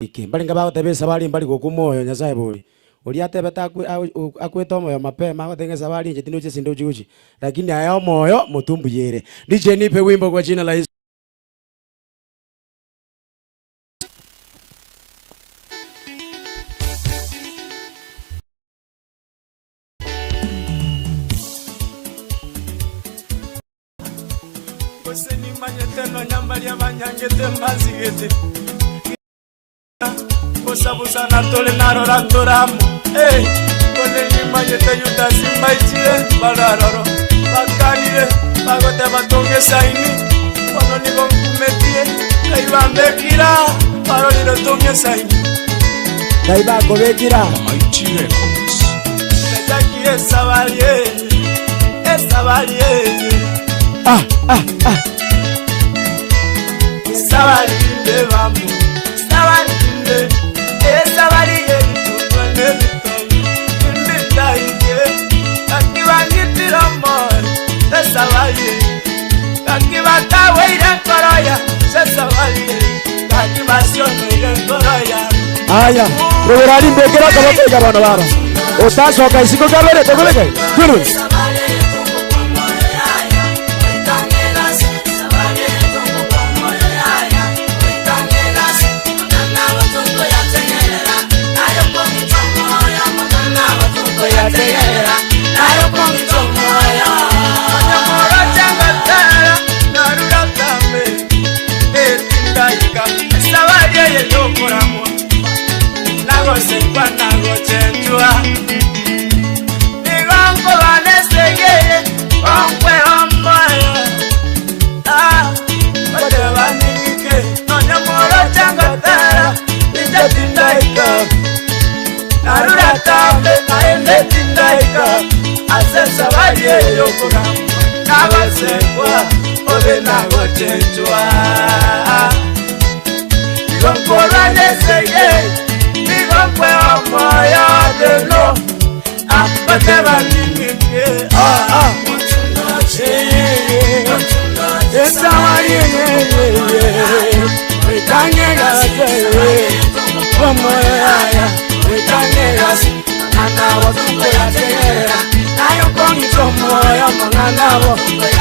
Mbali ngaba tebe sabali mbali gokumoyo nyasaye boli. Uli atebe akweta moyo mapema watenge sabali nje tinu chesindo juji. Lakini haya moyo mutumbu yere. DJ nipe wimbo kwa jina la Yesu. Koseni manyeteno nyambali ya manyangete mazigete. Kosabusa na tole naro rantoramu. Koseni manyete yuta simba ichire balaroro. Bakanire bagote batonge saini. Kono ni gonkumetie kaibambe kira paroliro tonge saini. Kaiba kobekira ichire komis. Netaki esabalie. Sabalinde vamos, sabalinde, sabalie tuone vitoyi, mbitaye, akiwanitira amor, sabalie, akiwatawe ile koroya, sabalie, akiwasiono ile koroya. Aya, roberali mbekera kabako igabana bara. Otaso kaisiko kabere togoleke. Kuru. Sabalie yokora nabasekwa obe nagochenjwa Igokora neseye Igokwe omoyo delo Apate baningike Esabalie Wekangegase Omoyo ya Wekangegase Nana watumbo ya tegera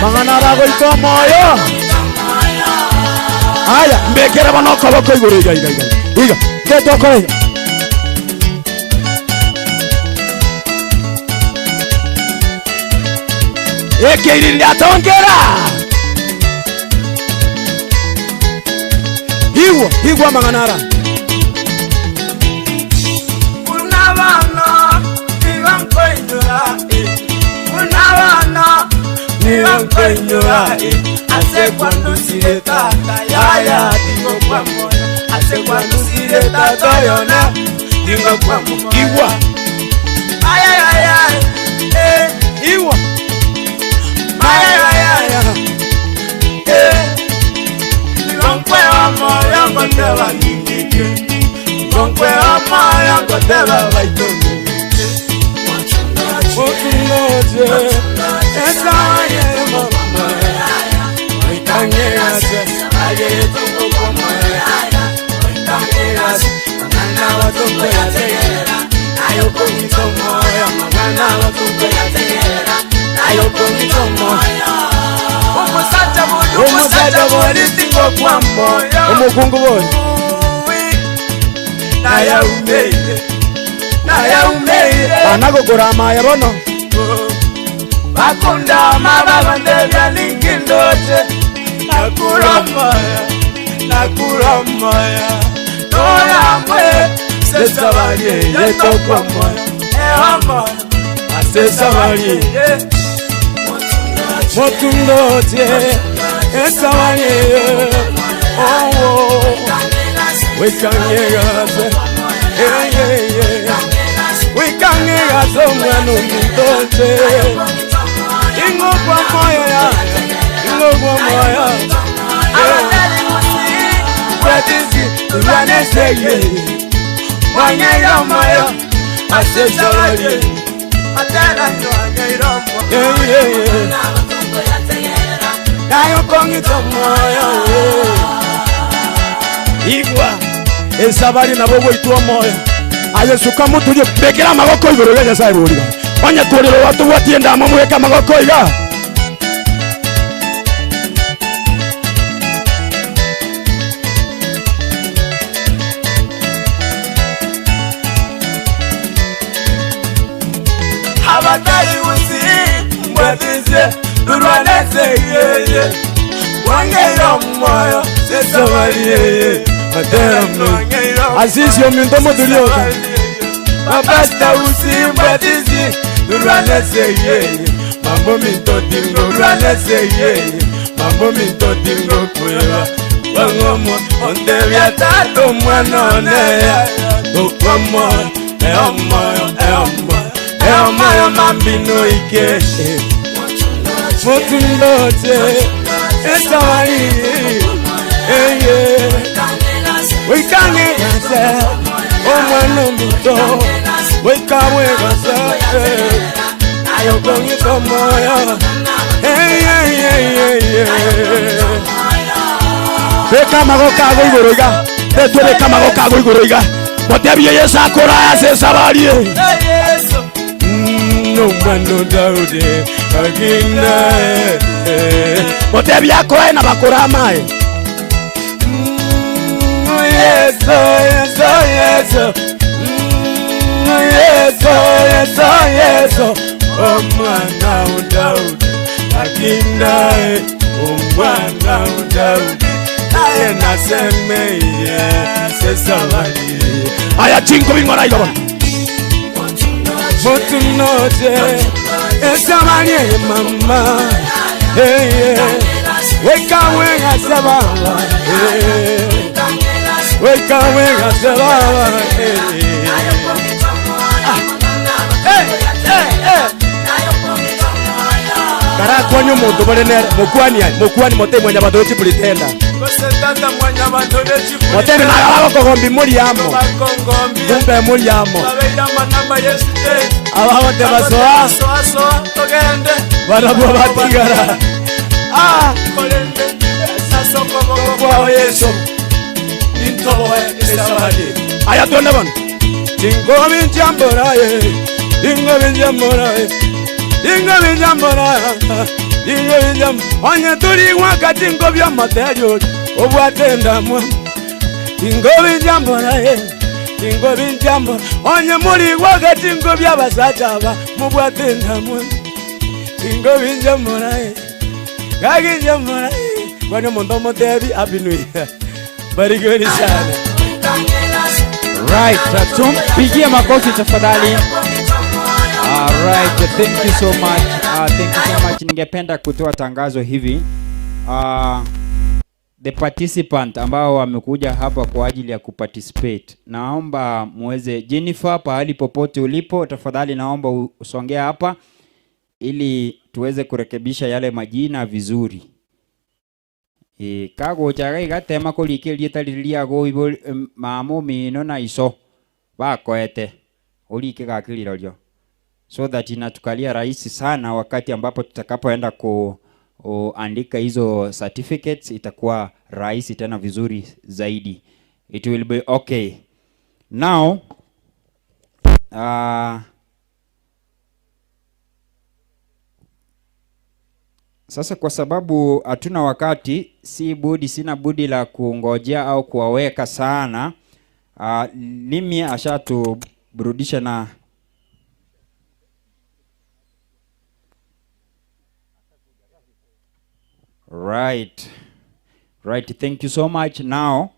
Mangana rago ito moyo. Aya, mbekera banoko bako igure iga. Iga, keto kore. Ekiri atongera. Igwa manganara. Unabana, ibanko indura. Ase cuando sire tata ya digo kwa moyo ase cuando sire tata yona digo kwa moyo Igwa ay Igwa ay Ngonkwe moyo ngoteba ngike Ngonkwe moyo ngoteba baitoke Otunoje esaye mama Wekangegase sabaye tongo kwa moya Wekangegase Magana watongo ya tegera Nayoko mito moya Magana watongo ya tegera Nayoko mito moya Umusaja boli tingo kwa moya Umukungu boli Naya umeire Anago gorama ya bono Bakunda mababande vya lingindote Nakuramaya Nora mwe Sesabalie yeto kwa moyo Ewa moyo Sesabalie Motundote Esabalie Wekangegase Wekangegase mwanu mitote Ingo kwa moyo ya Awadali musi Kwetizi Uyaneseye Wanyaira moyo Asesabalie Atela wanyaira moyo Nayo kongito moyo Igwa esabari nabo goitwa moyo ayesuka mutuje bekera magoko iguru ya Nyasaye buriga onye kuriro watu watienda mamweka magoko iga abatari usi mbadize durwaneze yeye wangeyo moyo sesabari yeye Azizi ominto modulioka Mabasta usi mbadizi durwaneze yeye mambo minto dingo durwaneze yeye mambo minto dingo kuewa wangomo ondevya tato mwanoneya ukomo eomoyo mambino ike motundote esawari eye wikange yase omwano mito wikawe gase ayokongi tomoyo eye beka magoka go igoroiga tetwe beka magoka go igoroiga Motebye Yesu akora asesabari no mano Daudi agina Motebye akoe na bakora mae Yesu Yesu Yesu Yesu Yesu Yesu oh mwana Daudi agina oh mwana Daudi aye naseme sesabari aya chinko bingora igoro Motunote esabari mama weka wenga sababa weka wenga sababa Kara kwanyu muntu barenere mukwani mote mwanya badochi bulitenda Kosetata mwanya badochi mote na baba kogombi muri amo kumbe muri amo babeyama namba yesite abaho te basoa togende barabo batigara kolende sasoko boko kwa Yesu intobo esabadi aya tonde bon tingomi jamboraye tingomi jamboraye Ingobi jambora, ingobi jam. Onye turi wakati ingobi amaterio, obwatenda mwa. Ingobi jambora, ingobi jambora. Onye muri wakati ingobi abasachaba, mubwatenda mwa. Ingobi jambora, kagi jambora. Kwani mondo motebi abinui. Very good sana. Right, tumpigie makofi tafadhali. Alright, thank you so much. Thank you so much. Ningependa kutoa tangazo hivi. The participant ambao wamekuja hapa kwa ajili ya kuparticipate. Naomba muweze Jennifer, pahali popote ulipo, tafadhali naomba usongea hapa ili tuweze kurekebisha yale majina vizuri. Kago chagai gatema kolikelie talilia go ibo mamo mino na iso. Bakoete. Olike gakilirolyo. So that inatukalia rahisi sana wakati ambapo tutakapoenda kuandika hizo certificates, itakuwa rahisi tena vizuri zaidi. It will be okay. Now sasa kwa sababu hatuna wakati, sina budi la kungojea au kuwaweka sana. Limi ashatuburudisha na Right. Thank you so much. Now,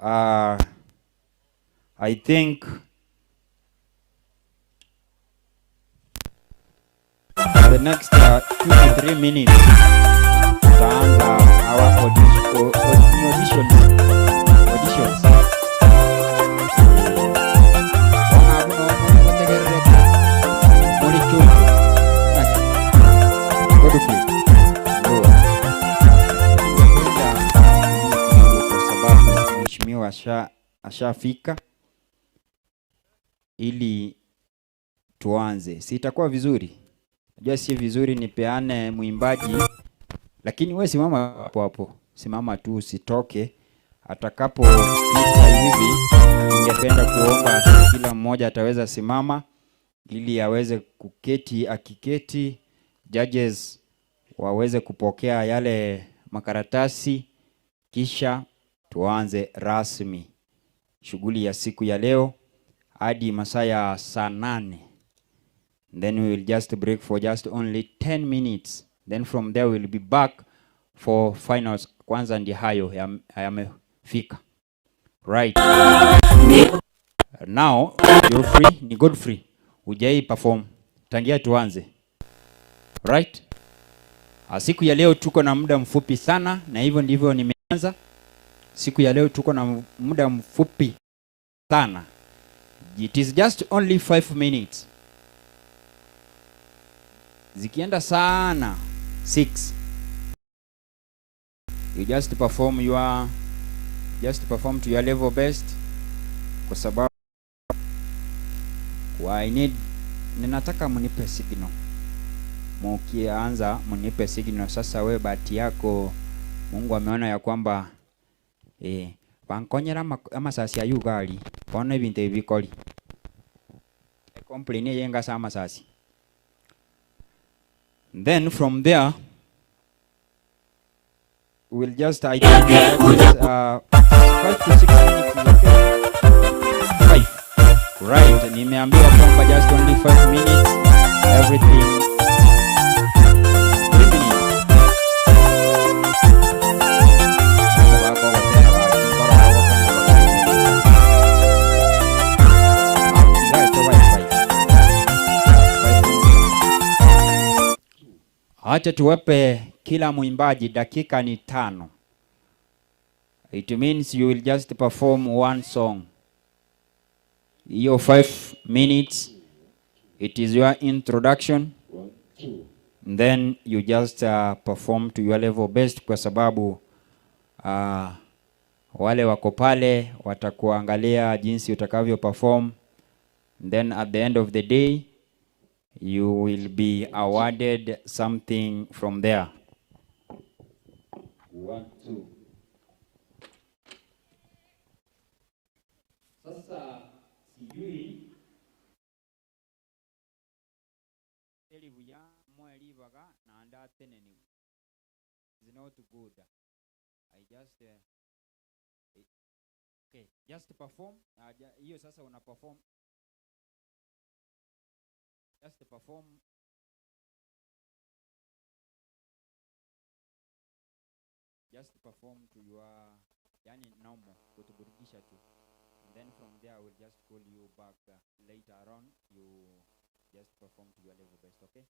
I think the next 2 to 3 minutes, our auditions. Ashafika ili tuanze. Sitakuwa vizuri. Najua si vizuri nipeane muimbaji, lakini wewe simama hapo. Simama tu usitoke. Atakapopita hivi, ningependa kuomba kila mmoja ataweza simama ili aweze kuketi. Akiketi, judges waweze kupokea yale makaratasi, kisha tuanze rasmi shughuli ya siku ya leo hadi masaa ya saa 8. Then we will just break for just only 10 minutes. Then from there we will be back for finals. Kwanza ndi hayo yamefika. Right. Now, you're free, ni Godfrey. Ujai perform. Tangia tuanze. Right? Siku ya leo tuko na muda mfupi sana, na hivyo ndivyo nimeanza. Siku ya leo tuko na muda mfupi sana. It is just only 5 minutes. Zikienda sana 6. You just perform to your level best, kwa sababu ninataka mnipe signal. Mkianza mnipe signal. Sasa we bahati yako, Mungu ameona ya kwamba bankonyera ama sasi ayu gali bona ibintu ibikoli complain yenga sama sasi. Then from there we'll just 5 to 6 minutes. Okay? 5. Right, nimeambiwa kwamba just only 5 minutes, everything 3 minutes. Acha tuwape kila mwimbaji dakika ni 5. It means you will just perform one song. Your 5 minutes, it is your introduction. And then you just perform to your level best, kwa sababu wale wako pale watakuangalia jinsi utakavyo perform. And then at the end of the day, you will be awarded something from there. 1, 2. Sasa sijui elivuya mweli baga na anda teneni. It's not good. I just okay, just perform. Hiyo sasa una perform. Just perform. Just perform to your normal, kutuburudisha tu. And then from there we'll just call you back later on. You just perform to your level best, okay?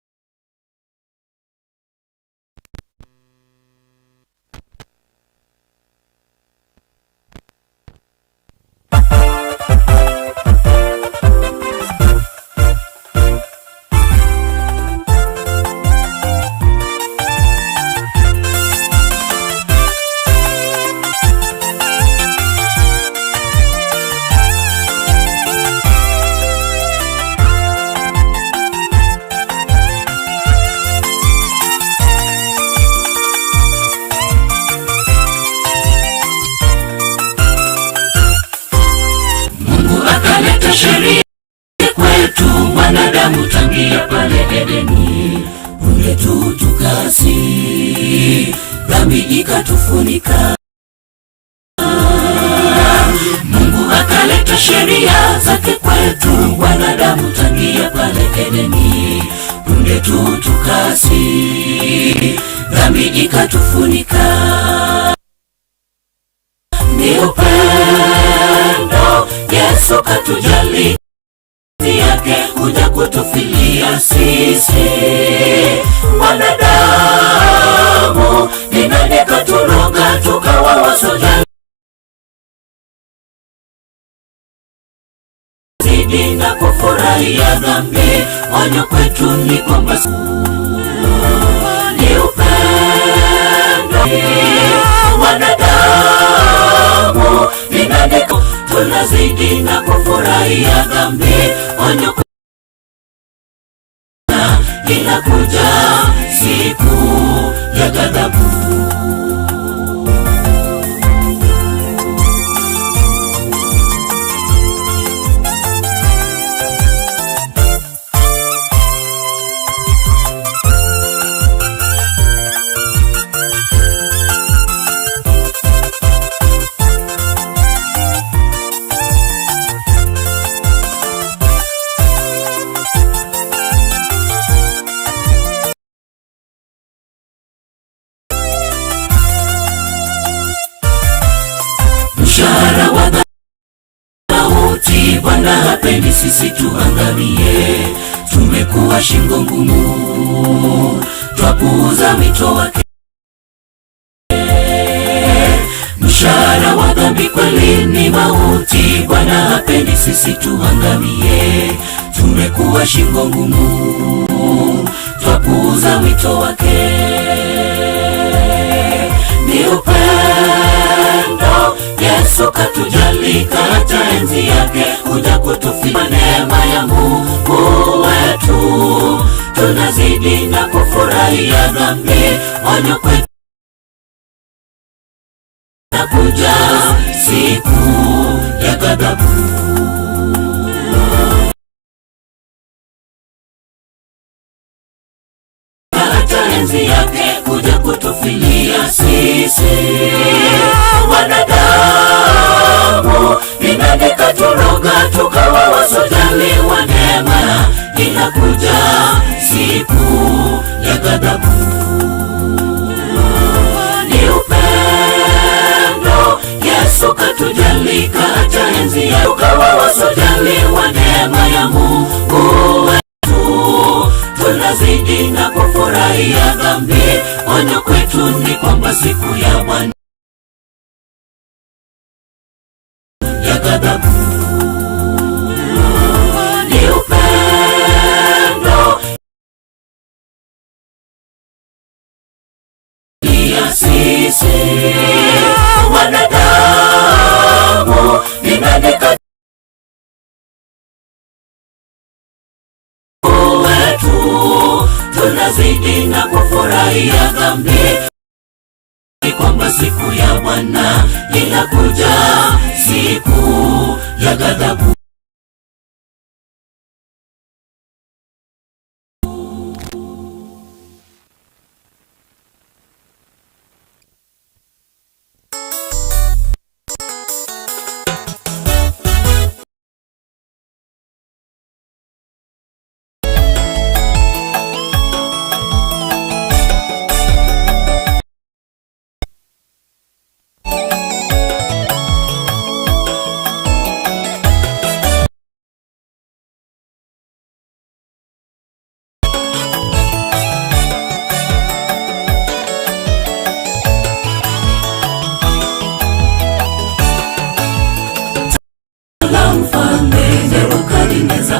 Sheria kwetu wanadamu tangia pale Edeni, punde tu tukasi, dhambi ikatufunika. Mungu akaleta sheria zake kwetu wanadamu tangia pale Edeni, punde tu tukasi, dhambi ikatufunika. Ni upendo Yesu katujali, yake kuja kutufilia sisi wanadamu. Ni nani katuroga tukawa wasojali, zidi na kufurahia dhambi. Onyo kwetu ni kwamba ni upendo wanadamu. Ni nani tunazidi na kufurahia dhambi. Onyo inakuja siku ya ghadhabu. mshahara wa mauti. Bwana hapendi sisi tuangamie, tumekuwa shingo ngumu, twapuuza wito wake. Mshahara wa dhambi kweli ni mauti. Bwana hapendi sisi tuangamie, tumekuwa shingo ngumu, twapuuza wito wake. Ni upendo, Yesu katujali, kata enzi yake kuja kutufia. Neema ya Mungu wetu, tunazidi na kufurahia dhambi. Onyo kwetu nakuja siku ya ghadhabu. Kata enzi yake kuja kutufilia sisi wanadamu. Ni nani katuroga tukawa wasojali wa neema? Inakuja siku ya ghadhabu. Ni upendo, Yesu katujali, kata enzi ya tukawa wasojali wa neema ya Mungu wetu. Tunazidi na kufurahia dhambi. Onyo kwetu ni kwamba siku ya Bwana ya ghadhabu. Ni upendo ya sisi wanadamu. Ni nani wetu, tunazidi na kufurahia dhambi. Ni kwamba siku ya Bwana inakuja, siku ya ghadhabu.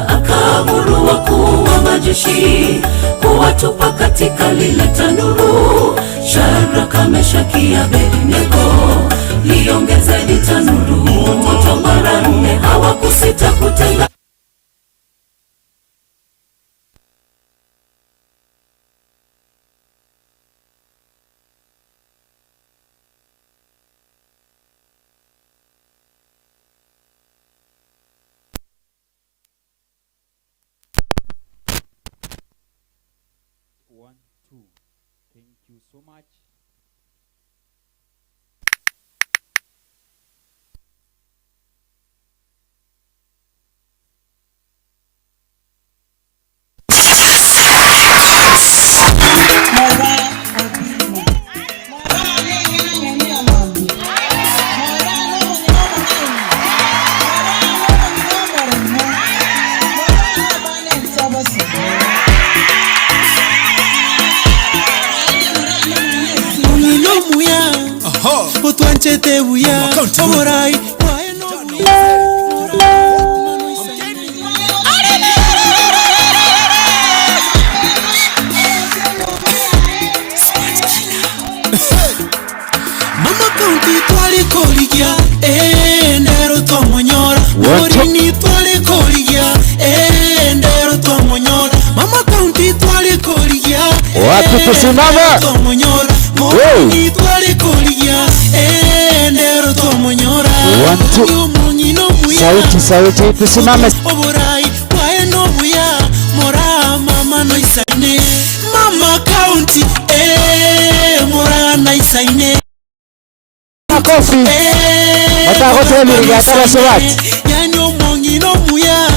Akaamuru wakuu wa majeshi kuwatupa katika lile tanuru. Shadraka, Meshaki, Abednego liongezeni tanuru moto mara 4, hawakusita kutenda. Thank you so much. Utwanchete buya omorai Mama County twali koligia ndero tomonyora Morini twali koligia ndero tomonyora Mama County twali koligia watu tusimama tomonyora Morini twali koligia ndero tomonyora sauti tusimame oborai waeno buya mora mama no isaine Mama County mora na isaine makofi watakotemirigatara sewati yani omongino buya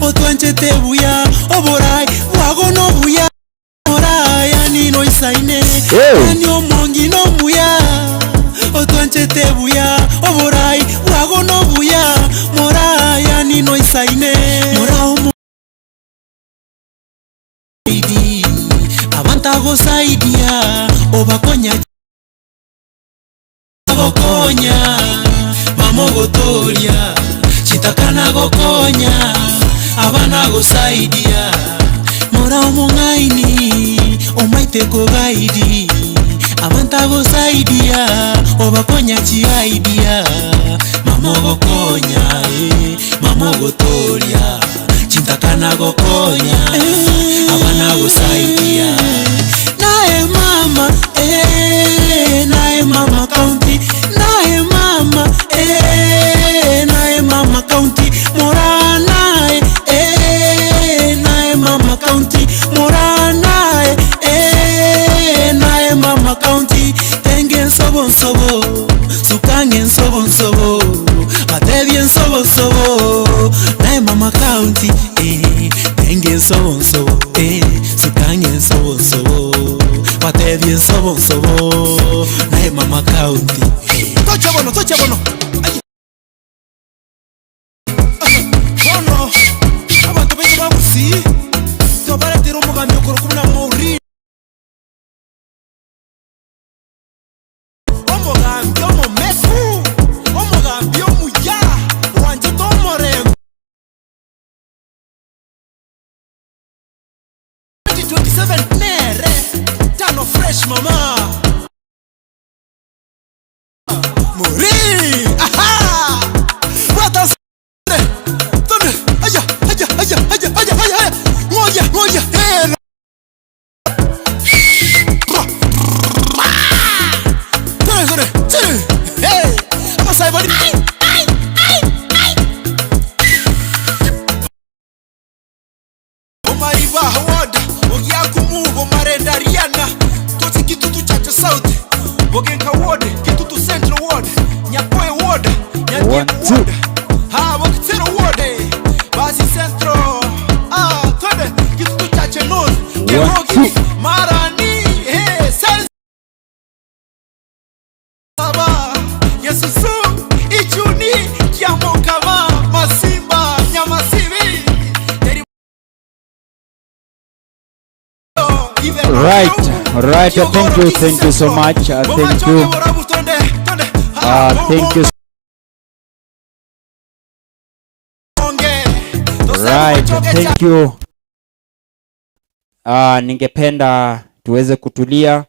otwanchete buya oborai wagono buya mora yani no isaine yani omongino buya otwanchete buya oborai gusaidia obakonya gokonya mamogotoria chitakana gokonya abana gusaidia mora omungaini omaite kogaidi abanta gusaidia obakonya chiaidia mamogokonya mamogotoria chitakana gokonya abana gusaidia nae mama county nae mama county morana nae mama county morana nae mama county tengen sobo sukangen sobo batebien sobo nae mama county tengen sobo sukangen sobo batebien sobo nae mama county tocha bono bono abantu bese babusi tobaretera umugambi ukora kumuna muri umugambi omumefu umugambi omuya wanje tomore 2027 nere tano fresh mama muri aha brothers tonne aya ngoya hey amasai body omariba hawada ogyakumu marenda riana toti kitutu chacha south bogenka ward kitutu central ward nyakoe ward nyakoe ward ha bokitero ward basi central tode kitutu chacha north nyakoe marani sense baba yesusu ichuni kiamokava masimba nyamasivi Right. Thank you so much. Thank you. Right. Thank you. Ningependa tuweze kutulia.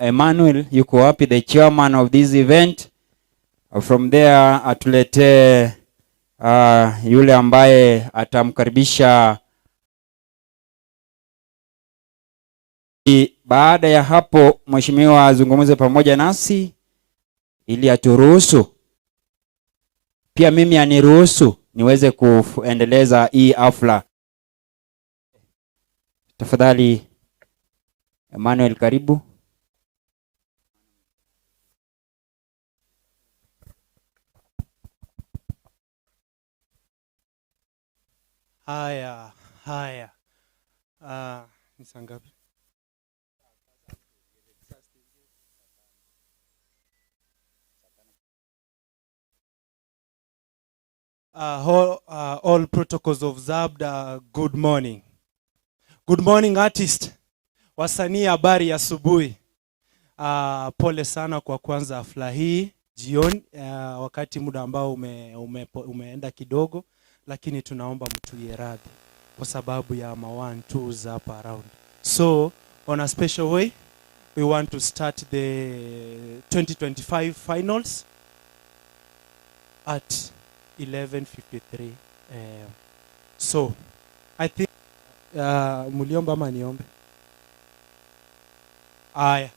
Emmanuel yuko wapi, the chairman of this event? From there atulete yule ambaye atamkaribisha. Baada ya hapo mheshimiwa azungumze pamoja nasi ili aturuhusu pia mimi aniruhusu niweze kuendeleza hii hafla. Tafadhali Emmanuel, karibu. Haya. Ni saa ngapi? All protocols observed. Good morning. Good morning artist. Wasanii, habari ya asubuhi. Pole sana kwa kwanza hafla hii jioni, wakati muda ambao umeenda kidogo, lakini tunaomba mtuie radhi kwa sababu ya ma 1-2s up around. So on a special way we want to start the 2025 finals at 11:53 so I think muliomba ama niombe? Aya.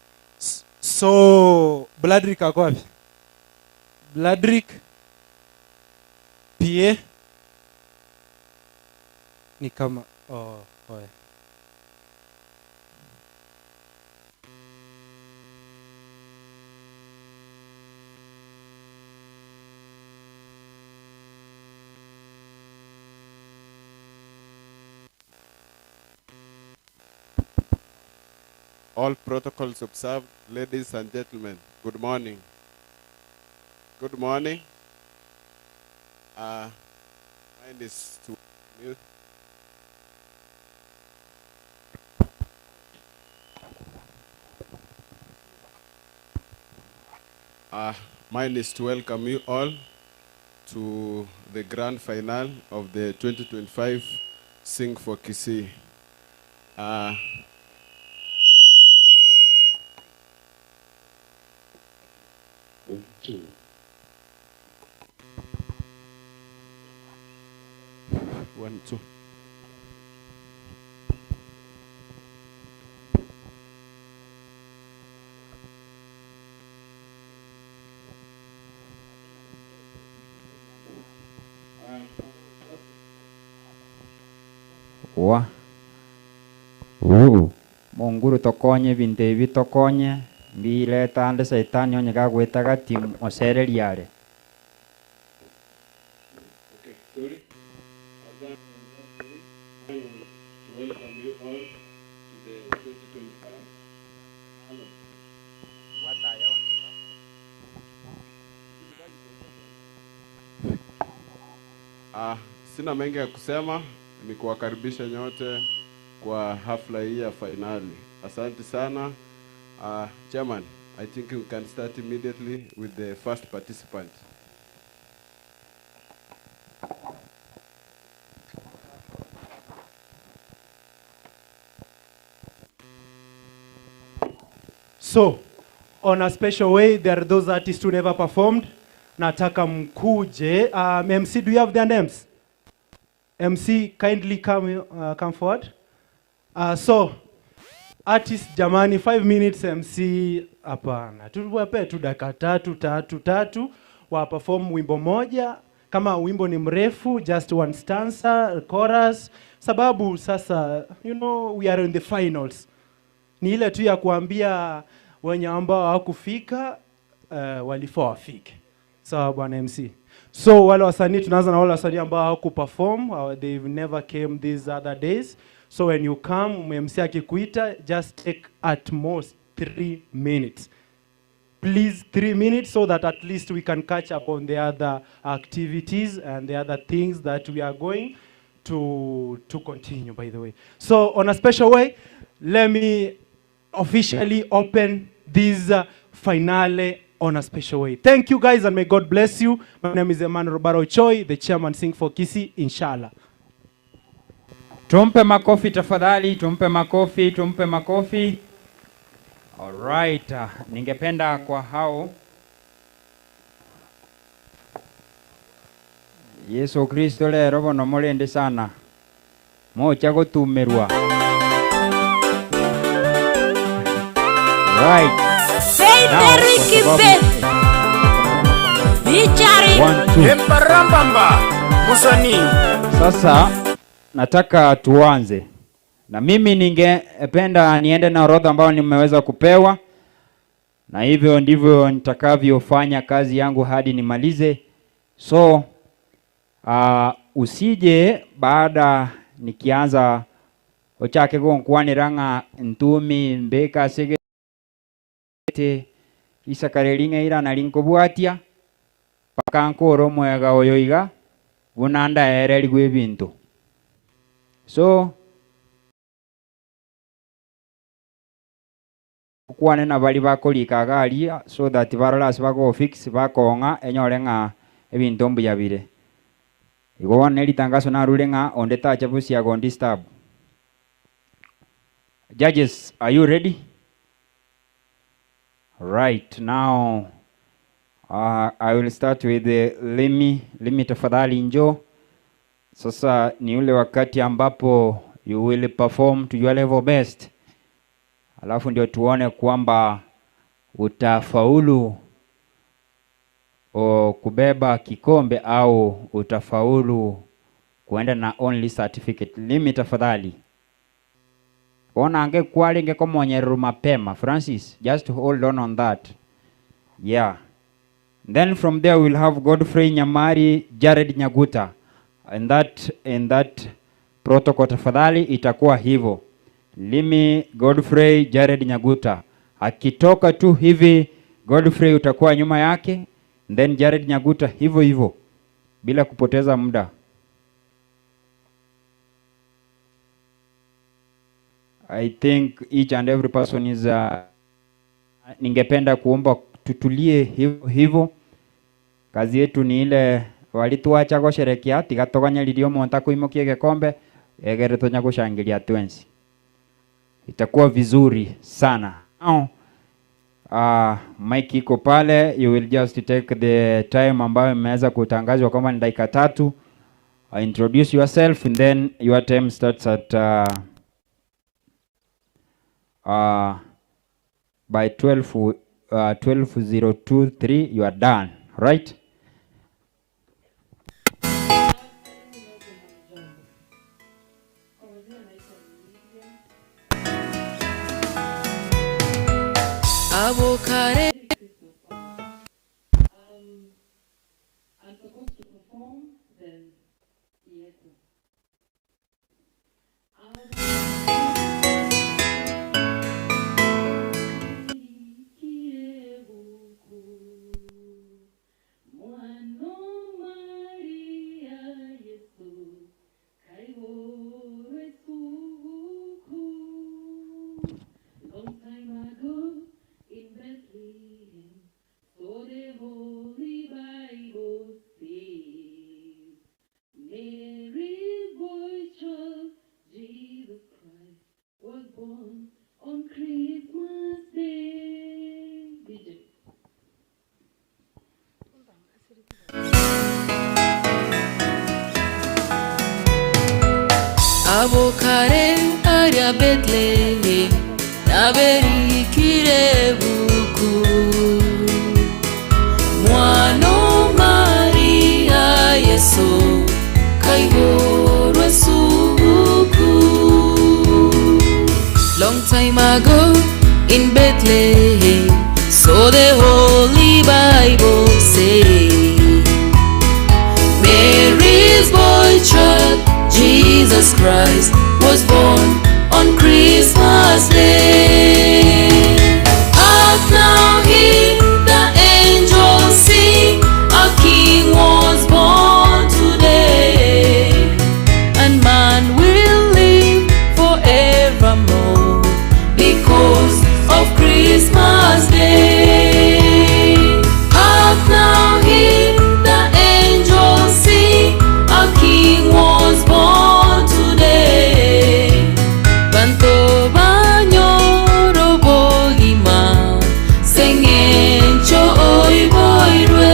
So Bladrick ako wapi? Bladrick PA ni kama oya. All protocols observed. Ladies and gentlemen, good morning. Good morning. Mine is to mute. Mine is to welcome you all to the grand final of the 2025 Sing for Kisii. One, two. Wa. Monguru tokonye binte ibi tokonye mbile tande saitani onye gagwetaga timu osereriare. Okay, sorry. To welcome you all to the 2025. Hello. Sina mengi ya kusema, ni kuwakaribisha nyote kwa hafla hii ya finali. Asante sana. Chairman, I think we can start immediately with the first participant. So, on a special way, there are those artists who never performed. Nataka mkuje. MC, do you have their names? MC, kindly come forward. So, artist jamani, 5 minutes MC, hapana. Tuwape tu dakika tatu, wa perform wimbo moja. Kama wimbo ni mrefu, just one stanza, chorus. Sababu sasa, you know, we are in the finals. Ni ile tu ya kuambia wenye ambao hawakufika walifaa wafike. Sawa bwana MC. So wale wasanii tunaanza na wale wasanii ambao hawakuperform, they've never came these other days. So when you come, MC akikuita, just take at most 3 minutes. Please 3 minutes so that at least we can catch up on the other activities and the other things that we are going to continue, by the way. So on a special way, let me officially open this finale on a special way. Thank you guys and may God bless you. My name is Emmanuel Robaro Choi, the chairman Sing for Kisii, inshallah. Tumpe makofi tafadhali, tumpe makofi. All right, ningependa kwa hao Yesu Kristo lero bono mulende sana. Mocha gutumirwa. Right. Say Derrick Beth. Featuring Embarambamba Musani. Sasa nataka tuanze. Na mimi ningependa niende na orodha ambayo nimeweza kupewa. Na hivyo ndivyo nitakavyofanya kazi yangu hadi nimalize. So usije baada nikianza ochake gonkwaniranga ntumi mbeka sege isakareringa ira nalinkobwatia pakankoro mwega oyoiga bunanda ereri gwe bintu. So kwane na bali bakolika gali so that barolasi bako fix bakonga enyorenga ebintu mbuyabire. Igo neli tangazo na rulenga ondeta chabusi ya disturb. Judges, are you ready? Right, now I will start with the Limi tafadhali njoo. Sasa ni ule wakati ambapo you will perform to your level best. Alafu ndio tuone kwamba utafaulu kubeba kikombe au utafaulu kuenda na only certificate. Limi tafadhali. Ona ange kwali nge komonyero mapema. Francis, just hold on that. Yeah. Then from there we'll have Godfrey Nyamari, Jared Nyaguta. And that protocol tafadhali itakuwa hivyo. Limi, Godfrey, Jared Nyaguta. Akitoka tu hivi Godfrey utakuwa nyuma yake, then Jared Nyaguta hivyo bila kupoteza muda. I think each and every person is ningependa kuomba tutulie hivyo. Kazi yetu ni ile walituacha gusherekea tigatoganyaririo monta kuimokia gikombe egere tonya gushangilia twensi. Itakuwa vizuri sana. Mike iko pale, you will just take the time ambayo imeweza kutangazwa kama ni dakika 3. Introduce yourself and then your time starts at by 12:023 you are done, right? Avocado. I'm supposed to perform, then yes. Long time ago in Bethlehem, so the Holy Bible says, Mary's boy child, Jesus Christ, was born on Christmas Day. DJ. Avocado aria Bethlehem, naberi kirebuku. Mwano Maria Yesu, kaigorwe subuku. Long time ago in Bethlehem, so the Holy Bible says, Mary's boy child, Jesus Christ, was born on Christmas Day. Hark now hear the angels sing, a king was born today, and man will live forevermore because of Christmas Day. Hark now hear the angels sing, a king was born today. Banto banyoro bogima, sengencho oi boirwe.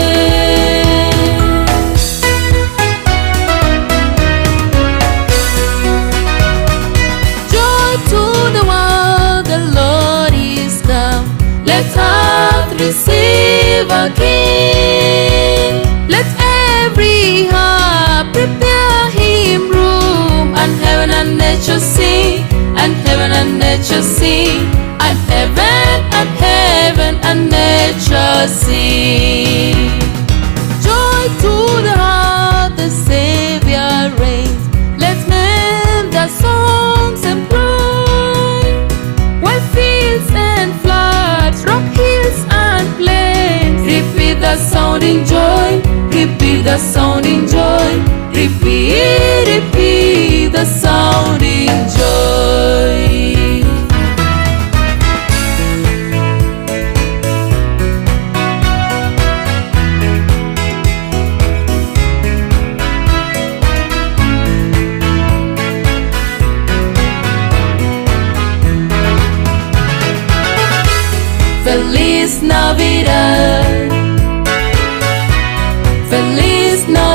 Joy to the world, the Lord is come. Let earth receive a king. Let every heart prepare him room, and heaven and nature sing, and heaven and nature sing, and heaven and nature sing. Joy to the heart, the Savior reigns. Let men their songs employ, while fields and floods, rock hills and plains. Repeat the sounding joy, repeat the sounding joy, repeat the sounding joy. Feliz Navidad, Feliz Navidad.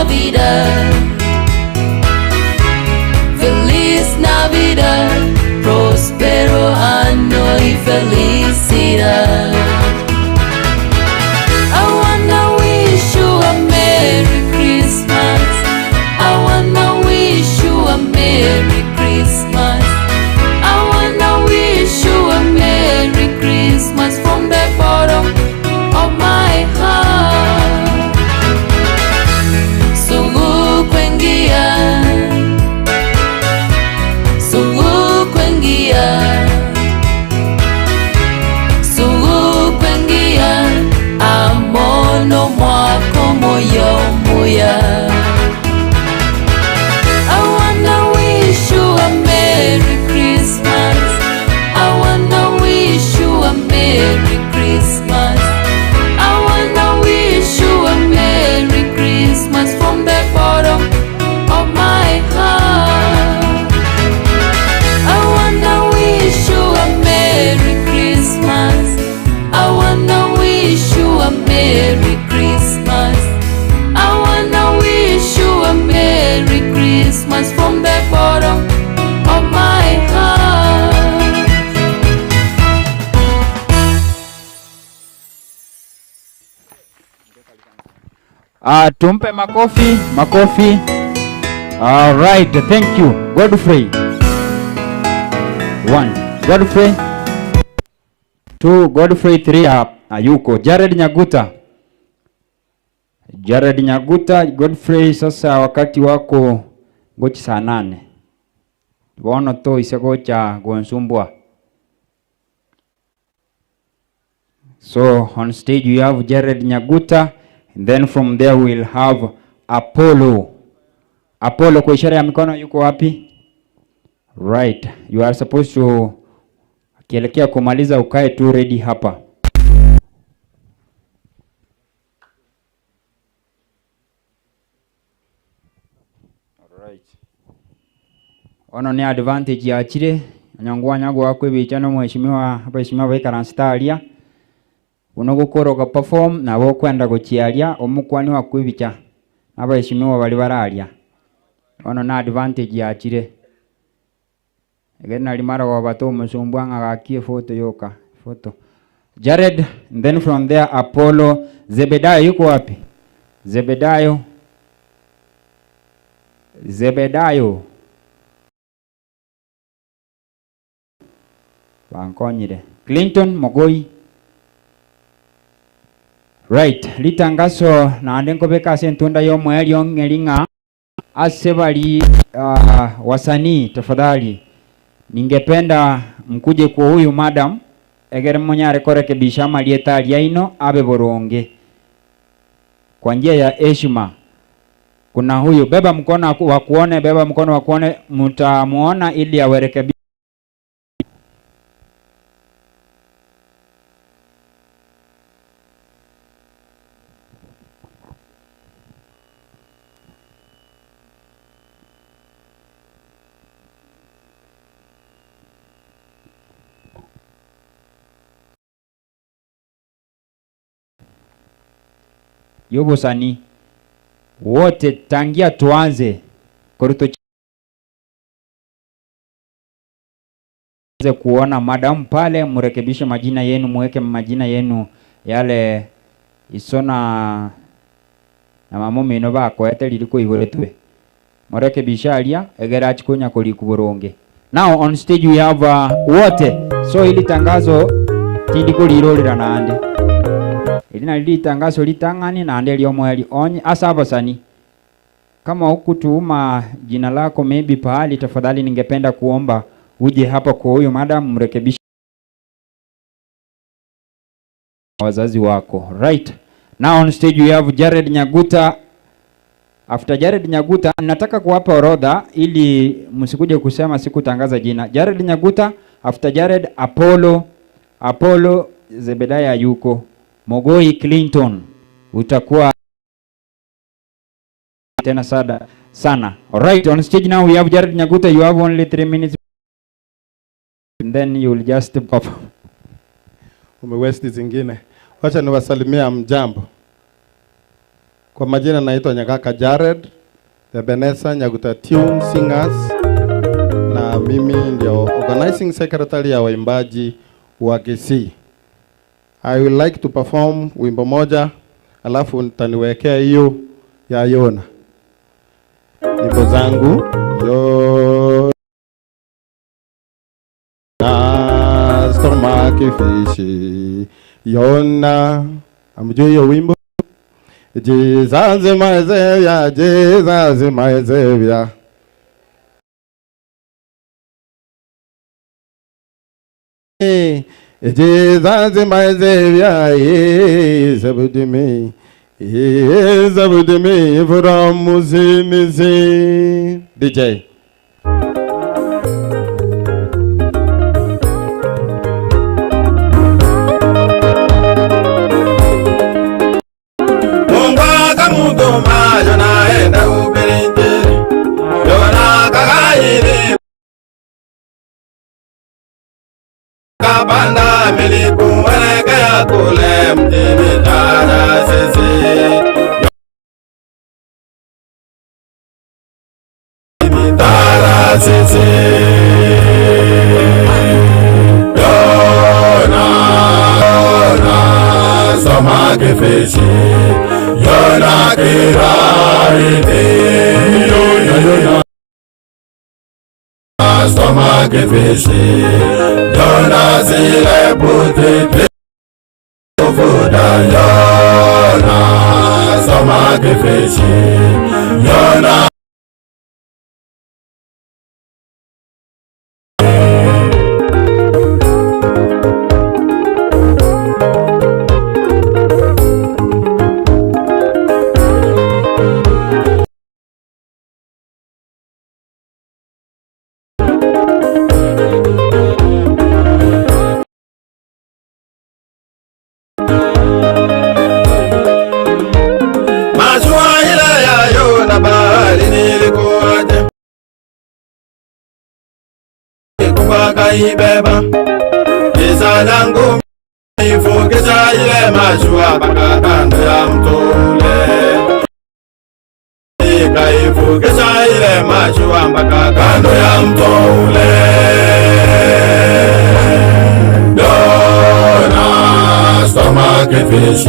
Tumpe makofi, makofi. All right, thank you. Godfrey. 1. Godfrey. 2. Godfrey 3 hayuko. Jared Nyaguta. Jared Nyaguta, Godfrey, sasa wakati wako gochi saa 8. Wono to isagocha gonsumbwa. So on stage you have Jared Nyaguta, and then from there we'll have Apollo. Apollo, kwa ishara ya mikono yuko wapi? Right. You are supposed to kielekea kumaliza ukae tu ready hapa. Alright. Ono ni advantage ya chile. Nyangwa nyagwa kwe bichano mheshimiwa hapa heshimiwa weka staria. Unogukoroga perform na bo kwenda guchiaria omukwani wa kwibicha. Hapa heshimiwa bali bararia. Ono na advantage ya chile. Again limara wa bato musumbwanga gakie photo yoka. Photo. Jared, and then from there Apollo. Zebedayo yuko wapi? Zebedayo. Zebedayo. Bankonyire. Clinton Mogoi. Right. Litangaso na andenko beka sentunda yo mweli ongelinga. Asebali wasanii tafadhali. Ningependa mkuje kwa huyu madam. Egere monyare korekebisha malieta aliaino abe boronge. Kwa njia ya heshima. Kuna huyu beba mkono wa kuone, beba mkono wa kuone, mtamuona ili awerekebisha. Yobo sani wote tangia tuanze koruto kuona madam pale, murekebishe majina yenu, muweke majina yenu yale isona na mamume no bako eteli liko ihoretwe murekebisha alia egera achikonya koli kuboronge. Now on stage we have wote, so ili tangazo tindiko lirolera nande ilina lili tangazo litangani na ande liomweli onye asabasani. Kama hukutuma jina lako maybe pahali, tafadhali ningependa kuomba uje hapa kwa huyo madam mrekebisha wazazi wako. Right. Now on stage we have Jared Nyaguta. After Jared Nyaguta, nataka kuwapa orodha ili msikuje kusema sikutangaza jina. Jared Nyaguta, after Jared Apollo Zebedaya yuko. Mogoi Clinton utakuwa tena sana. Alright, on stage now we have Jared Nyaguta. You have only 3 minutes and then you will just perform. Umewesti zingine. Wacha niwasalimia mjambo. Kwa majina naitwa Nyagaka Jared, Ebenezer Nyaguta Tune Singers, na mimi ndio organizing secretary ya waimbaji wa Kisii. I would like to perform wimbo moja, alafu nitaniwekea hiyo ya Yona. Nyimbo zangu Yona stomach fishi Yona, amjui hiyo wimbo? Jesus my Savior, Jesus my Savior. Jesus my Savior, he saved me. He saved me from sin. DJ. Kabanda miliku welekea kule mjini Tarasisi. Tarasisi. Yona, stomach fish. Yona kiraite. Yona stomach fish. Yona zile puti. Yona stomach fish. Yona ibeba izalangu ifukisa ile mashua mpaka kando ya mtule, ifukisa ile mashua mpaka kando ya mtule. Yona stomach fish,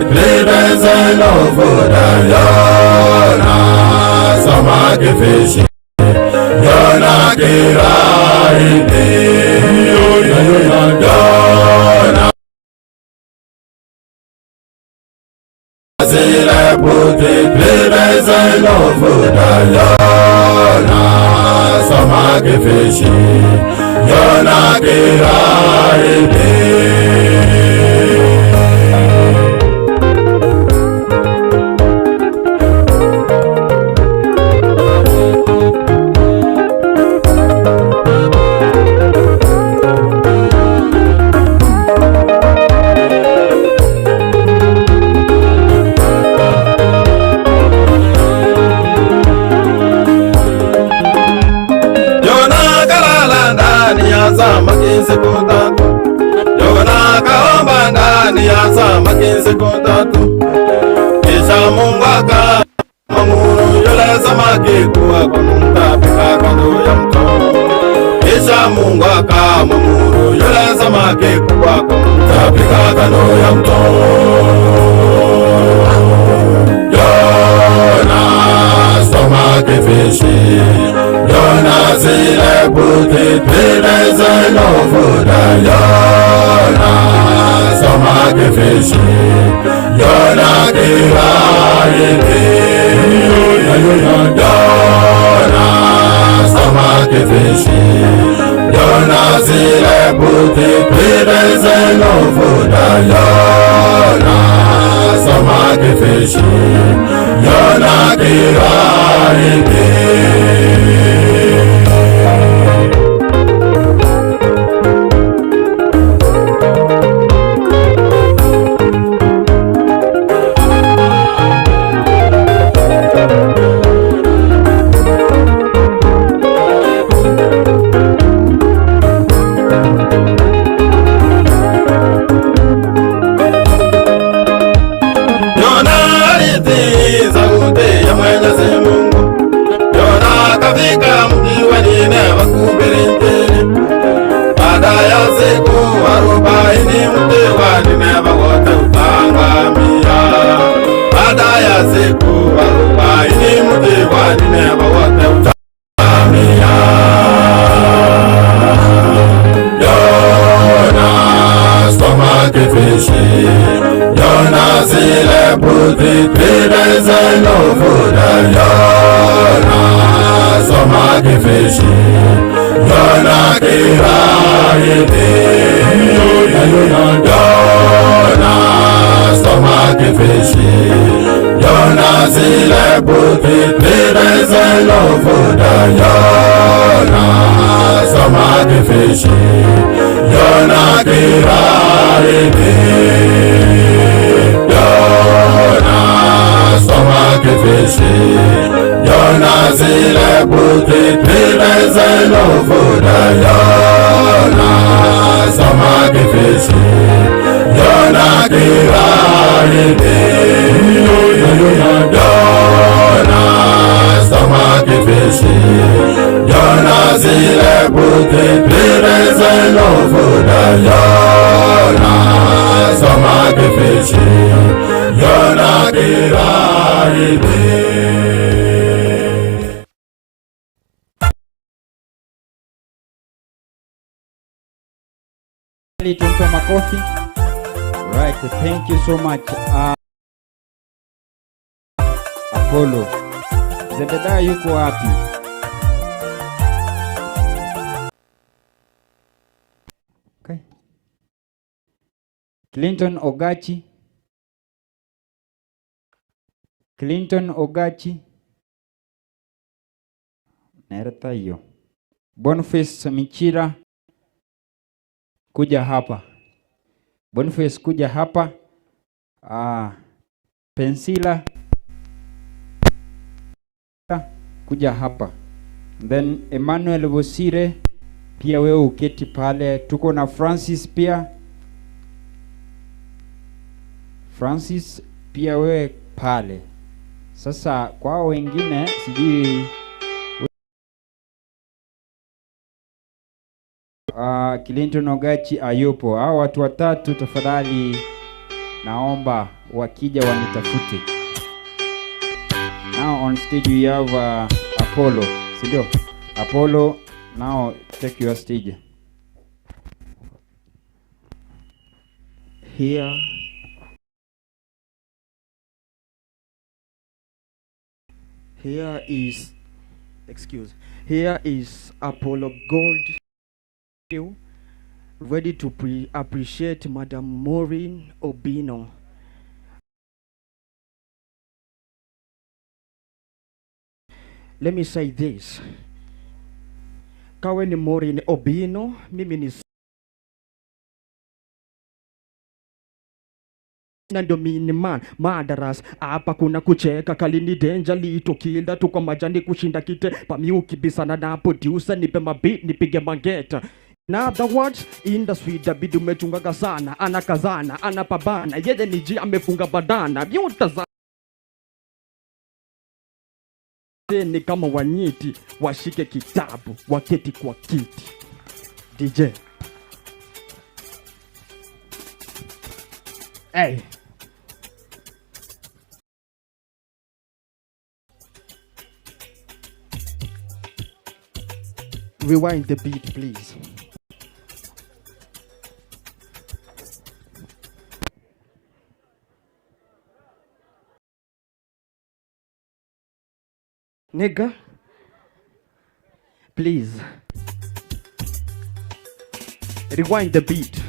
living in over. Yona stomach fish. Yona kiraite. Yona zile puti klibeze lofuda. Yona stomach fish. Yona kiraite. Yona kaomba ndani ya samaki siku tatu, kisha Mungu akamwamuru yule samaki kuwa kumtapika kando ya mto. Kisha Mungu akamwamuru yule samaki kuwa kumtapika kando ya mto. Yona stomach fish. Yona zile puti klibeze lofuda. Yona stomach fish. Yona kiraite. Yona stomach fish. Yona zile puti klibeze lofuda. Yona stomach fish. Yona kiraite. Yona zile puti klibeze lofuda. Yona stomach fish. Yona kiraite. Yona stomach fish. Yona zile puti klibeze lofuda. Yona stomach fish. Yona kiraite. Yona stomach fish. Yona zile puti klibeze lofuda. Yona stomach fish. Yona kiraite. Yona stomach fish. Yona zile puti pire zeno fuda Yona samaki fishi Yona kiraribi. Tumpe makofi. Right, thank you so much. Apollo. Zebedaya yuko wapi? Okay. Clinton Ogachi. Clinton Ogachi. Nereta hiyo. Boniface Michira. Kuja hapa. Boniface kuja hapa. Pensila kuja hapa. Then Emmanuel Bosire pia wewe uketi pale. Tuko na Francis pia. Francis pia wewe pale. Sasa kwa wengine sijui Clinton Ogachi ayupo. Hao watu watatu tafadhali naomba wakija wanitafute. Now on stage we have Apollo. Sindio? Apollo, now take your stage. Here is Apollo Gold, ready to appreciate Madam Maureen Obino. Let me say this. Kawe ni Maureen Obino, mimi ni nando miniman madaras hapa kuna kucheka kalini danger lito kila tuko majani kushinda kite pamiuki bisana na producer nipe mabit nipige mangeta. In other words, industry dabidu mechungaga sana, anakazana, anapabana, yeye niji amefunga badana, biuta ni kama wanyiti, washike kitabu, waketi kwa kiti. DJ. Hey. Rewind the beat, please. Nigga, please rewind the beat.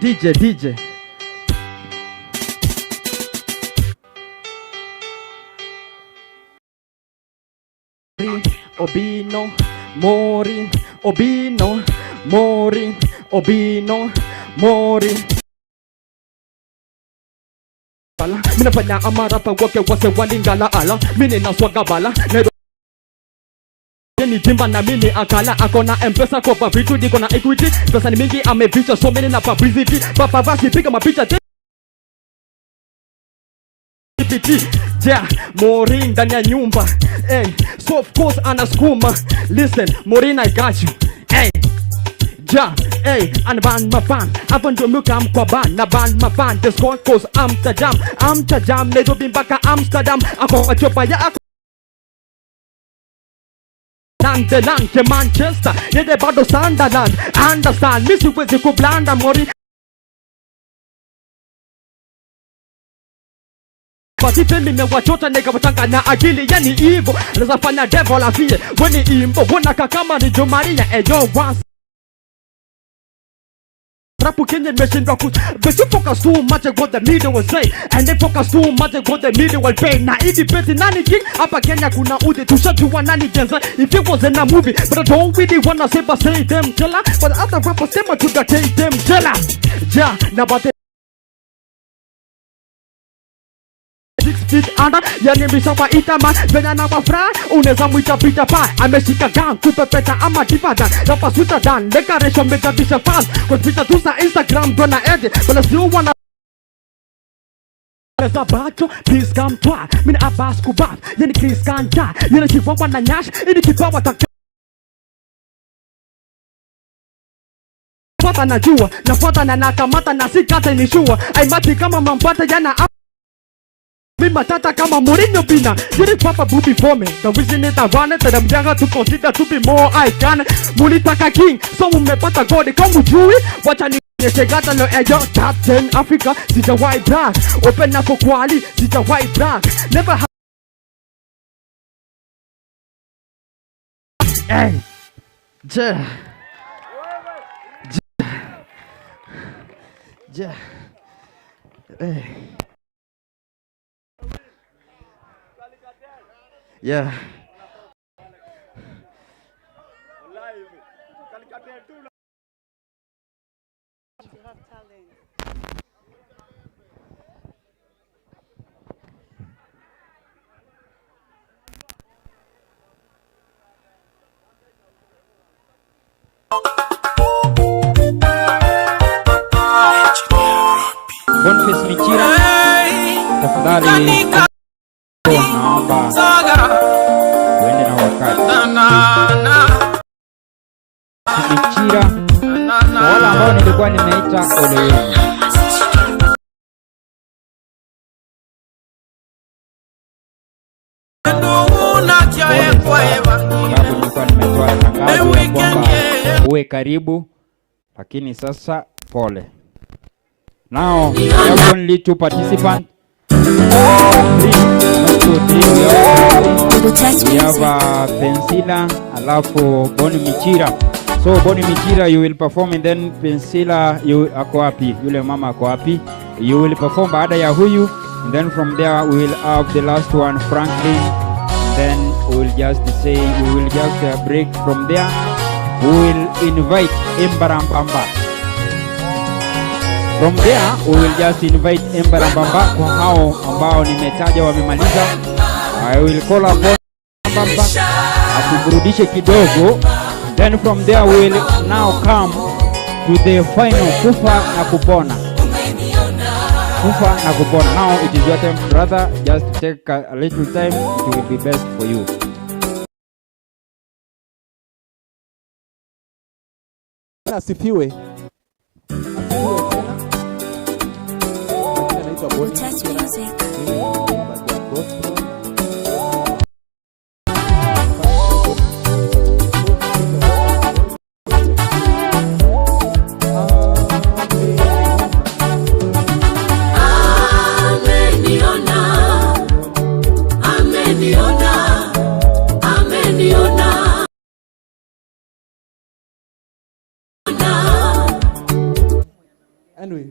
DJ. Obino, Maureen Obino, Maureen Obino, Maureen. Mina fanya amarapa wake wase walingala ala. Mini na swaga bala. Ni timba na mini akala. Akona M-Pesa kwa vitu diko na equity. Pesa ni mingi ameficha so many na publicity. Papa vasi piga mapicha yeah, Maureen ndani ya nyumba. Hey, so of course anasukuma. Listen, Maureen I got you. Hey, ja, hey, anaban mafan. Hapo ndio mluka mkwa ban. Na ban mafan. The score cause Amsterdam. Nedo bimbaka Amsterdam. Ako machopa ya ako Nandeland ke Manchester. Yede bado Sunderland. Understand, misi wezi kublanda Maureen. Pasipe nimewachota nikawachanga na akili yani hivyo. Naweza fanya devil afie. Weni imbo, wana kakama ni Jomaria ejo once. Rapu Kenya nimeshindwa ku. But you focus too much on what the media will say. And they focus too much on what the media will pay. Na idi peti nani king. Hapa Kenya kuna udi. Tushajua nani jenza. If it was in a movie. But I don't really wanna say but say them killer. But the other rappers say to the take them killer. Ja, na bate feet under. Yani mishawa ita man, vena na wafra. Uneza mwita Peter Pan. Ameshika gang, kupe peta ama divadan. Rapa sweeter than, decoration mega bisha fan. Cause Peter tusa Instagram, dona edit. But I still wanna Zabato, please come try. Mina abas kubat, yani please can't die. Yana chihuahua na nyash, ini kipawa taka. Fata na jua, na fata na nakamata na sikata nishua. Ay mati kama mampata yana Mima tata kama Mourinho Bina. Didn't papa booby for me. The vision it I wanted that I'm younger to consider to be more iconic. Mulitaka king, so umepata godi kama ujui. Wacha ni Shegata no ejo, top 10 Africa, sija white black. Open na kwa kwali, sija white black. Never have. Hey, hey. Yeah. Boniface Michira, tafadhali naomba uende na wakati. Michira, kwa wale ambao nilikuwa nimeita ole wenu. Nilikuwa nimetoa tangazo ya kwamba uwe karibu, lakini sasa pole. Now, we have only 2 participants. 3, 1, 2, 3. We have Pensila, alafu Boni Michira. So Boni Michira, you will perform, and then Pensila, you ako wapi? Yule mama ako wapi? You will perform baada ya huyu, and then from there we will have the last one, Franklin. Then we will just say, we will just break from there. We will invite Embarambamba. From there, we will just invite Embarambamba kwa hao ambao nimetaja wamemaliza. I will call upon Embarambamba atuburudishe kidogo. Then from there, we will now come to the final kufa na kupona. Kufa na kupona. Now it is your time, brother. Just take a little time. It will be best for you. Asifiwe. Anyway,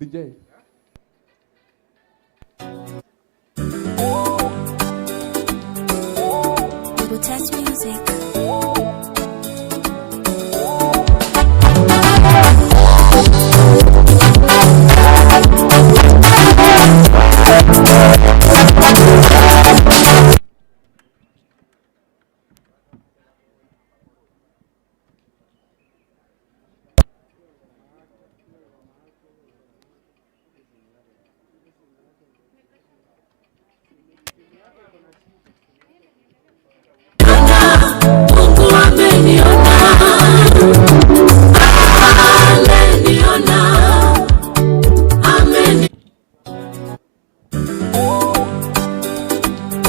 DJ. Touch music.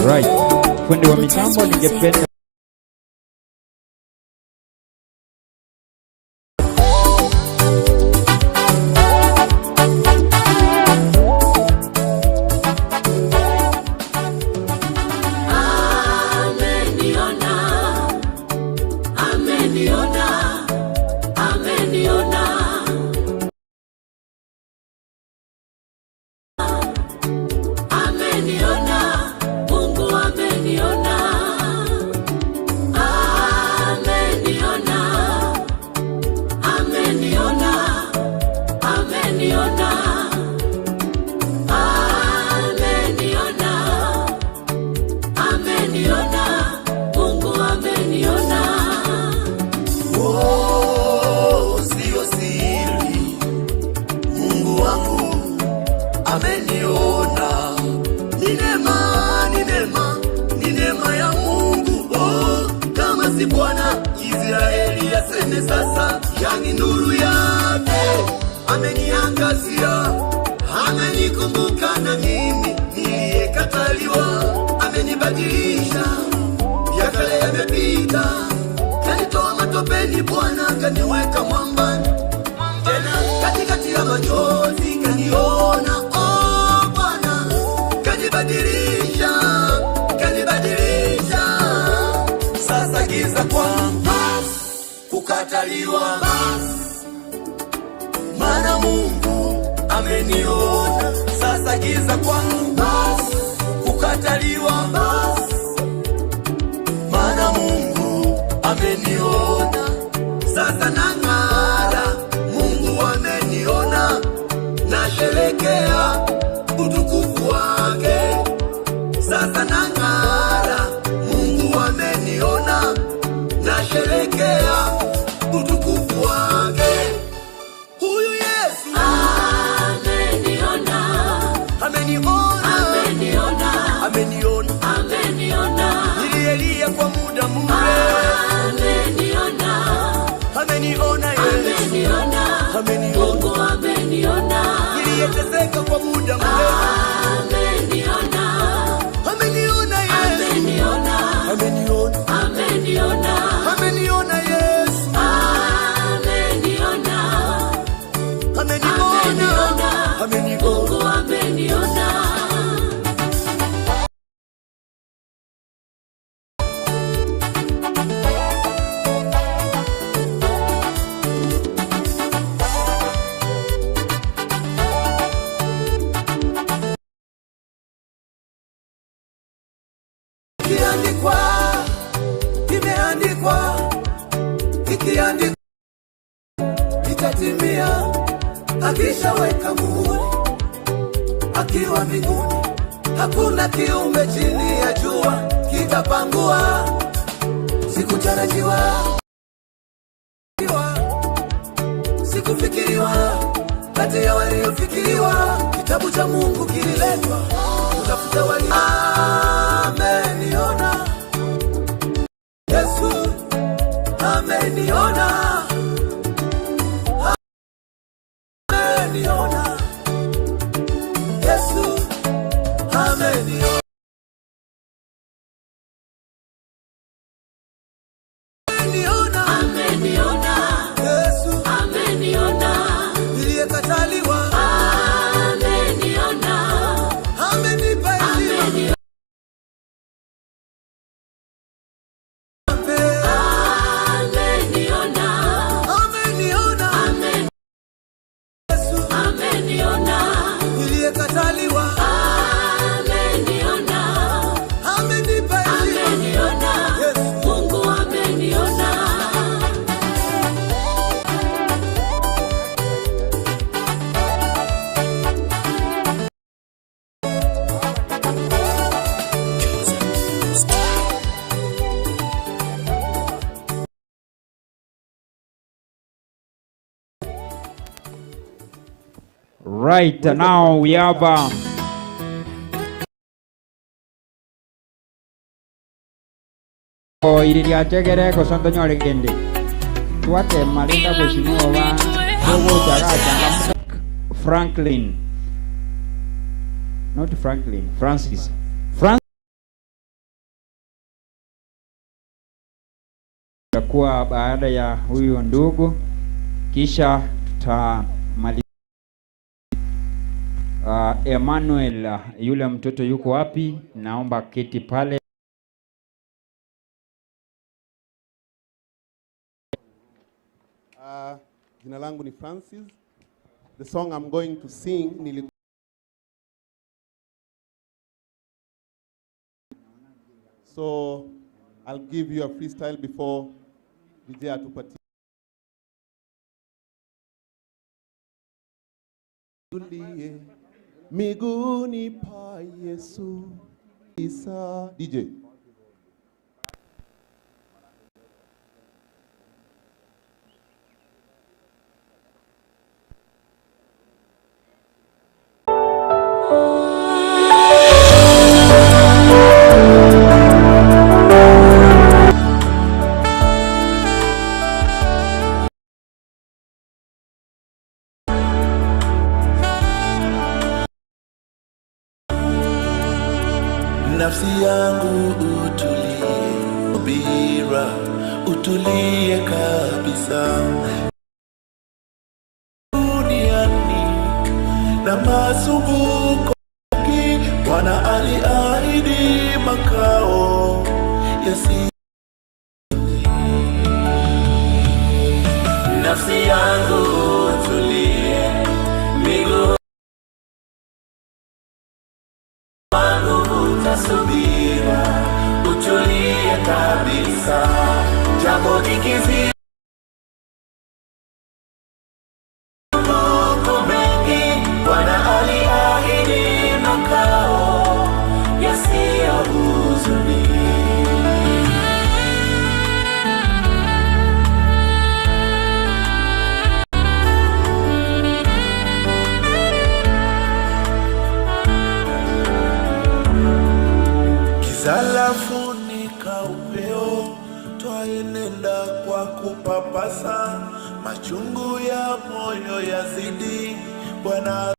Right. Fundi wa mitambo ningependa Bwana, Israeli aseme sasa, yani nuru yake ameniangazia, amenikumbuka na mimi niliyekataliwa, amenibadilisha, ya kale yamepita, kanitoa matopeni Bwana, kaniweka mwambani, tena katikati ya machozi kaniona, oh Bwana, kanibadilisha, kanibadilisha. Sasa giza kwangu, kukataliwa, maana Mungu ameniona. Sasa giza kwangu, kukataliwa, maana Mungu ameniona. Sasa nang'ara, Mungu ameniona, nasherekea utukufu wake. Sasa nang'ara, Mungu ameniona, nasherekea utukufu wake. Huyu Yesu ameniona, ameniona, ameniona, ameniona, ameniona. Nilielia kwa muda mrefu, ameniona, ameniona Yesu, ameniona, ameniona. Mungu ameniona. Niliyeteseka kwa muda mrefu, ameniona, ameniona Yesu, ameniona, ameniona, ameniona, ameniona Yesu, ameniona, ameniona, ameniona. Mungu ameniona. Ikiandikwa, imeandikwa, ikiandikwa itatimia. Akishaweka muhuri akiwa mbinguni, hakuna kiumbe chini ya jua kitapangua. Sikutarajiwa, sikufikiriwa, kati ya waliofikiriwa kitabu cha Mungu kililetwa kutafuta wali. Ameniona Yesu, ameniona, ameniona Yesu, ameniona, ameniona, ameniona Yesu, ameniona. Niliyekataliwa, ameniona, amenipa heshima, Right now we have iriria chegere kosonto nyore kende tuate malinda mheshimiwa wa dogo characha Franklin, not Franklin, Francis kwa baada ya huyu ndugu, kisha tutamaliza. Emmanuel, yule mtoto yuko wapi? Naomba keti pale. Jina langu ni Francis. The song I'm going to sing so I'll give you a freestyle before DJ atupatie. Miguuni pa Yesu Isa. DJ. nafsi yangu utulie, subira utulie kabisa. Duniani na masumbuko mengi, Bwana aliahidi makao yasi. Nafsi yangu utulie, miguu subira utulie kabisa, jambo likizi mambo mengi, Bwana aliahidi makao yasiyo huzuni. Zalafunika upeo, twaenenda kwa kupapasa, machungu ya moyo yazidi, Bwana.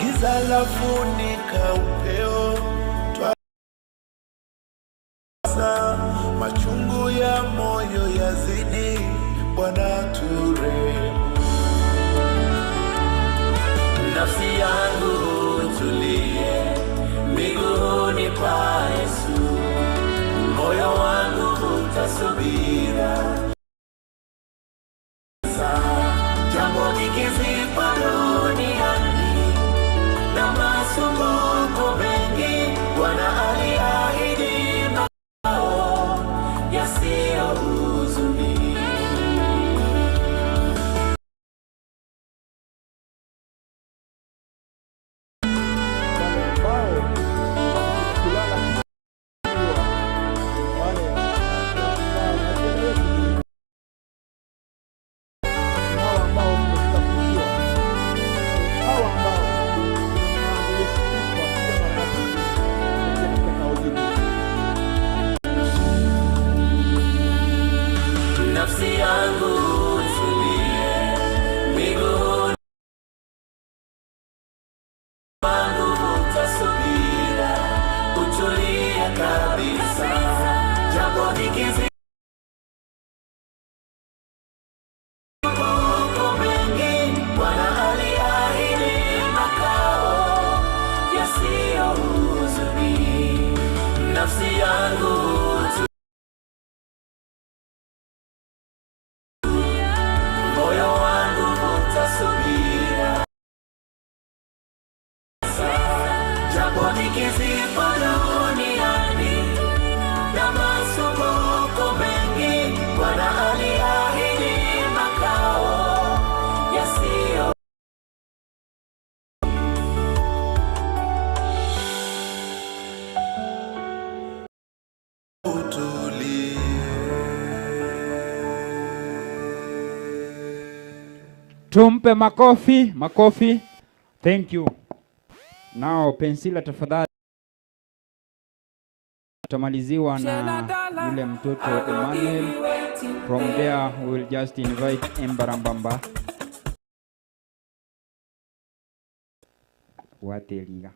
Giza lafunika upeo, twapasa, machungu ya moyo yazidi, Bwana turehemu. Nafsi yangu tulie, miguuni pa Yesu, moyo wangu utasubira. Jambo likizipa duniani na masumbuko mengi, Bwana aliahidi makao yasiyo huzuni. Nafsi yangu utulie, miguuni wangu utasubira, utulie kabisa, jambo likizi mambo mengi, Bwana aliahidi makao yasiyo huzuni. Nafsi yangu nikizipa duniani na masumbuko mengi, Bwana aliahidi makao yasiyo utulie. Tumpe makofi, makofi. Thank you. Now Pensila tafadhali. Tamaliziwa na yule mtoto Emmanuel. From there we will just invite Embarambamba. Wateliga.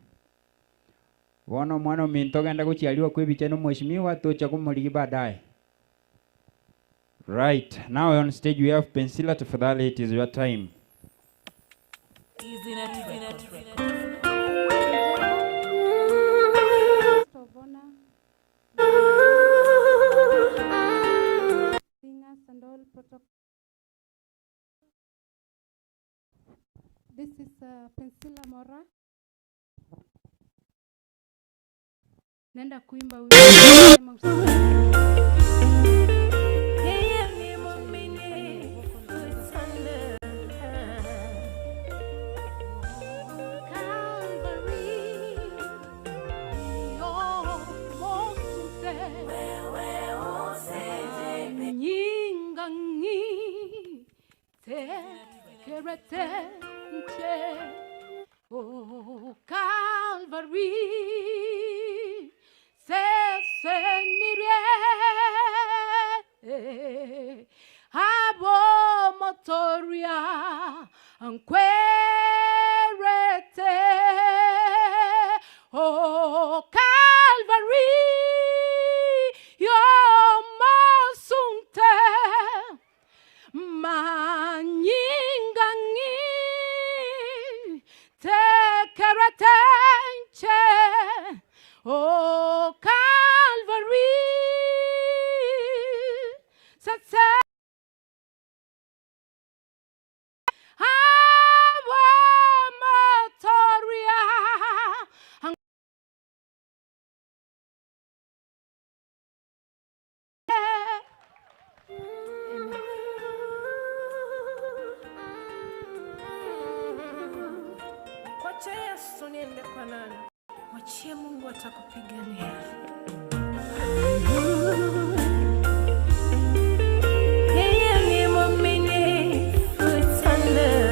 Wana mwana mintogenda kuchialiwa kwebicha no mheshimiwa tocha kumuligi baadaye. Right. Now on stage we have Pensila tafadhali, it is your time. This is Pensila Mora. Nenda kuimba oh Calvary, se mirie, abo motoria, anquerete, mwachie Mungu atakupigania. Yeye ni mwaminifu sana.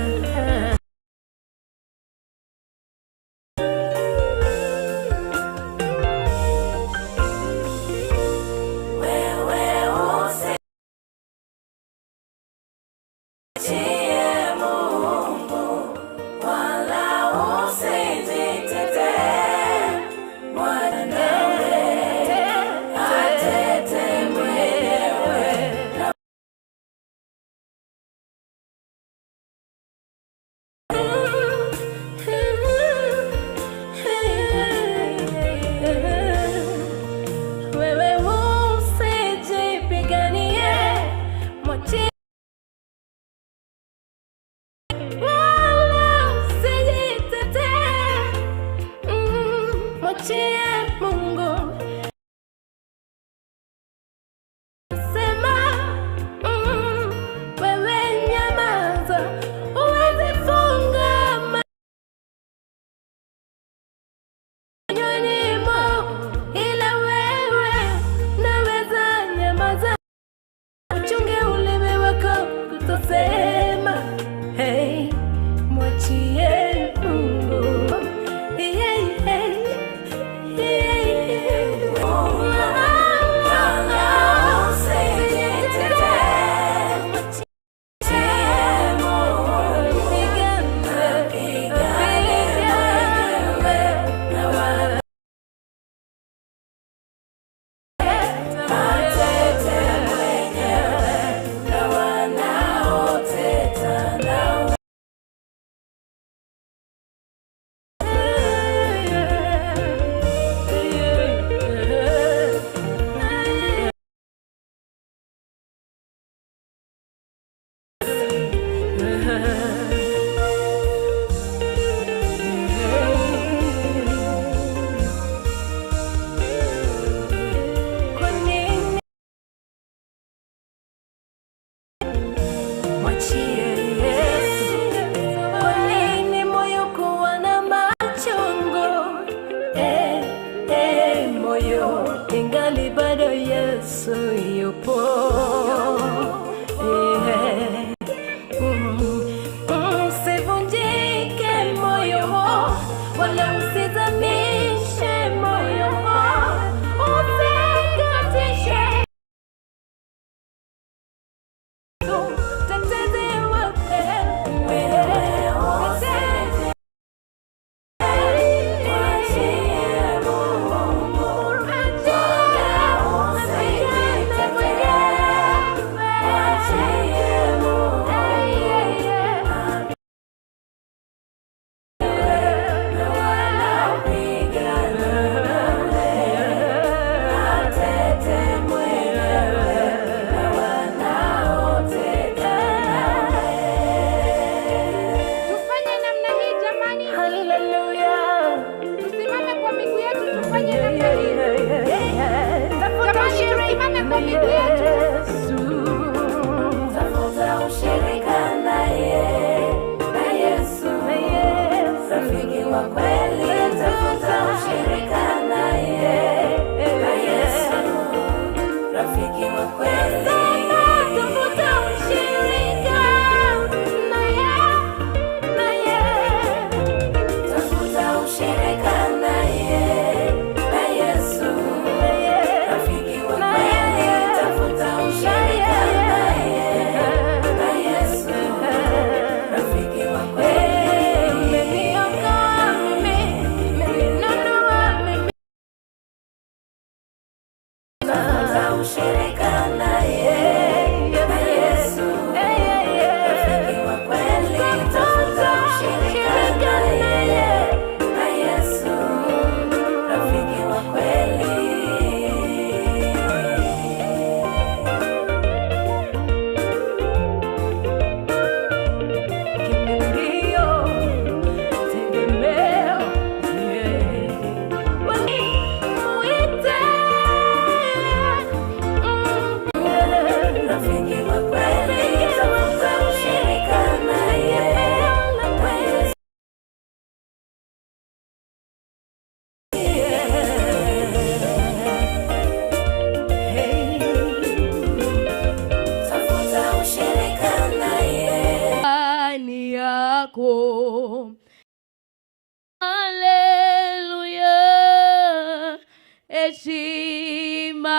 heshima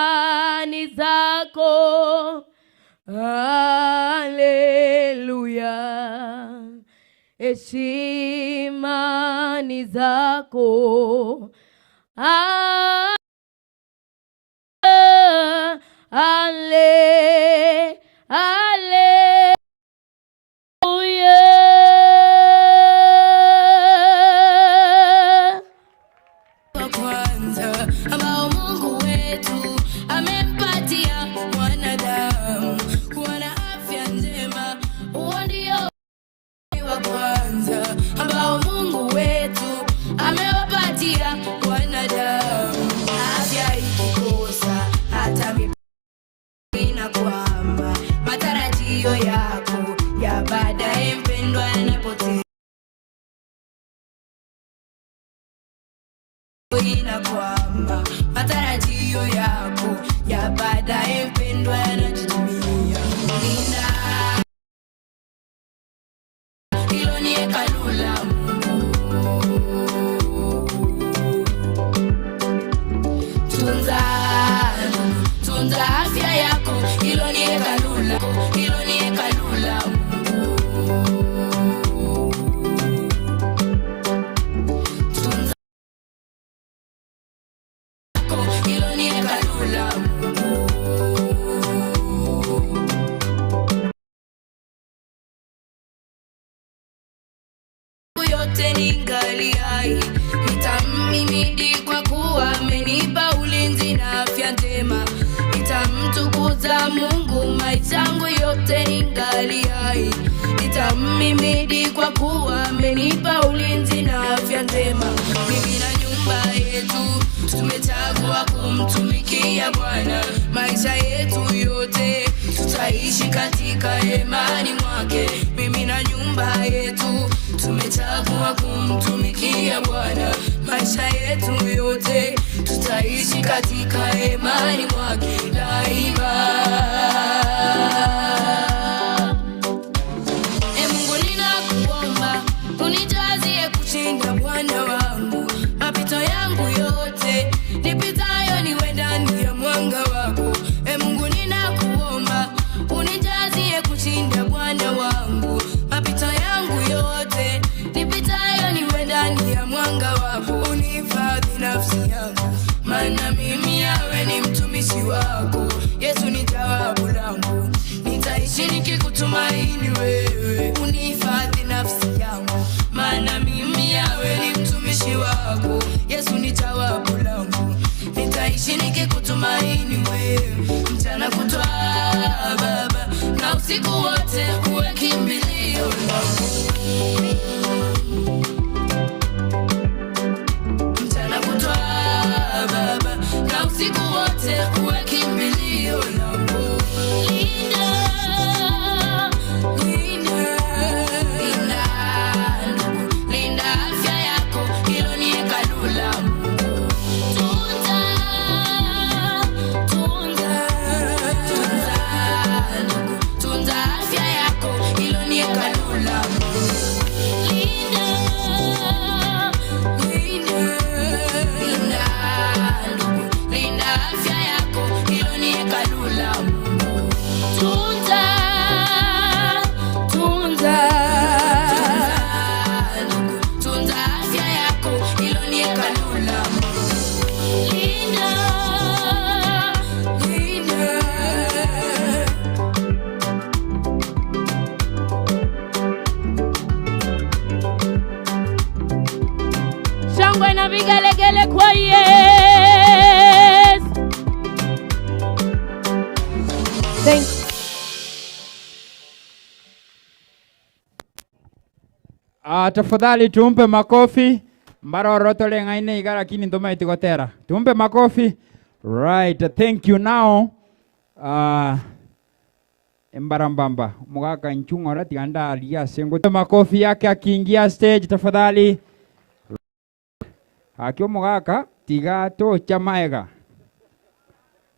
ni zako. Haleluya, heshima ni zako. Kwanza ambao Mungu wetu amempatia mwanadamu kuwa na afya njema, huo ndio wa kwanza ambao Mungu wetu amewapatia wanadamu. Afya ikikosa hata na kwamba matarajio yako ya baadaye mpendwa yanapotea. Ina kwamba matarajio yako ya baadaye mpendwa yanajitimia. Hilo ni hekalu la Mungu. Tunza afya yako. Hilo ni hekalu lako. Hilo ni hekalu la Mungu. Hilo ni hekalu la Mungu. Yote ningali hai, nitamhimidi kwa kuwa amenipa ulinzi na afya njema. Nitamtukuza Mungu maisha yangu yote ningali hai, nitamhimidi kwa kuwa amenipa ulinzi na afya njema. Mimi na nyumba yetu tumechagua kumtumikia Bwana. Maisha yetu yote tutaishi katika imani mwake. Mimi na nyumba yetu tumechagua kumtumikia Bwana. Maisha yetu yote tutaishi katika imani mwake daima. Mungu ninakuomba unijazie kushinda Bwana wangu. Mapito yangu yote nipitayo niwe ndani ya mwanga wako. Mungu ninakuomba unijazie kushinda Bwana wangu. Mapito yangu yote nipitayo niwe ndani ya mwanga wako. Unihifadhi nafsi yangu, maana mimi yawe ni mtumishi wako. Yesu ni jawabu langu, nitaishi nikikutumaini wewe. Unihifadhi nafsi yangu, maana mimi yawe ni mtumishi wako. Yesu ni jawabu langu, nitaishi nikikutumaini wewe. Mchana kutwa Baba na usiku wote uwe kimbilio langu. Mchana kutwa Baba na usiku wote uwe kimbilio langu. Linda afya yako, hilo ni hekalu la Mungu. Tunza afya yako, hilo ni hekalu la Mungu. Linda afya yako, hilo ni hekalu la Mungu. Tunza afya yako, hilo ni hekalu la Mungu. Shangwe na vigelegele kwa Yesu. Thank you. Tafadhali tumpe makofi. Mbaroroto lengaine igara kini ndoma itigotera. Tumpe makofi. Right, thank you now. Embarambamba. Mugaka nchungora tiganda alia sengo. Makofi yake akiingia stage tafadhali. Akio mugaka tiga to cha maega.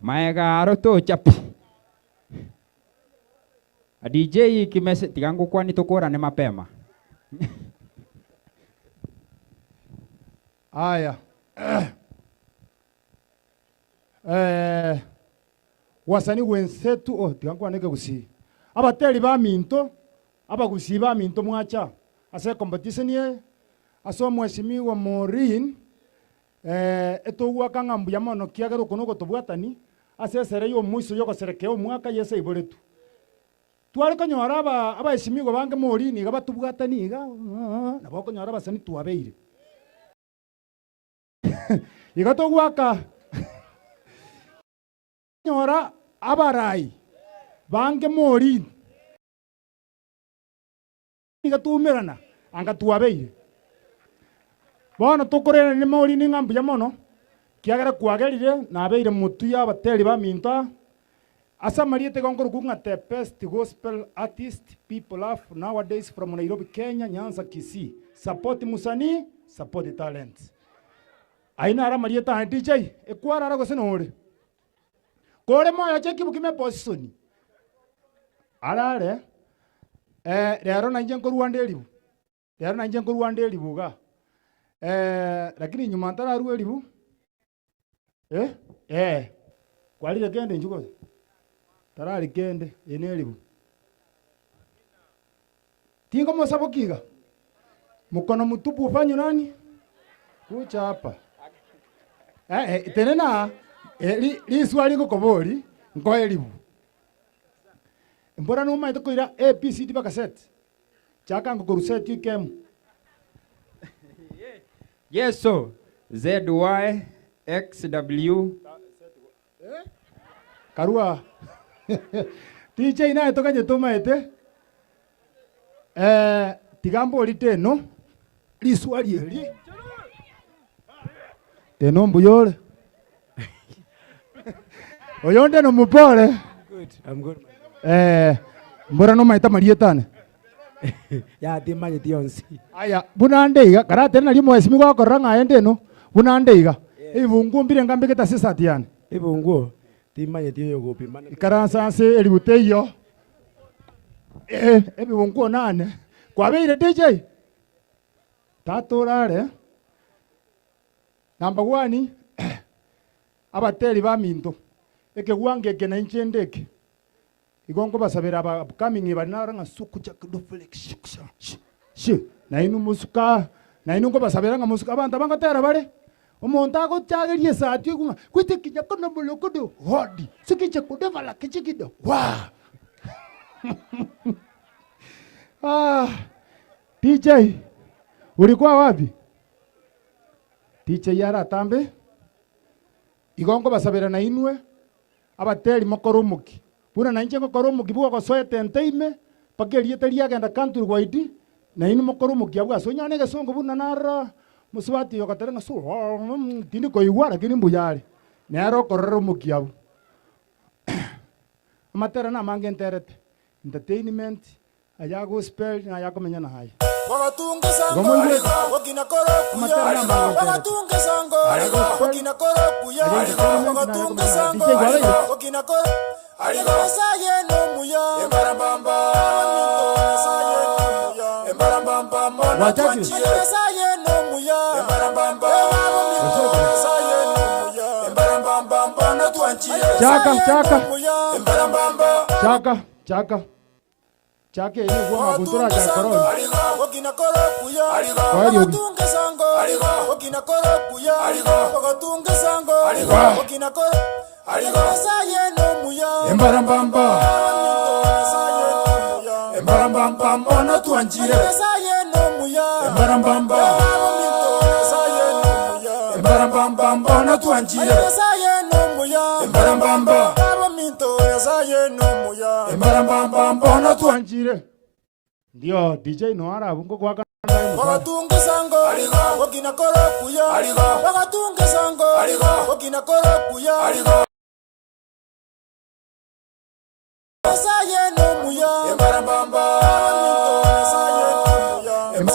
Maega aro to cha. DJ kimese tigangu kwani tokora ne mapema. Haya. wasani wensetu tigankwaneke gusi abateri ba minto abagusi ba minto mwacha ase competition ye aso mheshimiwa Maureen etogwa kangambu ya mono kiagero kuno gotobwatani ase sere yo mwiso yo goserekea omwaka yese iboretu twari konyora abaheshimiwa bange Maureen iga batubwatani iga nabo konyora basani twabeire iga togwaka nyora abarai bange Maureen iga tumerana anga twabeire bono tukorera ni Maureen ngambu ya mono kiagera kwagerire nabeire mutu ya bateri ba minta asa mariete gonkoro kunga the best gospel artist people have nowadays from Nairobi, Kenya, Nyanza, Kisii. Support musani, support the talent. Aina ara marieta DJ ekwara ara gosenore kore moyo cheki bukime position arare rero nanje nkoruande elibu rero nanje nkoruande elibu ga lakini nyuma ntararu elibu kwali kende njuko tarari kende ene elibu tingo mosabokiga mukono mutupu ufanyo nani kucha hapa tenena li swali ngo kobori ngo elibu mbora no maito koira ABCD baka set chaka ngo koruset ikem yeso ZY XW karua DJ na etoka nyetoma ete tigambo liteno li swali eli teno mbuyole oyonde no mupole Good, I'm good. mbora no maita marietane ya timanye tionsi aya bunandeiga karate na limo esimi kwa koranga ende no bunandeiga ibungu mbire ngambe keta sisa tiane ibungu timanye tiyo gopi mana ikaransa se elibuteyo ebungu nane kwabeire DJ tatorare Number 1 abateri ba minto ekegwange kena inchendeke igongo basabira upcoming banaranga sukuja kudoflex na inu musuka na inu ngo basabira nga musuka abantu bangatera bare umuntu ago cyagerie sati kunga kwite kijya kono bolokodo hodi sikije kudevala kichikido wa DJ ulikuwa wapi DJ yara tambe igongo basabira na inwe abateri mokoromuki buna nanje ngokoromuki bwa gosoete nteime pakerie teri agenda country wide na inu mokoromuki abwa sonyane gesongo buna nara muswati yokaterenga so tindi koigwara kini mbuyale nero kororomuki abu amatera na mangenterete entertainment aya gospel na aya komenya na hai wagatunga sango wakina korokuya wagatunga sango wakina korokuya wagatunga sango wakina koro saye no muya embarambamba saye no muya embarambamba mona twanchire saye no muya embarambamba saye no muya embarambamba mona twanchire chaka chake ni kwa mabuntura cha koroni wakina korokuya wagatunga sango wakina korokuya wagatunga sango wakina koro saye no muya embarambamba saye no muya embarambamba mona twanchire saye no muya embarambamba saye no muya embarambamba mona twanchire saye no muya embarambamba minto saye no muya embarambamba mona twanchire ndio DJ no ara bungo kwa wagatunga sango wakina korokuya wagatunga sango wakina korokuya saye no muya embarambamba saye no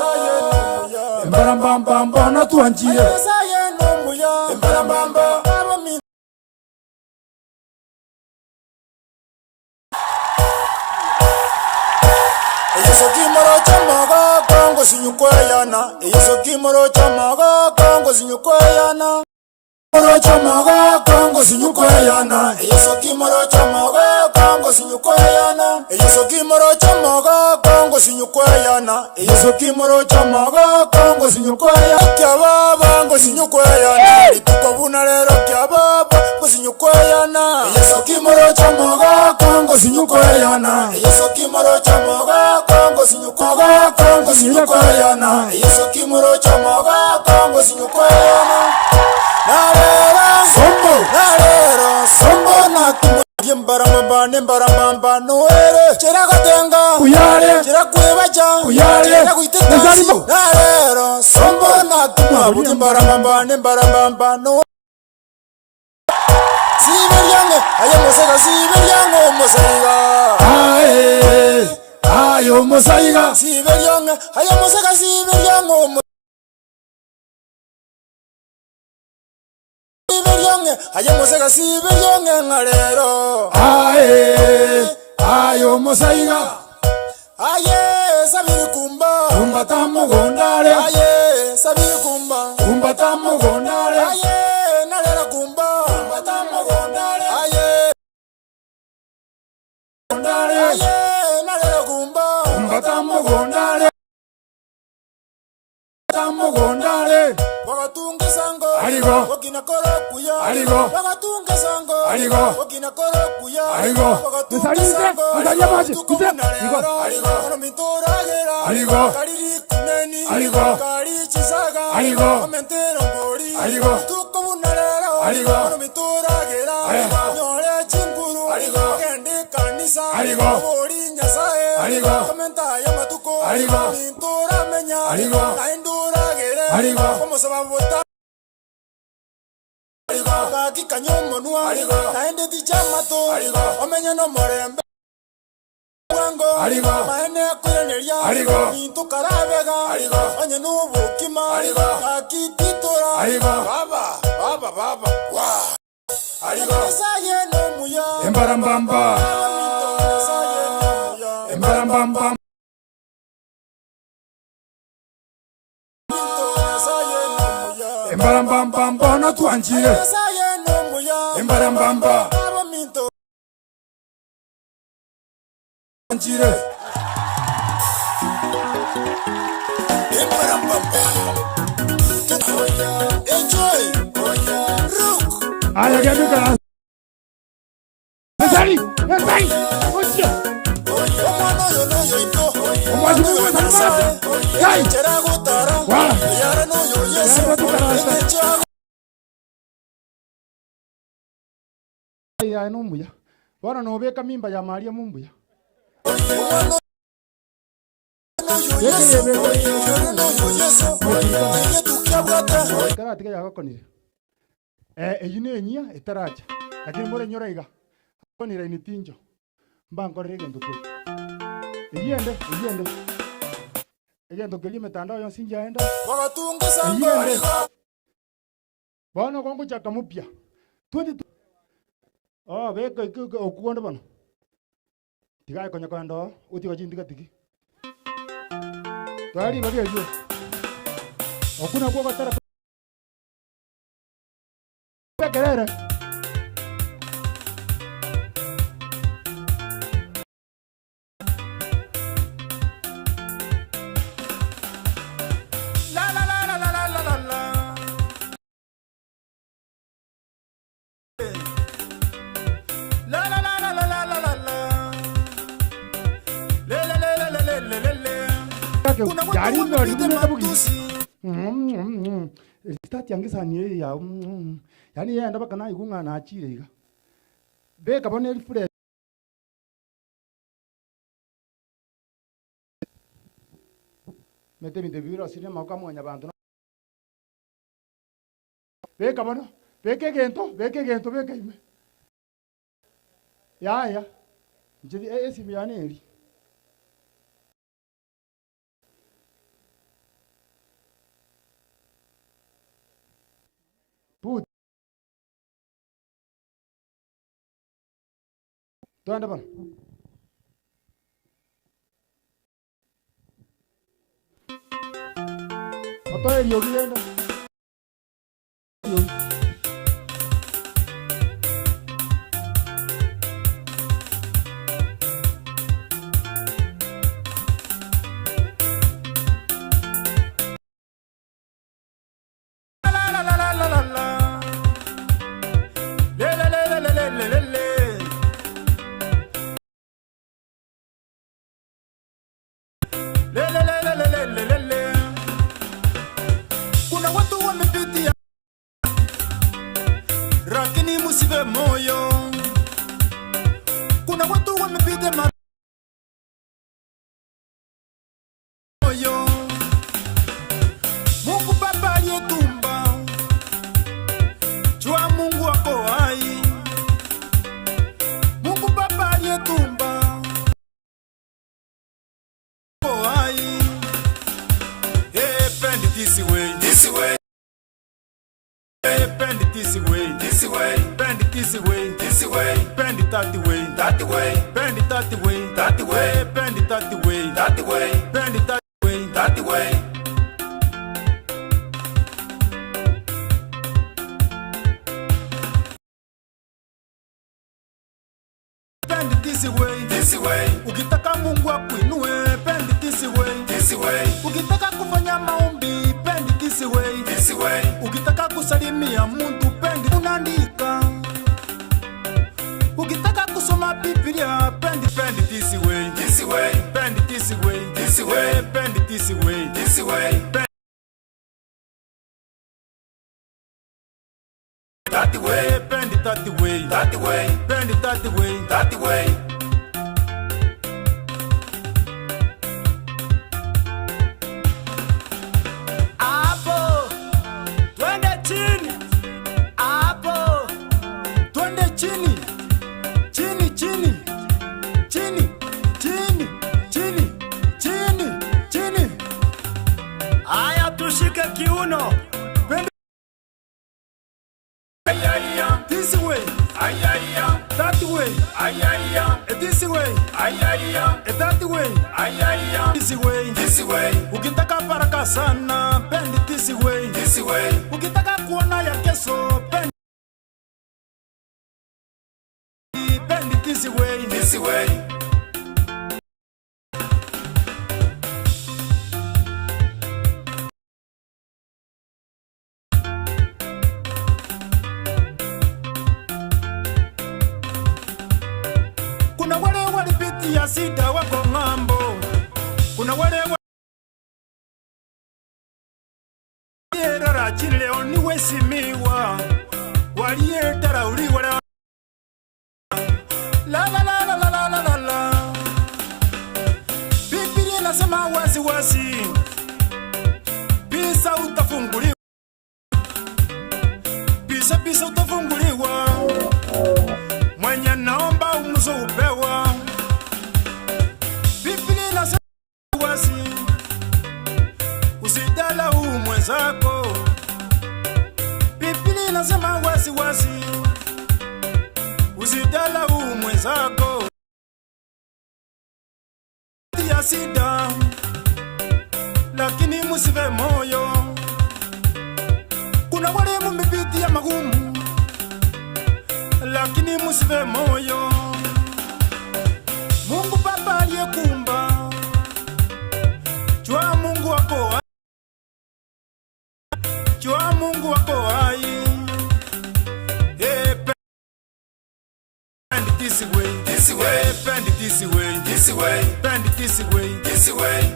muya embarambamba mona twanchire saye no muya embarambamba Yesokimoro chamaga kongo sinyukweyana Yesokimoro chamaga kongo sinyukweyana Moro chamaga kongo kongo sinyukweyana Yeso kimoro chamogo kongo sinyukweyana Yeso kimoro chamogo kongo sinyukweyana Yeso kimoro chamogo kongo sinyukweyana Kya baba ngo sinyukweyana Lituko buna lero kya baba ngo sinyukweyana Yeso kimoro chamogo kongo sinyukweyana Yeso kimoro chamogo kongo sinyukweyana kongo sinyukweyana Yeso kimoro chamogo kongo sinyukweyana Nalero sombo na kimwe mbaramba noere chera gatenga uyare chera kwebacha uyare chera kuitetazi nalero sombo na kimwe mbaramba no Sibiryange ayo mosaiga ayo mosaiga Sibiryange ayo mosaiga Ayo mosaiga Sibiryange ngalero ayo mosaiga sabiri kumba tamo gondare sabiri kumba tamo gondare nalera kumba tamo gondare nalera kumba tamo gondare wagatunga sango wakina koro kuya wagatunga sango wakina koro kuya wagatunga sango kono mintoragera kariri kuneni kari chisaga komentero ngori tuko bunarero kono mintoragera nyore chinguru kende kanisa bori nyasaye komenta ya matuko mintora menya nainduragera como sababota Kaki kanyomonwa naende tichamato omenya no morembe wango maene kuyeneria mintu karabega onye nubukima kaki titora baba wa saye no muya embarambamba Embarambamba no tuanjire Embarambamba Anjire Embarambamba Enjoy Rook Aya gaduka Mesari Ocha ya numbuya bora no beka mimba ya Maria mumbuya eyine enyia etaraja lakini more nyoraiga konira ini tinjo mbango rege ndukwe Ejendo keli metandao yon sinjaenda wagatunga sango bana kongo chaka mupya 22 beka okugonda bana tigai konya kwando uti wajindika tiki twali babia jo okuna kwa tara bekerere Start yangisa ni ya yani yenda bakana igunga na achire iga beka bone fure mete mi debiro asine makamo nya bantu beka bono beke gento beke ime ya njidi esi miane eri Put. Tuanda bana. Otoe yogienda. lakini musive moyo. Kuna watu wamepiga moyo. Mungu Baba aliyetumba, jua Mungu wako hai. Mungu Baba aliyetumba, wako hai. Bend it this way, this way. Bend it this way, this way. Bend it this way, this way. Bend it that way, that way. Bend it that way, that way. Bend it that way, that way. Bend it that way, that way. Bend it this way, this way. Ukitaka Mungu akuinue, bend it this way, this way. Ukitaka kufanya maombi, bend it this way, this way. Ukitaka kusalimia mtu, bend it unaandika. Ukitaka kusoma Biblia, bend it this way, this way. Bend it this way, this way. Bend it this way, this way. That way, bend it that way, that way. Bend it that way, that way. Hapo twende chini, hapo twende chini, chini chini, chini chini, chini chini, chini. Haya, tushike kiuno. This way, that way, this way, that way, this way. Ukitaka baraka sana, bend it this way, this way. Ukitaka kuona ya kesho, bend it this way, this way. Kuna wale walipitia sida wako ng'ambo. Kuna wale walierara chileo ni wesimiwa. Walietara uliwa la la la la la la la la la. Biblia inasema wazi wazi, bisa utafunguliwa, bisa utafunguliwa. Mwenye naomba umzo upewa. Biblia inasema wazi, usidala mwenzako. Biblia inasema wazi wazi, usidala mwenzako. Ya sida, lakini musive moyo. Kuna wale mumepitia magumu, lakini musive moyo. Mungu Baba aliyekumba, jua Mungu wako hai. Jua Mungu wako hai. Bend it this way, this way. Bend it this way, this way. Bend it this way, this way.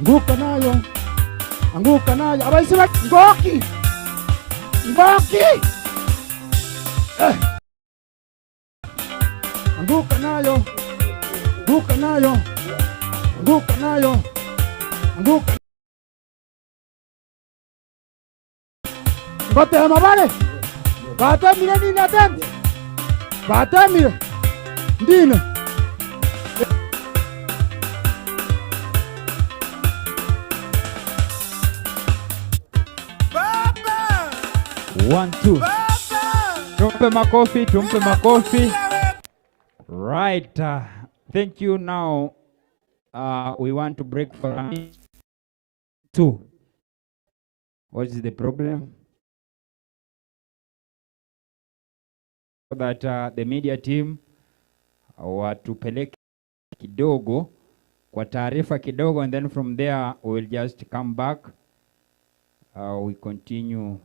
Anguka nayo, anguka nayo. Abaisi ba ngoki, ngoki. Anguka nayo, anguka nayo, anguka nayo, anguka. Ngote mabale, bata mire ni natem, bata mire, dine. 1 2. Tumpe makofi. Right. Thank you. Now we want to break for a minute. 2. What is the problem? So that the media team watupeleke kidogo kwa taarifa kidogo, and then from there we will just come back. We continue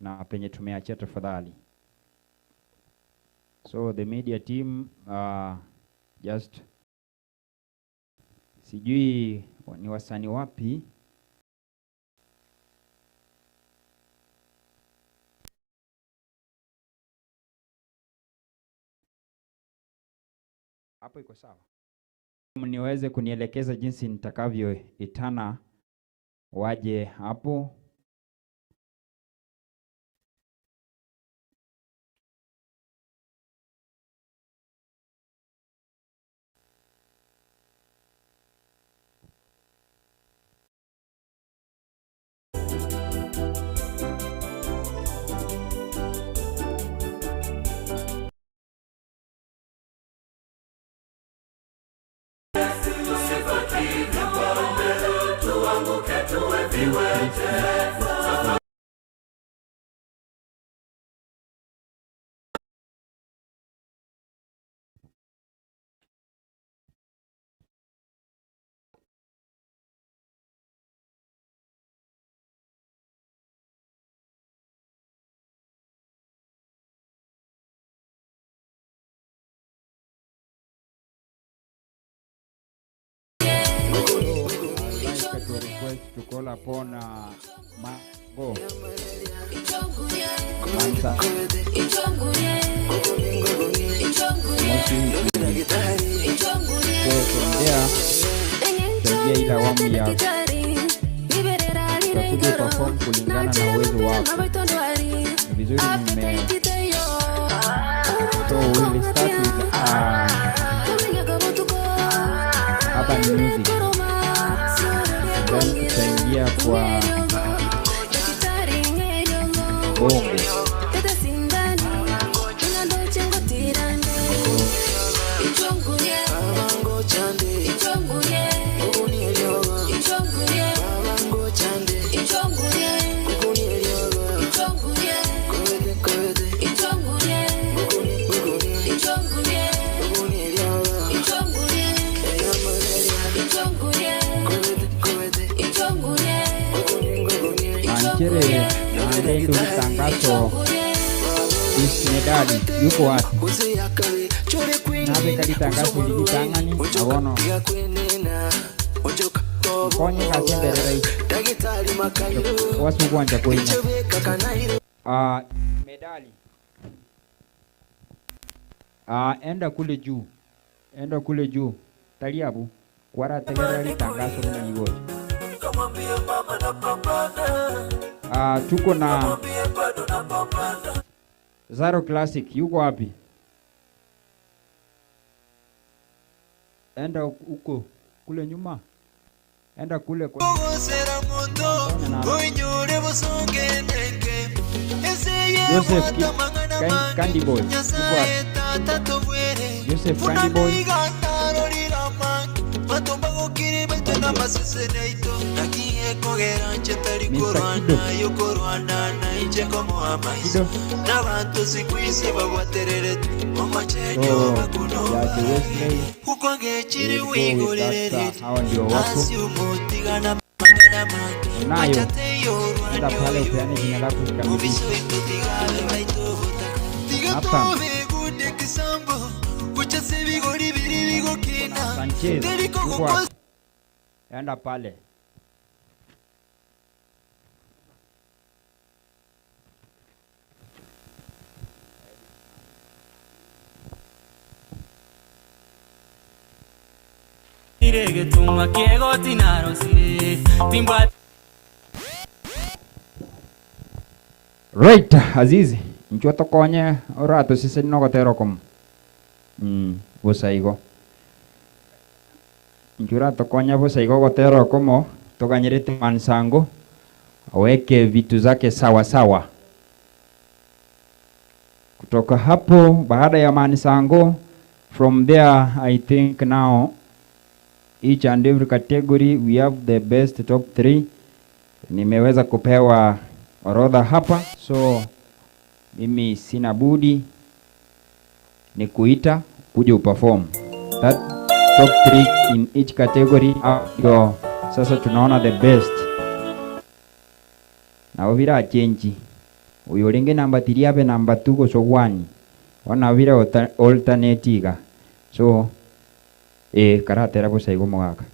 na penye tumeachia tafadhali. So the media team just sijui ni wasanii wapi hapo, iko sawa? Mniweze kunielekeza jinsi nitakavyoitana waje hapo. Request to call upon Mango Mansa saidia ile awamu ya utakuja perform kulingana na uwezo wako. Ni vizuri so we will start with urban music, then tutaingia kwa bongo. Chere na ndio tangazo medali yuko wapi? Nabe kali tangazo lilitangani awono konye kasenderera wasu kwanja koina medali enda kule juu taliabu kwara tegera tangazo na niwo. Tuko na Zaro Classic, yuko wapi? Enda huko kule nyuma, enda kule kwa Joseph Candy Boy, yuko wapi? Joseph Candy Boy. Hawa ndio watu nayo enda pale upeane jina lako kikamilifu hapa. Sanchez enda pale. Right, Azizi, nchuoto konye orato sisi nokotero kom. Busaigo. Nchurato konye busaigo kotero komo tokanyerete mansango aweke vitu zake sawa sawa. Kutoka hapo baada ya Manisango, from there I think now each and every category we have the best top 3. Nimeweza kupewa orodha hapa, so mimi sina budi ni kuita kuja uperform that top 3 in each category. Sasa tunaona the best na ovira change uyo lenge number 3 abe number 2 go so 1 wana ovira alternate ga so karatera ko saigo mwaka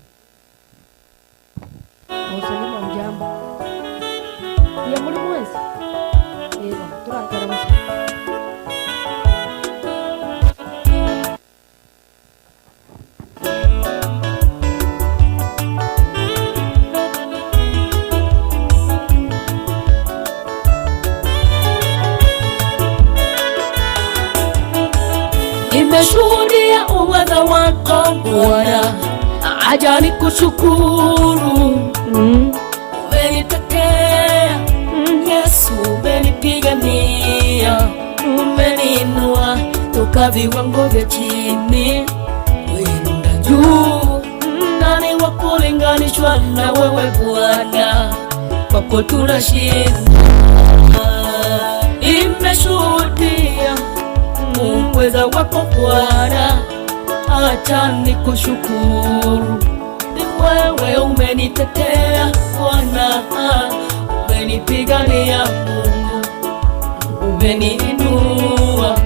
Musalima mjambo. Ya muri mwezi. Yego, turakara musa. Nimeshuhudia uweza wako Bwana, acha nikushukuru. Umenitetea Yesu, umenipigania, umeniinua toka viwango vya chini, uinua juu. Nani wa kulinganishwa na wewe Bwana? Kwako tunashinda. Nimeshuhudia uweza wako Bwana, acha nikushukuru. Ni wewe umenitetea Bwana, umenipigania Mungu, umeniinua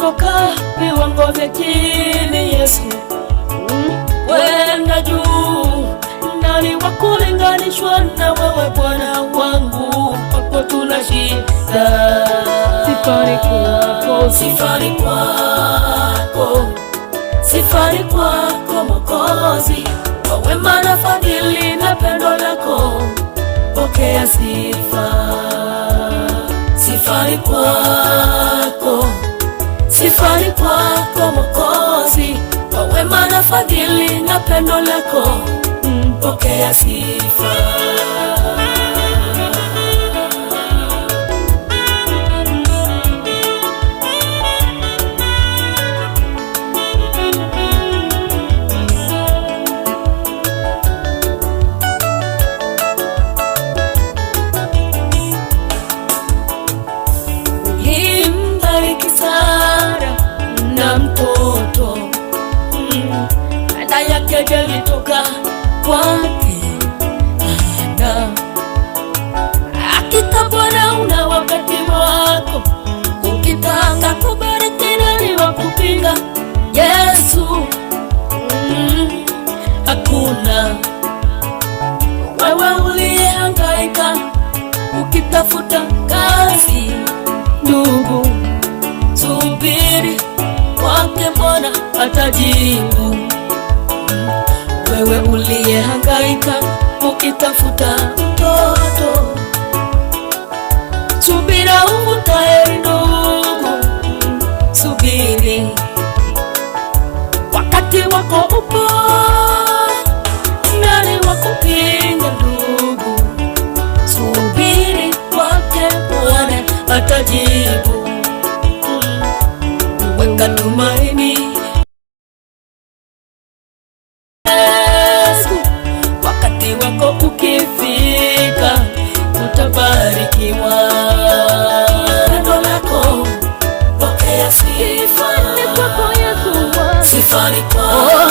toka viwango vya chini Yesu, wenda juu. Nani wa kulinganishwa na wewe Bwana wangu? Kwako tunashinda. Sifani kwako, sifani kwako, sifani kwako Mwokozi, kwa wema na fadhili na pendo lako, pokea sifa. Sifani kwako, sifani kwako Mwokozi, kwa wema na fadhili na pendo lako, pokea sifa. Himbariki Sara na mtoto, dada yake alitoka kwake Ana. Hakika Bwana una wakati wako, ukitaka kubariki nani wa kupinga? Yesu, hakuna. Wewe uliyehangaika ukitafuta kazi, ndugu, subiri kwake, Bwana atajibu. Wewe uliyehangaika ukitafuta mtoto, subira uvutae ndugu, subiri wakati wako upo. Nani wakupinga ndugu? Subiri kwake, Bwana atajibu. Weka tumaini Yesu, wakati wako ukifika utabarikiwa. Pendo lako pokea sifa. Sifani kwako,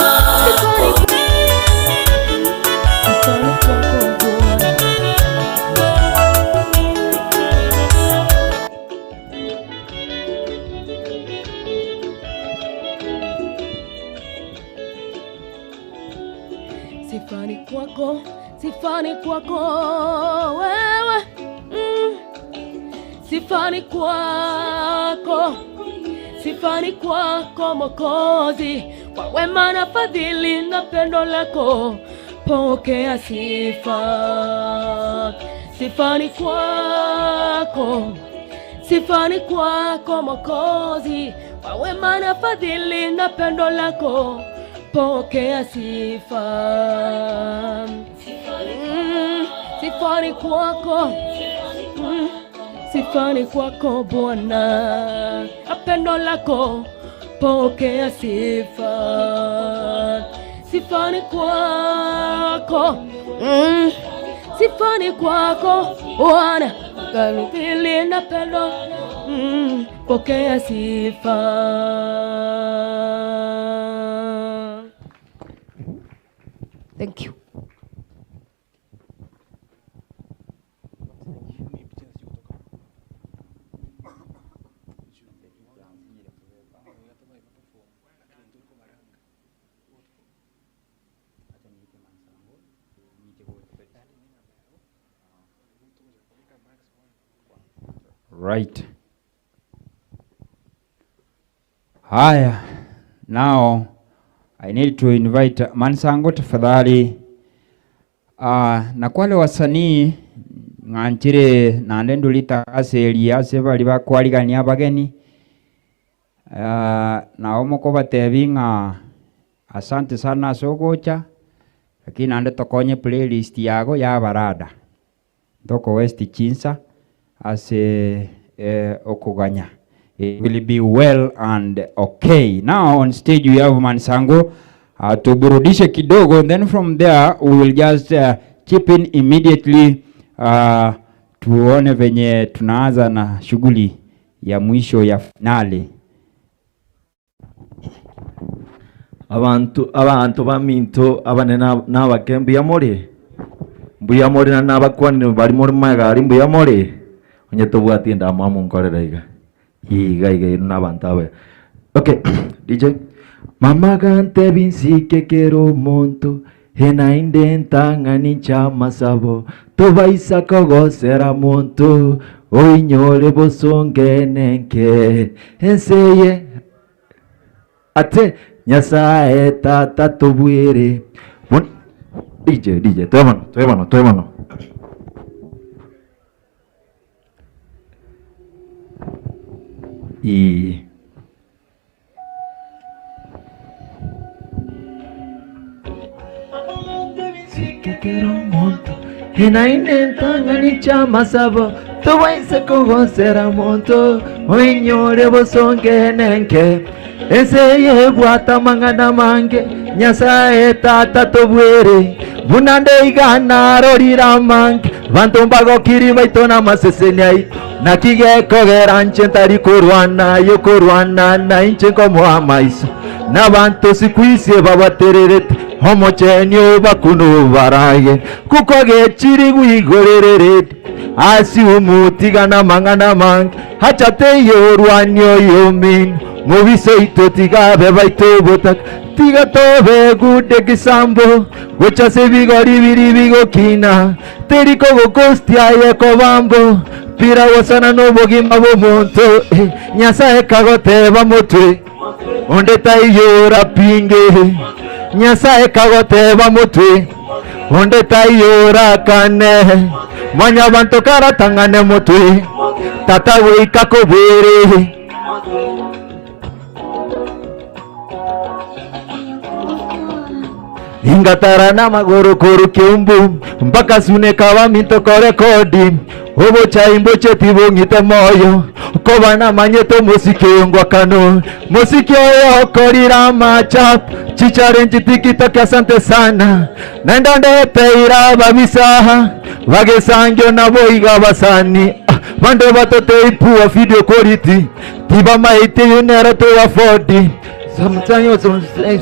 Sifani kwako, sifani kwako wewe, sifani kwako, sifani kwako Mwokozi, kwa wema na fadhili na pendo lako, pokea sifa. Sifani kwako, sifani kwako Mwokozi, kwa wema na fadhili na pendo lako, pokea sifa. Sifani kwako, sifa ni kwako Bwana, pendo lako pokea sifa. Sifa ni kwako, sifa ni kwako Bwana, kalipili na pendo, pokea sifa. Thank you. Right. Haya, now I need to invite Mansango tafadhali. Na kwale wasanii nganchire nandendo litakaseli ase bali bakwaligania abageni. Na omoko batebinga asante sana sogocha, lakini ande tokonye playlist yago ya barada. Doko West Chinsa ase okuganya. It will be well and okay. Now on stage we have Mansango tuburudishe kidogo, and then from there we will just chip in immediately tuone venye tunaanza na shughuli ya mwisho ya finale. Abantu baminto abanena n'abakembi yamore mbuyamore na nabakwani bari muri magari mbuyamore onye tobwati ndamwa munkorera iga n'abantu abe. Okay. DJ mama gante binsike kero monto hena indenta ni chama sabo tobaisa kogosera monto oinyore bosongenenke enseye ate nyasaye tata tobwere DJ toemano hena indenta ni chama sabo tobaisa kogosera monto oinyore bosongenenke ese bwata mangana mange nyasaye tata tobwere bunande igana rorira mange bantu mbagokiri baitona maseseniai nakige kogera nchentari kurwana yokurwana na inche komo amaiso na bantu sikuisie babatererete homochenyo bakunu barage kukoge chiri gwigorererete asi umutigana mangana mange hachate yorwanyo yomin Movise ito tiga beba ito botak tiga tobe gude kisambo gocha se bigori biri bigo kina teriko gokostia ye kobambo pira wasana no bogi mabo monto nyasa ekagote bamotwe onde tayora pinge nyasa ekagote bamotwe onde tayora kane manya banto kara tangane motwe tata wika kobere ingatara na magoro koru kiumbu mpaka sune kawa minto kore kodi obo chaimbo cheti bongite moyo koba na manyeto musiki ngwa kano musiki oyo korira machap chicharenji tikita kia asante sana nenda ndete ira babisaha vagesangyo na boiga basani bande batote ipuwa video quality tiba maiti yunera to afford samtanyo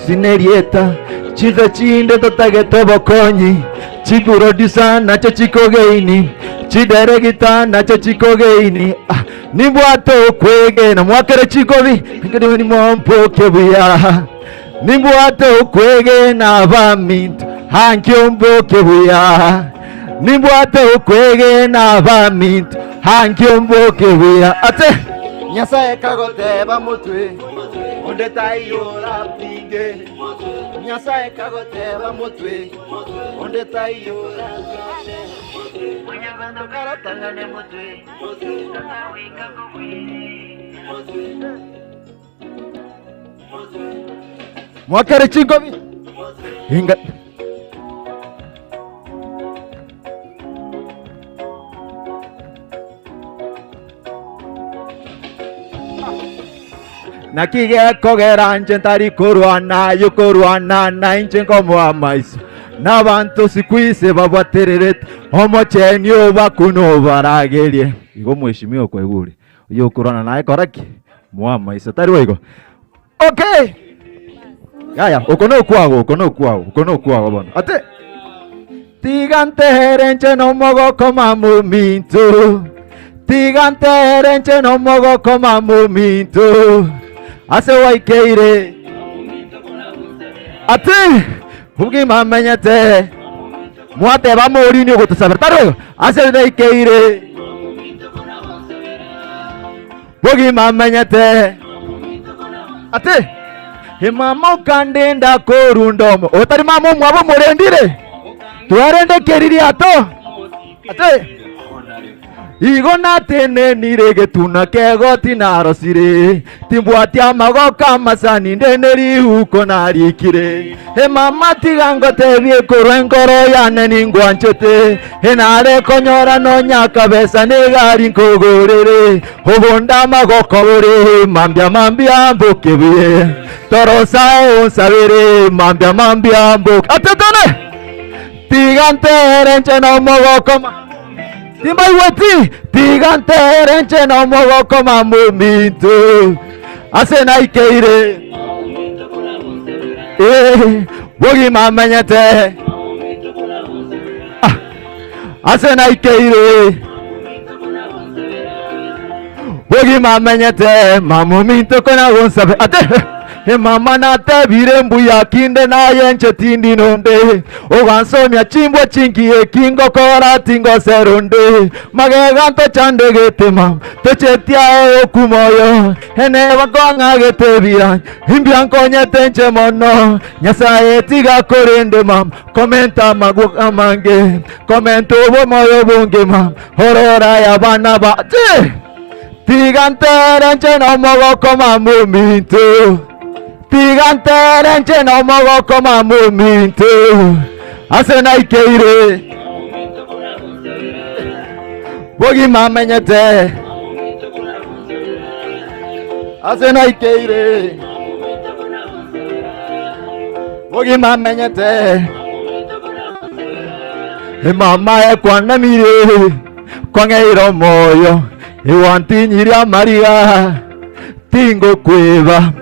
sinerieta chiza chinde totage tobo konyi chikuro disa nacho chikogeini chidere gita nacho chikogeini nimbwato kwege na mwakere chikovi ngedi ni mompo kebuya nimbwato kwege na baminto hankyombo kebuya nimbwato kwege na baminto hankyombo kebuya ate nyasaye kagote bamutwe onde tayora pinge nyasaye kagote bamutwe onde tayora munyabando karatangane mutwe tawika mwakare chingobi inga na kigekogera nje ntari kurwana yukurwana na inje ngomo amaiso n'abantu sikwise babatererete omocheni obakuno baragerie igo mweshimiwa kwa iguri yukurwana naye koraki mwamaiso tari wego. Okay, yaya ukono kwago bona ate tiganterenche no mogo koma mumintu tiganterenche no mogo koma mumintu ase waikeire ate ubwima menyete mwate bamuri ni gutusabira taro ase waikeire ubwima menyete ate himama ukandenda korundomo otari mama mwabo murendire tuarende keriri ato ate igo natene nirege tunakego tinarosire timbwatia magoka masani ndeneri huko narikire he mama tigango tebie korengoro yane ningwanchete he nare konyora no nyaka besa negari nkogorere hobonda magoko bore mambia mbokebie torosao sabere mambia mbok atetone tiganterenche no mogokoma timbai wati tiganterenche no mogokoma mumintu ase naikeire bogi mamenyete ase naikeire bogi mamenyete mamumintu kona gonsabe ate he mama na tebire mbuya kinde na yenche tindi nonde ogansomya chimbwe chingie kingo kora tingo seronde mageganto chande gete mam tochetia okumoyo hene bakonga gete bira imbian konye tenche mono nyasaye tiga korende mam komenta maguka mange komento bo moyo bunge mam horora ya bana ba tiganterenche no mogo koma mumintu tiganterenche no mogo koma mumintu ase naikeire bogi mamenyete ase naikeire bogi mamenyete mama ekwana mire kwangeiro moyo iwantinyiria mariga tingo kweva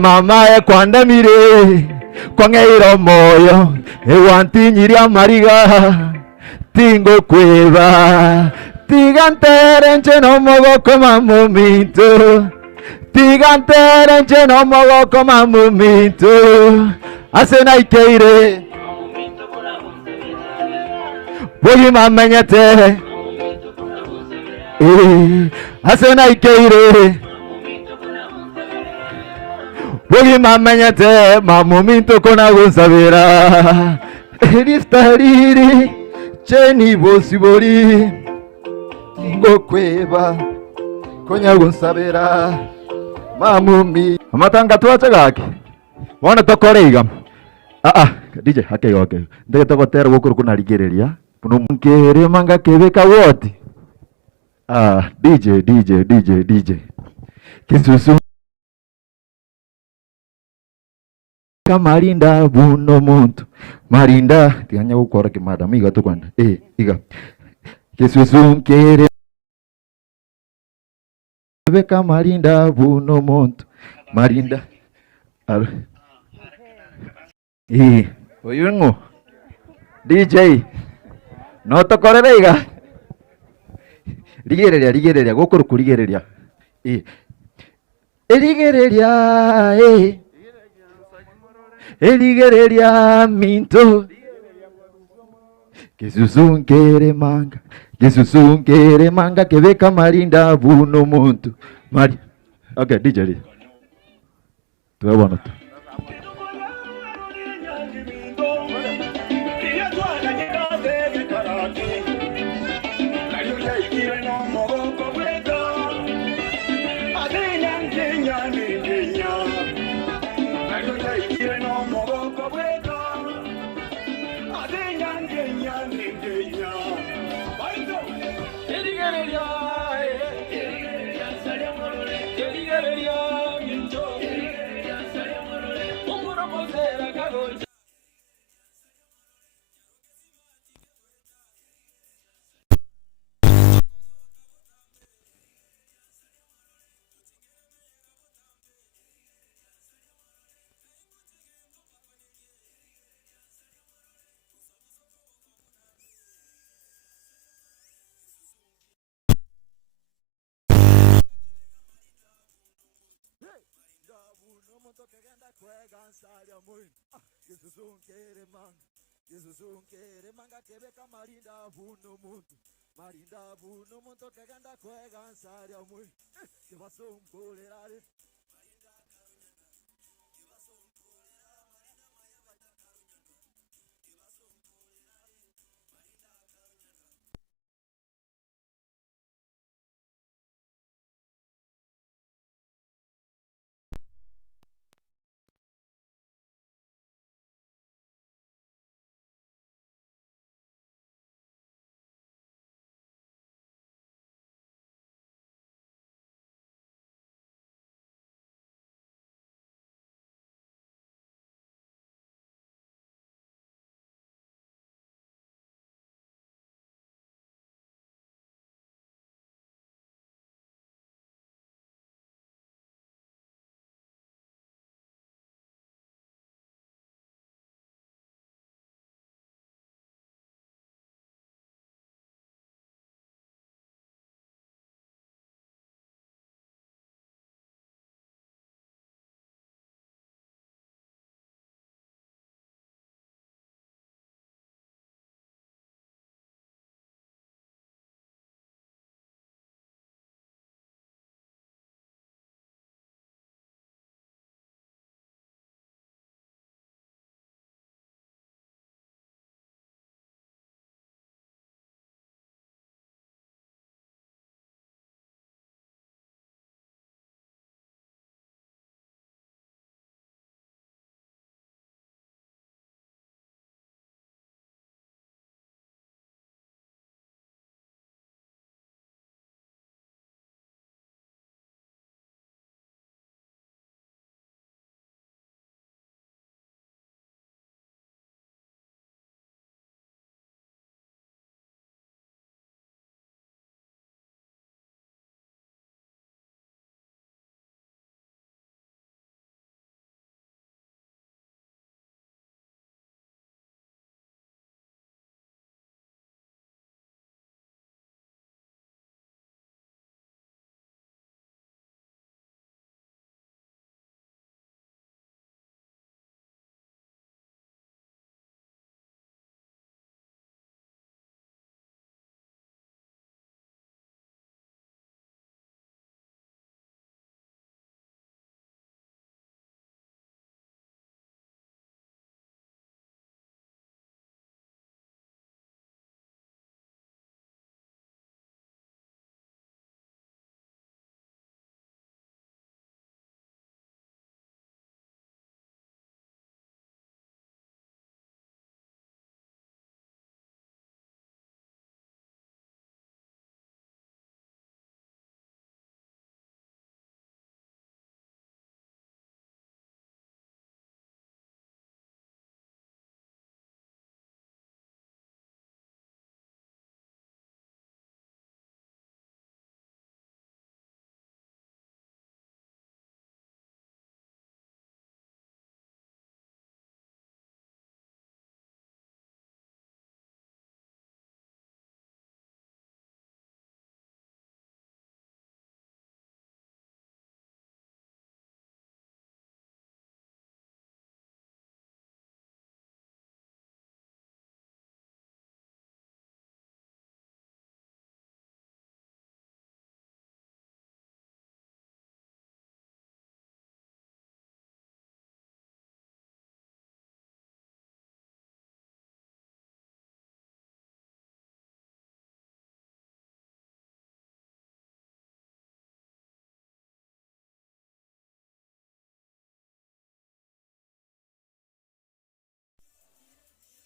mama ekwandamire kwangeiro moyo iwantinyiria mariga tingo kweva tiganterenche no mogo koma mumintu tiganterenche no mogo koma mumintu ase naikeire bogi mamenyete ase naikeire bogi mamenyete mamumintu kona gunsabira riftariri cheni bosibori ngokweba konya gunsabira mamumi amatanga tuache gake wana tokoreiga DJ hakego okay ndege tokotera gukuru kuna rigereria kuno mungere manga kebeka wote DJ kisusu kamarinda buno muntu marinda tianya gukora kimada miga tukwanda iga kisusu kere beka marinda buno muntu marinda oyungu DJ no tokorere iga rigereria gukuru kurigereria erigereria minto kisusunkere manga kebeka marinda buno muntu mari okay DJ tuwe bwana tu Eligereria, muntu kegenda kwega nsalia mwini gisusunkere manga gisusunkere manga kebeka marinda vuno muntu marinda vuno muntu kegenda kwega nsalia mwini kibasumbulerare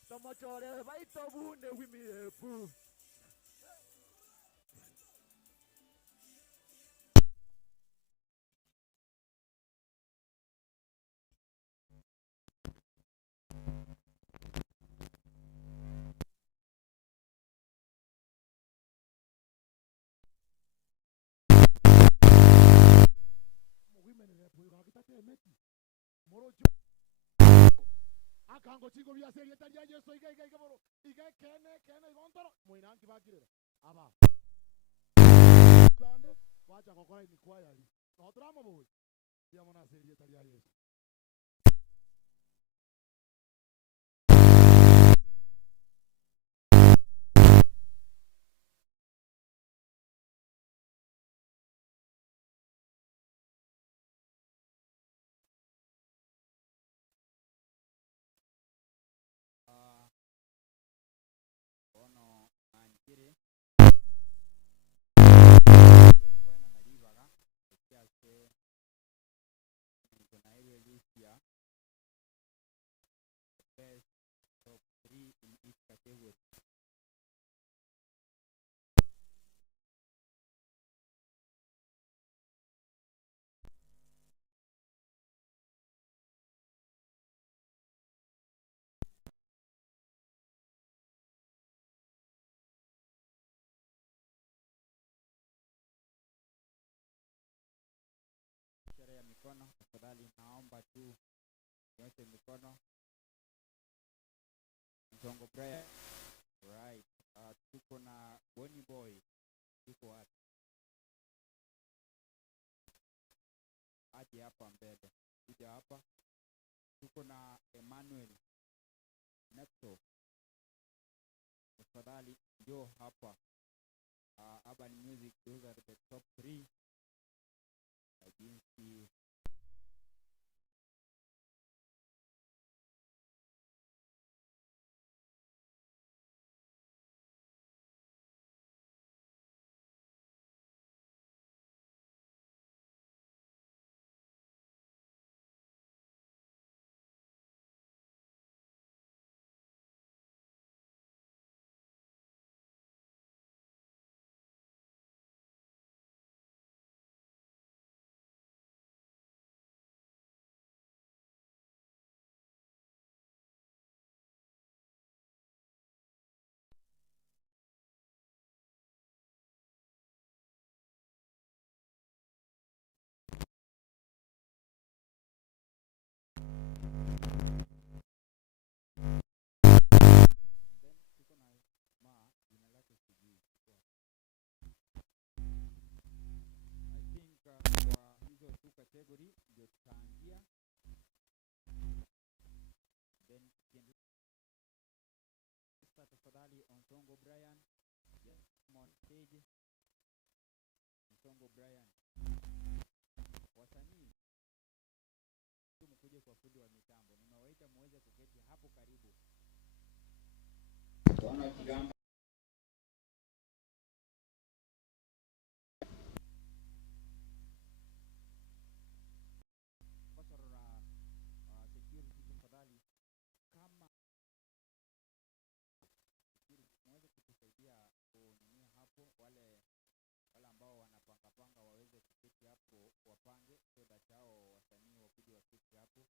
Tomachore baito bune wimirefu. Akango chingo vya serie talia Yesu iga moro iga kene igontoro muinanki bakirira aba kande wacha kokora ni kwaya ali no tramo boy ya mona serie talia Yesu mikono tafadhali, naomba tu nyote mikono. Mtongo Brian. Right. Tuko na Bonnie Boy. Yuko wapi? Aje hapa mbele. Kuja hapa. Tuko na Emmanuel Neto. Tafadhali njoo hapa. Urban Music, those are the top 3. Jinsi category ndio tutaanzia, then tafadhali Onsongo Brian, yes, on stage. Onsongo Brian, wasanii mkuje kwa fundi wa mitambo, nimewaita muweze kuketi hapo karibu. Bwana Kigamba wapange so that hao wasanii wakuje waketi hapo.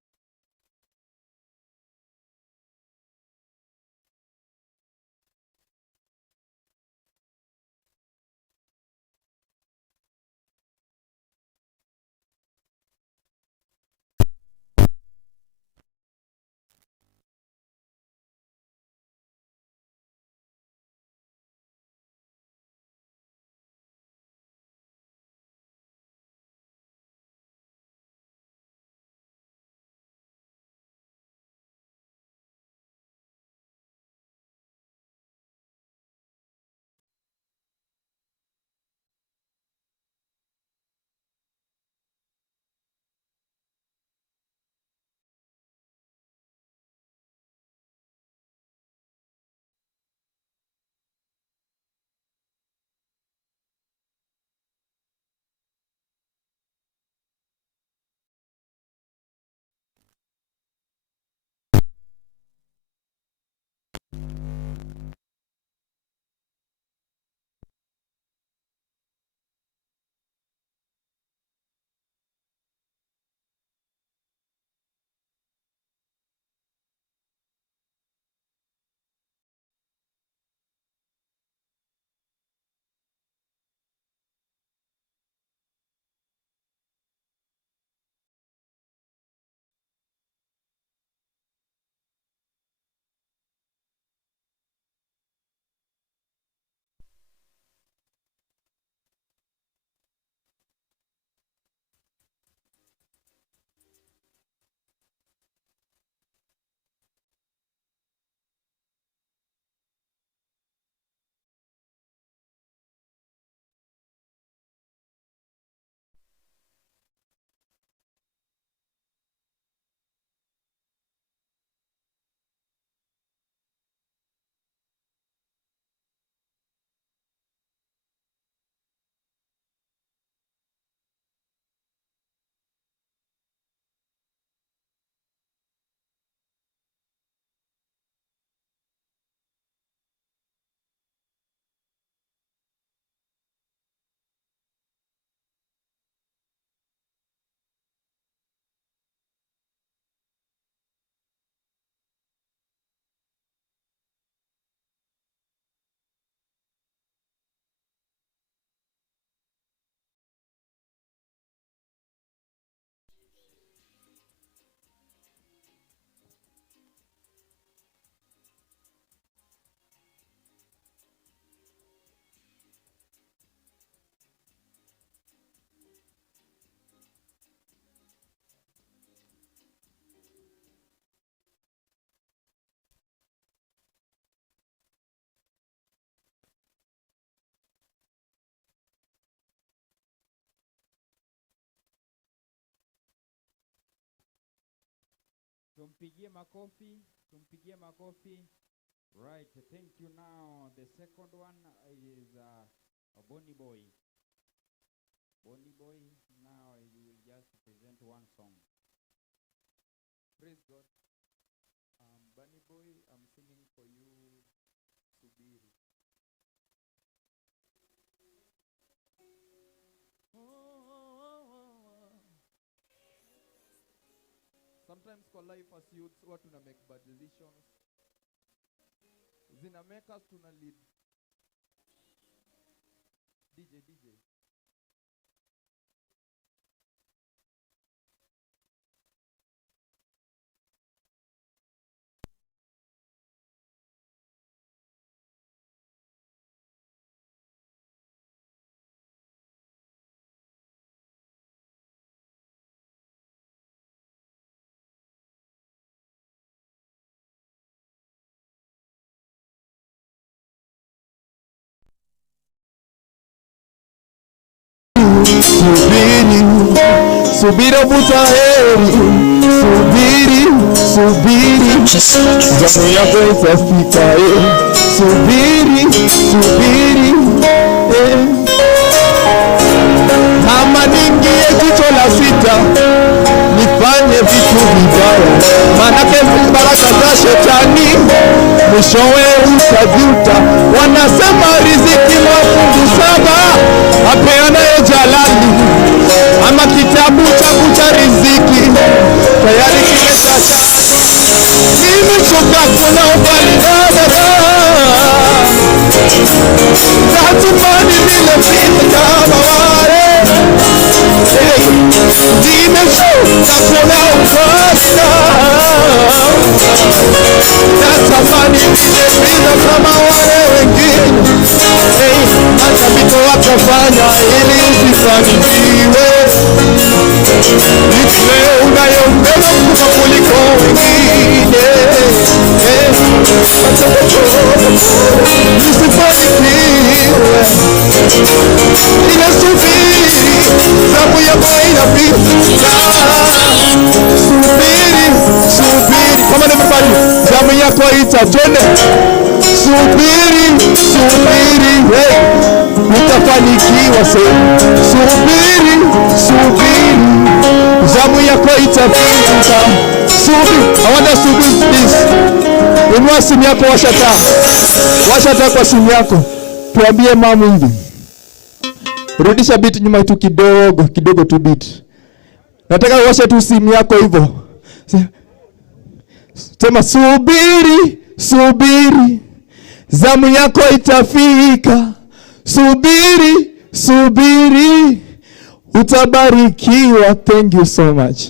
Tumpigie makofi. Right, thank you. Now the second one is a Bonny Boy. Bonny Boy, now you will just present one song. Praise God. Bunny Boy, I'm singing for you, Subiri. Sometimes for life as youths, what tuna make bad decisions. Zina make us tuna lead. DJ. Subiri buta heri, subiri, zamu yako itafika, subiri, Ama ningie jicho la sita, nifanye vitu vibaya, manake baraka za shetani, mwishowe utajuta. Wanasema riziki mafungu 7, apeanaye jalali, ama kitabu cha riziki tayari kimeshacha. Nimechoka kuna ubali natumani vile vita kama wale. Nimechoka kuna ubali natamani vile vita kama wale wengine. Hata mito wakafanya ili usifanikiwe. Niwe unayombeba kuka kuliko wengine. Nisifanikiwe. Ninasubiri zamu yako inapita. Subiri. Come on everybody. Zamu yako itatone. Subiri. Hey. Utafanikiwa sasa. Subiri. Zamu yako itafika. Subiri. I want us to do this. Inua simu yako, washa taa kwa simu yako. Tuambie mama hivi. Rudisha beat nyuma tu kidogo tu beat. Nataka washa tu simu yako hivyo. Sema subiri. Zamu yako itafika. Subiri. Utabarikiwa. Thank you so much.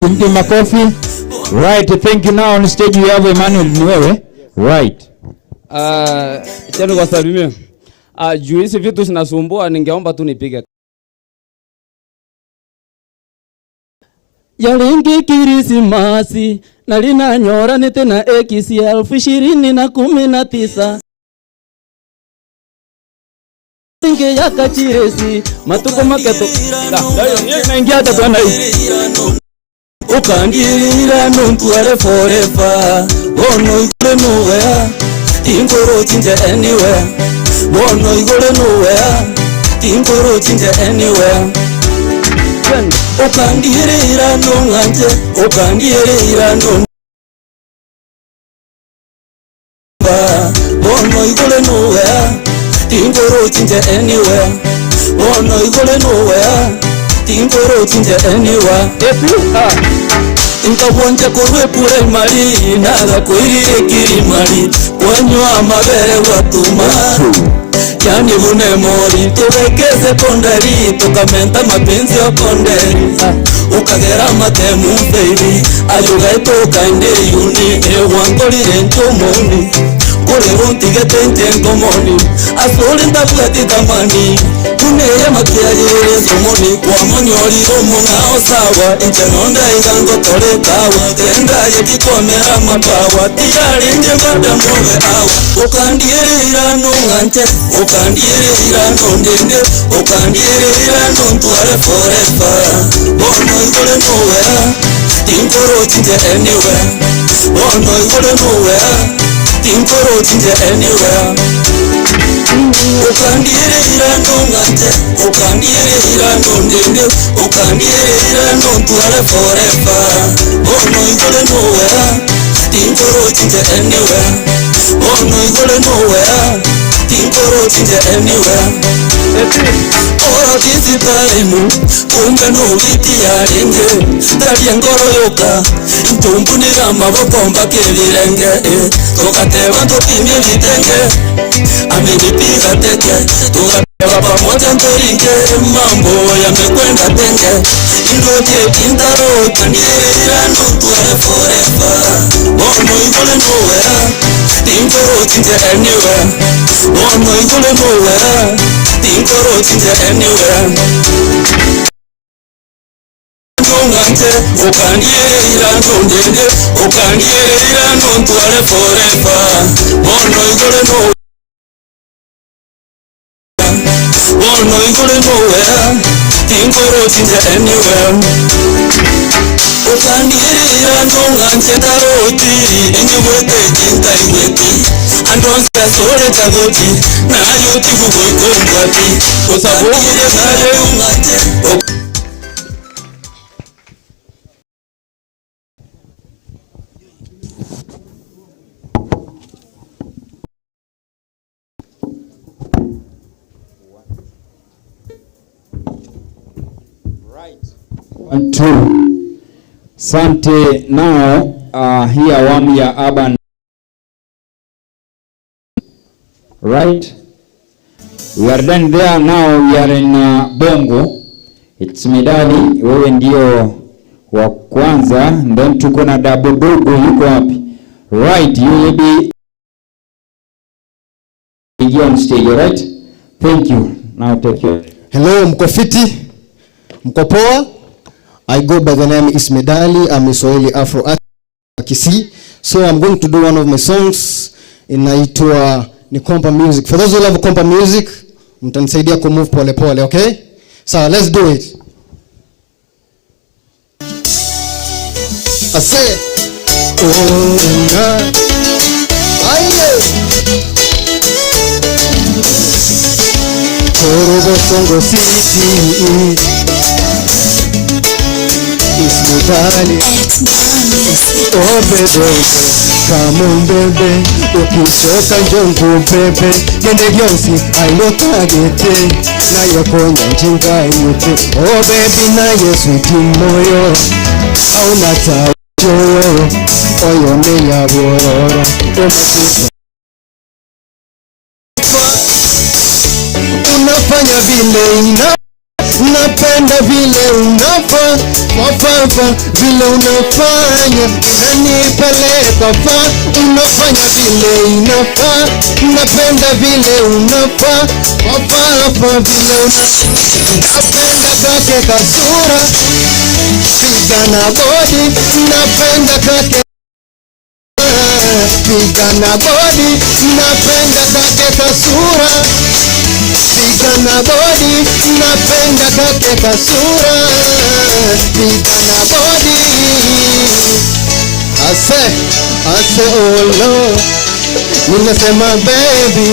Tumpe makofi. Right, thank you. Now on stage we have Emmanuel Niwewe. Right. Chani kwa salimia. Juu hizi vitu zinasumbua, ningeomba tu nipige. Yalingi Krismasi na linanyora ni tena ekisi 2019. Inge yaka chiresi matuko maketo. Naingia hata twana hii. Ukandira nuntuare forever. Wono igore nowhere. Tinkoro chinje anywhere. Wono igore nowhere. Tinkoro chinje anywhere. Ukandira nunganje. Ukandira nung. Wono igore nowhere. Tinkoro chinje anywhere. Wono igore nowhere. Tinkoro chinje anywhere. Inkabonja korwe pure mari naga koirire kiri mari kwenyo amabere watuma yani bune mori tubeke sekondari tukamenta mapenzi ya kondari ukagera matemu baby ayuga itoka inde uni ewangolire ntomoni kore runtige tente ngomoni asoli ndafuati tamani Tuneye makiaje somoni kwa monyori romona osawa injenonda igango tole kawa tenda yekikomera mapawa tiyari nje bada mwe awa ukandire irano ndungante ukandierera ndondende ukandierera ndontware forever bono ikole nowhere tinkoro tinde anywhere bono ikole nowhere tinkoro tinde anywhere ukandierera ndungante ukandierera ndondende ukandierera ndontware forever bono ikole nowhere tinkoro tinde anywhere bono ikole nowhere tinkoro tinde anywhere oro tisi time kumbe nubiti yarenge taria ngoro yoka ntumbunira amaboko mpaka ebirenge tukateba tupimye vitenge amenipiga teke tukateba pamoja ntoringe mambo yamekwenda tenge indoje intaro kandierera ndontware forever bono ikole nowhere tinkoro tinde anywhere bono ikole nowhere tinkoro tinde anywhere ndungante ukandierera ndondende ukandierera ndontware forever bono ikole nowhere bono ikole nowhere tinkoro tinde anywhere ukandierera ndungante tarotiri enyewete jintaiweti andonsa sore tagoti nayoti kugoikombwati usabogire naye ungante One, two. Sante. Now, hii awamu ya urban, right? We are done there. Now we are in Bongo. It's Medali, wewe ndio wa kwanza. Then tuko na Double Dogo, yuko wapi? Right, you will be on stage, right? Thank you. Now take your. Hello, mko fiti? Mko poa? I go by the name Ismedali. I'm a Swahili Afro Kisii. So I'm going to do one of my songs inaitwa ni compa music. For those who love compa music, mtanisaidia ku move pole pole, okay? So let's do it. I say, oh na, aye. Korobo songo city. Ismedali. Oh bebe, come on bebe, ukichoka njongu bebe, gende gyonsi ainotagete, na yokonya njinga yote. Oh baby na yesu moyo, au nata joyo, oyo meya bororo, unafanya vile napenda vile unafaa, wafafa vile unafanya, inanipeleka fa, unafanya vile inafaa, napenda vile unafaa, wafafa vile napenda kake kasura, piga na body, napenda kake piga na body, napenda kake kasura, piga na body, napenda kake kasura, piga na body. Ase oh Lord, ninasema baby,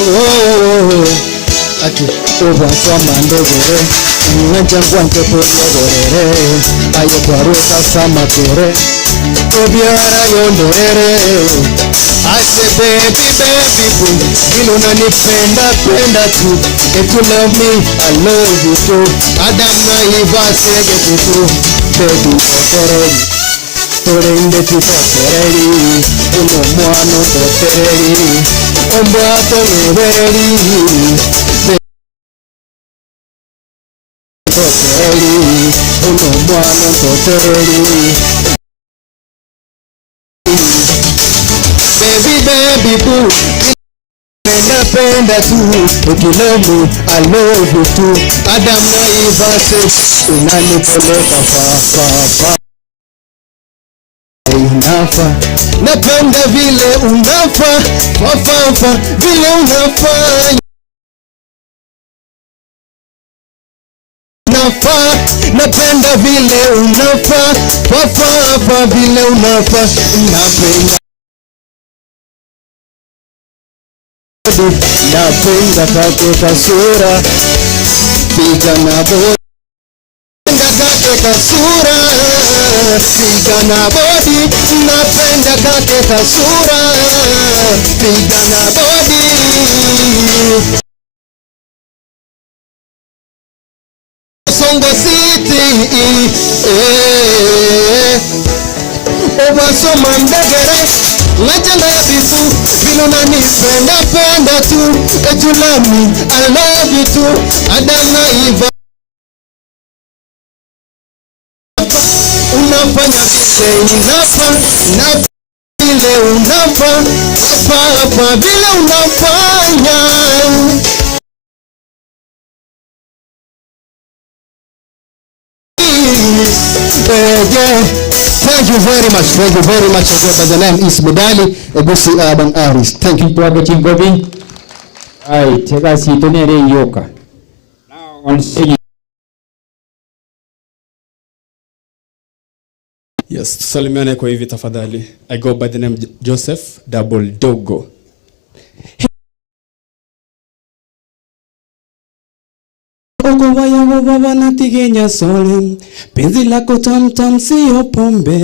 oh ati ubaswa mandogere, njangwa nkepologorere, ayo kwaruka samakere, obiara yondorere. I say baby boo, you unanipenda penda tu. If you love me, I love you too. Adam na Eva sege tutu, baby totereri, torende tu totereri, uno mwano totereri, ombwa tomereri, totereri, uno mwano totereri. Baby boo, napenda tu, if you love me, I love you too. Adam na Eva said, unanipeleka fa. Unafa, napenda vile unafa, wafafa vile unafanya. Napenda vile unafa, wafafa vile unafa. Napenda kake kasura, piga na bodi. Kake kasura, piga na bodi. Napenda kake kasura, piga na bodi. Songo City, Obasoma Mbegere, Legend ya Bifu, vile unanipenda penda tu, ejulami, I love you too, Adana Iva. Unafanya vile unafa, na vile unafa, hapa vile unafanya. Thank you very much. Thank you very much. By the name is Medali Ebusi Urban Aris. Thank you. Tuage Chingobi. Ai, tega si tonere yoka. Now on stage. Yes, tusalimiane kwa hivi tafadhali. I go by the name Joseph Double Dogo. Ogo vaya baba natigenya sole, penzi lako tam tam sio pombe.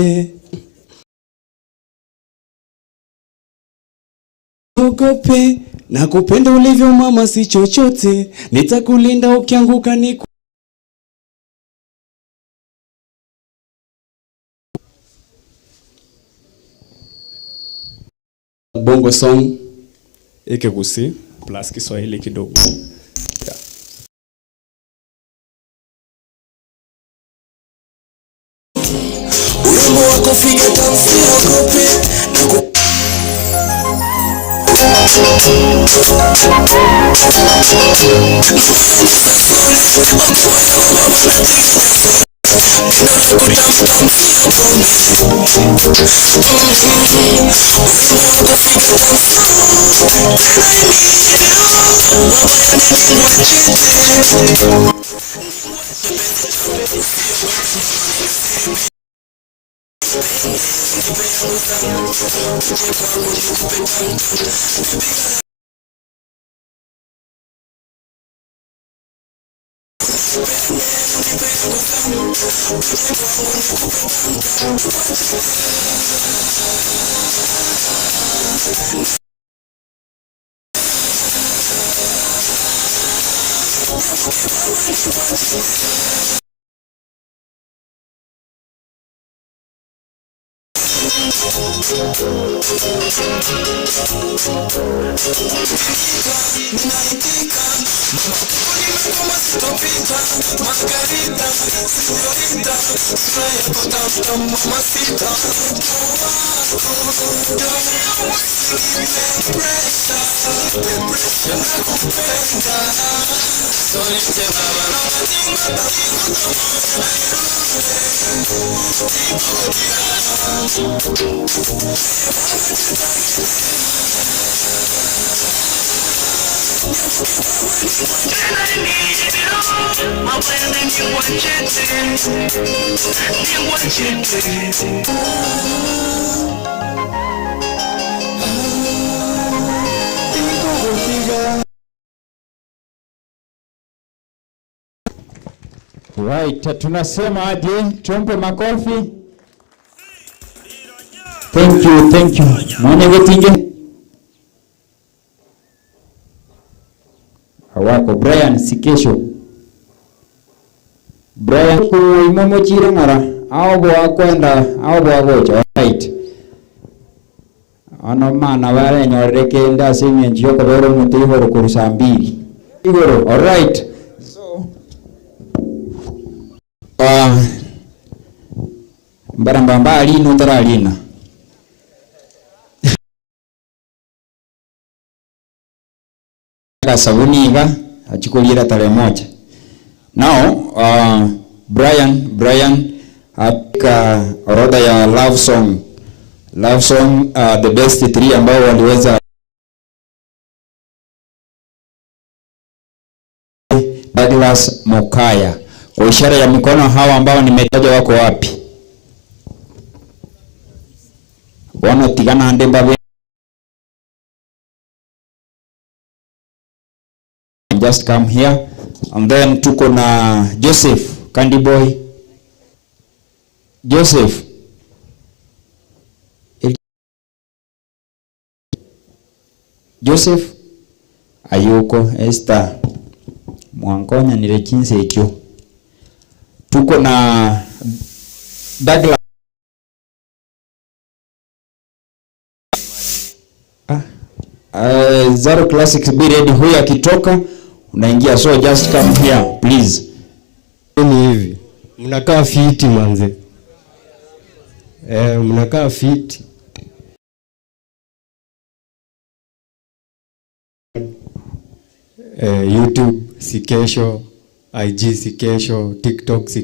Ogope, nakupenda ulivyo mama si chochote, nitakulinda ukianguka ni Bongo song Ekegusi plus Kiswahili kidogo. Urembo wako figa tansi ogope Right, tunasema aje, tumpe makofi. Thank you, thank you. Mwenye getinge. Hawako Brian Sikesho. Brian kuimomo chire ngara. Ao bo kwenda, ao bo gocha. Right. Ano mana wale nyoreke nda simi njoko bero mutu igoro kurusa mbili. Igoro, all right. Mbarambamba alino taralina. Sabuniga achikolira tarehe moja. Now Brian apika orodha ya love song love song, the best 3 ambao waliweza Douglas Mokaya. Kwa ishara ya mikono, hawa ambao nimetaja wako wapi? Wana tigana ndemba. Just come here. And then tuko na Joseph Candy Boy. Joseph ayuko. Esther Mwankonya nirechinse ekyo. Tuko na Douglas Zaro Classics, be ready. Huyu akitoka unaingia, so just come here please. Ni hivi mnakaa fiti manze, mnakaa fiti. YouTube si kesho, IG si kesho, TikTok si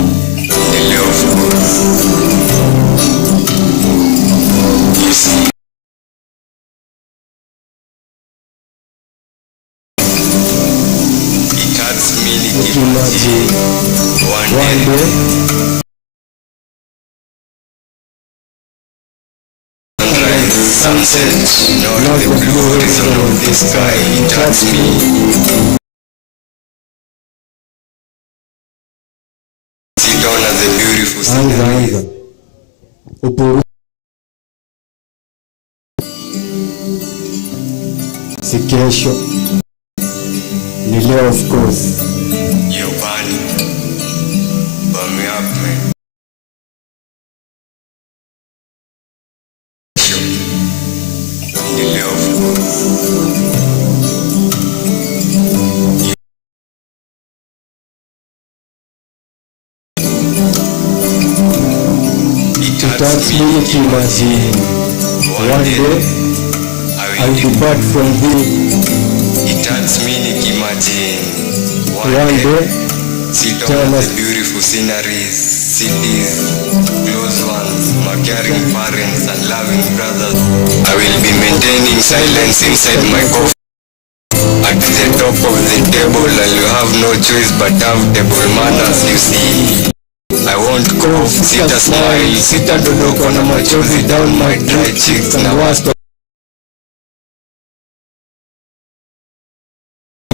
one day. Sunset, not the blue horizon of the sky, it touched me. Sit down as a beautiful scenery. Si kesho ni leo, of course. Yo, Bunny, burn me up, man. That's me imagine. One day I will depart from here. It hurts me imagine. One day sit down the beautiful sceneries, cities, close ones, my caring parents and loving brothers. I will be maintaining silence inside my coffin. At the top of the table, and you have no choice but have table manners, you see. I won't cough, sit a smile, sit a dodoko na machozi down my dry cheeks na worst of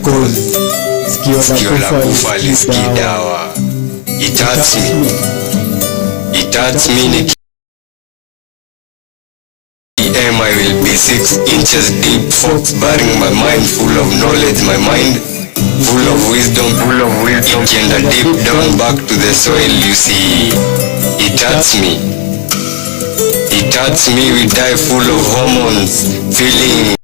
cause sikio la kufa liskidawa. It hurts me I will be 6 inches deep, fox bearing my mind full of knowledge, my mind full of wisdom, ikienda deep down back to the soil, you see. It hurts me, we die full of hormones, feeling,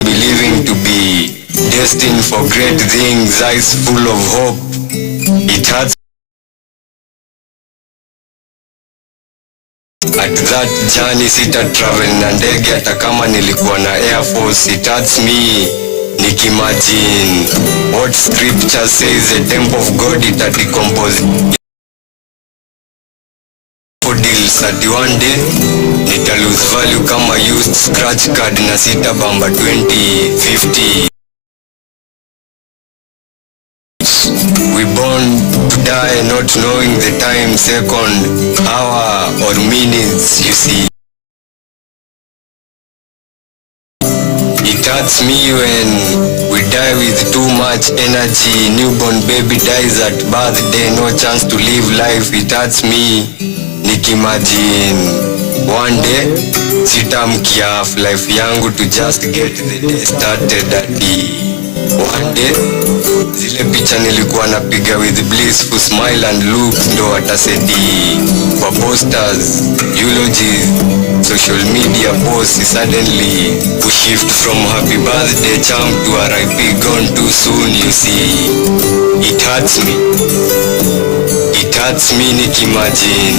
believing to be destined for great things, eyes full of hope. It hurts. At that journey sita travel na ndege hata kama nilikuwa na Air Force. It hurts me nikimagine what scripture says the temple of God it decompose for deals at one day nita lose value kama used scratch card na sita bamba 2050. We born to die not knowing the time, second, hour or minutes, you see. It hurts me when we die with too much energy. Newborn baby dies at birthday, no chance to live life. It hurts me nikimagine one day sitamkia life yangu to just get the day started at the one day zile picha nilikuwa napiga with blissful smile and looks ndo watasedi kwa posters, eulogies, social media posts. Suddenly we shift from happy birthday charm to RIP gone too soon, you see. It hurts me nikimagine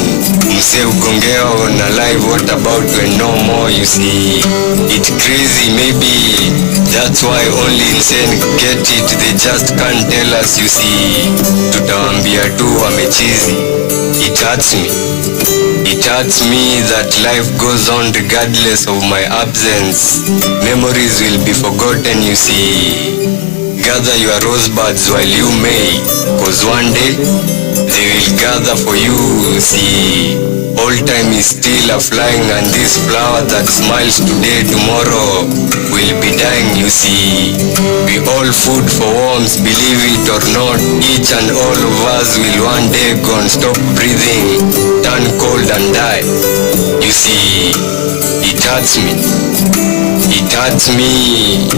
mse ugongeo na live, what about when no more, you see. It crazy, maybe That's why only insane get it, they just can't tell us, you see. Tutawambia tu wamechizi. It hurts me. It hurts me that life goes on regardless of my absence. Memories will be forgotten, you see. Gather your rosebuds while you may, cause one day they will gather for you, see. All time is still a flying, and this flower that smiles today, tomorrow will be dying, you see. We all food for worms, believe it or not. Each and all of us will one day go and stop breathing, turn cold and die, you see. It hurts me. It hurts me.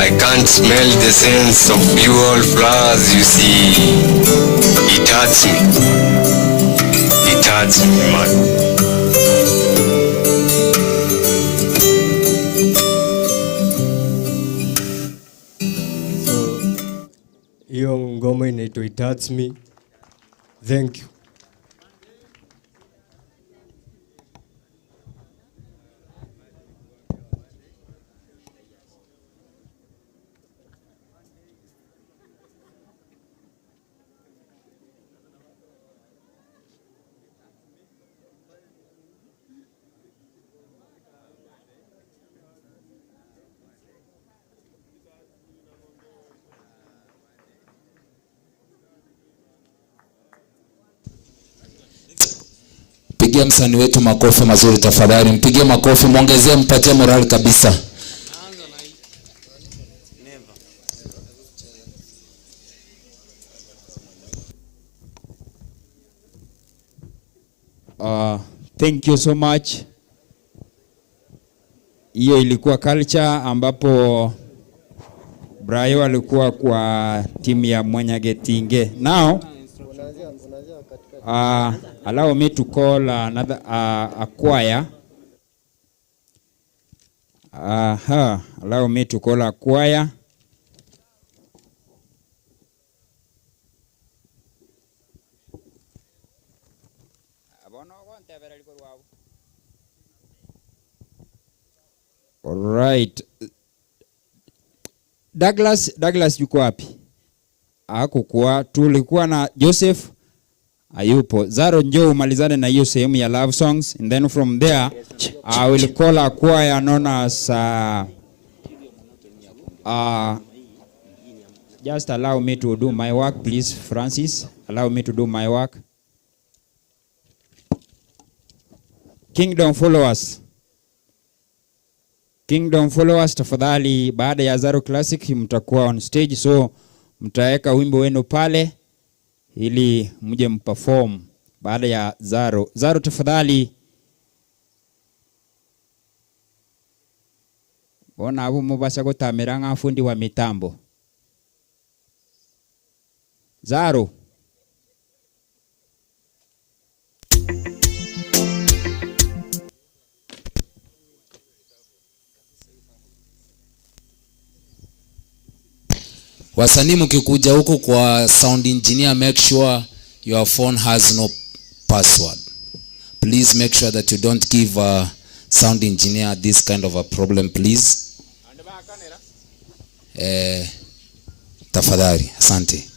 I can't smell the sense of beautiful flowers, you see. It hurts me. It hurts me, man. Hiyo ngoma inaitwa It Hurts Me. Thank you. Pigia msanii wetu makofi mazuri tafadhali. Mpigie makofi, muongezee, mpatie morale kabisa. Thank you so much. Hiyo ilikuwa culture ambapo Brayo alikuwa kwa timu ya Mwenyagetinge. Now allow me to call another a choir. Allow me to call a choir. All right. Douglas yuko wapi? Hakukuwa, tulikuwa na Joseph hayupo. Zaro, njoo umalizane na hiyo sehemu ya love songs, and then from there I will call a choir known as just allow me to do my work, please, Francis. Allow me to do my work. Kingdom followers. Kingdom followers, tafadhali, baada ya Zaro Classic mtakuwa on stage, so mtaweka wimbo wenu pale ili mje mperform baada ya Zaro. Zaro, tafadhali. Bona abo mubasha gutamira nka fundi wa mitambo. Zaro. Wasanii mkikuja huko kwa sound engineer, make sure your phone has no password. Please make sure that you don't give sound engineer this kind of a problem, please. Tafadhali, asante.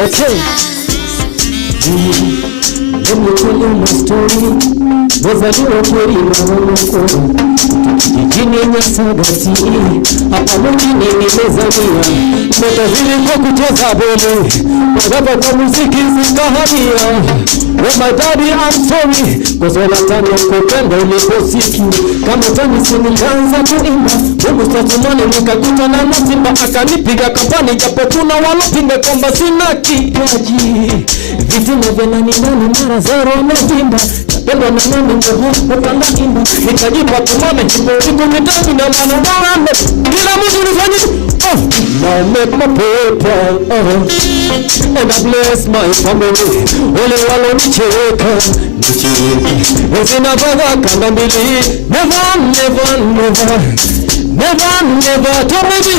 Okay. Let me tell you my story. Wazaliwa kweli na wamoko kijijini Nyasagati, hapa mjini nimezaliwa. Ndoto zilikuwa kucheza bole, wazapa kwa muziki zikahamia. Oh my daddy, I'm sorry, cause when I turn on kupenda uliposiki. Kama tani nikaanza kuimba, Mungu satumani nikakuta na Matimba, akanipiga kampani japo kuna walopinga kwamba sina kipaji. Vitina vya nani mara Zaro amevimba, Yendo na mimi mboho upanda imba nikajipa kumame niko mitani na manobambe kila mtu nifanye now make my paper and I bless my family wale walonicheka zinavaga kanda mbili never tomebi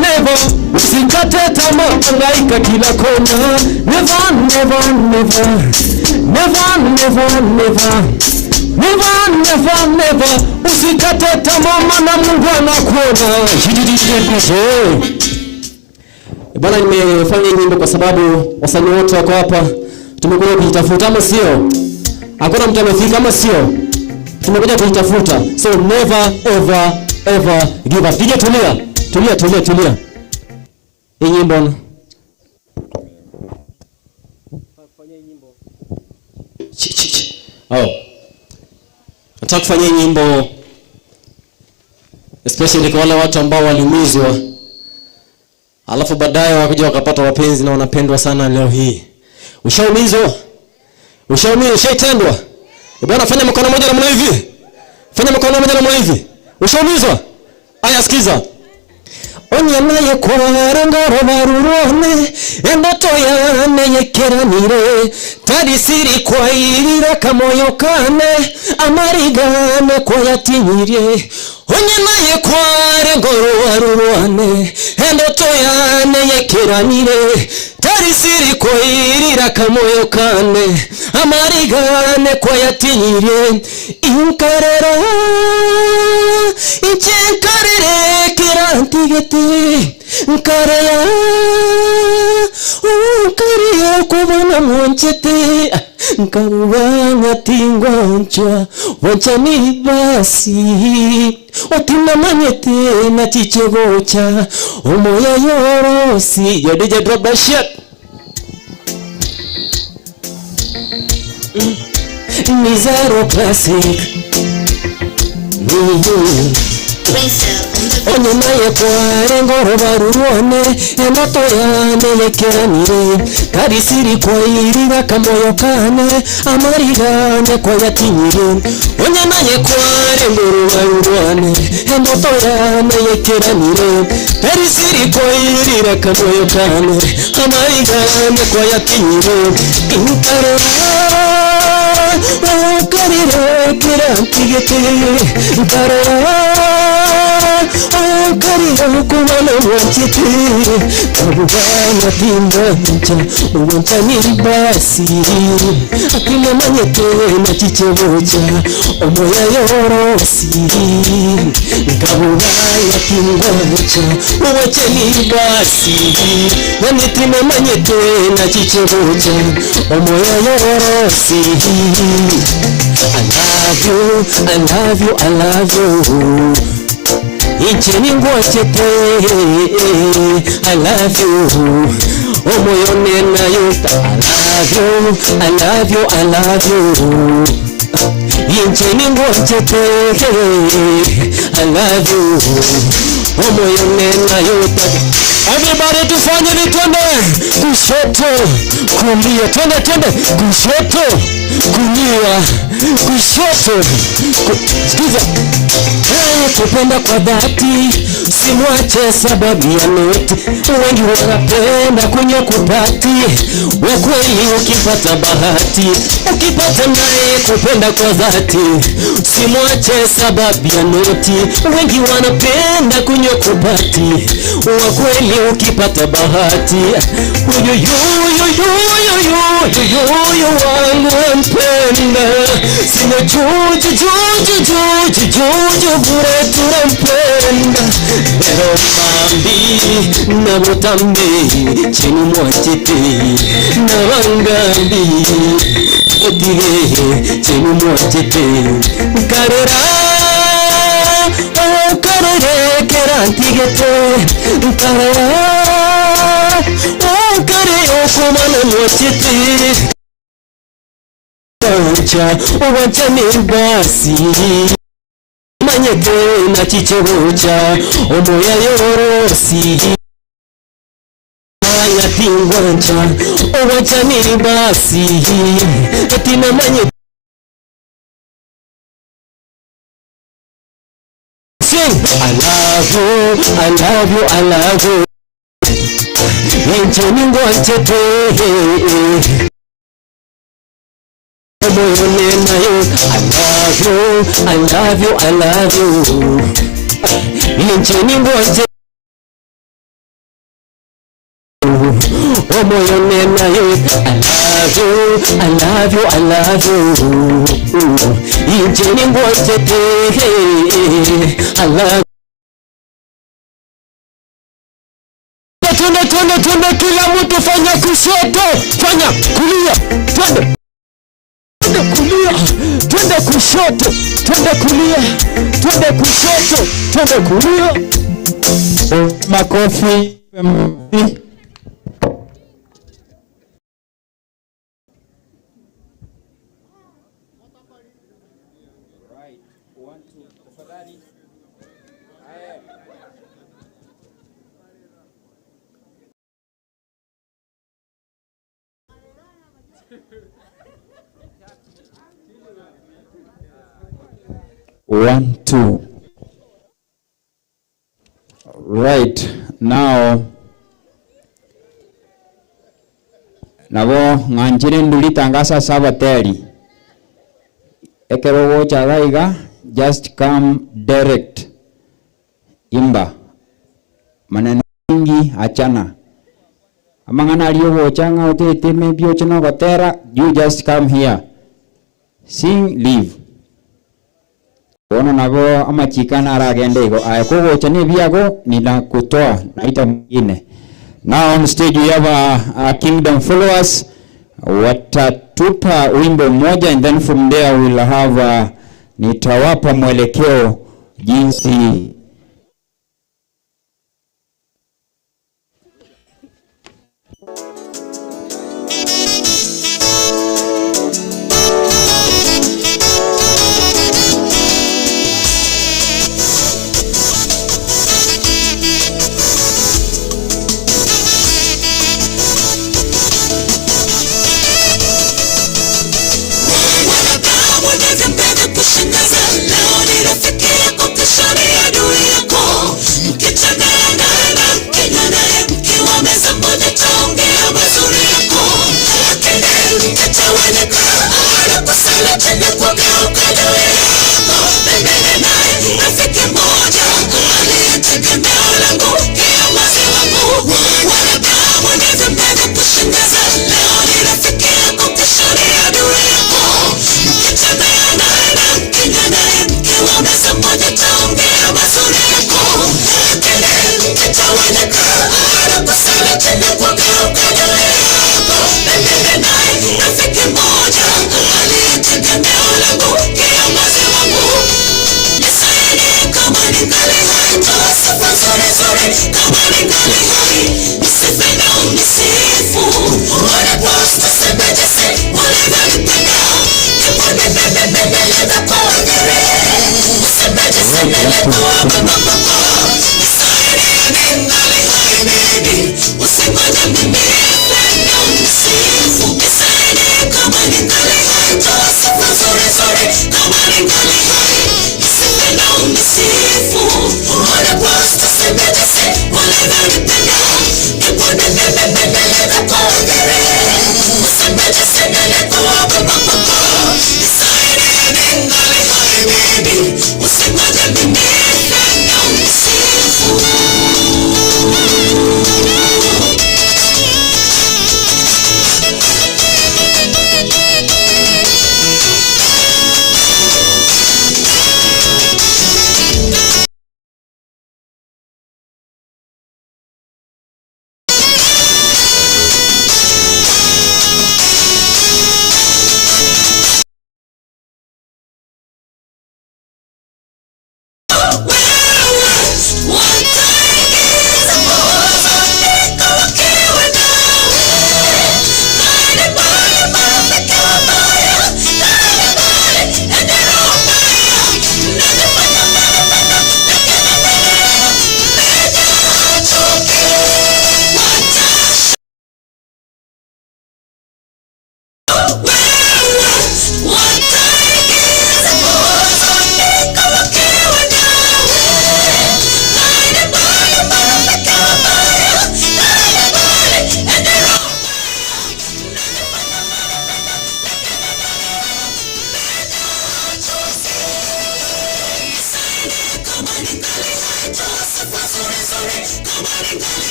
never usikate tamaa hangaika kila kona never usikate tamaa maana Mungu anakuona. Bwana, nimefanya nyimbo kwa sababu wasanii wote wako hapa, tumekuja kujitafuta ama sio? Hakuna mtu amefika ama sio? Tumekuja kujitafuta. So never ever give up. DJ tulia. Hii nyimbo nataka kufanya nyimbo especially kwa wale watu ambao waliumizwa alafu baadaye wakaja wakapata wapenzi na wanapendwa sana. Leo hii ushaumizwa, ushaitendwa, bwana, fanya mkono mmoja namna hivi, ushaumizwa. Aya, sikiza. Onye naye kwara ngoro barurone endoto yane yekeranire tarisiri kwa irira kamoyo kane amarigane kwa yatinyirie. Onye naye kwara ngoro barurone endoto yane yekeranire tarisiri kwa irira kamoyo kane amarigane kwa yatinyirie. Inkarera inkarere kirantigete nkaraya nkariyo kubona monchete nkabubanga tingwanchwa wanchani basi otina manyete na chichebocha omoya yorosi. Yo DJ drop that shit. Mizero classic. Onye naye kware ngoro barurone endoto yane yekeranire tarisiri kwa irira kamoyo kane amarigane kwa yatinyire. Onye naye kware ngoro barurone endoto yane yekeranire tarisiri kwa irira kamoyo kane amarigane kwa yatinyire. Karira kirantigete karira kumana wanchete kabubana timbancha wanchani basi akile manyete na chichebocha omoya yorosi kabubana timbancha wanchani basi wanitime manyete na chichebocha omoya yorosi. I love you. Incheni ngochete I love you. Omoyone na yuta I love you. Incheni ngochete I love you. Omoyone na yuta. Everybody tufanye vitende kushoto kulia, twende kushoto kulia, kushoto sikiza. Kupenda kwa dhati simwache sababu ya noti. Wengi wanapenda kunywa kupati, wakweli ukipata bahati, ukipata naye kupenda kwa dhati simwache sababu ya noti. Wengi wanapenda kunywa kupati, wakweli ukipata bahati. Yo wangu mpenda sina juju bure tunampenda. Pero mambi na botambe chini mwachete na wangambi otige chini mwachete karera karere kerantigete karera karere kumana mwachete uwacha ni basi manyete na chichebocha omoya yorosi. fanya tingwancha owacha ni basi katina manye I love you, I love you, I love you. Encheni ngwanchete moyo nena yo. I love you, I love you, I love you. Encheni ngwanchete moyo nena yo. I love you, I love you, I love you. Encheni ngwanchete I love. Twende kila mtu fanya kushoto, fanya kulia, twende kulia, twende kushoto, twende kulia, twende kushoto, twende kulia. Makofi. One, two. Right now, nabo nganjire ndulitangasa sabateri ekerogo chagaiga just come direct imba maneno mingi achana amangana aliyo changa utete maybe chano gotera you just come here sing leave ono nabo amachikana aragende go ayako chani biago nina kutoa naita mwingine. Now on stage we have a kingdom followers watatupa wimbo moja and then from there we'll have nitawapa mwelekeo jinsi kushangaza leo ni rafiki yako kesho ni adui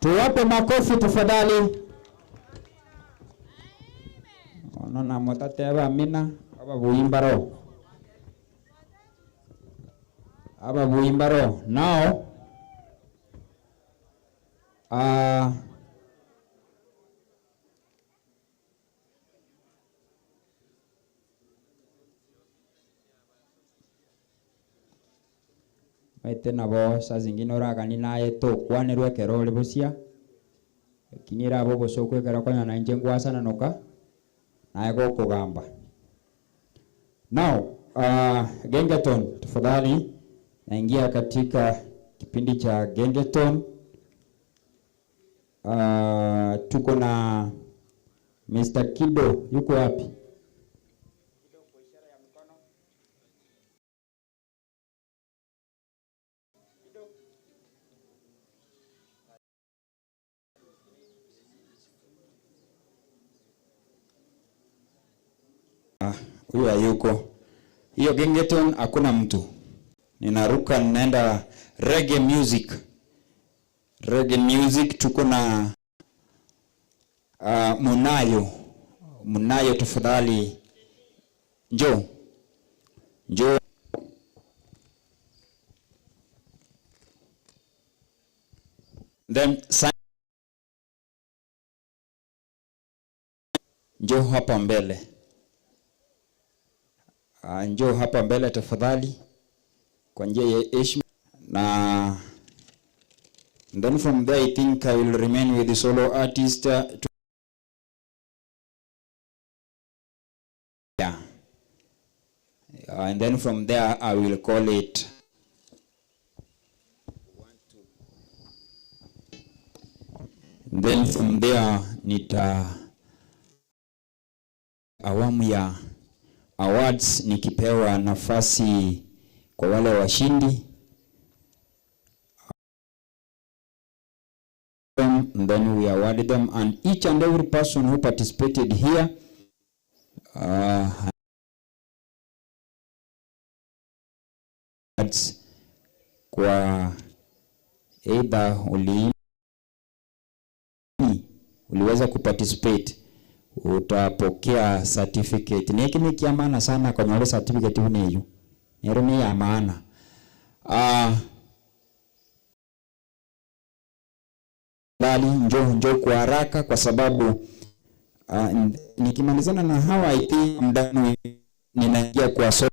Tuwape makofi tafadhali. Ono na motateba amina aba buimbaro. Aba buimbaro. Now maite nabo saa zingine oragani naye tokwanirwe kero ole busia kinira abo bosokwe kero konya na nje ngwasana noka naye gokugamba. Now Gengeton tafadhali naingia katika kipindi cha Gengeton. Tuko na Mr. Kido, yuko wapi? Huyu hayuko. Hiyo Gengeton hakuna mtu. Ninaruka ninaenda reggae music. Reggae music tuko na Munayo tafadhali. Njoo. Then njoo hapa mbele. Njoo hapa mbele tafadhali kwa njia ya heshima. Na then from there I think I will remain with the solo artist and then from there I will call it then from there awamu ya awards nikipewa nafasi kwa wale washindi. And then we award them, and each and every person who participated here kwa either uliweza kuparticipate utapokea certificate. Ni kia maana sana kwa nyole certificate uneyo. Ni ya maana. Njoo kwa haraka kwa sababu nikimalizana na hawa I think mdani ninaingia kwa so.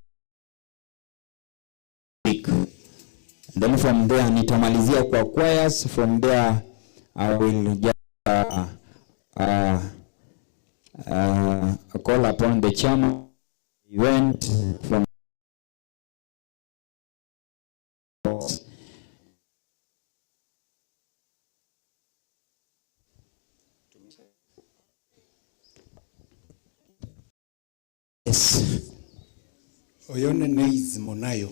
Then from there nitamalizia kwa choirs. From there I will just call upon the chairman event from yes. Oyone Neiz Munayo.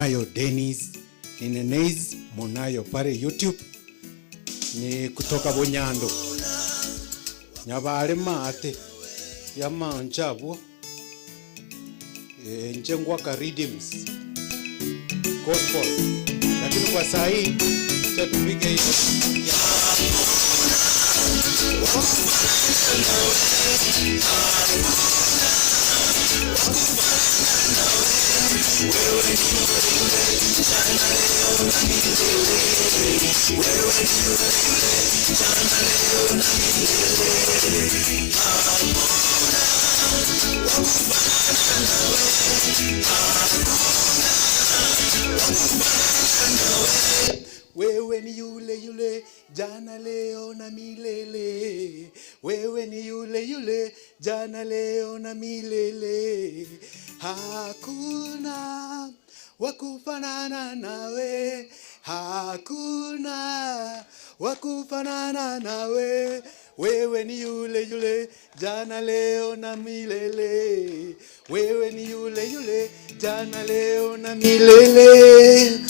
Munayo Dennis ni Neiz Munayo pale YouTube, ni kutoka Bonyando. nyabare mate ya manchabwo njengwa ka rhythms gospel, lakini kwa saa hii cha tupige hiyo wewe ni yule yule jana leo na milele, wewe ni yule yule jana leo na milele, hakuna wakufanana nawe, hakuna wakufanana nawe, wewe ni yule yule jana leo na milele, wewe ni yule yule jana leo na milele.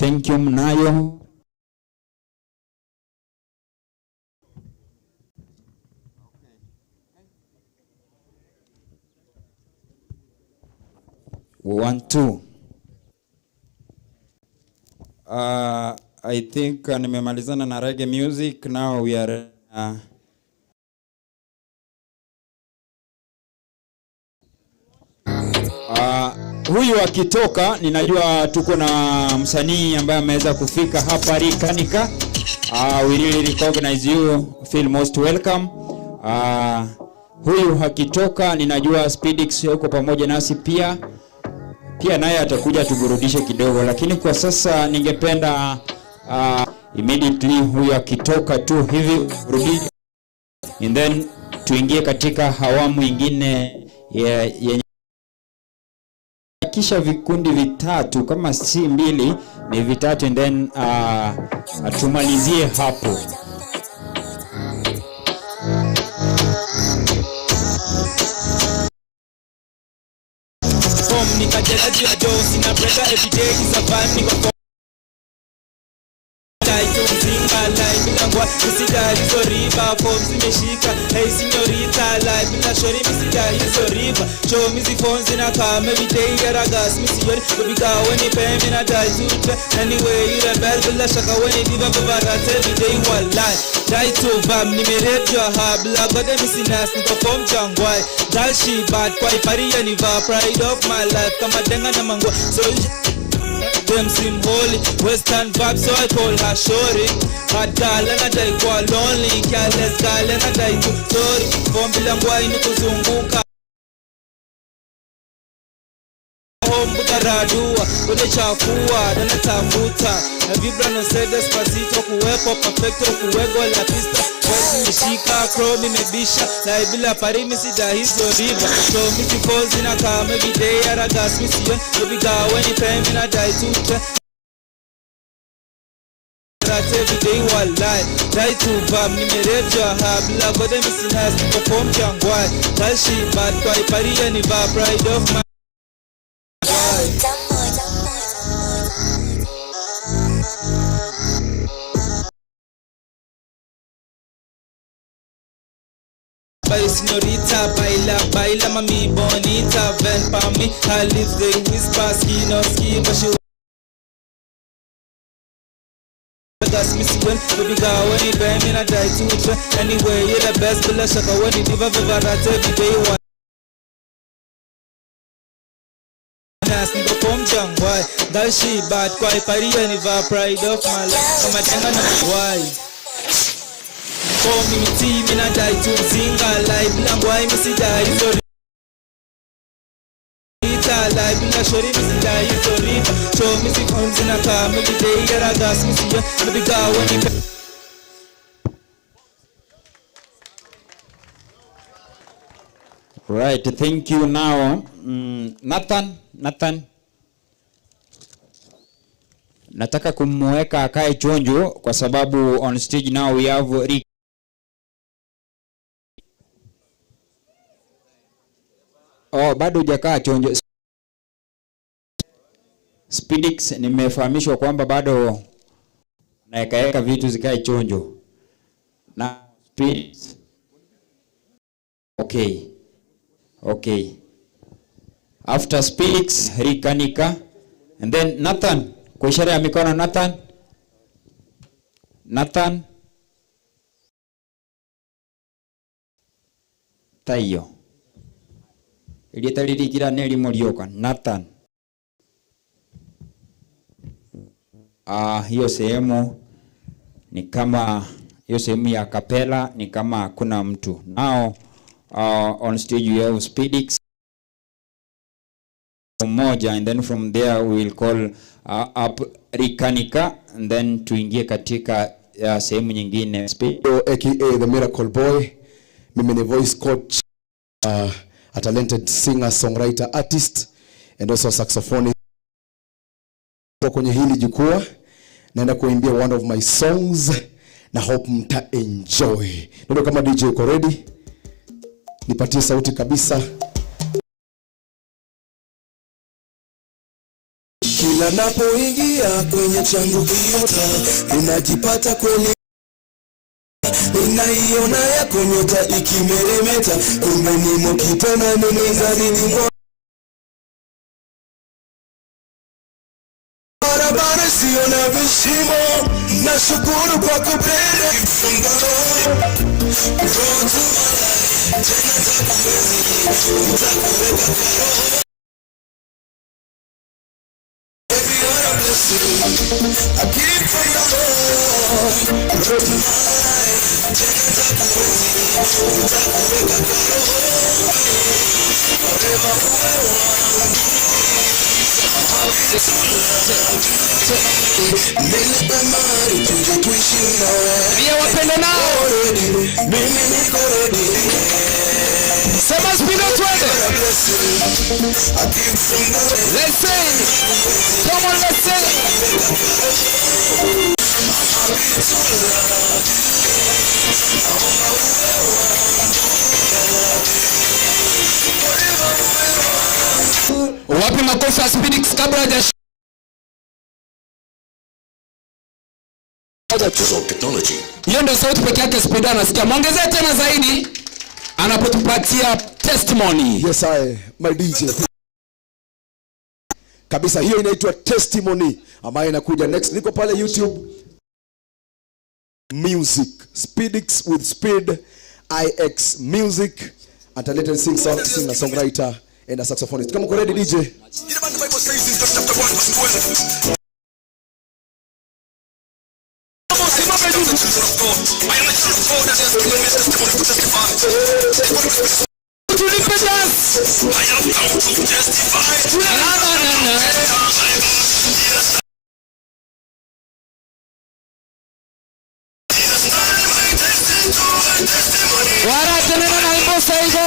Thank you Mnayo. One, two. I think nimemalizana na reggae music. Now we are huyu akitoka, ninajua tuko na msanii ambaye ameweza kufika hapa Rikanika. We really recognize you, feel most welcome. Huyu akitoka, ninajua Speedix yuko pamoja nasi pia naye atakuja tuburudishe kidogo, lakini kwa sasa ningependa immediately huyu akitoka tu hivi rudi, and then tuingie katika awamu nyingine yenye kisha vikundi vitatu, kama si mbili ni vitatu, and then atumalizie hapo. Nikajelaji ya Joe, sina pressure everyday is a vibe, niko Zinga live bila ngwa misida hizo riba forms zimeshika hey señorita live bila shori misida hizo riba show mizi phones na kama every day ya ragas misiori kubiga when pay na die to anyway you rebel bila shaka when diva babarate every day wallahi die to vam nimerate your hub la gode misinas niko form jangwai dal she bad kwa ipari ya niva pride of my life kama denga na mangwa so them seem holy, western vibe, so I call her shorty. Hot girl and I die kwa lonely, careless girl and I die too sorry. Bombi langwa inu kuzunguka Hombuta radua, kwenye chafua, dana tambuta na vibra no se despacito, kuwepo perfecto, kuwego la pista. Wezi mishika, chrome imebisha, na ibila pari misida hizo riba. So misi falls na kama every day ya ragas misiyon. Kubiga weni pay na die tutre every day wallahi. Die to bam, nimerevja habla, gode misinas, perform jangwai. Tashi bad kwa ipari ya niva pride of my Bye señorita, baila mami bonita. Ven pa mi, her lips they whisper, skin on skin, but she gas missy when baby girl when you bang in a die to it. Anyway, you're the best, bila shaka when you diva vivarate every day one. Nasty go from jangwai, that she bad kwa ipari ya niva pride of my life. Kama tenga na why. For me team in a die to zinga live langwai misida hizo rita live bila shori misida hizo rita show misi phones na kama every day ya ragas misiya baby girl when you Right, thank you. Now Nathan nataka kumweka akae chonjo kwa sababu on stage now we have Rick. Bado hujakaa chonjo. Speedix nimefahamishwa kwamba bado naeka vitu zikae chonjo. Na Speedix. Okay. After Speedix, Rikanika, and then Nathan. Kwa ishara ya mikono Nathan. Tayo. Iliyetalirikira neli morioka. Nathan. Hiyo sehemu ni kama hiyo sehemu ya kapela ni kama hakuna mtu. Now on stage you have Speedix moja, and then from there we will call up Rikanika, and then tuingie katika sehemu nyingine. aka the Miracle Boy. Mimi ni voice coach, a talented singer, songwriter, artist and also saxophonist. Kwenye hili jukwaa naenda kuimbia one of my songs na hope mta enjoy. Ndio kama DJ uko ready? Nipatie sauti kabisa. Kila napoingia kwenye changu kiota, ninajipata kweli, ninaiona yako nyota ikimeremeta, kumbe nimo kitana ninazidi barabara nisiona vishimo, nashukuru kwa kupenda Pia wapenda nao. Sema speed up twende. Let's sing. Come on, let's sing. Wapi makofi ya Speedix kabla haja hiyo ndio sauti pekee yake Speed anasikia. Muongezee tena zaidi anapotupatia testimony. Yes, my DJ. Kabisa, hiyo inaitwa testimony ambayo inakuja next. Niko pale YouTube Music, Speedix with Speed IX Music, and talented singer songwriter and a saxophonist. Kama uko ready DJ? Waratenena na imbo saigo.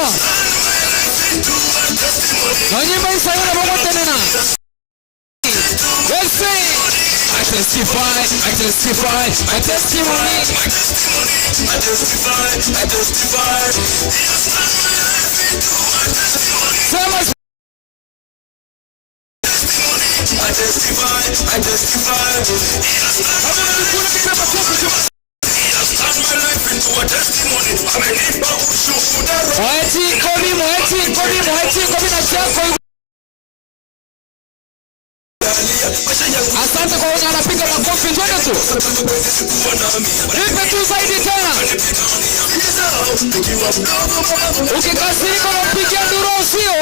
Nanyimba isayona momo tenena. Let's sing. I testify, I testify, my testimony. I testify, I testify. I testify, I testify. Moeti komi na chako. Asante kwa wenye anapiga makofi, twende tu. Nipe tu zaidi tena. Ukikasirika unapiga nduru sio?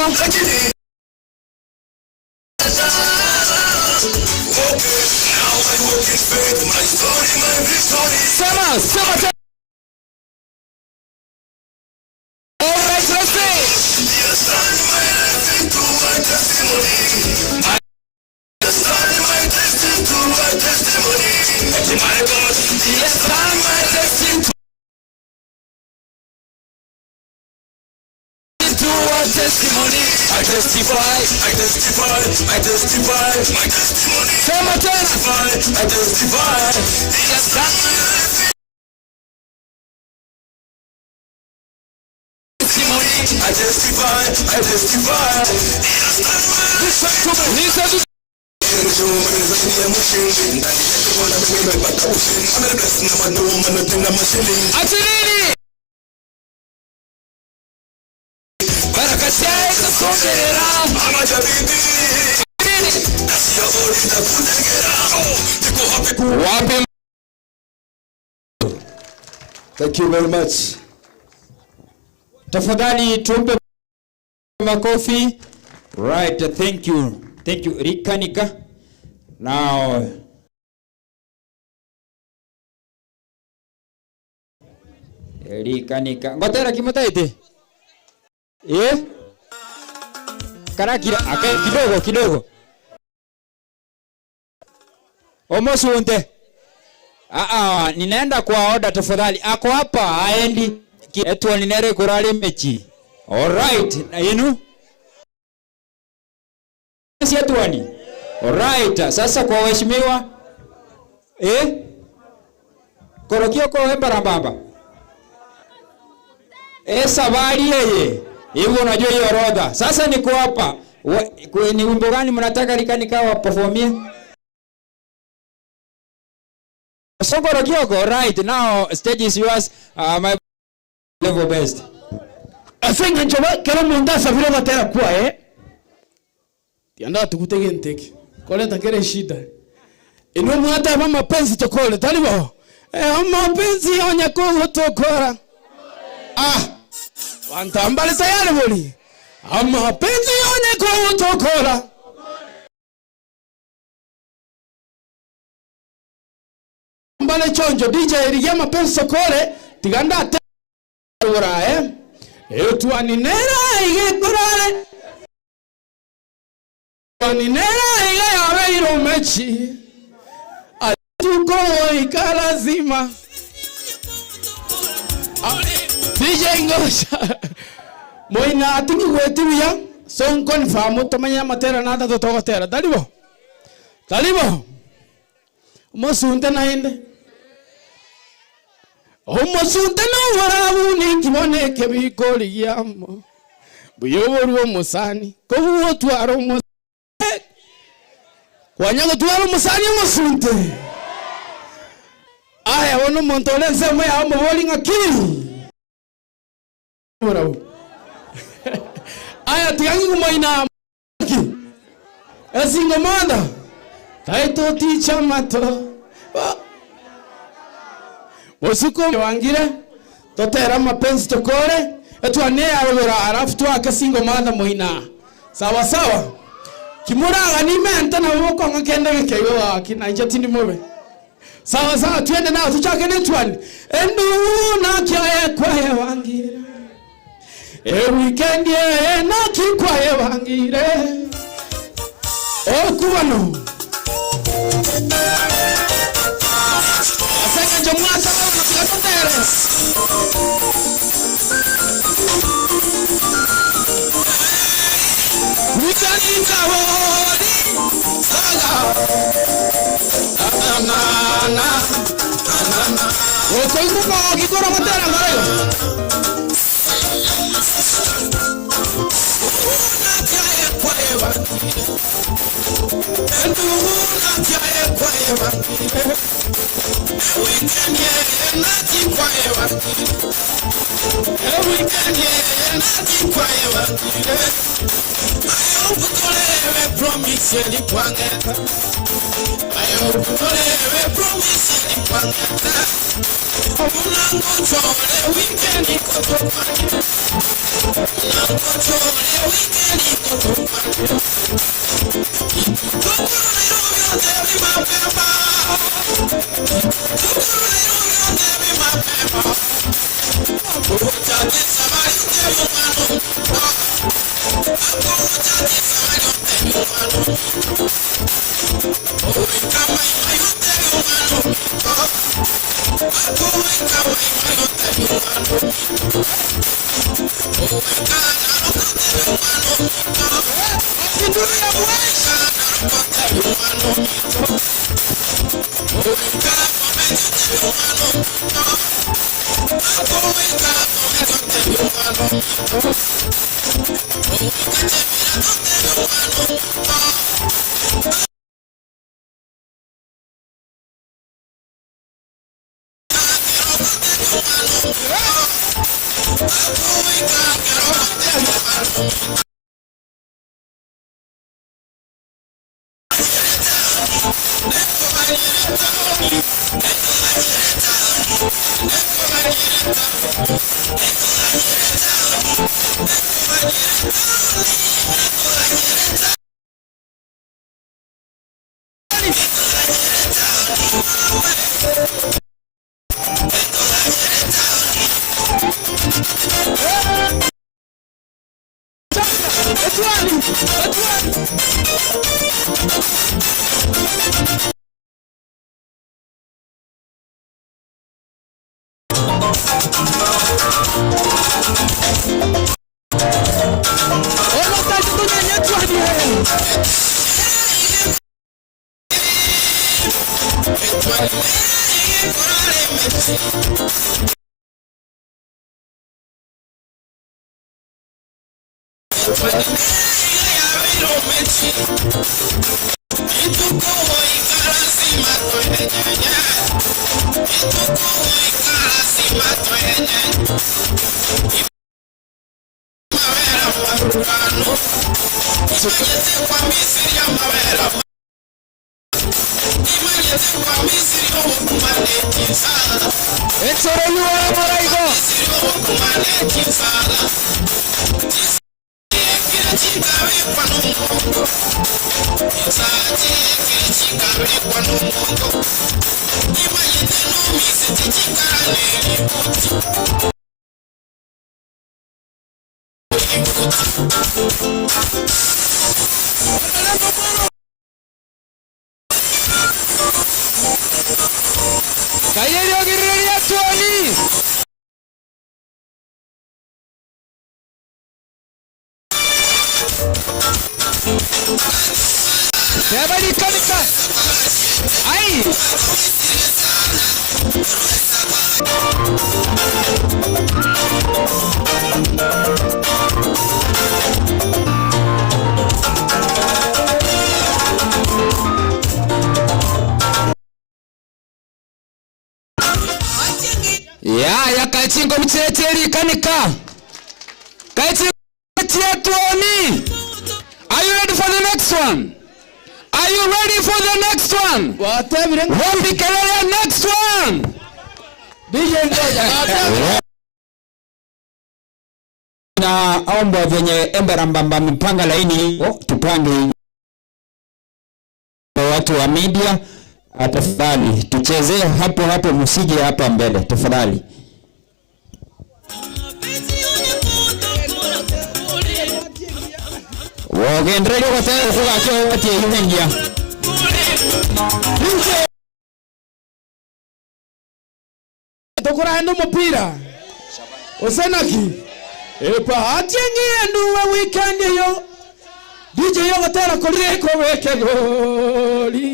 Sema tena. Alright, let's see. Testimony. I testify, I testify, I testify, my testimony. Sema tena. I testify. I testify, I testify. Listen to Atilini. Thank you very much. Tafadhali tumpe makofi. Right, thank you. Thank you Rikanika. Now Rikanika. Ngotera kimotaite? Karakira, kidogo. Omosunte. Ninaenda kwa order tafadhali. Ako hapa aendi. Etu ninere kurali mechi. All right. Na yenu? Si atuani. All right. Sasa kwa waheshimiwa. Korokio kwa hembarambamba. Sabari yeye. Hivyo unajua hiyo orodha. Sasa niko hapa. Ni wimbo gani mnataka Rikanika wa performie? Songoro Kioko, right now stage is yours. My level best. Asenga njoba kero mundasa vile batera kwa Tianda tukutege nteke. Koleta kere shida. Inu mwata wa mapenzi tokole. Talibo. Mapenzi onye kutokora. Wantambale sayari boli. Mapenzi onye kutokora. Mbale chonjo DJ irigia mapenzi tokole. Tiganda ate. Etuani nera ige kurale. Etuani nera ige yawe iromechi. Atuko ikala zima. DJ Ngosha. Moina atingi wetiwia. Son confirm tomanya matera nada to tokotera. Dalibo. Dalibo. Mosunte na inde. Omosunte no warabu ni kibone kebikoli yamo. Buyoboru musani. Ko twaro musani. Wanyango twaro musani mosunte. Aya wono montole nsema ya maboli ngakili. Warabu. Aya tiangi kumaina. Esingo manda. Taito ticha mato. Osuko wangire totera mapenzi tokore etwane arora arafu twaka singo manda moina sawa sawa kimuranga ni menta na woko ngakenda ngekeyo akina njatindi mobe sawa sawa twende nao tuchake netwani endu na kyaye kwaye wangire weekend ye na kikwaye wangire okubano asenge jomwasa Imani Kayeri ogirĩrĩria tuoni. Tebali kanika. Ai. Ya kachingo mteteri kanika. Kachingo mteteri. Are you ready for the next one? Are you ready for the next one? Wapi kelele next one? DJ ngoja. Na omba venye Embera Mbamba mpanga laini tupange watu wa media. Tafadhali tuchezee hapo hapo, msije hapa mbele tafadhali. Wagendrele kwa tayari kwa kwa watu yengia. Tokora endo mpira. Osenaki. Epa atengi endo wa weekend yo. DJ yo gatera koreko weke goli.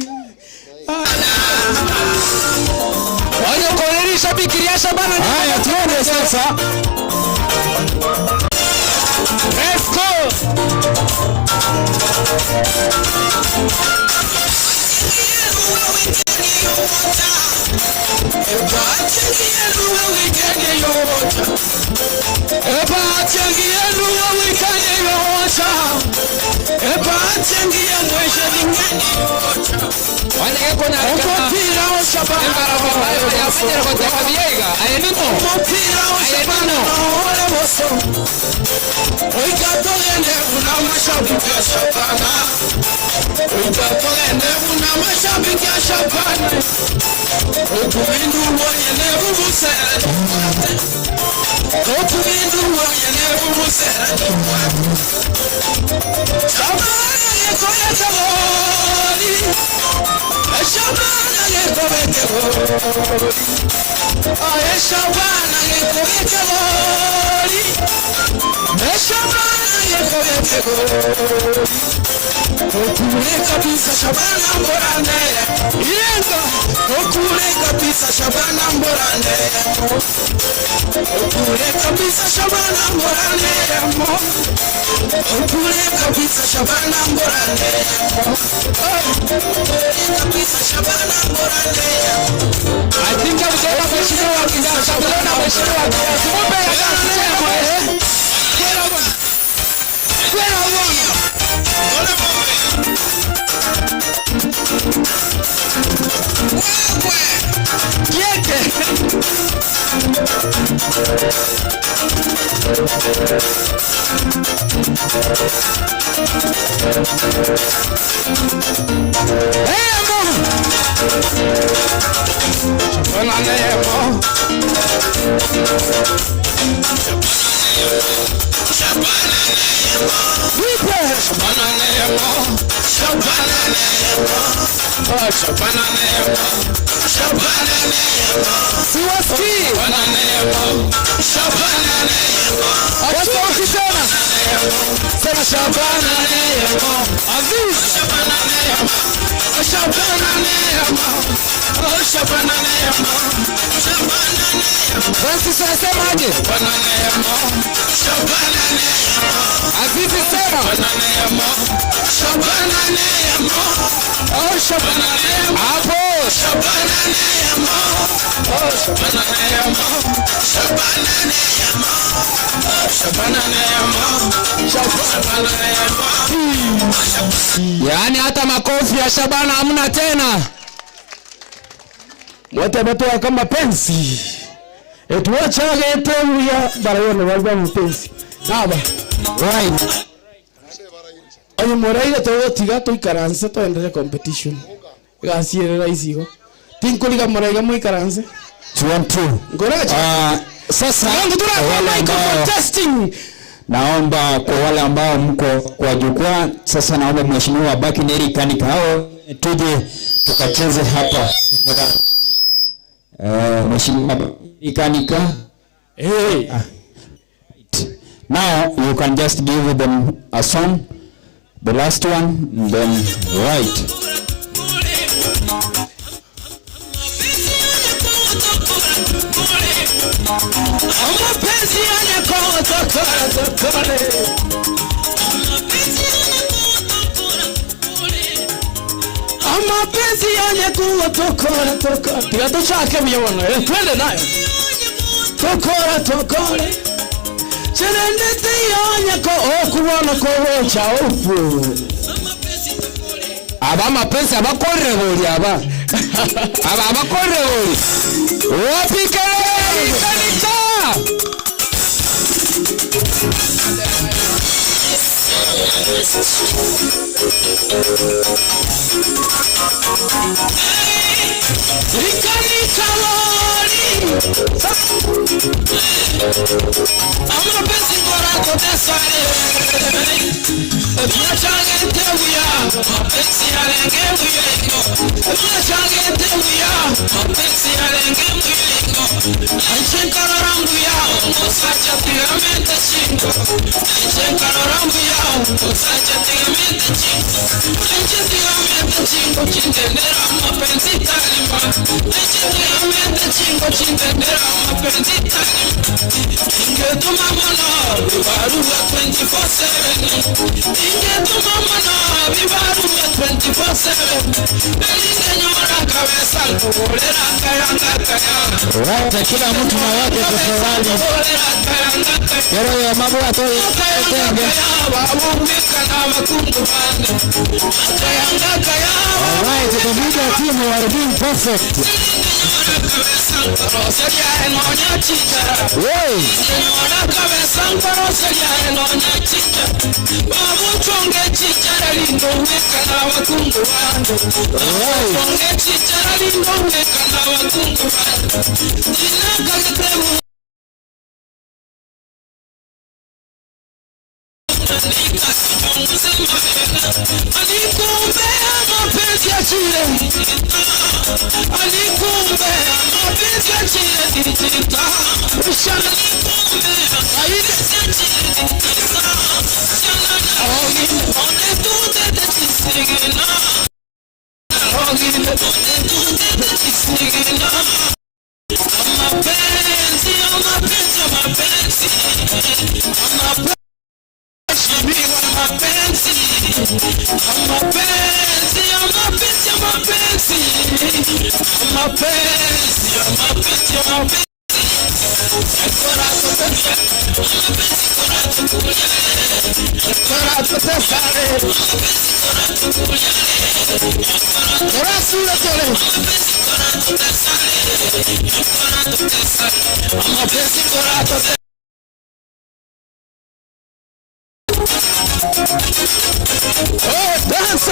Wanyo koreri shabikiria Shabana. Haya tuende sasa. Let's go. Francis anasemaje? Azizi sema. Hapo. Yaani hata makofi ya Shabana hamna tena. wote watu kama pensi etuachage tebuya barayone bazwa mpenzi naba right ayo moraire todo tiga to ikaranse to ende competition gasiere raisigo tinkoliga moraire mo ikaranse 2-2 ngoraje sasa testing. Naomba kwa wale ambao mko kwa jukwaa sasa, naomba mheshimiwa abaki na Eric Kanika hao tuje tukacheze hapa. Mheshimiwa Eric Kanika, hey. Now you can just give them a song, the last one, and then right. Amapenzi yanyakwa tokore amapenzi yanyakwa tokore tiga tushake biyobona twende nayo tokore cherendete yanyakwa okubona ko wocha ufu aba mapenzi abakorre boli aba abakorre boli wapikele kanita Rikanika lori Amna pesi kora kote sare Tuna change tebuya Mapensi alenge muyengo Tuna change tebuya Mapensi alenge muyengo Anchenkara rambuya Musacha tigamente chingo Anchenkara rambuya Musacha tigamente chingo Anche tigamente chingo Chintendera mapensi talima Anche tigamente chingo Chintendera mapensi talima Inge tu mamona Vivaruga 24/7 Inge tu mamona Vivaruga 24/7 Elinge nyora kabeza Kubolera kayanga kaya Right, kila mtu na wake tafadhali. Yero ya mambo ya toyo tenge. Alright, the media team are being perfect. Alikumbe mapenzi ya chile Alikumbe mapenzi ya chile Tita Ushana Alikumbe Aide One tunde de chisigina One tunde de chisigina Amapenzi Amapenzi Amapenzi Amapenzi Amapenzi Amapenzi Amapenzi Amapenzi Amapenzi Amapenzi oh, dance!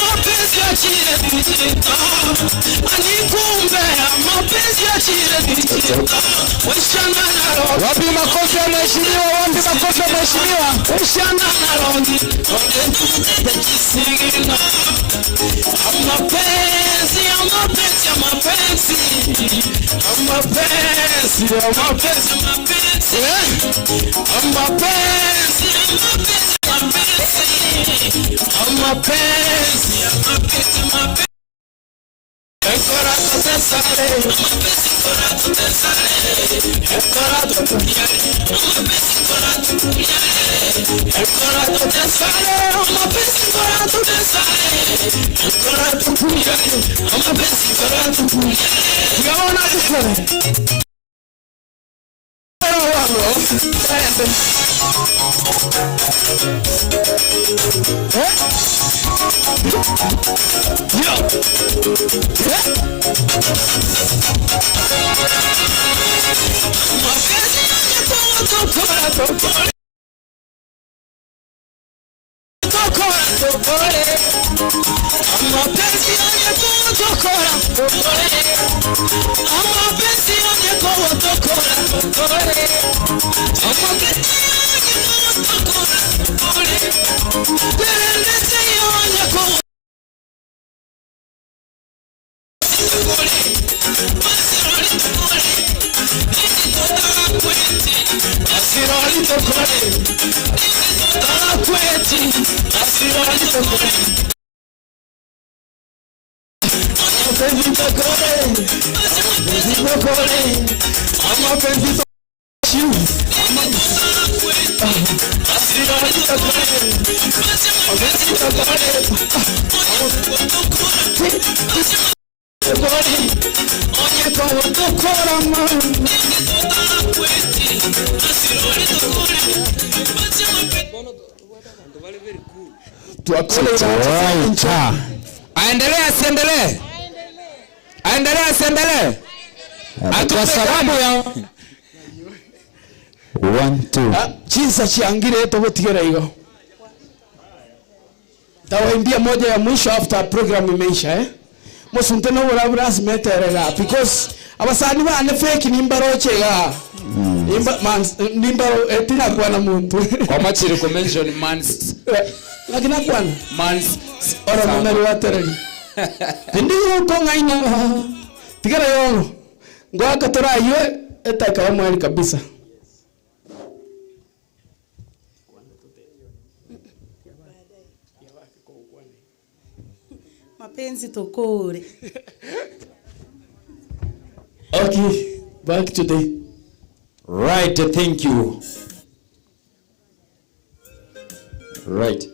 Mapenzi mapenzi ya chile vijito anikumbe mapenzi ya chile vijito weshana na rondi. Wapi makofi ya mheshimiwa? Wapi makofi ya mheshimiwa? Weshana na rondi onde tude kisigino amapenzi amapenzi amapenzi amapenzi amapenzi amapenzi amapenzi amapenzi amapenzi Encorato te sale, encorato te sale, encorato te sale, encorato te sale, encorato te sale, encorato aendelee asiendelee? Aendelee asiendelee? Kwa sababu ya 1 2 chinsa chiangire tobotigera hiyo. Tawaimbia moja ya mwisho after program imeisha Musunte no burabura simeterera because abasani bane fake nimbaro chega. Nimbaro etina kwa na muntu. Kwa machiri convention mans. Lakini kwa mans ora mwana watereri. Ndio konga ina. Tigera yolo. Ngoa katora yue etaka mwali kabisa. Mapenzi tokore. Okay, back today. Right, thank you. Right.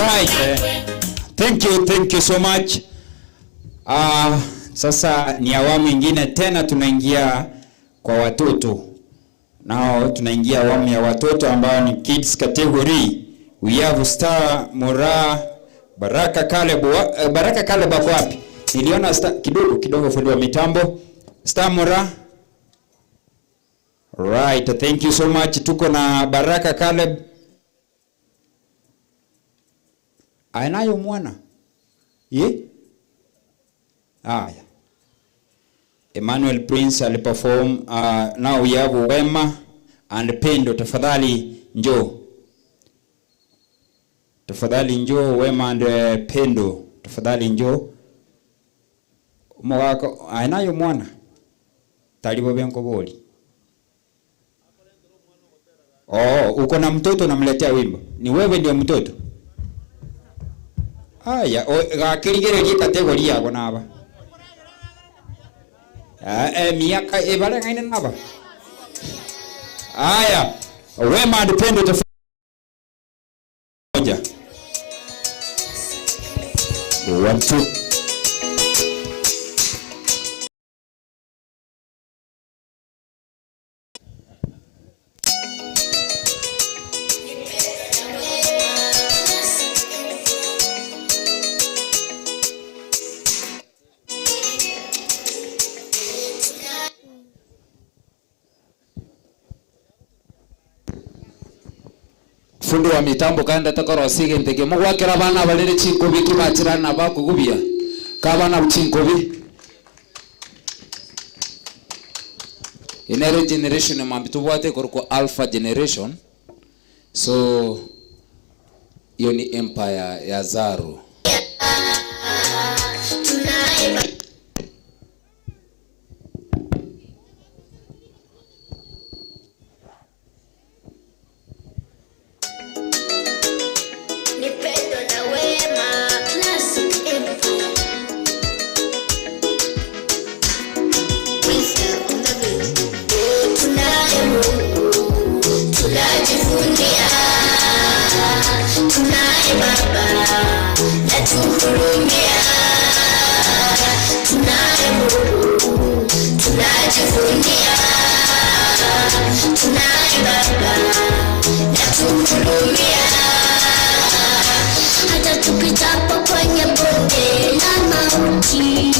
Right. Thank you so much. Sasa ni awamu nyingine tena tunaingia kwa watoto. Nao tunaingia awamu ya watoto ambao ni kids category. We have Star Mora, Baraka Caleb. Baraka Caleb wako wapi? Niliona kidogo fundi wa mitambo. Star Mora. Right, thank you so much. Tuko na Baraka Caleb. Anayo mwana? Haya. Emmanuel Prince aliperform. Now we have Wema and Pendo. Tafadhali njoo. Tafadhali njoo Wema and Pendo. Tafadhali njoo. Mwako anayo mwana? Talibo benko boli. Uko na mtoto namletea wimbo. Ni wewe ndio mtoto? Haya, gakirigere kategoria yako naba. miaka ibara ngaine naba. Aya, Wema depende to moja. 1 2. Fundi wa mitambo kaenda takoro sige ntege mugwakira bana balere chinkobi kibachirana bakugubia kabana chinkobi inere generation mambitu bwate korko alpha generation so hiyo ni empire ya Zaro. Hata tupitapo kwenye bonde la mauti,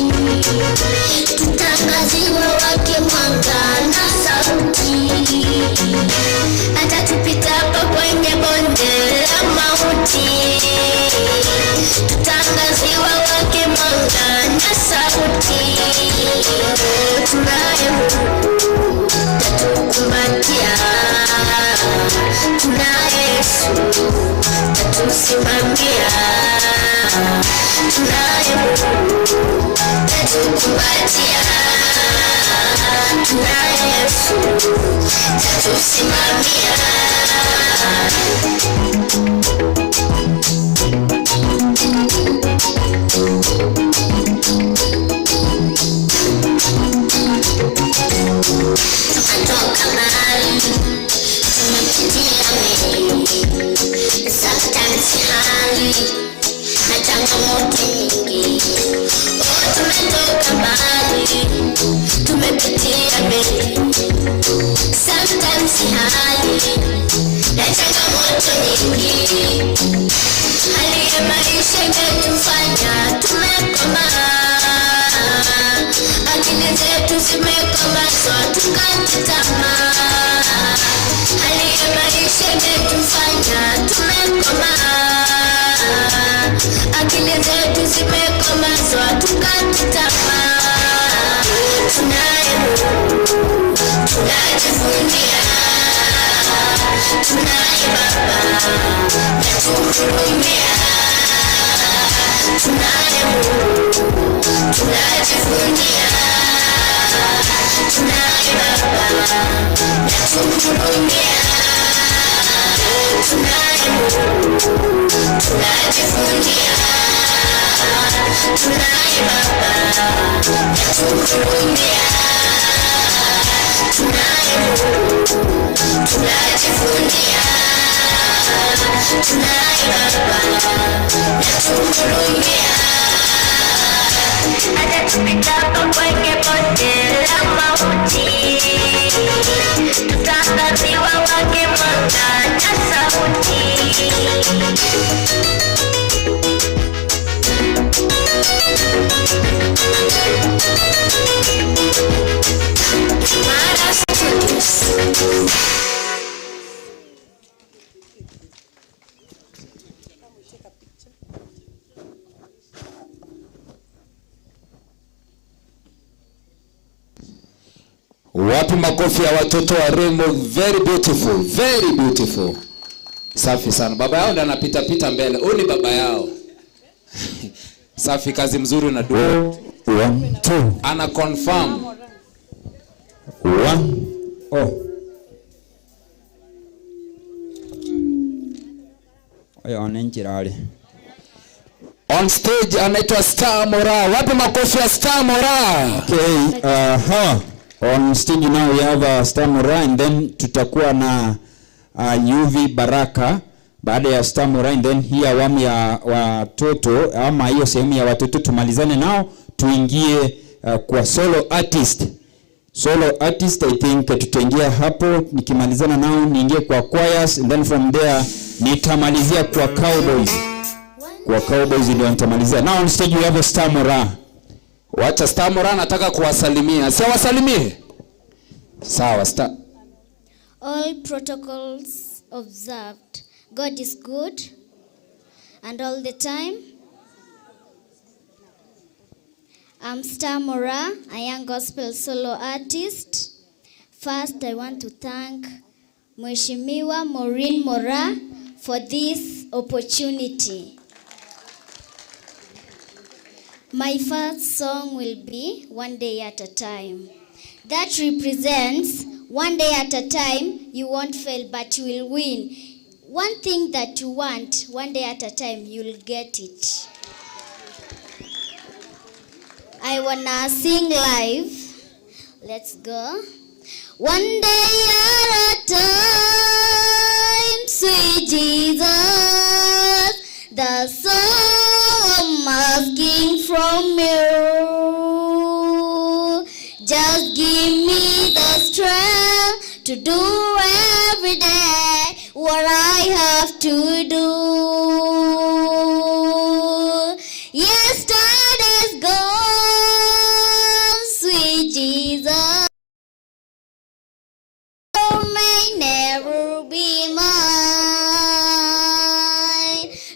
tutangaziwa wake mwanga na sauti. Hata tupitapo kwenye bonde la mauti, tutangaziwa wake mwanga na sauti. Tunaye Mungu tatukumbatia, tunaye Yesu tatusimamia, tunaye Mungu tatukumbatia, tunaye Yesu tatusimamia. Tumetoka mbali, tumepitia mengi, sometimes hali na changamoto nyingi. Oh, tumetoka mbali, tumepitia mengi, sometimes hali na changamoto nyingi. Hali ya maisha imetufanya tumekomaa, akili zetu zimekomaa, tukate tamaa. Hali ya maisha imetufanya tumekomaa, akili zetu zimekomaa, tukate tamaa. Tunaye Mungu tunajivunia, tunaye Baba natuhurumia, tunaye Mungu tunajivunia, tunaye Baba natuhurumia, tunaye Mungu tunajivunia, tunaye Baba natuhurumia, tunaye Mungu tunajivunia, tunaye Baba natuhurumia. Hata tupitapo kwenye bonde la mauti, tutangaziwa wake mwanga na sauti. Wapi makofi ya watoto wa Remo? Very beautiful, very beautiful. Safi sana. Baba yao ndo anapita pita mbele. Huyu ni baba yao. Safi, kazi mzuri na dua. 1 2. Ana confirm. 1 oh. Oya onenjirale. On stage anaitwa Star Mora. Wapi makofi ya Star Mora? Okay, on stage now we have Star Mora, and then tutakuwa na UV Baraka baada ya Star Mora, and then hii awamu ya watoto ama hiyo sehemu ya watoto tumalizane nao, tuingie kwa solo artist. Solo artist, I think tutaingia hapo, nikimalizana nao niingie kwa choirs, and then from there nitamalizia kwa cowboys. Kwa cowboys ndio nitamalizia. Now on stage we have Star Mora. Wacha Star Mora nataka kuwasalimia. Si wasalimie? Sawa, Star. All protocols observed. God is good and all the time. I'm Star Mora, a young gospel solo artist. First, I want to thank Mheshimiwa Maureen Mora for this opportunity. My first song will be One Day at a Time. That represents one day at a time, you won't fail, but you will win. One thing that you want, one day at a time, you'll get it. I wanna sing live. Let's go. One day at a time, sweet Jesus, that's all I'm asking from you. Just give me the strength to do every day what I have to do. Yesterday's gone, sweet Jesus, may never be mine.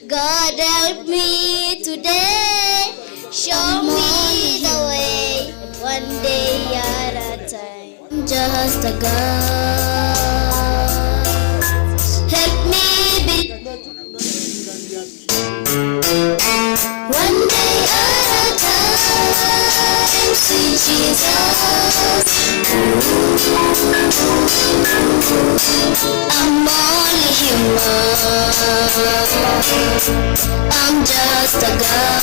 God help me today, show me the way, one day at a time. I'm just a girl, help me be one day at a time, sweet Jesus. I'm only human, I'm just a girl.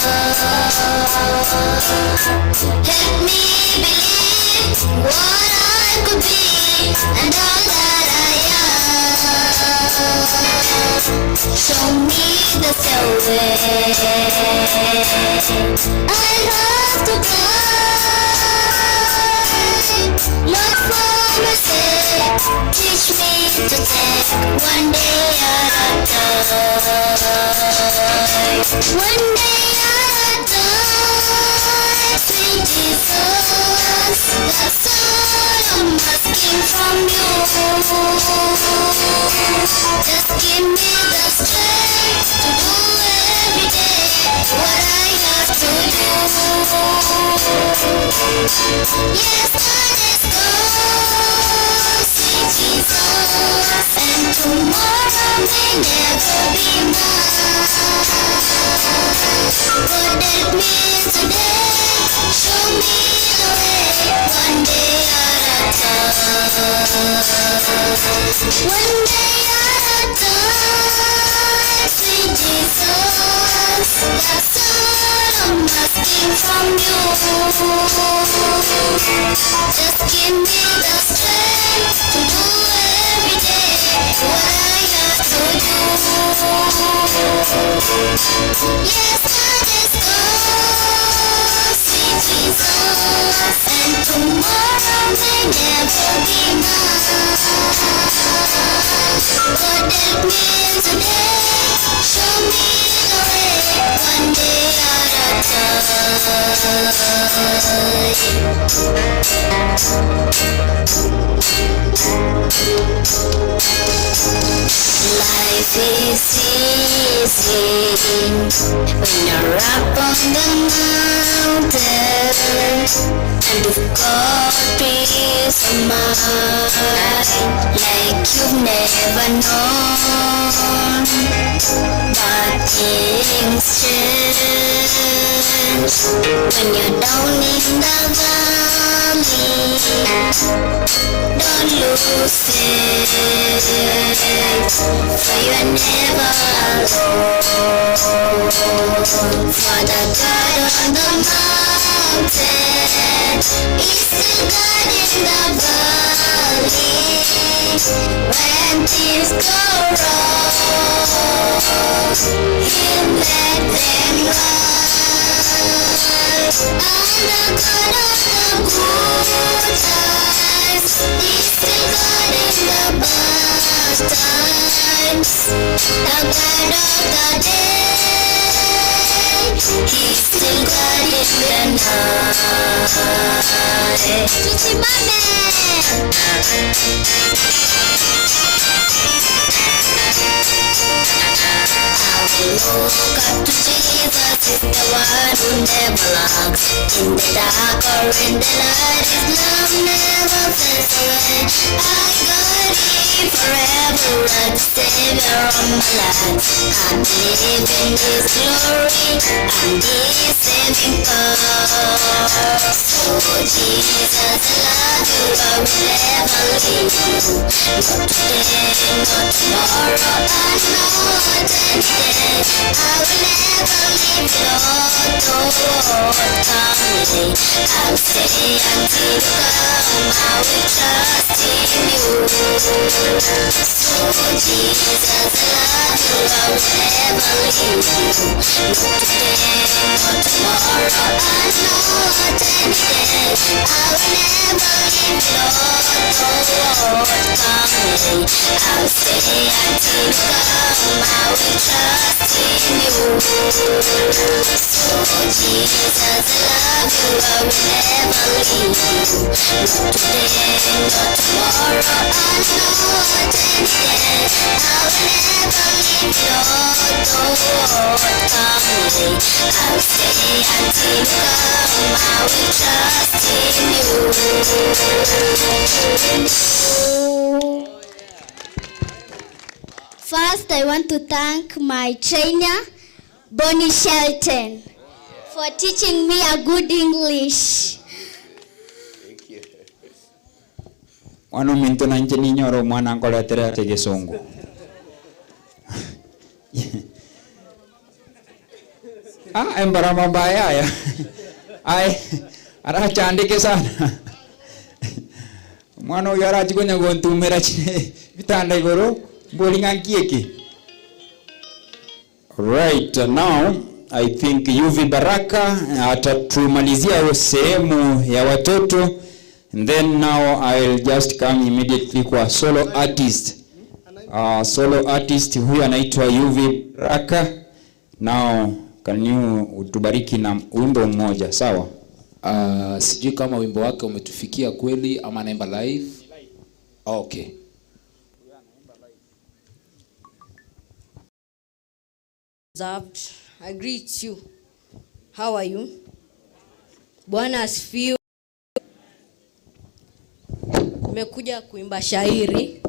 Help me believe what I could be and all that I am. Show me the way I have to go. Lord, for mercy, teach me to take one day at a time. One day at a time, sweet Jesus, that's all I'm asking from you. Just give me the strength to do every day what I have to do. Yesterday's gone, sweet Jesus, and tomorrow may never be mine. God help me today, show me the way, one day at a time. One day at a time, sweet Jesus, that's all I'm asking from you. Just give me the strength to do every day what I have to do. Yesterday's gone, sweet Jesus, and tomorrow may never be mine. God help me today, show me the way, one day at a Life is easy when you're up on the mountain, and you've got peace of mind like you've never known. But things change when you're down in the valley. Don't lose faith, for you are never alone. For the God on the mountain is still God in the valley. When things go wrong, He'll let them run. And the God of the good times is still God in the bad times. The God of the day, He's still God in the night. Tutti mame! Look up to Jesus, is the one who never lacks. In the dark or in the light, His love never fades away. I got Him forever as the Savior of my life. I believe in His glory and His saving power. So Jesus, I love you, I will never leave you. Not today, not tomorrow, I know what any day. I will never leave you, Lord, coming. I'll stay until you come, I will trust in you. So Jesus, I love you, I will never leave you. Not today, not tomorrow, I know what any day. I will never leave you, Lord, coming. I'll stay until you come, I will trust in you. So Jesus, I love you, I will never leave you. Not today, not tomorrow, I know what any day. I will never leave you, Lord, coming. I'll stay until you come, I will trust in you. First, I want to thank my trainer, Bonnie Shelton, for teaching me a good English. Wano minto na nje ninyoro mwana ngola tere tege songo. Embara mabaya ya. Ai, ara chandike sana. Mwana yara chikonya gontu mera chine bitanda igoro bolinga kieki. Right, now I think UV Baraka atatumalizia sehemu ya watoto, and then now I'll just come immediately kwa solo artist. Solo artist huyu anaitwa UV Baraka. Now can you utubariki na wimbo mmoja, sawa? Sijui kama wimbo wake umetufikia kweli ama anaimba live. Okay. I greet you. How are you? Bwana asifiwe. Nimekuja kuimba shairi.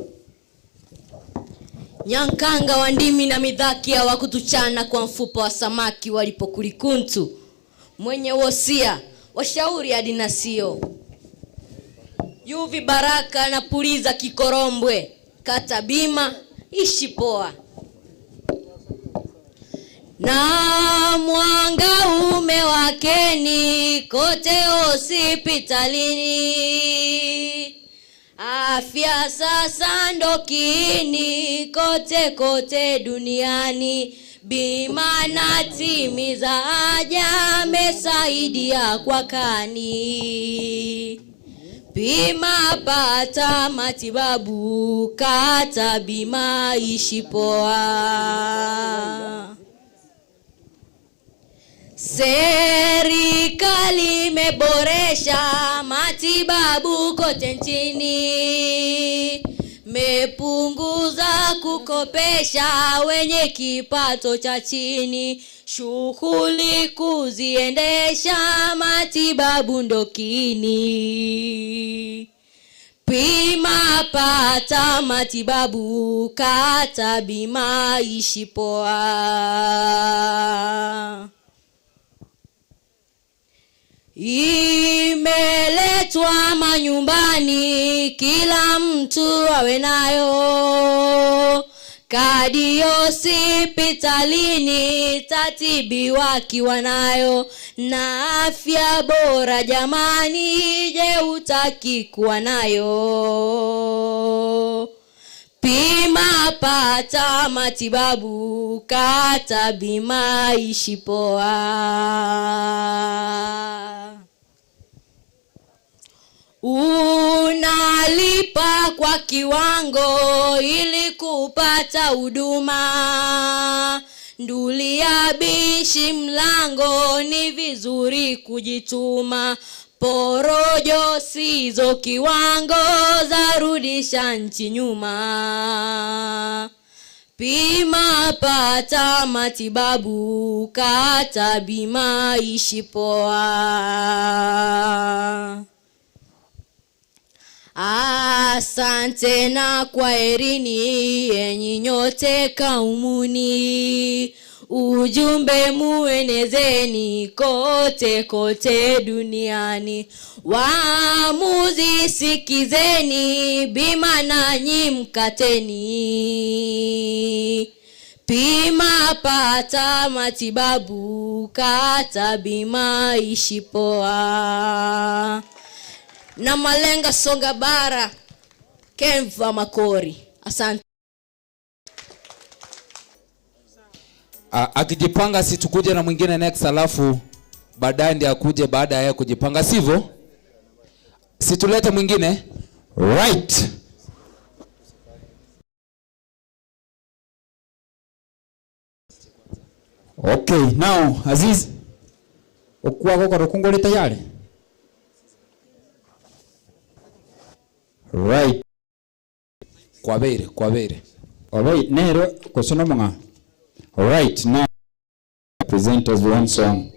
Nyankanga wa ndimi na midhaki hawakutuchana kwa mfupa wa samaki walipokulikuntu. Mwenye wosia washauri hadi nasio. Yuvi Baraka na puliza kikorombwe, kata bima ishi poa. Na mwanga umewakeni kote hospitalini. Afya sasa ndo kiini kote kote duniani. Bima na timiza haja amesaidia kwa kani. Bima pata matibabu, kata bima ishi poa. Serikali imeboresha matibabu kote nchini. Mepunguza kukopesha wenye kipato cha chini. Shughuli kuziendesha matibabu ndokini. Bima pata matibabu, kata bima ishi poa. Imeleta kwetu ama nyumbani, kila mtu awe nayo. Kadi hospitalini tatibiwa kiwa nayo, na afya bora jamani, je utaki kuwa nayo? Pima pata matibabu, kata bima ishi poa. Unalipa kwa kiwango ili kupata huduma. Nduli ya bishi mlango, ni vizuri kujituma. Porojo sizo kiwango, zarudisha nchi nyuma. Pima pata matibabu, kata bima ishi poa. Asante na kwaherini enyi nyote kaumuni. Ujumbe muenezeni kote kote duniani. Waamuzi sikizeni, bima nanyi mkateni. Pima pata matibabu, kata bima ishi poa. Na Malenga Songa Bara, Kemva Makori. Asante. Akijipanga si tukuje na mwingine next, alafu baadaye ndiye akuje baada ya kujipanga, sivyo? Si tulete mwingine? Right. Okay, now Aziz okwa goko rukungole tayari. Right. Kwabere. Alright, nero kusona mga. Alright, now present us one song.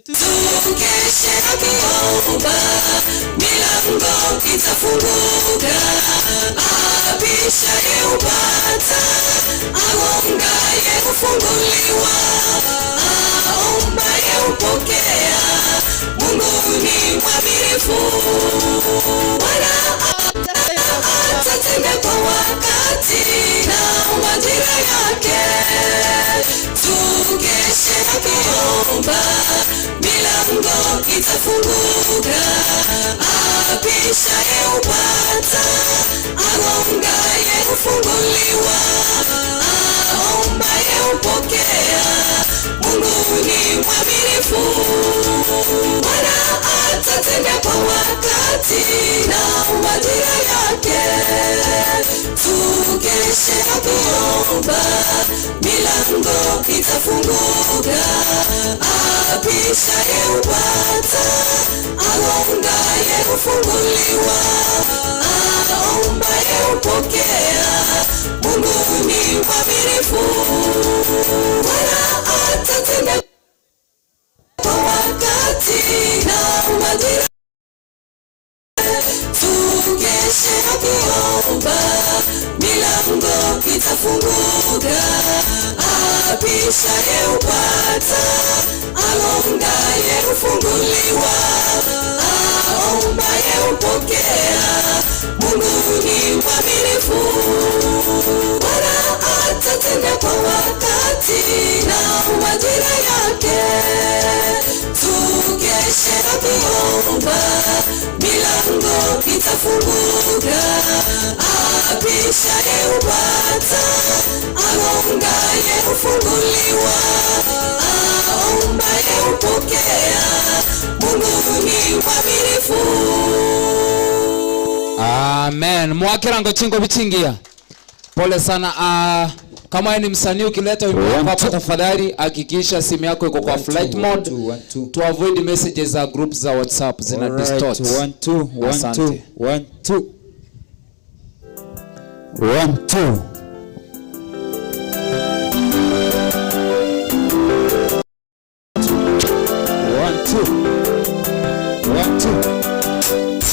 Tukeshe kuomba, milango itafunguka. Abishaye hupata, agongaye hufunguliwa, aombaye hupokea. Mungu ni mwaminifu, Bwana atatenda kwa wakati na majira yake. Tukeshe kuomba, milango itafunguka. Abishaye hupata, agongaye hufunguliwa, aombaye hupokea. Mungu ni mwaminifu, Bwana atatenda kwa wakati na majira yake. Tukeshe kuomba, milango itafunguka. Apishaye upata, agongaye ufunguliwa, aombaye upokea. Mungu ni mwaminifu, Bwana atatenda kwa wakati na majira. Tukeshe na kuomba, milango itafunguka. Apishaye upata, agongaye ufunguliwa, aombaye upokea. Mungu ni mwaminifu, Bwana atatenda kwa wakati na majira yake. Tukeshe na kuomba, milango itafunguka. Apishaye upata, agongaye ufunguliwa, aombaye upokea. Mungu ni mwaminifu. Amen. Mwakirango chingo bichingia. Pole sana. Kama ni msanii ukileta wimbo wako tafadhali hakikisha simu yako iko kwa flight mode to avoid messages za groups za WhatsApp zina distort. 1 2 1 2 1 2 1 2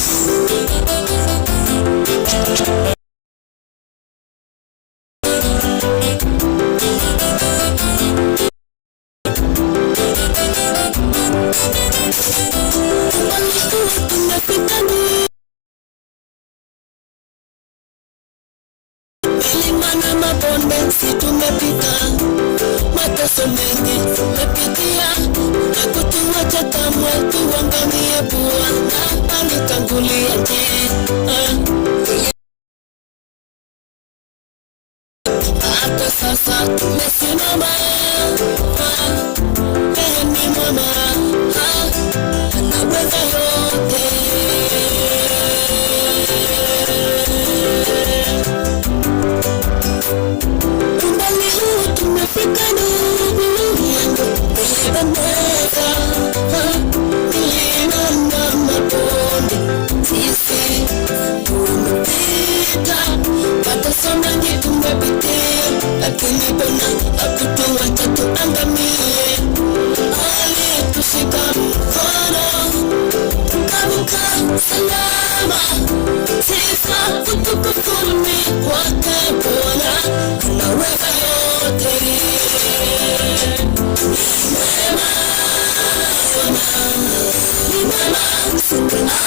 Milima na mabonde si tumepita, mateso mengi tumepitia, hakutuacha kamwe tuangamie. Bwana alitangulia njia, hata sasa tumesimama. Yeye ni mwema, anaweza yote. Umbali huu tumefika, ndugu yangu, umependeza. Milima na mabonde sisi tumepita, mateso mengi tumepitia, lakini Bwana hakutuacha tuangamie. Alitushika mkono tukavuka salama. Sifa utukufu ni kwake Bwana, anaweza yote. Ni mwema Bwana, ni mwema.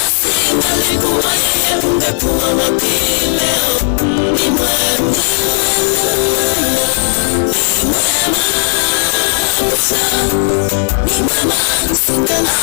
Asingalikuwa yeye ungekuwa wapi leo? Ni mwema, ni mwema, ni mwema.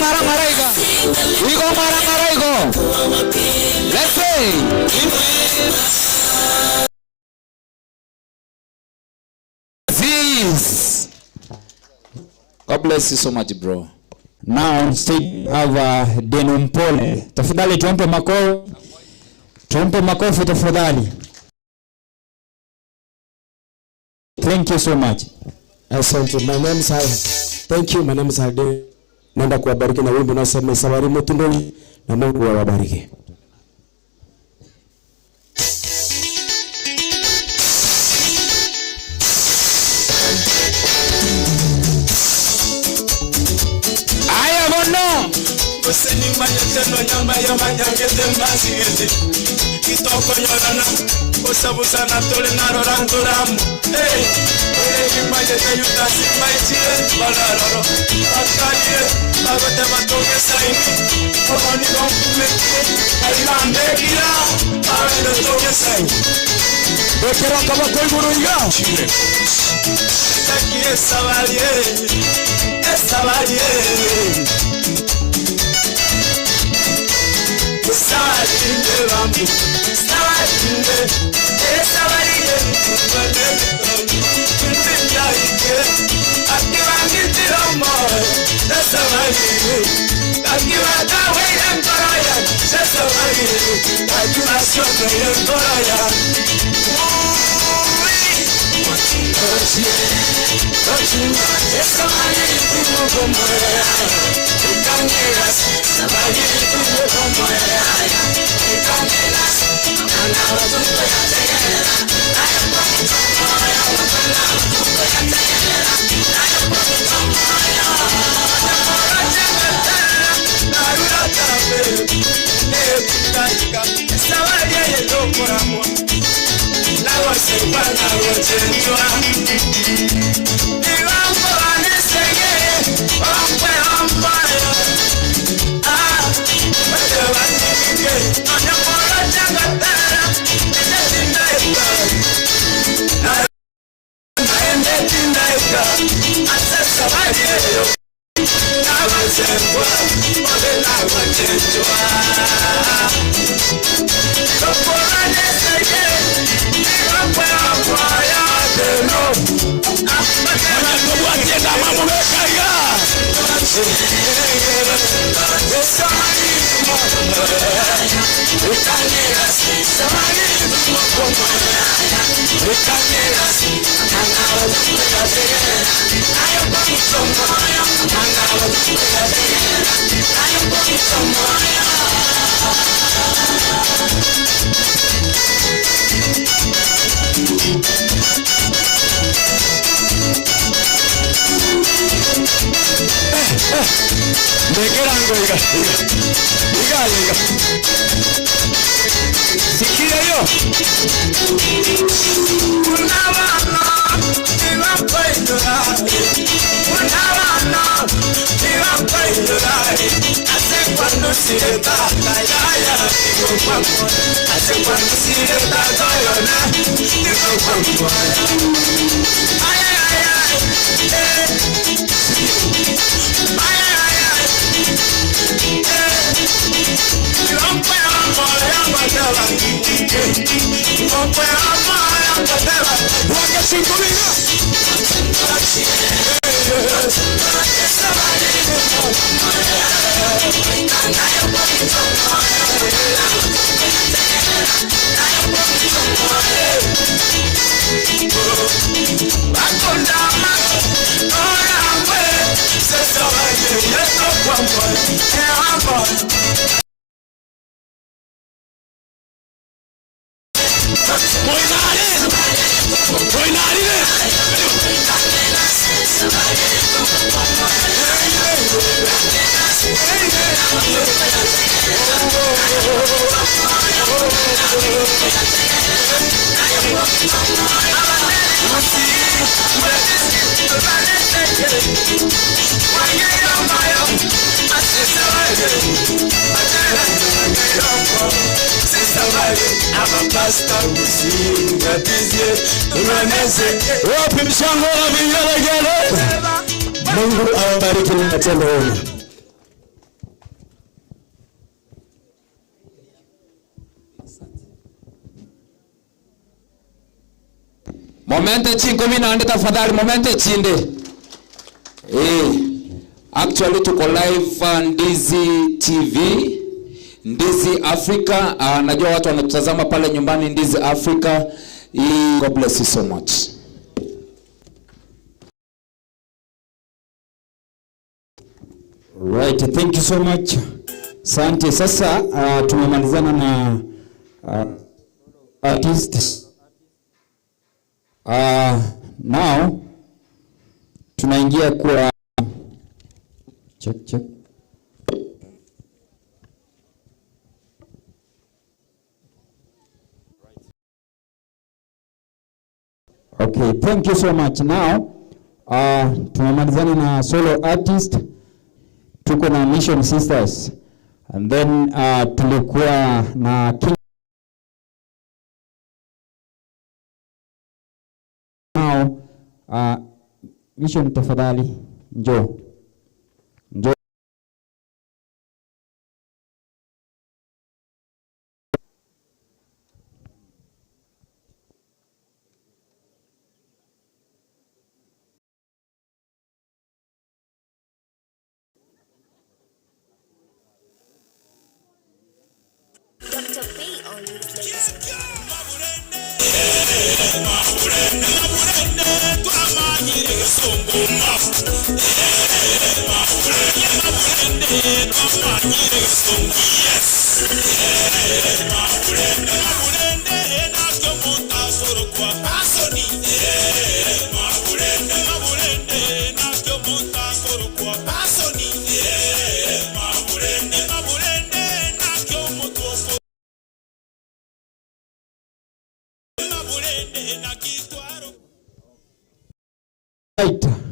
Marang-maraigo. Iko marang-maraigo. Let's say. Dennis. God bless you so much, bro. Now on stage have Denumpole. Tafadhali tuombe makofi. Tuombe makofi tafadhali. Thank you so much. Asante. My name is Hal. Thank you. My name is Halde. Naenda kuwabariki na wimbo unaosema Safari Mutindoni na Mungu awabariki. Aya bono. Kuseni manyeteno nyama ya manyangete mbazigete. Kitoko nyonana. Osabusa na tole na roranguramu. Hey, ore manyete yutasi maichie balaroro. Akanye, bagote batoke saini. Omoni gomkumeke. Alimande gira. Awendo toke saini. Bekero kama koi buruiga. Taki esavalie. Esavalie. Esavalie bambu. Esavalie. Esavalie. Esavalie. Akiwangitira moyo. Esavalie. Akiwadawe yankoraya. Esavalie. Akiwasyoke yankoraya. Sikia yo. Mungu awabariki na matendo yenu. Momente chinko minande tafadhali, momente chinde. Actually tuko live Ndizi TV, Ndizi Africa. Najua watu wanatutazama pale nyumbani Ndizi Africa. God bless you so much. Right, thank you so much. Asante. Sasa tumemalizana na artist. Now tunaingia kwa check. Okay, thank you so much. Now tumemalizana na solo artist, tuko na Mission Sisters, and then tulikuwa na King. Now Mission, tafadhali njoo. Dr. B on these ladies and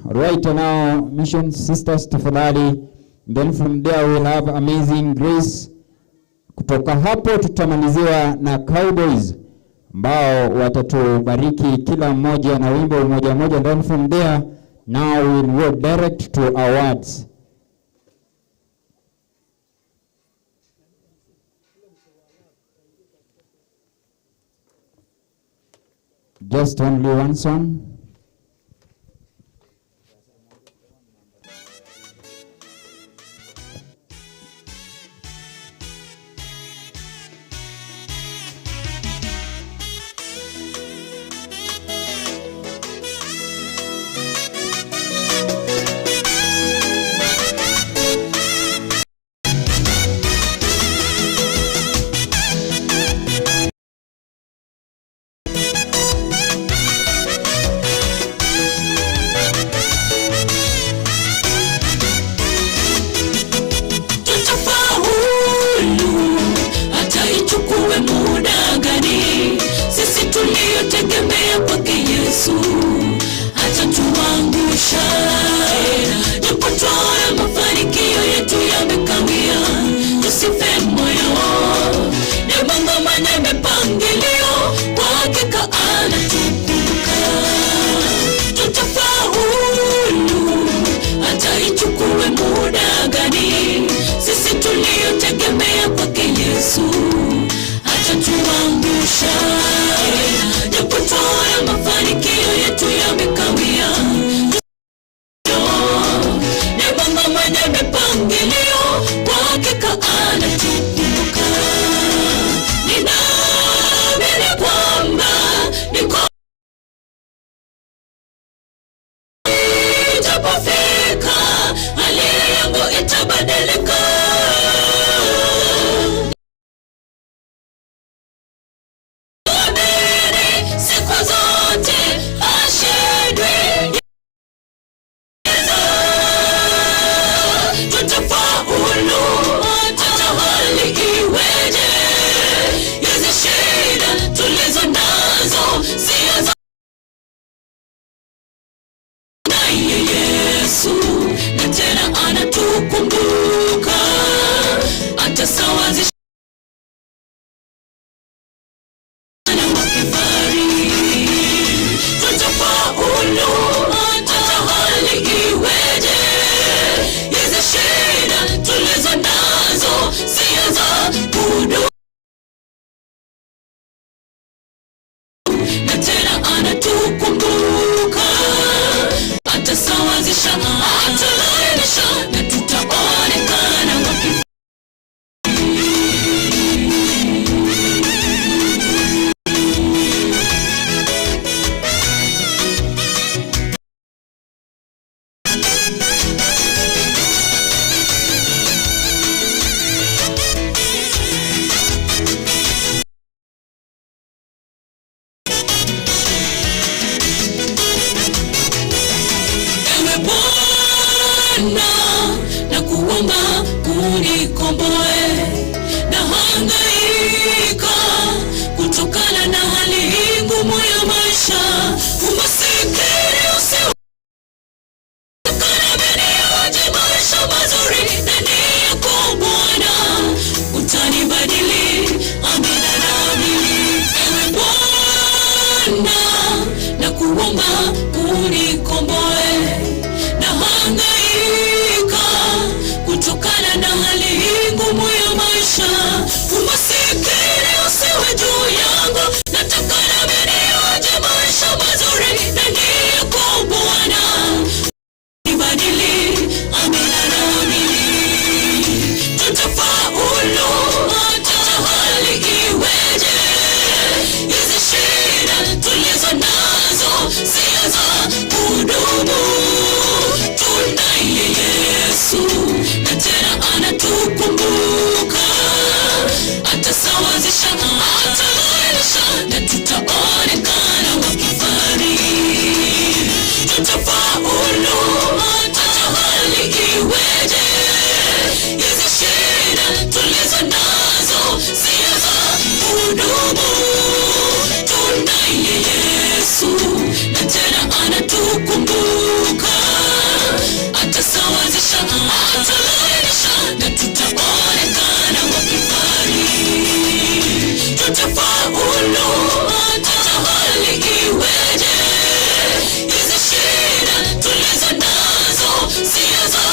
Right now, Mission Sisters tafadhali. Then from there we'll have Amazing Grace. Kutoka hapo tutamaliziwa na Cowboys ambao watatubariki kila mmoja na wimbo mmoja. Then from there now we'll go direct to awards. Just only one song. umeniumba unikomboe, na hangaika kutokana na hali ngumu ya maisha. Umasikini usiwe juu yangu, nataka na nionje maisha mazuri na niko Bwana. Nibadili, amina na amini, tutafaulu hata hali iweje. Hizi shida tulizo nazo si za kudumu. Tunaye Yesu na tena anatukumbuka, atasawazisha, atalainisha na tutaonekana wakifari. Tutafaulu hata hali iweje. Hizi shida tulizo nazo si za kudumu. Tunaye Yesu na tena anatukumbuka, atasawazisha, atalainisha na tutaonekana wakifari. Tutafaulu hata hali iweje. Hizi shida tulizo nazo si za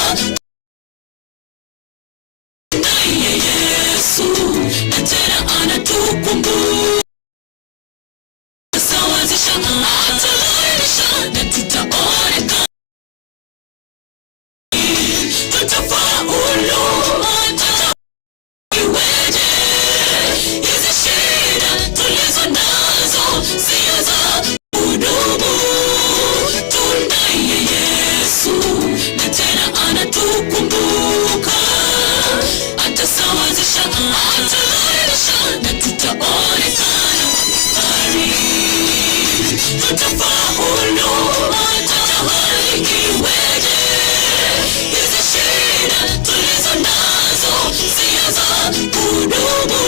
naye Yesu na tena anatukumbuka, atasawazisha, atalainisha na tutaonekana. Tutafaulu hata iweje. Hizi shida tulizo nazo si za kudumu. Tunaye Yesu na tena anatukumbuka, atasawazisha, atalainisha na tutaonekana wakifari. Tutafaulu hata hali iweje. Hizi shida tulizo nazo si za kudumu.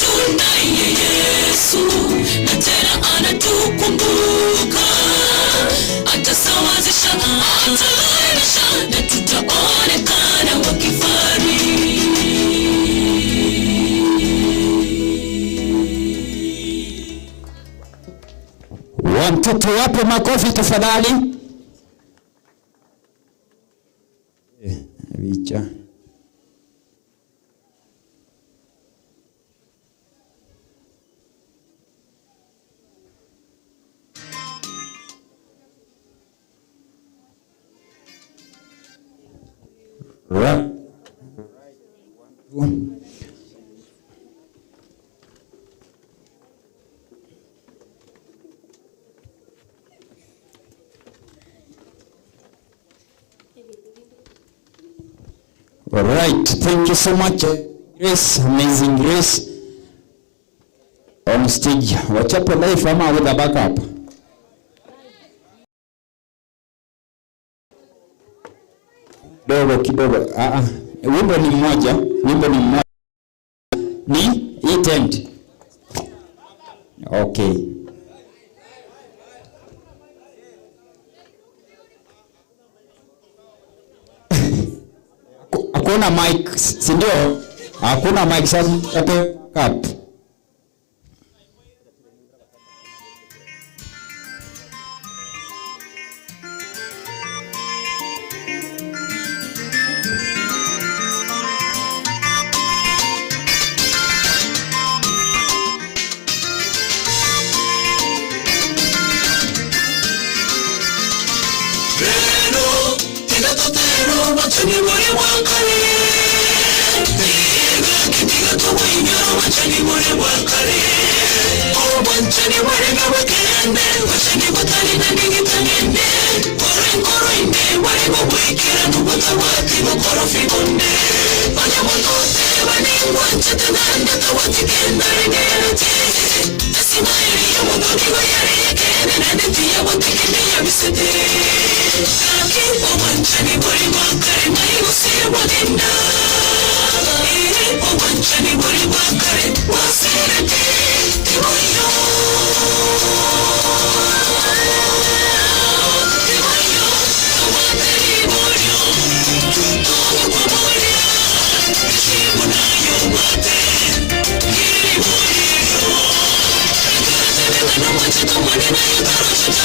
Tunaye Yesu na tena anatukumbuka, atasawazisha, atalainisha na tutaonekana wakifari. Watoto wape makofi tafadhali. Vicha. Right. All right, thank you so much, Grace, amazing Grace. On stage, wachapo live ama with a backup? Kidogo. Wimbo ni mmoja, Ni hii tent. Okay. Hakuna mic, si ndio? Hakuna mic sasa backup. Wachani muri wakari, kitiga tuwinyo. Wachani muri wakari, wachani muri gawakende. Wachani watani na nigitangende. Koroinde wari wawekera nubutawati wakorofi bonde. Wanyamotote waningwa nchatananda tawatikenda rengerati. Tasimairi ya mudoni wa yari yakene. Nanditi ya watikende ya bisete. Kaki wawanchani muri wakari mayusi wadinda. Wawanchani muri wakari wasirete tiwayo. Tiwayo tawaderi moyo. Tutogo kwa moya. Kishimu nayo wate. Kiri moyo. Kiri moyo. Kiri moyo.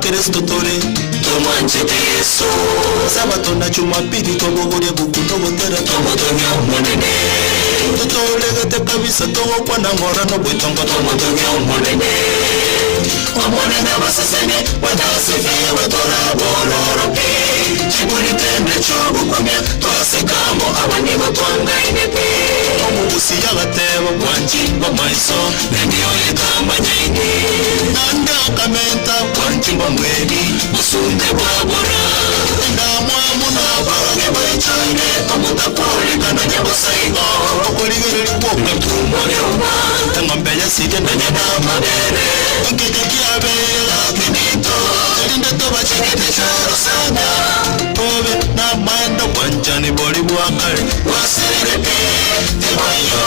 Kristo tore tumanje Yesu sabato na Jumapili tobogore bukuno botera tomotonyo monene totolegete kabisa towokwa na ngora no bwetongo tomotonyo monene omonene basasene wadasife wadora bororoke chiburi tende chobukomya twasekamo abandi batwanga inepe omubusi yagatebo bwanji bamaiso nendiyo yekamanyine nanda kamenta bwanji bamweni busunde bwabora ndamwa muna baroge bwechane omutapoli kana nyabosaigo okoligere likwoka tumorema ngombe yasije ndanyana mabere ngeke kiabela kinito elinde toba chikete charosana obe na manda bwanjani boli bwakale wasereke tebayo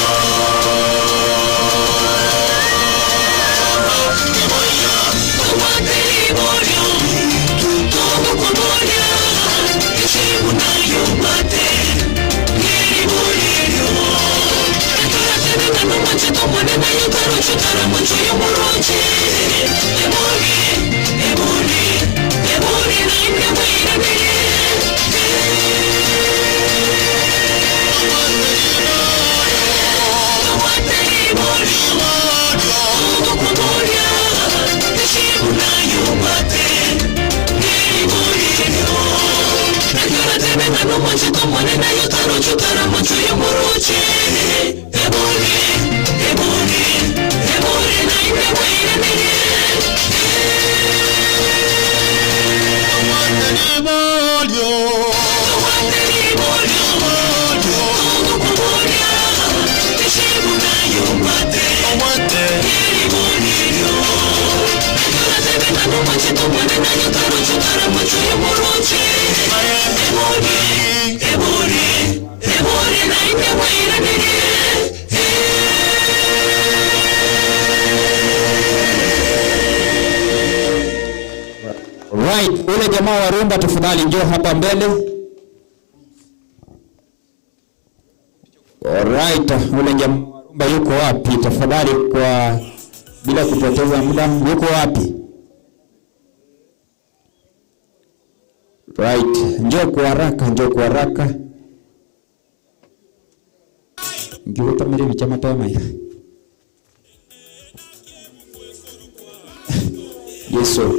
Right, ule jamaa wa rumba tafadhali njoo hapa mbele. Alright, ule jamaa wa rumba yuko wapi? Tafadhali kwa bila kupoteza muda, yuko wapi? Right, njoo kwa haraka, njoo kwa haraka. Njoo tamere bichama tama ya. Yes sir.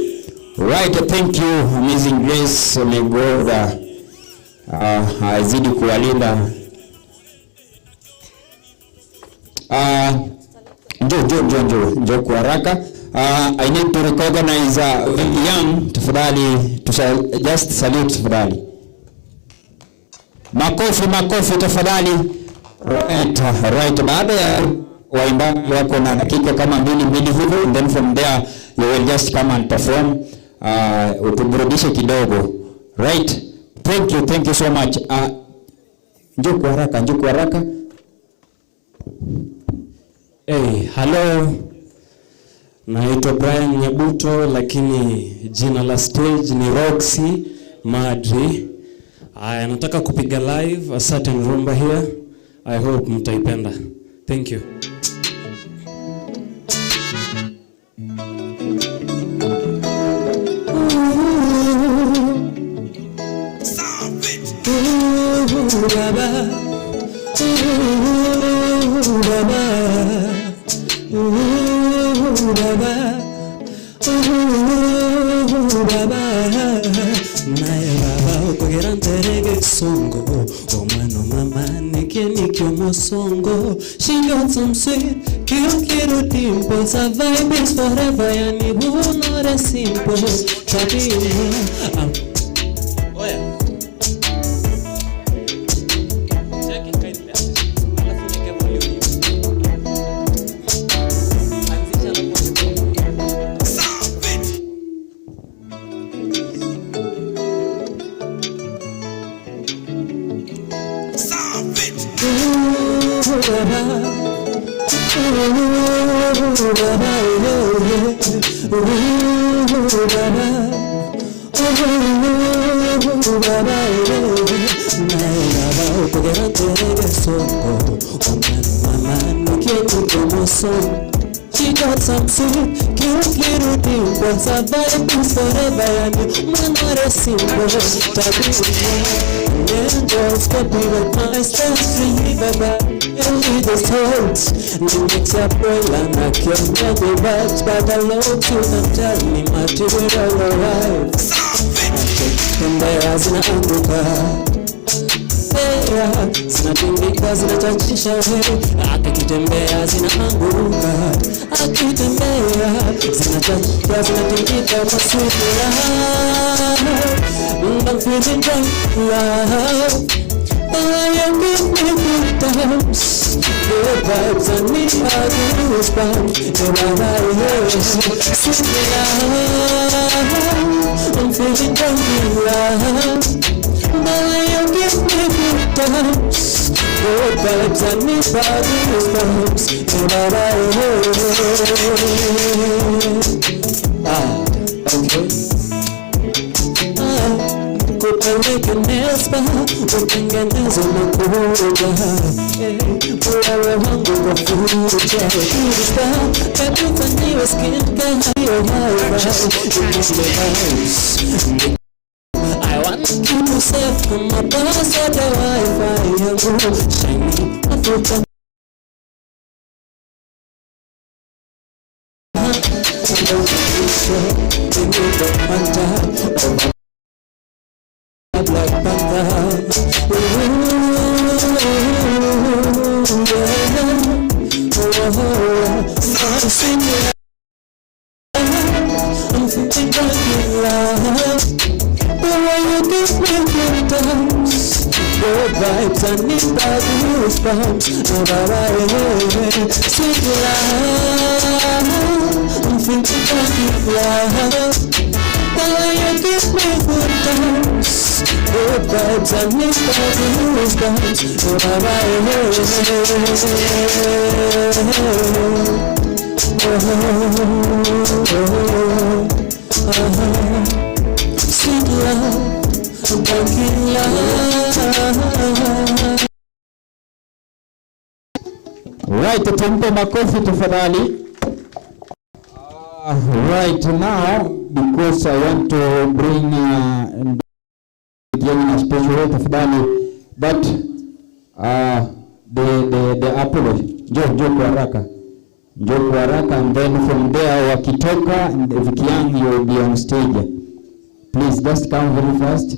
Right, thank you Amazing Grace. May God azidi kuwalinda Njoo kwa haraka. I need to recognize Young, tafadhali just salute tafadhali. Makofi tafadhali. Right. Baada ya waimbaji wako na dakika kama mbili hivi, and then from there you will just come and perform. Utuburudishe kidogo. Right. Thank you so much. Njoo kwa haraka. Hello. Naitwa Brian Nyabuto, lakini jina la stage ni Roxy Madri. Nataka kupiga live a certain rumba here. I hope mtaipenda. Thank you. She got some sweet, cute dimples. Her vibe is forever, and it will not as simple. She got some sweet, cute little dimples. Her vibe is forever, and you not a simple. Angels copy with my stress reliever. Only the thoughts, the mix up well, and I can't get the vibes, but I love you and tell me material arrives. I take them there as an anguka. Zinatindika zinachachisha wewe, akitembea zinaanguka, akitembea zinachachisha zinatindika maswala. I'm feeling drunk love. I am getting good times. The vibes I need are goosebumps. I'm feeling drunk love. I am getting good times. The vibes I need are goosebumps. Okay. Kupeleke nespa, utengeneze makuja. Ulawe wangu wafuja. Kurispa, kapifanyiwe skin kahiyo I want to keep you safe from my boss at the Wi-Fi. Yangu shiny, Africa. Black Panther. I'm feeling like love. The way you give me good times. Good vibes, I need that goosebumps. Sweet love. I'm feeling like love. The way you give me good times. Good vibes, I need that goosebumps. Sweet love, broken love. Right, tumpe makofi tafadhali. Right now, because I want to bring a special way tafadhali, but the apology. Njoo kwa haraka, and then from there wakitoka, and Vicky Young, you will be on stage. Please just come very fast.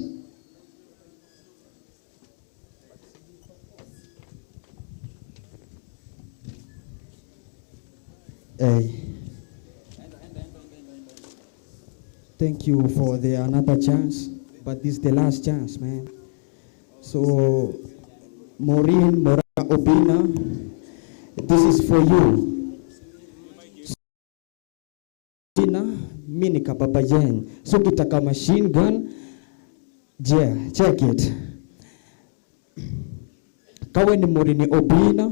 Thank you for the another chance, but this is the last chance, man. So, Maureen Mora Obina, this is for you. Mini Baba Jen. So kitaka machine gun. Yeah, check it. Kawe ni Maureen Obina.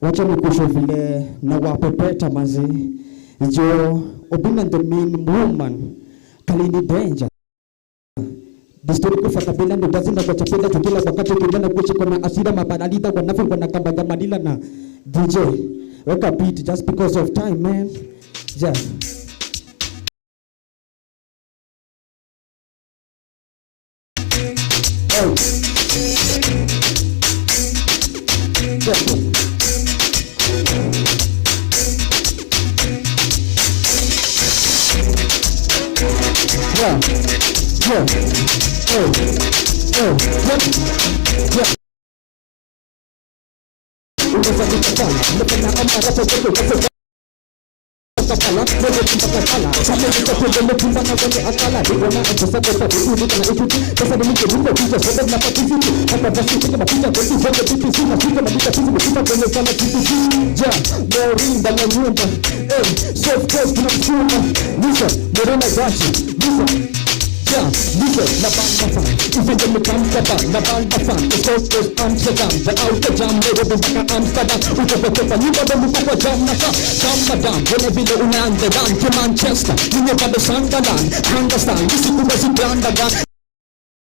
Wacha nikusho vile na wapepeta mazi. Jo Obina the main woman. Kalini danger. Historical fatabila ndo tazina kwa chapela tukila wakati kijana kuchi kuna asira mabanalita wanafi wanakambanga madila na DJ. Weka beat just because of time, man. Yeah. Oh. Yeah. Yeah. Oh. Oh. Yeah. Yeah, listen, la banda fan. Even the mechanical band, la banda fan. The coast is Amsterdam, the outer jam, they go back Amsterdam. Uko kwa you got them kwa jam na fa. Jam madam, whenever you unande dan to Manchester. You never the Sunderland, understand? This is the best brand again.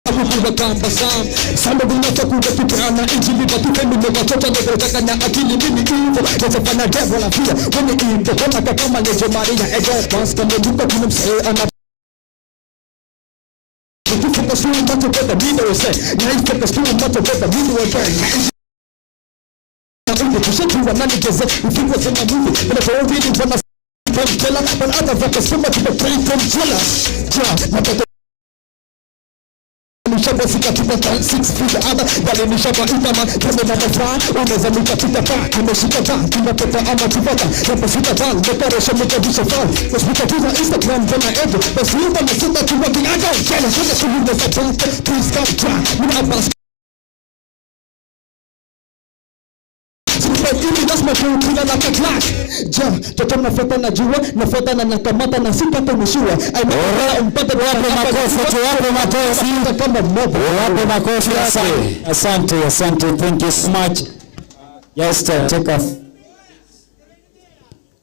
Kukuwa kamba sam Samba dunata kuwa kiprana Injili batu femi mewa chocha Negrotaka na akili mimi ivo Nezefana devil la fia Wene ivo Kona kakama lejo maria Ego Maska meluka kuna msee ana You focus too much on what the media is saying. Now you focus too much on what the media is saying. You should do what managers say. If you was in a movie, but if you're reading from a killer, but other rappers so much of a brain from killer. Yeah, Nishaba sika tupa 6 feet ada Bale nishaba itama Kame na mafaa Uneza nika tutapa Kimeshika ba Kinapeta ama tupata Napa sita ba Mekare shemika disha fan Nashmika tuza Instagram Vena ejo Basi yuba mesita tuwa Kingaga Jana Shuna shuhune za tonte Please come try Mina abas That's my phone, kila na kaklak. Ja, toto nafuata na jua, nafuata na nakamata na sipata mishua. Ora, mpata wapo makofi, wapo makofi. Kama mobo. Wapo makofi. Asante, asante. Thank you so much. Yes, take off.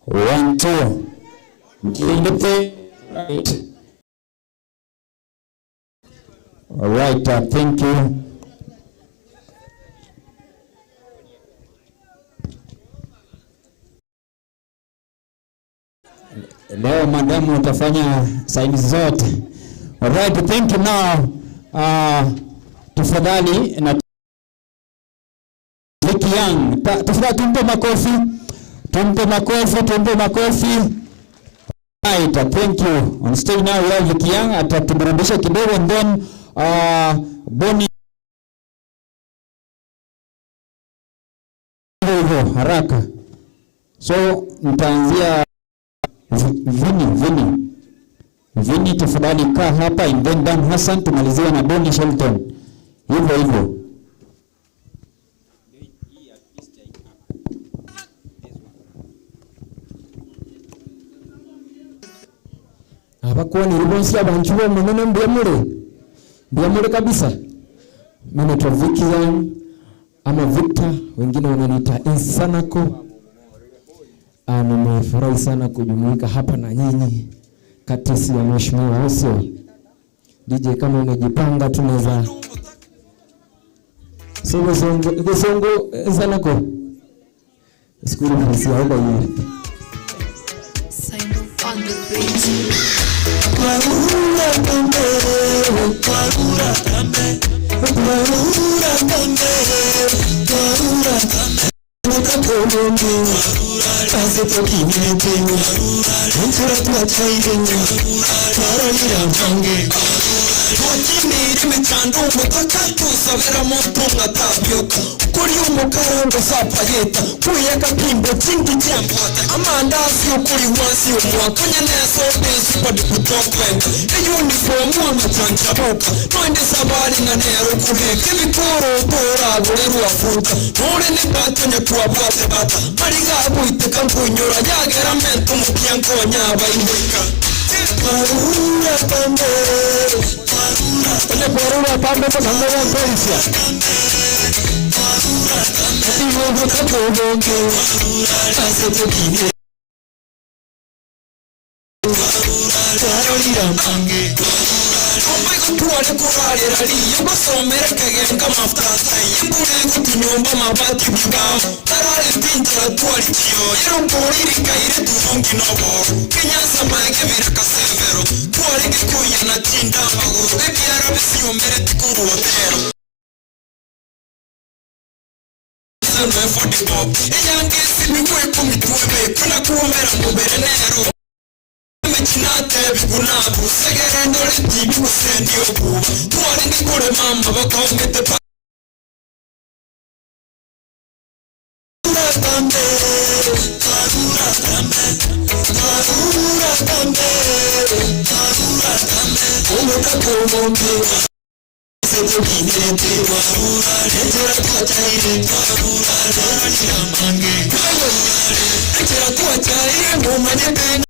1, 2. In the play. Right. All right, thank you. Leo madamu utafanya saini zote. Alright, thank you now. Tafadhali na Vicky Young. Tafadhali tumpe makofi. Tumpe makofi, tumpe makofi. Right, thank you. On stage now we have Vicky Young atatuburudisha kidogo and then Bonnie haraka. So nitaanzia Vini tafadhali kaa hapa and then Dan Hassan tumalizia na Bonnie Shelton. Hivyo hivyo. Abakuwa ni ribonsi abanchuwa mwenene mbiamure kabisa. Mimi naitwa Vicky Young ama Victor, wengine wananiita Insanako. Nimefurahi sana kujumuika hapa na nyinyi katisi ya mheshimiwa Osio. DJ kama umejipanga tunaweza songo Insanako. Skuru fisi ya huko yeye. Kini imechanda umutaka tusabira mutunga tabyuka Kuri umukarango sapayeta Kuyeka pimbo chingi jambwata Amandazi ukuri wansi umwakanya neso besi padi kutokwenda uniform w'amachanchabuka Mwende sabari na nero kuheka Ibikoro tora gureru afuka Nure ni batanya kuwabwate bata Mariga abuiteka nkunyura Yagera mentu mukiankonya abayiweka Parura tambe Parura tambe Parura tambe Tuwale kurarira liyo gusomera kagenga mafutasa Yibure kutunyumba mabati bw'ibwamo Tarari pinjira tuwali kiyo Yerunguriri kaire turungi nobo Kenyasa maege birakasevero Tuwale gikuye na tinda maguru Ebyara bisiyumere tikuru watero Zanwe fodi pop Eyangesi miwe kumituwebe Kuna kuumera mubere nero Mechinate bigunabu Segere ndore tibi kusendi obuba Tuwale ngikure mama bakongete pa Parura tambe Parura tambe Parura tambe Parura tambe Umuka kumombe Seto kinete Parura Letera tuwachaire Parura Letera mange Letera tuwachaire Mumanye pena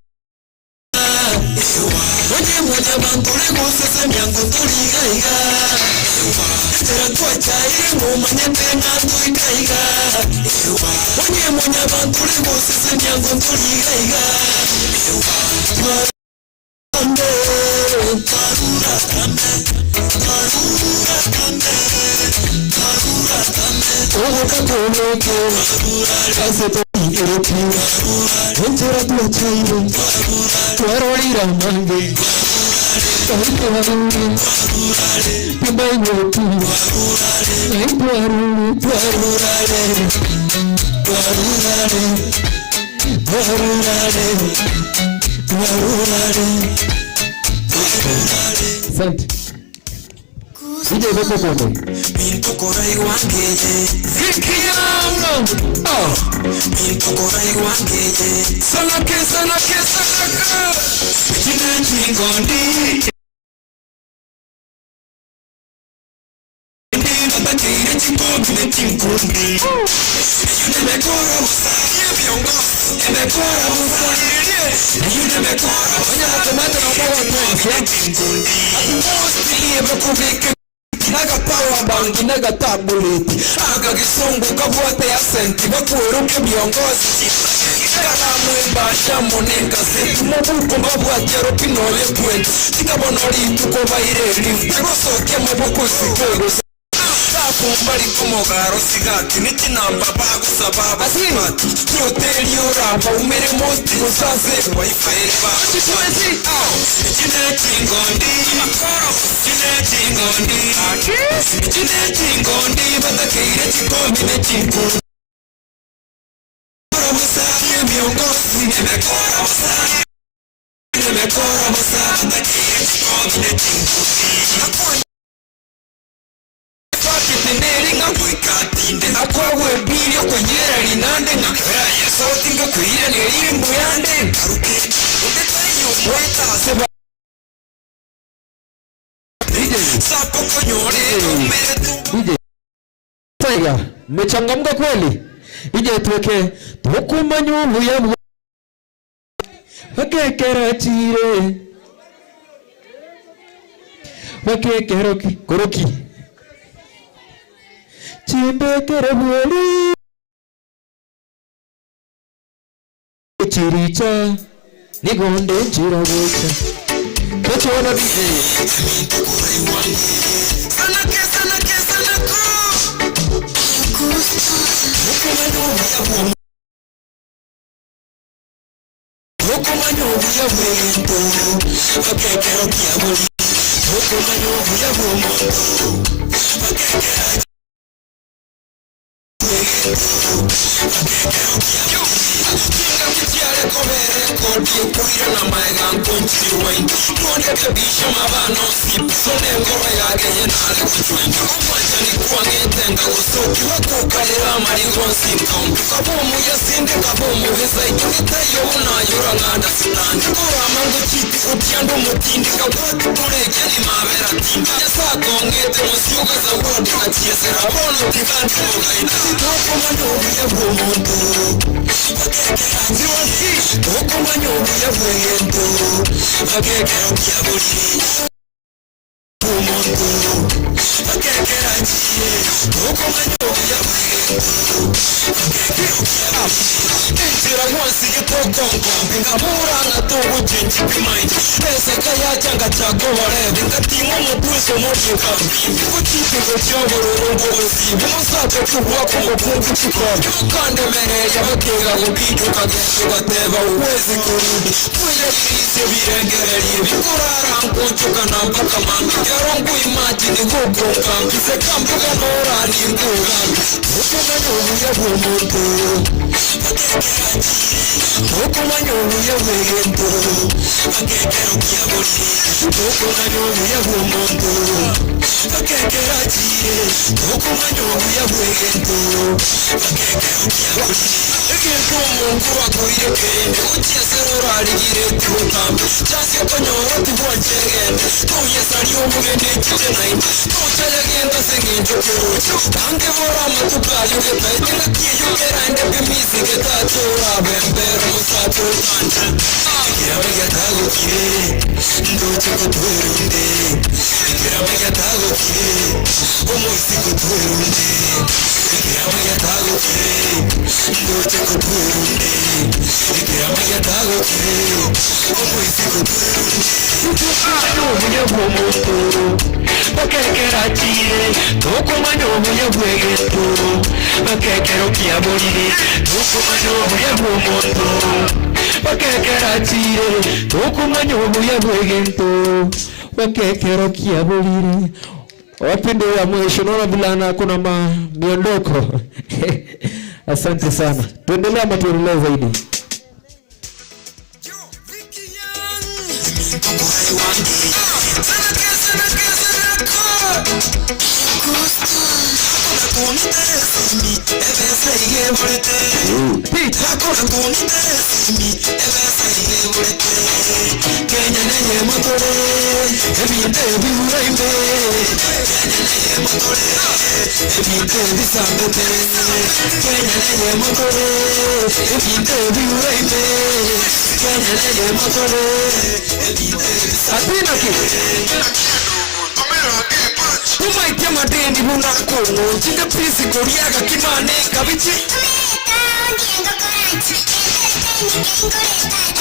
Oye moja bantore gusese miango turigaiga Letera tuwachaire Mumanye pena tuigaiga Oye moja bantore gusese miango turigaiga Parura tambe Parura tambe Parura tambe Parura tambe Owoka kumeke Aseto ireki Letera tuwachaire Twarolira mange Kahite harungi Pimba nyotu Twarule Twarulare Twarulare Twarulare Twarulare Asante Ije boko bobo Mintokora iwangeye Zikiyama Mintokora iwangeye Sanake sanake sanaka Chine chingondi Batakire chikombine chinkundi Yune mekora usani Viongozi Emekora usani Yune mekora usani Wanyamatomate na ubawa kwenzi Atumosti Ebekubike Naga power bank, naga tabuleti Aga gisungu kabuate ya senti Bakueruke viongozi Kalamu ibasha moneka zetu Mabuko mabuate ropinole puente Tikabonoli tuko baire lift Tegosoke mabuko sikoro Kumbari kumogaro sigati Niti namba bagu sababu sigati Hoteli uraba umere mosti Usaze wifi bagu Chine chingondi Chine chingondi Chine chingondi Batakire chikombine chingondi Kora musari miongozi Nemekora musari Nemekora musari Batakire chikombine chingondi Neringa kuikatinde Akwawe bilio kwenyera linande Na raya sauti nga kuhira nerimbo yande Karuke Undetayo mweta Seba Sapo konyore Ije Taiga Mechangamka kweli Ije tuweke Tukuma nyuhu ya mwa Wakekera chire Wakekera koroki Chimbekere mweli Chiricha Nigonde chiragocha Kocho wana bide Sanake sanake sanako Moko manyovu ya mwendo Wakekero kia mweli Moko manyovu ya mwendo Wakekera Kinga mitiare vere kodi kuira na maiga kunchi wain Mwone kabisha mabano sipi Sone ngoro ya genye nale kuchwenja Mwanja ni kuange tenga usoki Wakukalira marigonsi kambi Kabomu ya sinde kabomu Heza ikingitayo unayura ngada sinandi Kura mangu chiti utiandu mutindi Kawatu kureke ni mavera tindi Yasa kongete musiuga za wadi Kachiesera bono tikanti mugaina Toko manyobu ya bumundu Ziwasi Toko manyobu ya bwento Magekero kia buri Bumundu Magekera chie Toko manyobu ya bwento Magekero kia buri Njira mwansi gitoko nkombi Ngamura na togu chenji pimaindi Pese kaya changa chako warevi Ngatingo mpuiso mori nkambi Kuchiti kuchogo rurungu usibi Musate kuhuwa kungo kungu chikobi Ukande mereja bakega gubidu Kagesho gateba uwezi kurudi Kuya kirisi virengere libi Kurara nkunchuka na mpaka manga Yarongu imajini gugu nkambi Sekambi ganora ni nkugambi Ukuma nyubu ya bumundu Ukuma nyubu ya bwegendo Magekero kia buri Ukuma nyubu ya bumundu Magekera chie Ukuma nyubu ya bwegendo Magekero kia buri Ekintu mungu wakuire kende Uchiese rurari gireti ukambi Chasi konyoro tibwachegende Tuye sari umugende chije naimba Tuchaya genda senginjo kiruchu Tange vora matukayo getaiti Nakiyo gerande bimizi getachora Bembero musato kanja Ikirame getago kire Ndoche kutuerunde Ikirame getago kire Umuisi kutuerunde Ikirame getago kire Ndoche kutuerunde Ikirame getago kire Umuisi kutuerunde Tukumanyo bw'omuntu Bakekera chire Tukumanyo bw'egetu Bakekero kia burire Tukumanyo bw'omuntu Bakekera chire Tukumanyo bw'egetu Bakekero kia burire. Wapende wa mwisho naona vilana kuna miondoko. Asante sana. Tuendelee ama tuendelee zaidi? Umaite madendi munakono Chinde pisi koriaga kimane kabichi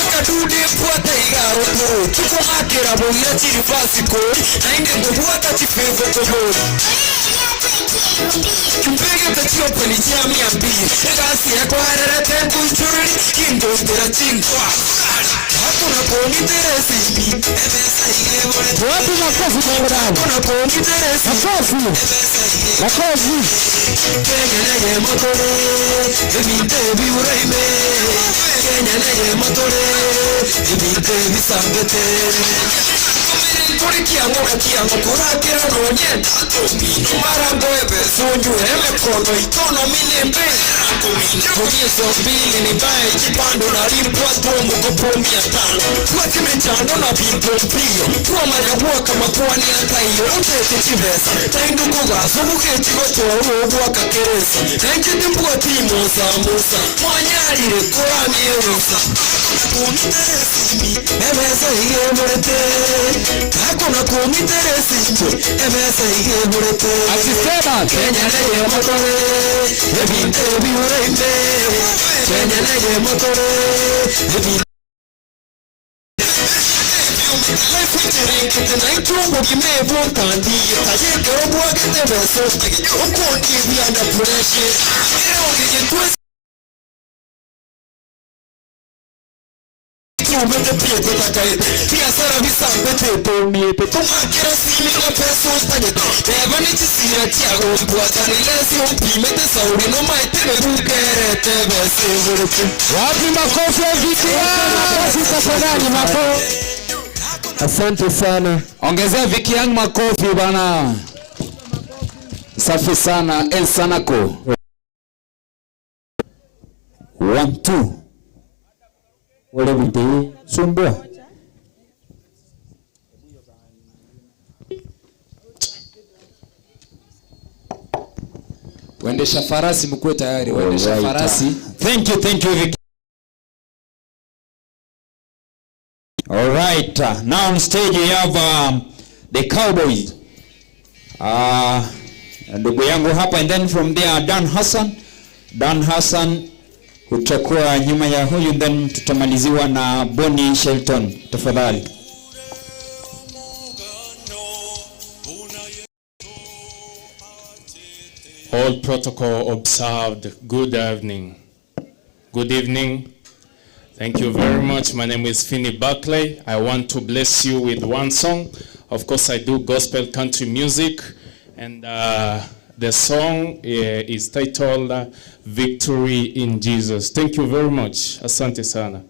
Akadude puata igaro puro Chuko akera boya chirifasi kori Nainde mbuata chifevo kogori Chumpege tachio peli jami ambiri Egasi ya kwa harara tengu ichururi Kindo ndera chingwa Hakuna koni teresi Ebesa ige borete Wapi makofi kwa wadau? Hakuna koni teresi Makofi. Makofi. Kenya nege motore Ebinte biureime Kenya nege motore Ebinte bisangete Kuri kiango kiango kurakira nonyenda Tomino marango ebe sonju eme kono Economy nembe Kumiso mbili ni bae Chipando na limpwa tomo kopomi ya tano Kwa kimenchando na bimpo mpio Kwa marabua kama kuwa ni hata iyo Utete chivesa Taindu kuga Subuke chigo choro Uwa kakeresa Nenjidi mbua timo sa musa Mwanyarire kura mierosa Kuniteresi Ebese hige murete Hakuna kuniteresi Ebese hige murete Akisema Kenya leye motore Ebinte biureime Kenya leye motore Ebinte Naitungo kimevo kandi Tajekero bwagete beso Okundi biyanda pureshe Ero ngege tuwezi mete pieto takaite Tia sara visambe teto miete Tumakira simi la peso stagete Eva ni chisira tia umpuata Nilesi umpimete sauri no maite me bukerete Besi vurutu Wapi makofi ya Viki tafadhali makofi. Asante sana. Ongezea Viki Young makofi bana. Safi sana El Sanako. 1 2. Wale video sumbua. Waendesha farasi mkuwe tayari. Waendesha farasi. Thank you Viki. All right, now on stage we have the Cowboys. Ndugu yangu hapa, and then from there Dan Hassan utakuwa nyuma ya huyu, then tutamaliziwa na Bonnie Shelton. Tafadhali. All protocol observed. Good evening. Good evening. Thank you very much. My name is Finney Buckley. I want to bless you with one song. Of course, I do gospel country music, and the song is titled Victory in Jesus. Thank you very much. Asante sana.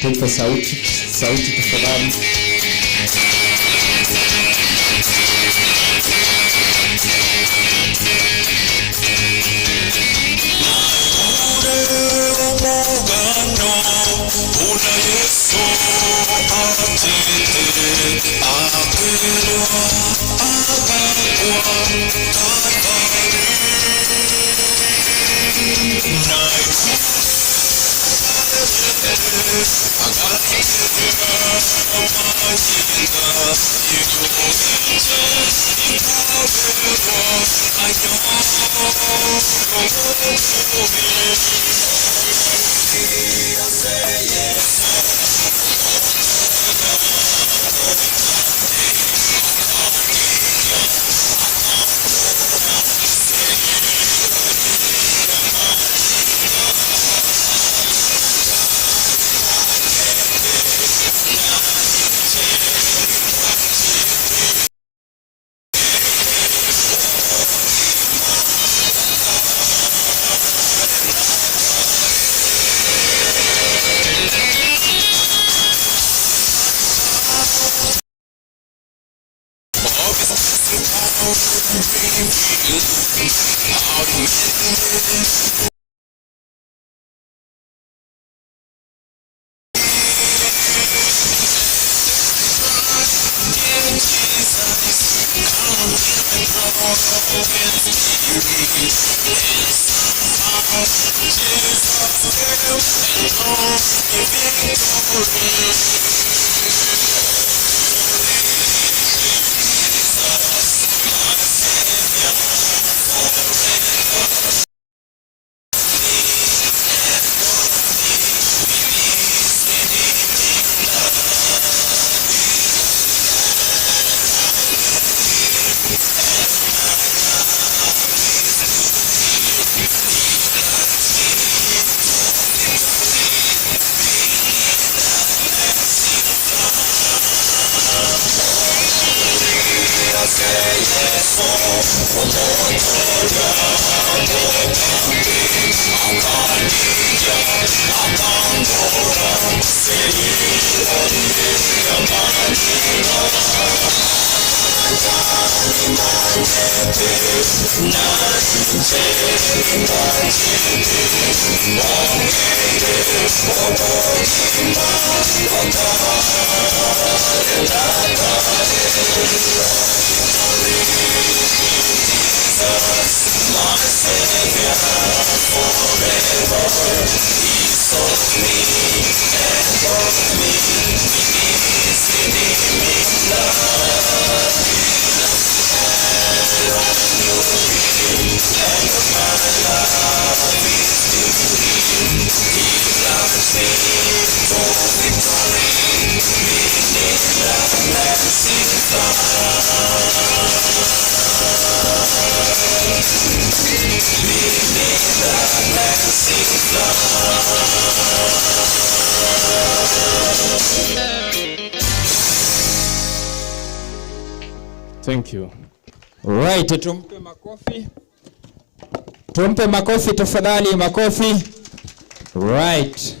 Take the sauti tafadhali. Victory, Thank you. Right, tumpe makofi. Tumpe makofi tafadhali, makofi. Right.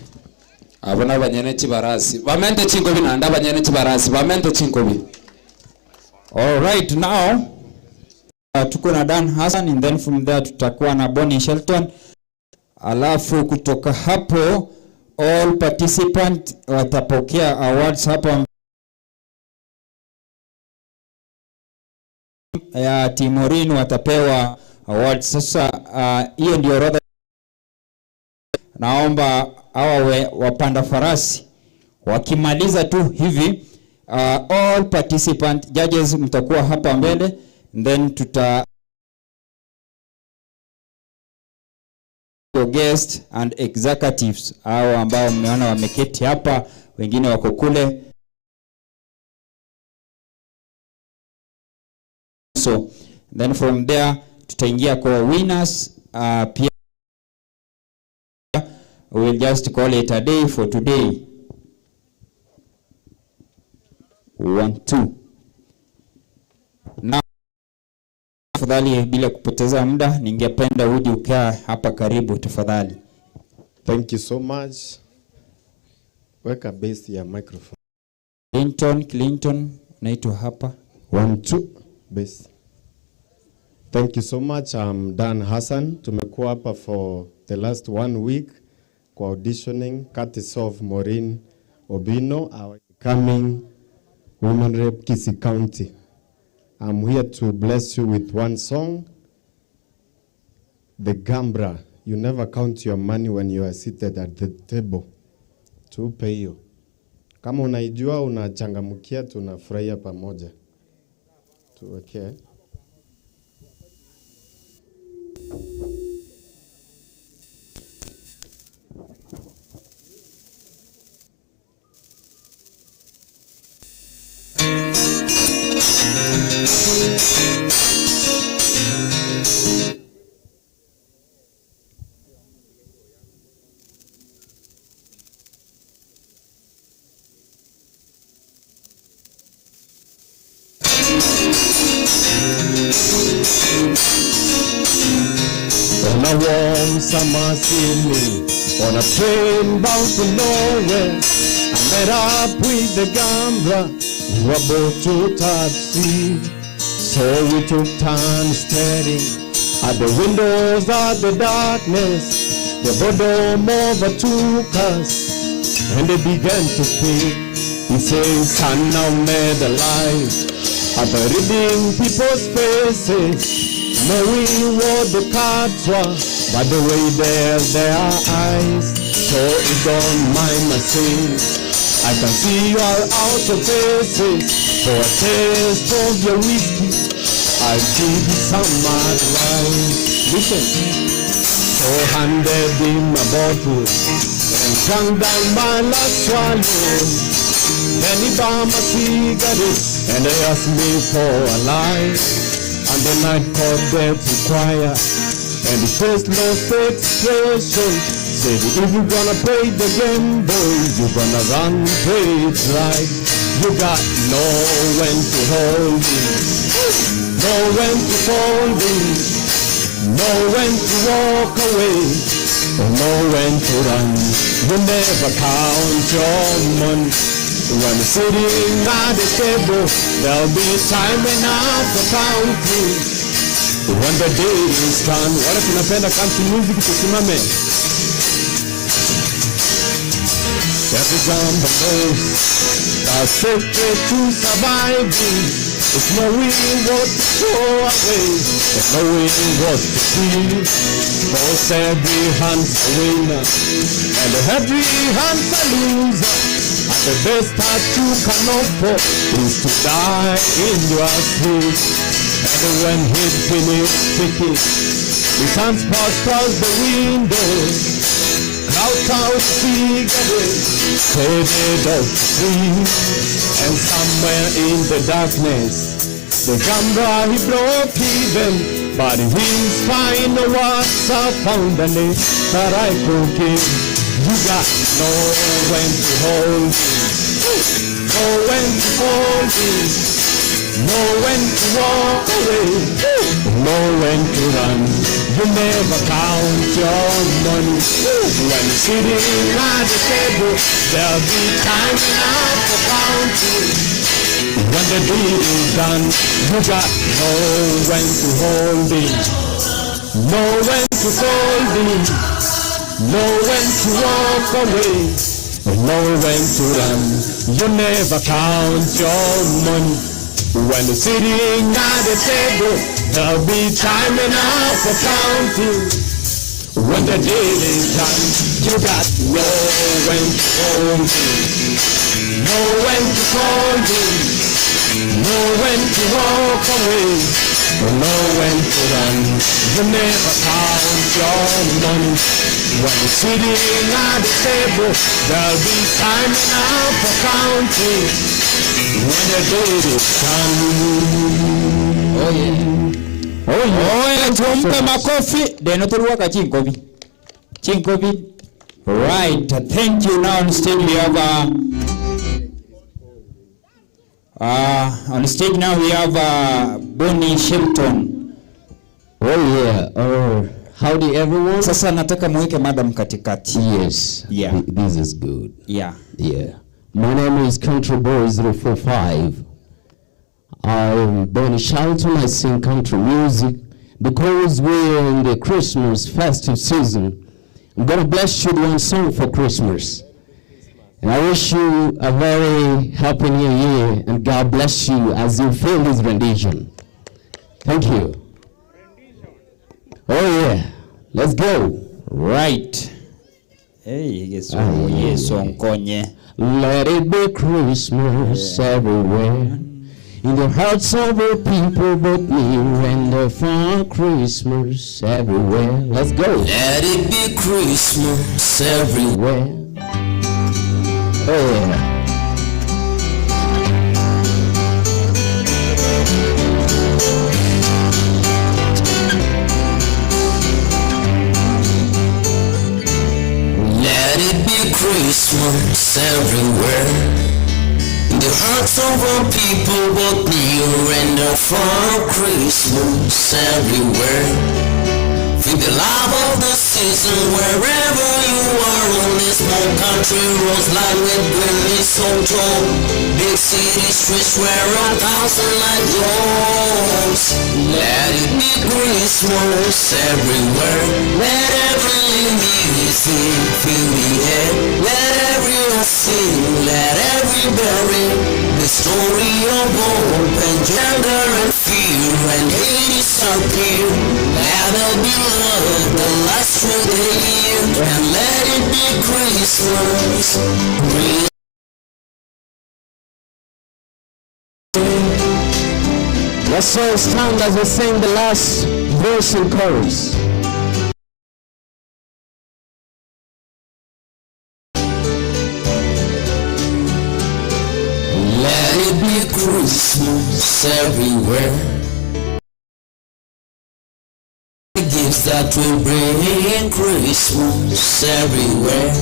Abona banyene chibarasi. Bamente chingobi nanda banyene chibarasi. Bamente chingobi. All right, now tuko na Dan Hassan, and then from there tutakuwa na Bonnie Shelton. Alafu kutoka hapo all participants watapokea awards hapa ya Timorin watapewa awards. Sasa hiyo ndio orodha. Naomba hawa wapanda farasi wakimaliza tu hivi, all participant judges mtakuwa hapa mbele, then tuta guest and executives hao ambao mmeona wameketi hapa, wengine wako kule. So then from there tutaingia kwa winners. Pia we'll just call it a day for today. 1 2. Now tafadhali bila kupoteza muda, ningependa uje ukaa hapa karibu tafadhali. Thank you so much. Weka base ya microphone. Clinton naitwa hapa. 1 2 base. Thank you so much. I'm Dan Hassan. Tumekuwa hapa for the last 1 week kwa auditioning courtesy of Maureen Obino, our incoming Women Rep Kisii County. I'm here to bless you with one song, The Gambra. You never count your money when you are seated at the table. Tupe hiyo. Kama unaijua unachangamkia, tunafurahia pamoja. Tuweke. On a warm summer evening, on a train bound to nowhere, I met up with the Gambra, we were both to touch sea. So we took turns staring at the windows of the darkness. The boredom overtook us, and they began to speak. He says, son, now made alive, after reading people's faces, knowing what the cards were, by the way their eyes. So you don't mind my saying, I can see you are out of faces. For a taste of your whiskey, I'll give you some advice. Listen. So handed him a bottle and drank down my last swallow. Then he bought my cigarette and they asked me for a light. And the night called dead to quiet, and the face lost expression. Said, if you're gonna play the game, boy, you're gonna run, play it right. You got know when to hold it, know when to fold it, know when to walk away, or know when to run. You never count your money. When you're sitting at the table, there'll be time enough for counting. When the day is done, wala tunapenda country music tusimame. Every Gambra knows the secret to surviving is knowing what to throw away and knowing what to keep. Cause every hand's a winner and every hand's a loser. And the best that you can offer is to die in your sleep. And when he's finished speaking, his hands pass across the window, out cigarette, faded out to sleep. And somewhere in the darkness, the Gambra he broke even. But His final words are found in it that I could give. You got know when to hold me, know when to hold me, know when to walk away, know when to run. You never count your money. When you're sitting at the table, there'll be time enough for counting. When the deed is done, you got know when to hold it, know when to fold it, know when to walk away, know when to run. You never count your money. When you're sitting at the table, there'll be time enough for counting. When the deal is done, you got know when to hold it, know when to fold it, know when to walk away, know when to run. You never count your money. When you're sitting at the table, there'll be time enough for counting. When the deed is done. Oh yeah. Oh yeah. Tumpe makofi. Deno turuwaka chinkobi. Chinkobi. Right. Thank you. Now on stage we have on stage now we have Bonnie Shelton. Oh yeah. Howdy everyone. Sasa nataka muweke madam katikati. Yes. Yeah. This is good. Yeah. Yeah. My name is Country Boy 045. I'm Bonnie Shelton. I sing country music because we're in the Christmas festive season. I'm gonna bless you with one song for Christmas. And I wish you a very happy new year and God bless you as you feel this rendition. Thank you. Oh yeah, let's go. Right. Hey, guess what? Yes, on konye. Let it be Christmas everywhere. In the hearts of all people, both near and far. Christmas everywhere. Let's go. Let it be Christmas everywhere. Oh yeah. Christmas everywhere. The hearts of our people, both near and far. Christmas everywhere. Feel the love of the season wherever you are on this small country roads lined with green mistletoe. Big city streets where 1,000 light glows. Let it be Christmas everywhere. Let every music fill the air. Let everyone sing, let every bell ring. The story of hope and gender and fear and hate disappear. Let there be love that lasts through the year, and let it be Christmas. Let's all stand as we sing the last verse and chorus. Let it be Christmas everywhere. The gifts that we bring, Christmas everywhere.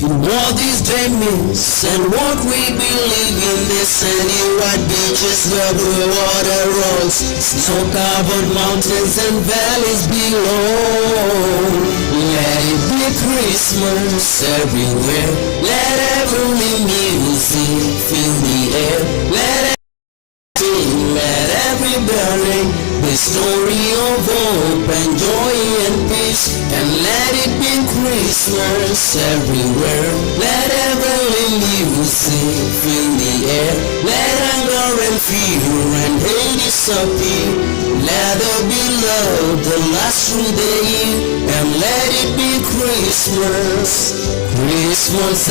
In what this day means and what we believe in, the sandy white beaches where blue water rolls, snow-covered mountains and valleys below. Let it be Christmas everywhere. Let every music fill the air. Let every bell ring, the story of hope and joy and peace, and let it be Christmas everywhere. Let every music fill the air. Let anger and fear and hate disappear. Let there be love that lasts through the year, and let it be Christmas. Christmas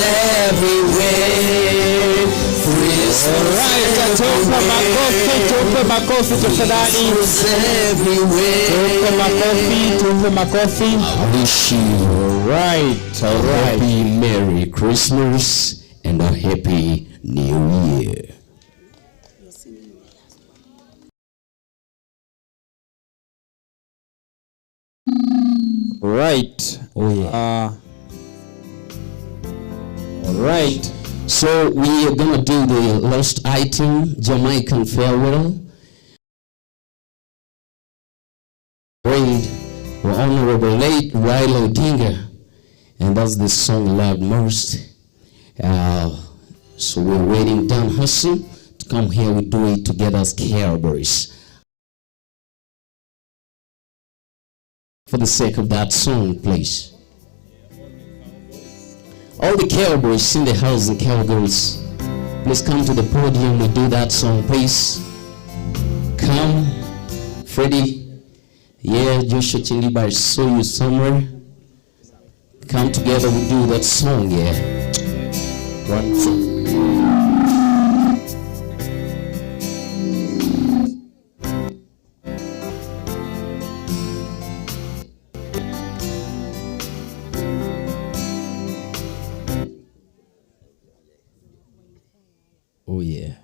everywhere. Christmas Tupe makofi tafadhali. Tupe makofi. I wish you a happy Merry Christmas and a Happy New Year. Right. Oh yeah. All right. So we are gonna do the last item, Jamaican farewell. Prayed for Honorable late Raila Odinga, and that's the song loved most. So we're waiting Dan Hassan to come here. We do it together as Cowboys. For the sake of that song, please. All the cowboys in the house and cowgirls, please come to the podium. We do that song, please. Come, Freddie. Yeah, Joshua Chiliba, I saw you somewhere. Come together, we do that song, yeah. 1, 2. Oh yeah.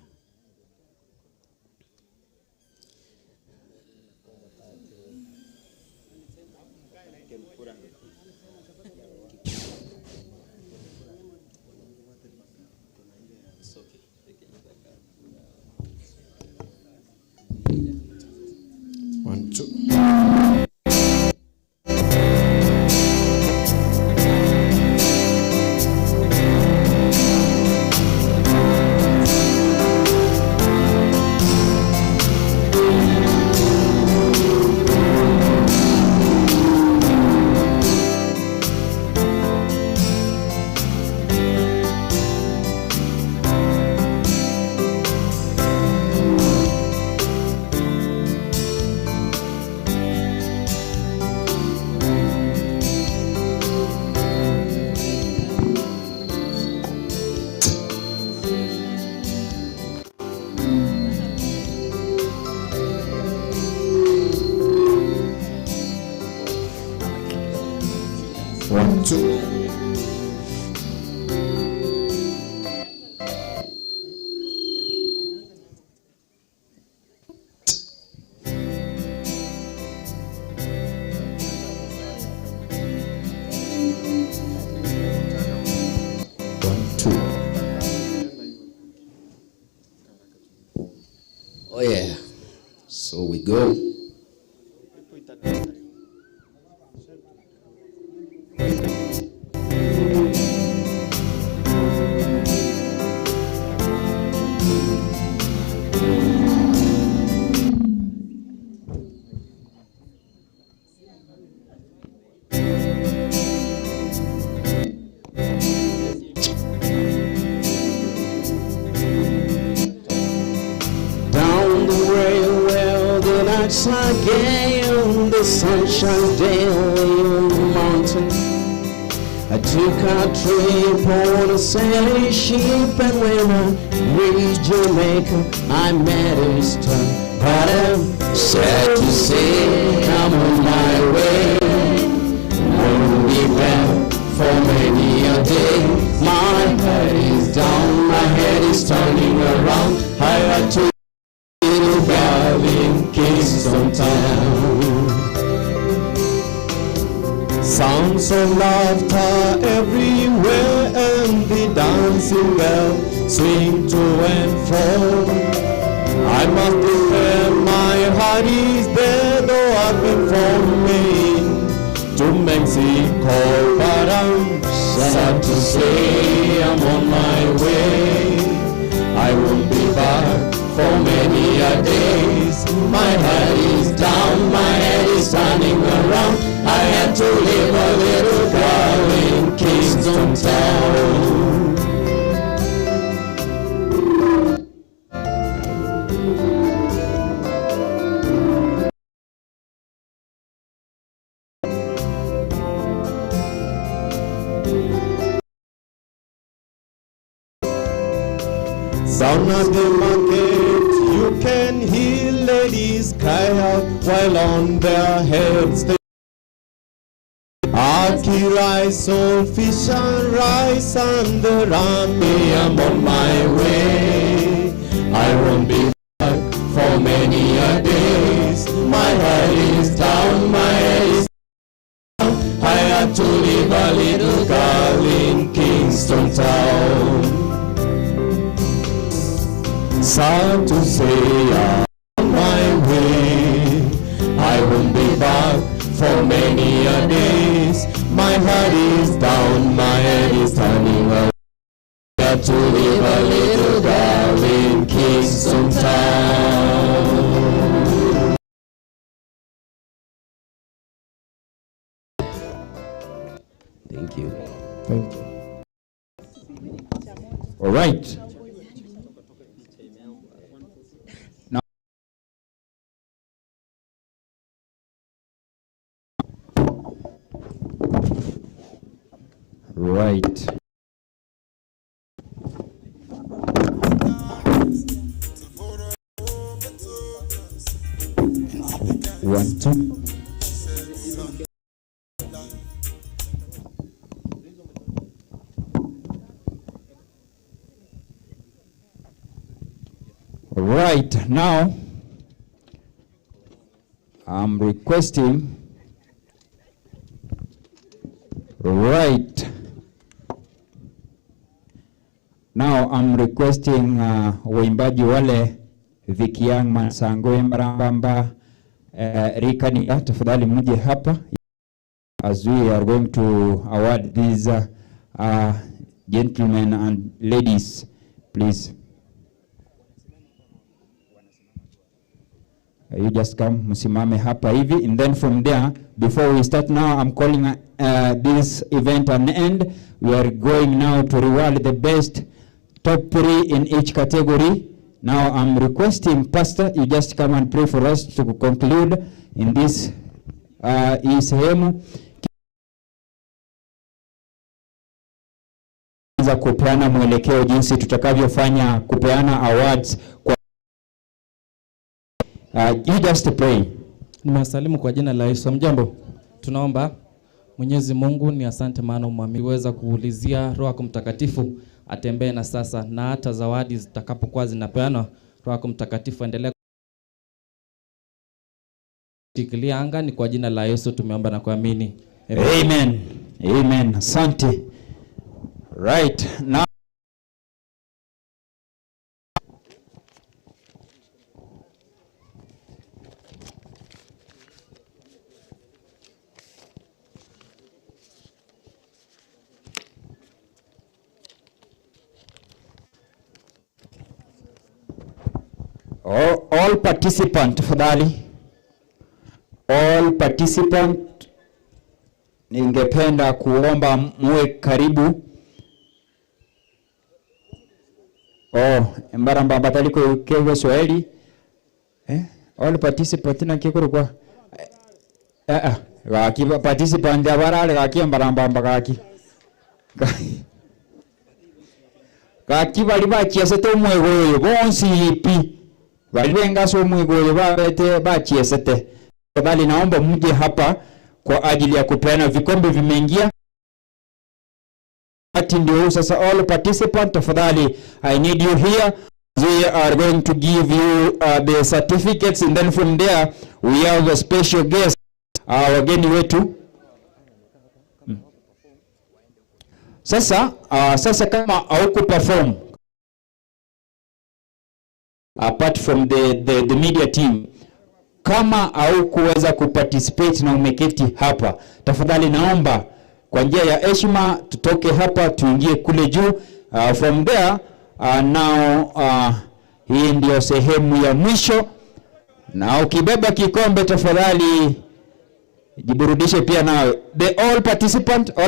One, two. One, two. Oh yeah. So we go. Down the railway, the nights are gay and the sunshine daily on the mountain. I took a trip on a sailing ship, and when I reached Jamaica, I met his son. But I'm sad to say I'm on my way. Won't be back for many a day. My head is down, my head is turning around. I had to little girl in Kingston Town. Sounds of laughter everywhere, and the dancing bell swing to and fro. I must declare my heart is there, though I've been from Maine to Mexico. But I'm sad to say I'm on my way. I won't be back for many a days. My head is down, my head is turning around. I had to leave a little girl in Kingston Town. Sound of the market, you can hear ladies cry out while on their heads they Aki rice, old fish and rice, and the rami, I'm on my way. I won't be back for many a days. My head is down, my head is down. a little girl in Kingston Town. Sad to say I'm on my way. I won't be back for many a days. My heart is down, my head is turning away. Got to leave a little girl in Kingston Town. Thank you. Thank you. All right. Now, right. One, two. Right now, I'm requesting. Right now, I'm requesting waimbaji wale Vikiang Mansango Mbarambamba Rikanika, tafadhali muje hapa as we are going to award these gentlemen and ladies, please. You just come, msimame hapa hivi, and then from there, before we start now, I'm calling this event an end. We are going now to reward the best top 3 in each category. Now I'm requesting Pastor, you just come and pray for us to conclude in this sehemu za kupeana mwelekeo jinsi tutakavyofanya kupeana awards kwa you just pray. Nimewasalimu kwa jina la Yesu. Mjambo. Tunaomba Mwenyezi Mungu ni asante maana umeweza kuulizia Roho Mtakatifu atembee na sasa na hata zawadi zitakapokuwa zinapeanwa Roho Mtakatifu endelee kutikilia anga. Ni kwa jina la Yesu tumeomba na kuamini. Amen. Amen. Asante. Right. Now all participant tafadhali. All participant, ningependa kuomba muwe karibu. Mbaramba bataliko kewe Swahili. All participant na kikuru kwa gaki participant abarale gaki mbaramba mbagaki. Gaki bali bachiesete umwegoyo bonsi ipi. Bali bengaso umwegoyo babete bachiesete. Tafadhali naomba mje hapa kwa ajili ya kupeana vikombe vimeingia. Ndio sasa all participants tafadhali, I need you here. We are going to give you the certificates, and then from there we have a special guest, wageni wetu. Sasa kama hauku perform apart from the media team, kama haukuweza kuparticipate na umeketi hapa, tafadhali naomba kwa njia ya heshima tutoke hapa tuingie kule juu. From there now hii ndio sehemu ya mwisho, na ukibeba kikombe tafadhali jiburudishe pia nawe. The all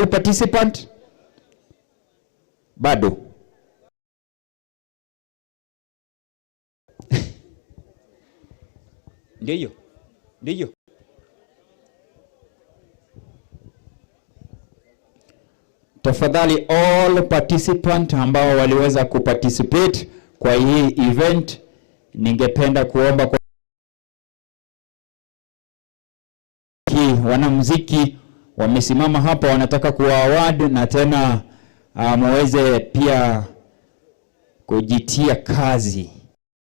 participant bado Ndiyo. Tafadhali all participant ambao waliweza kuparticipate kwa hii event, ningependa kuomba kwa wanamuziki wamesimama hapa wanataka kuwa award, na tena muweze pia kujitia kazi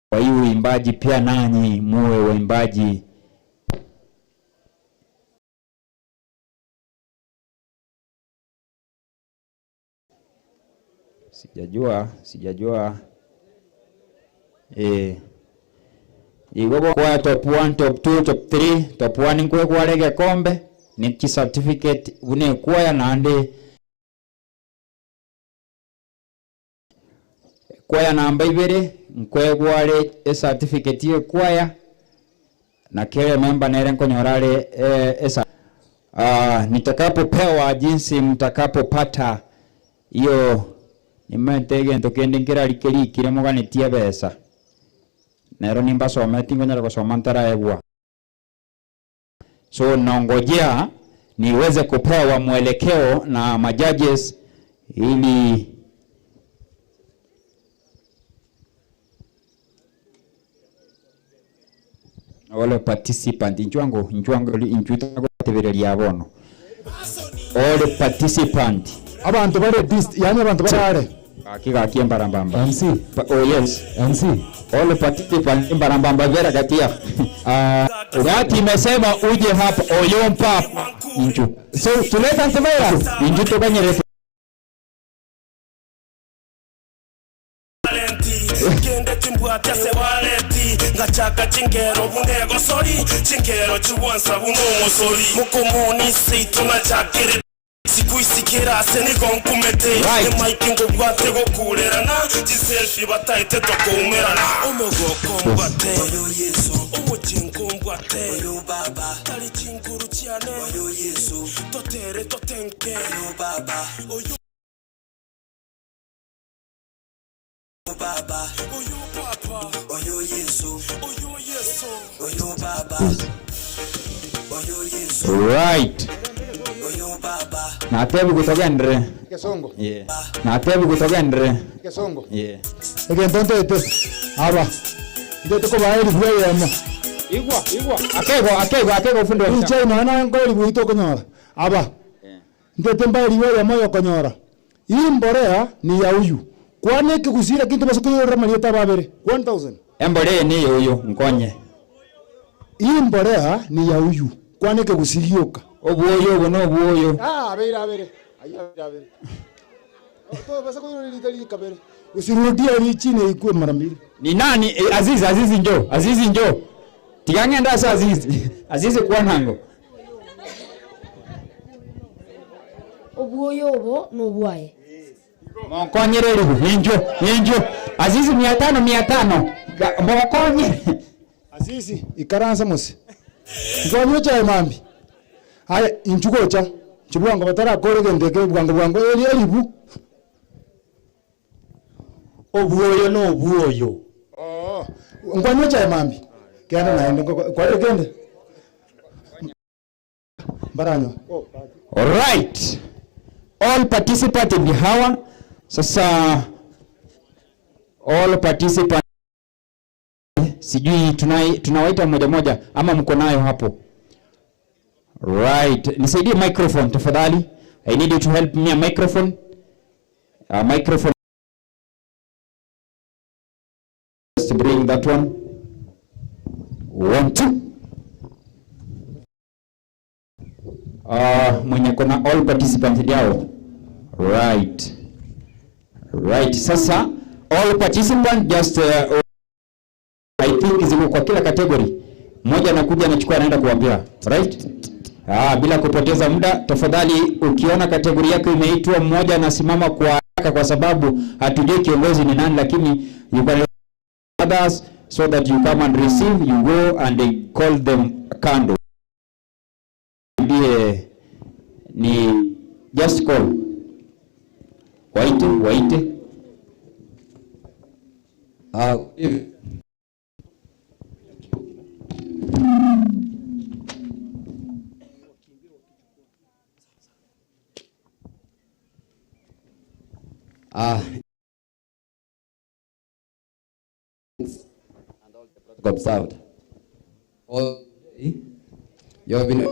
kwa hii uimbaji, pia nanyi muwe waimbaji Sijajua. Igogo kwa top 1, top 2, top 3, top 1 nkwe kwa lege kombe, ni certificate une kwa nande. Kwa namba ibere, nkwe kwa le certificate ye kwa na kile member nere nkonyorale esa. Nitakapopewa jinsi mtakapopata hiyo nimetege ntokende nkira likeli kire muganitie besa. Nero nimba soma tingo nyara kusoma ntara egwa. So naongojea niweze kupewa mwelekeo na majudges ili wale participant injuango injuta tebereria abono. All participant abantu bare yani abantu bare akiga kiembarambamba MC oh yes MC all participant imbarambamba vera katia ugati imesema uje hapa oyompa inju so tuleta ntevera inju tokanyere Kende timbwata se waleti ngachaka chingero bunego sori chingero chuwansa buno sori mukomoni si tunachakire sikuisikira senigon kumete emaikingo bwate go kulerana jiselfie bataite to kumerana omogo kombate oyo yesu omujingo mbwate oyo baba kali chinguru chiane oyo yesu totere totenke oyo baba oyo baba oyo papa oyo yesu oyo baba oyo yesu right oyo baba na tebu kutogendre Kesongo na tebu kutogendre Kesongo ege ntonto ete aba ndete ko baeli bwe yama igwa akego fundo iche na ngoli buito konyora aba ndete mbali bwe yama yokonyora imborea ni ya uyu kwane kigusira kintu basukuyora marieta babere 1000 emborea ni uyu nkonye imborea ni ya uyu kwane kigusirioka obuoyo bono obuoyo abere to basukuyora litali kabere usirudia ni chini ikue mara mbili ni nani Azizi njoo tigangenda sa Azizi kwa nango obuoyo obo no bwaye Mokonyereri injo Azizi 500 mokonye Azizi ikaranza musi ngwanyo cha mambi haya injugocha chibwango batara korege ndeke bwango elibu obuoyo no obuoyo ngwanyo cha mambi kenda naende kwa kende baranyo all right all participants in the hour sasa all participants sijui tunawaita moja ama mko nayo hapo right nisaidie microphone tafadhali I need you to help me a microphone just bring that one 1 2 mwenye kuna all participants yao right sasa all participants just I think ziko kwa kila category mmoja anakuja anachukua anaenda kuambia right bila kupoteza muda tafadhali ukiona kategori yako imeitwa mmoja anasimama kwa haraka kwa sababu hatujui kiongozi ni nani lakini you can others so that you come and receive you go and they call them kando ni just call waite observed. All you have been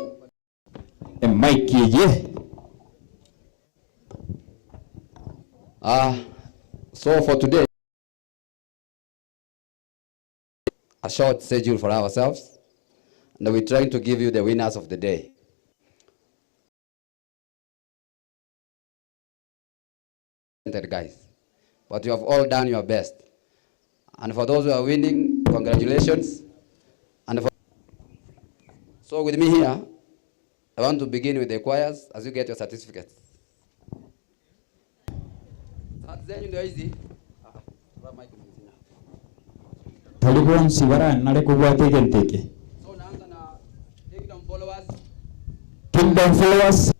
a mic ye. So for today, a short schedule for ourselves, and we're trying to give you the winners of the day. Guys, but you have all done your best. And for those who are winning, congratulations. And so with me here, I want to begin with the choirs as you get your certificates. Kingdom followers.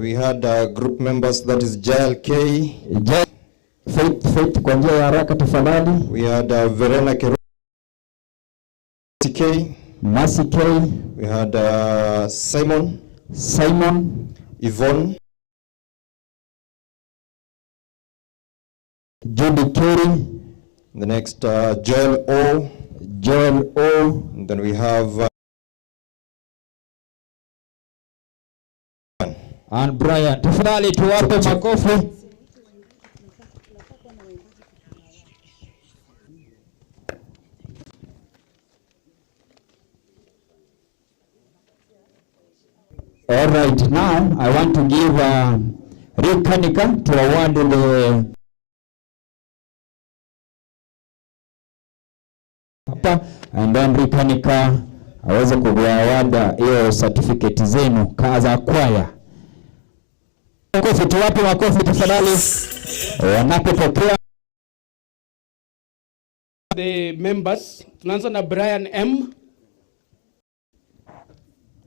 We had group members, that is Jael K. Faith kwa njia ya haraka tafadhali. We had Verena K. Mercy K. We had Simon. Yvonne. Judy Kerry. The next Joel O. And then we have and Brian. Tafadhali tuwape makofi. All right, now I want to give Rick Kanika to award the Papa, and then Rick Kanika aweze kuwawada hiyo certificate zenu kaza kwaya. Makofi, tuwape makofi tafadhali wanapopokea. The members, tunaanza na Brian M.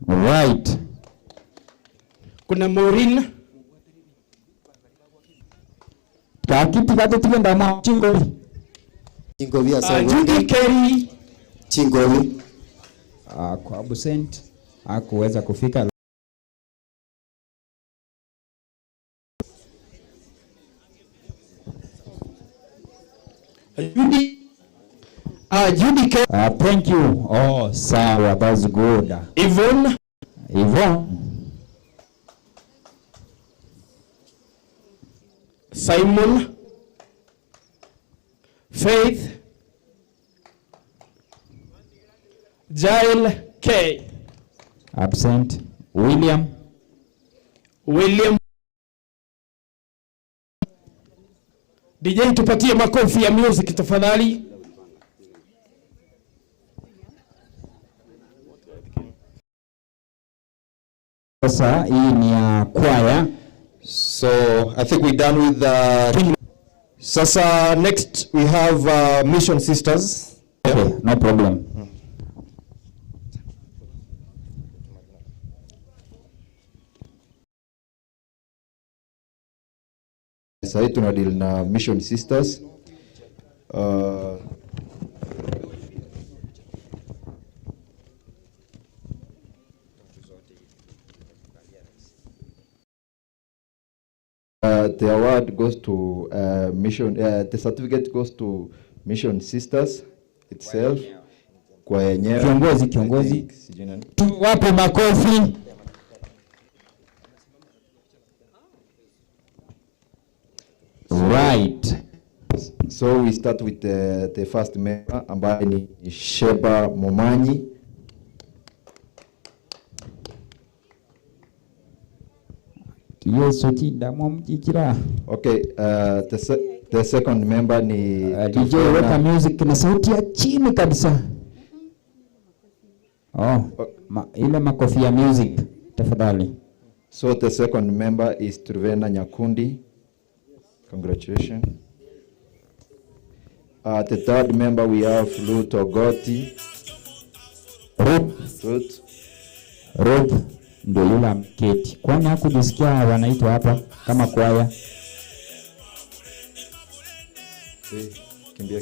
Right. Kuna Maureen. Kakiti kate tienda ma Chingovi. Chingovi asa. Judy Kerry. Chingovi. Kwa absent hakuweza kufika. Judy Kerry. Thank you. Oh, sawa, that's good. Yvonne. Simon. Faith. Jael K. Absent. William. DJ tupatie makofi ya music tafadhali. Sasa hii ni ya kwaya. So I think we're done with the Sasa next we have Mission Sisters. Okay, no problem. Sasa tuna deal na Mission Sisters. The award goes to Mission, the certificate goes to Mission Sisters itself. Kwa yenyewe. Kiongozi. Tuwape makofi. Right. So we start with the first member ambaye ni Sheba Momanyi. Yesu chinda mumjikira. Okay, the second member ni DJ weka music na sauti ya chini kabisa. Ile makofi ya music tafadhali. So the second member is Truvena Nyakundi. Congratulations. The third member we have Ruth Ogoti. Ruth ndio yule amketi. Kwani hakujisikia wanaitwa hapa kama kwaya? Kimbia.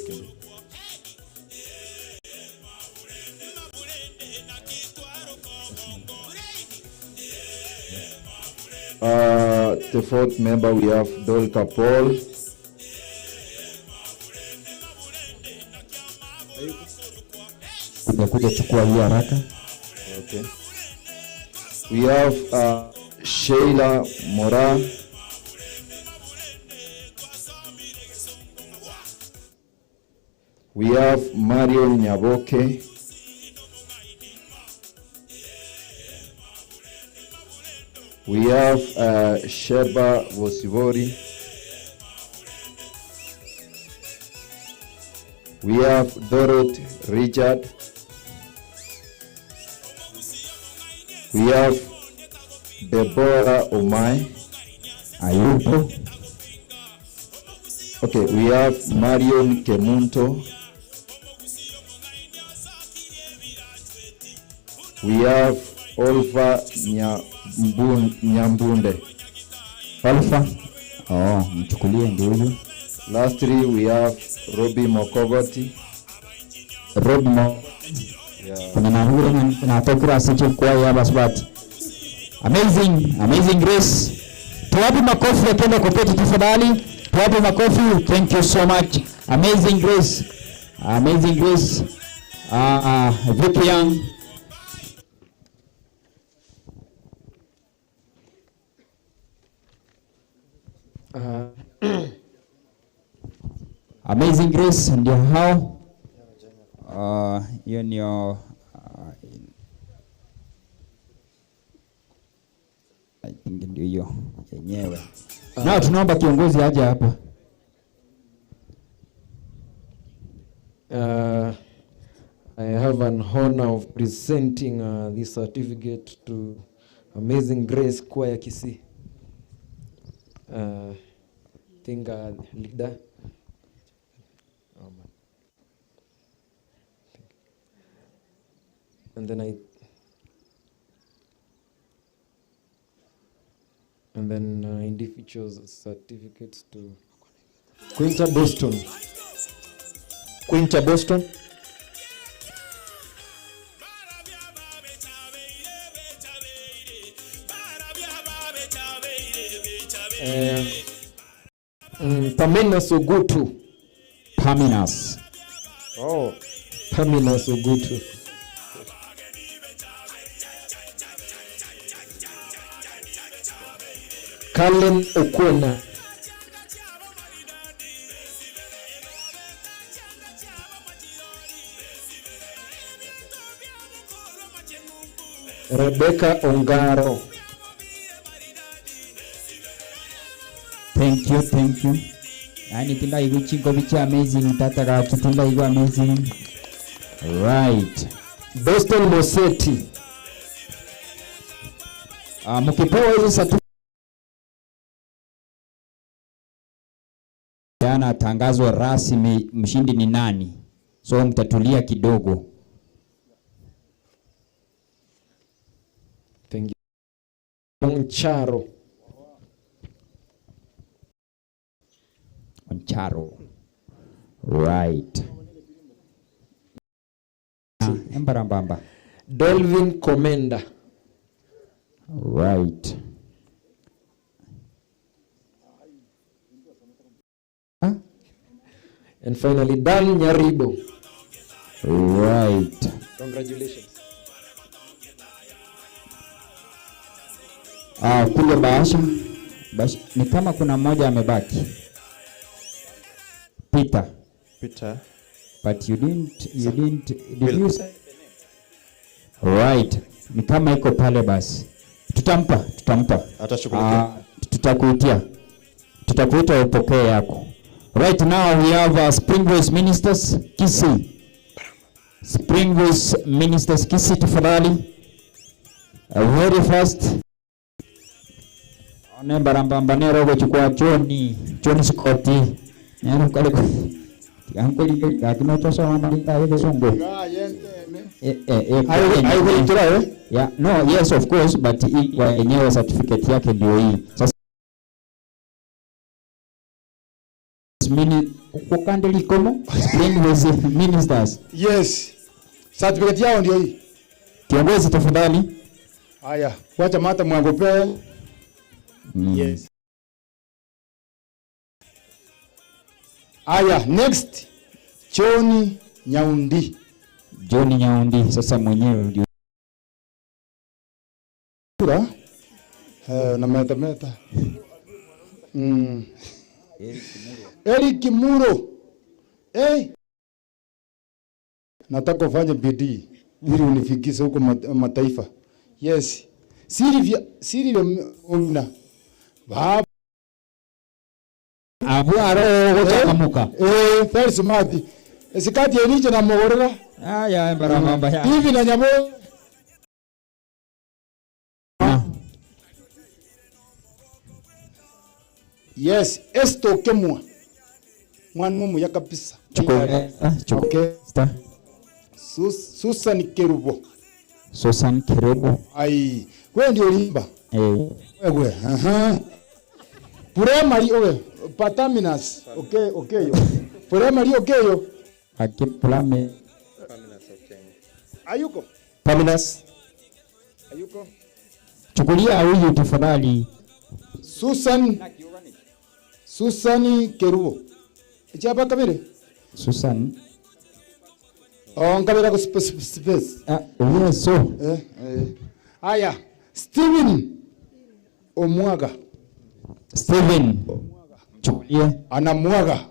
The fourth member we have Dolka Paul. Kuja chukua hii haraka. Okay. We have Sheila Mora. We have Mario Nyaboke. We have Sheba Vosivori. We have Dorothy Richard. We have Deborah Omai. Ayupo. Okay, we have Marion Kemunto. We have Olfa Nyambunde. Olfa. Oh, mchukulie ndio huyo. Lastly, we have Robbie Mokogoti. Robbie Mo. Yeah. Kuna nahuru na tokura sicho kwa ya basbati. Amazing grace. Tuwapi makofi ya kenda kopeti tafadhali. Tuwapi makofi. Thank you so much. Amazing grace. Vicky Young. Amazing grace ndio hao. Hiyo ndio I think ndio hiyo yenyewe. Nao tunaomba kiongozi aje hapa. I have an honor of presenting this certificate to Amazing Grace Choir Kisii. I think leader. And then individuals certificates to Quinta Boston. Pamina Sogutu. Paminas. Oh, Pamina Sogutu. Kalen Okwena. Rebecca Ongaro. Thank you. Yani tinda igu chingo bicha amazing tataka tutinda igu amazing. Right. Boston Moseti. Mkipewa hizo certificate jana tangazo rasmi mshindi ni nani? So mtatulia kidogo. Thank you. Oncharo. Right. Embarambamba. Delvin Komenda. Right. And finally, Dan Nyaribo. Right. Congratulations. Kule Bahasha. Ni kama kuna mmoja amebaki. Peter. But you didn't, did you say? Right. Ni kama iko pale basi. Tutampa. Atashughulikia. Tutakuita upokee yako. Right now we have Springways Ministers Kisii. Springways Ministers Kisii tafadhali. Very fast. Onembarambamba nero kuchukua John Scotty. Nero kale kwa. Yankoli kakino chosa wamalika yebe songo. I will try. Yeah, no, yes of course, but yenyewe certificate yake ndio hii. Sasa ukandeli komo Springways Ministers. Yes. Certificate yao ndio hii. Kiongozi tafadhali. Haya, wacha mata mwangope. Yes. Haya, next. John Nyaundi. Sasa mwenyewe ndio. Na meta. Eric Muro. Nataka ufanye bidii ili unifikishe huko mataifa. Yes. Silvia Omna. Baba. Abuaro kutoka muka. Very smart. Esikati eniche na mogorga. Aya mbaramba ya. Hivi na nyabo. Yes, esto kemwa. Mwanumu ya kabisa. Okay. Susan Kerubo. Susan Kerubo. Ai, wewe ndio limba. Wewe, Primary owe, pataminas. Okay yo. Primary okay yo. Akiplame. Ayuko. Paminas. Ayuko. Chukulia huyu tafadhali. Susan Kerubo. Ichapa kamere? Susan. Ngabera ko space. Yes so. Aya, Steven Omwaga. Steven. Chukulia. Anamwaga.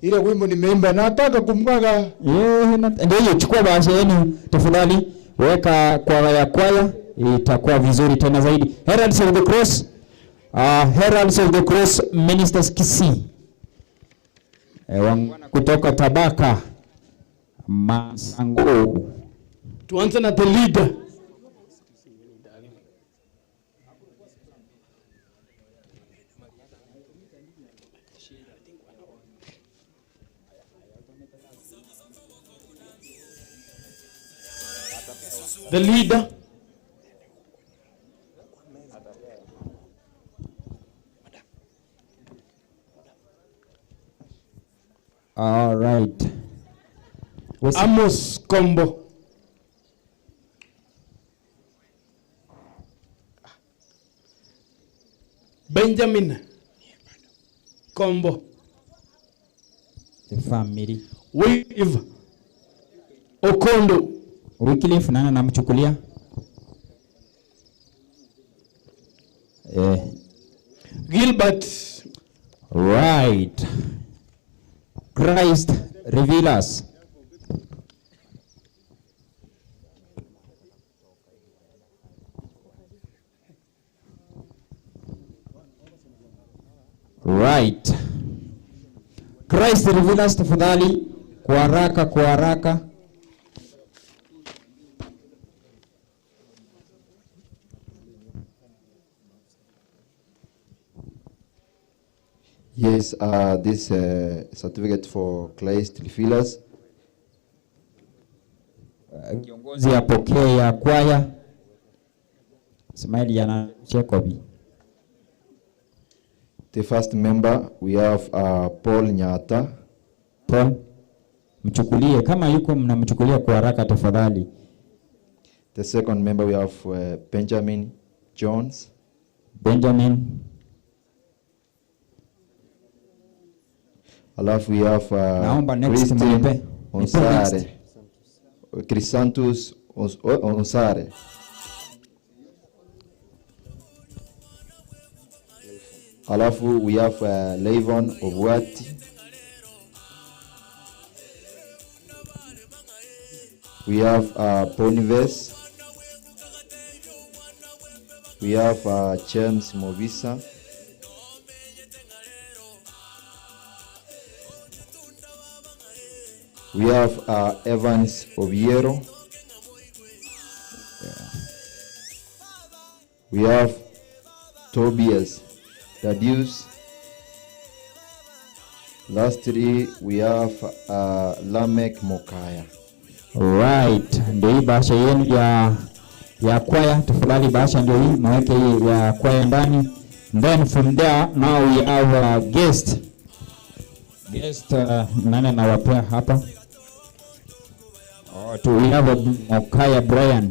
Ile wimbo nimeimba nataka kumwaga. Ndio chukua bahasha yenu tafadhali, weka kwaya itakuwa vizuri tena zaidi. Heralds of the Cross. Heralds of the Cross Ministers Kisii. Kutoka tabaka Masango. Tuanze na the leader. The leader. All right. Amos Kombo. Benjamin Kombo. The family. Wiv Okondo. Wycliffe nana namchukulia. Gilbert. Right. Christ reveal us. Right. Christ reveal us tafadhali kwa haraka. Yes, this certificate for Christ refillers. Kiongozi apokee ya kwaya. Ismail yana Jacobi. The first member we have Paul Nyata. Paul, mchukulie kama yuko mnamchukulia kwa haraka tafadhali. The second member we have Benjamin Jones. Benjamin. Alafu we have Christine Onsare. Chrysanthus Onsare. Alafu we have Levon Obwati. We have Bonives. We have James Movisa. We have Evans Obiero. We have Tobias Dadius. Lastly, we have Lamek Mokaya. Right, ndio hii bahasha yenu ya kwaya tafadhali, bahasha ndio hii, mweke ya kwaya ndani. Then from there now we have a guest nani nawapea hapa. We have Mokaya Brian.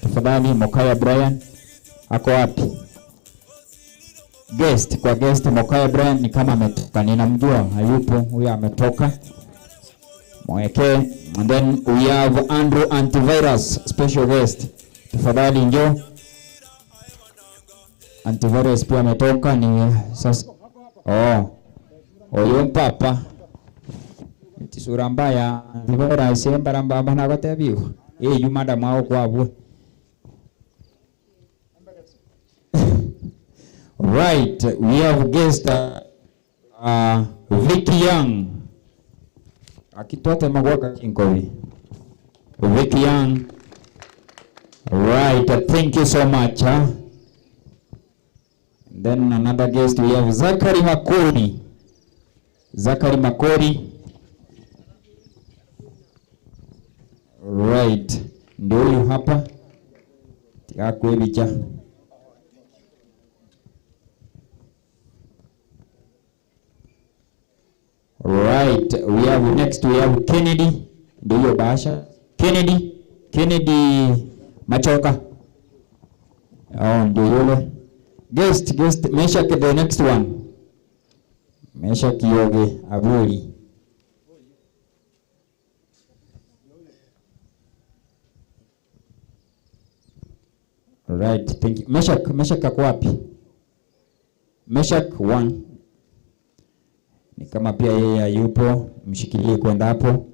Tafadhali Mokaya Brian ako wapi? Guest Mokaya Brian ni kama ametoka, ninamjua hayupo, huyo ametoka. Mweke. And then we have Andrew Antivirus, special guest. Tafadhali njoo. Antivirus pia ametoka ni sasa. Oyo mpapa. Sura mbaya ndibora sembara mbamba na gotebiwa yumada mwao kwabwe. Right, we have guest Vicky Young. Akitote magwaka kinkovi. Vicky Young. Right, thank you so much. Then another guest we have Zachary Makori. Zachary Makori. Right. Ndio huyu hapa. Tikakwe bicha. Right, we have Kennedy. Ndio hiyo bahasha. Kennedy Machoka. Oh, ndio yule. Guest, Meshak the next one. Meshak Yoge Abuli. Right, thank you. Meshak ako wapi? Meshak 1. Ni kama pia yeye yupo, mshikilie kwenda hapo.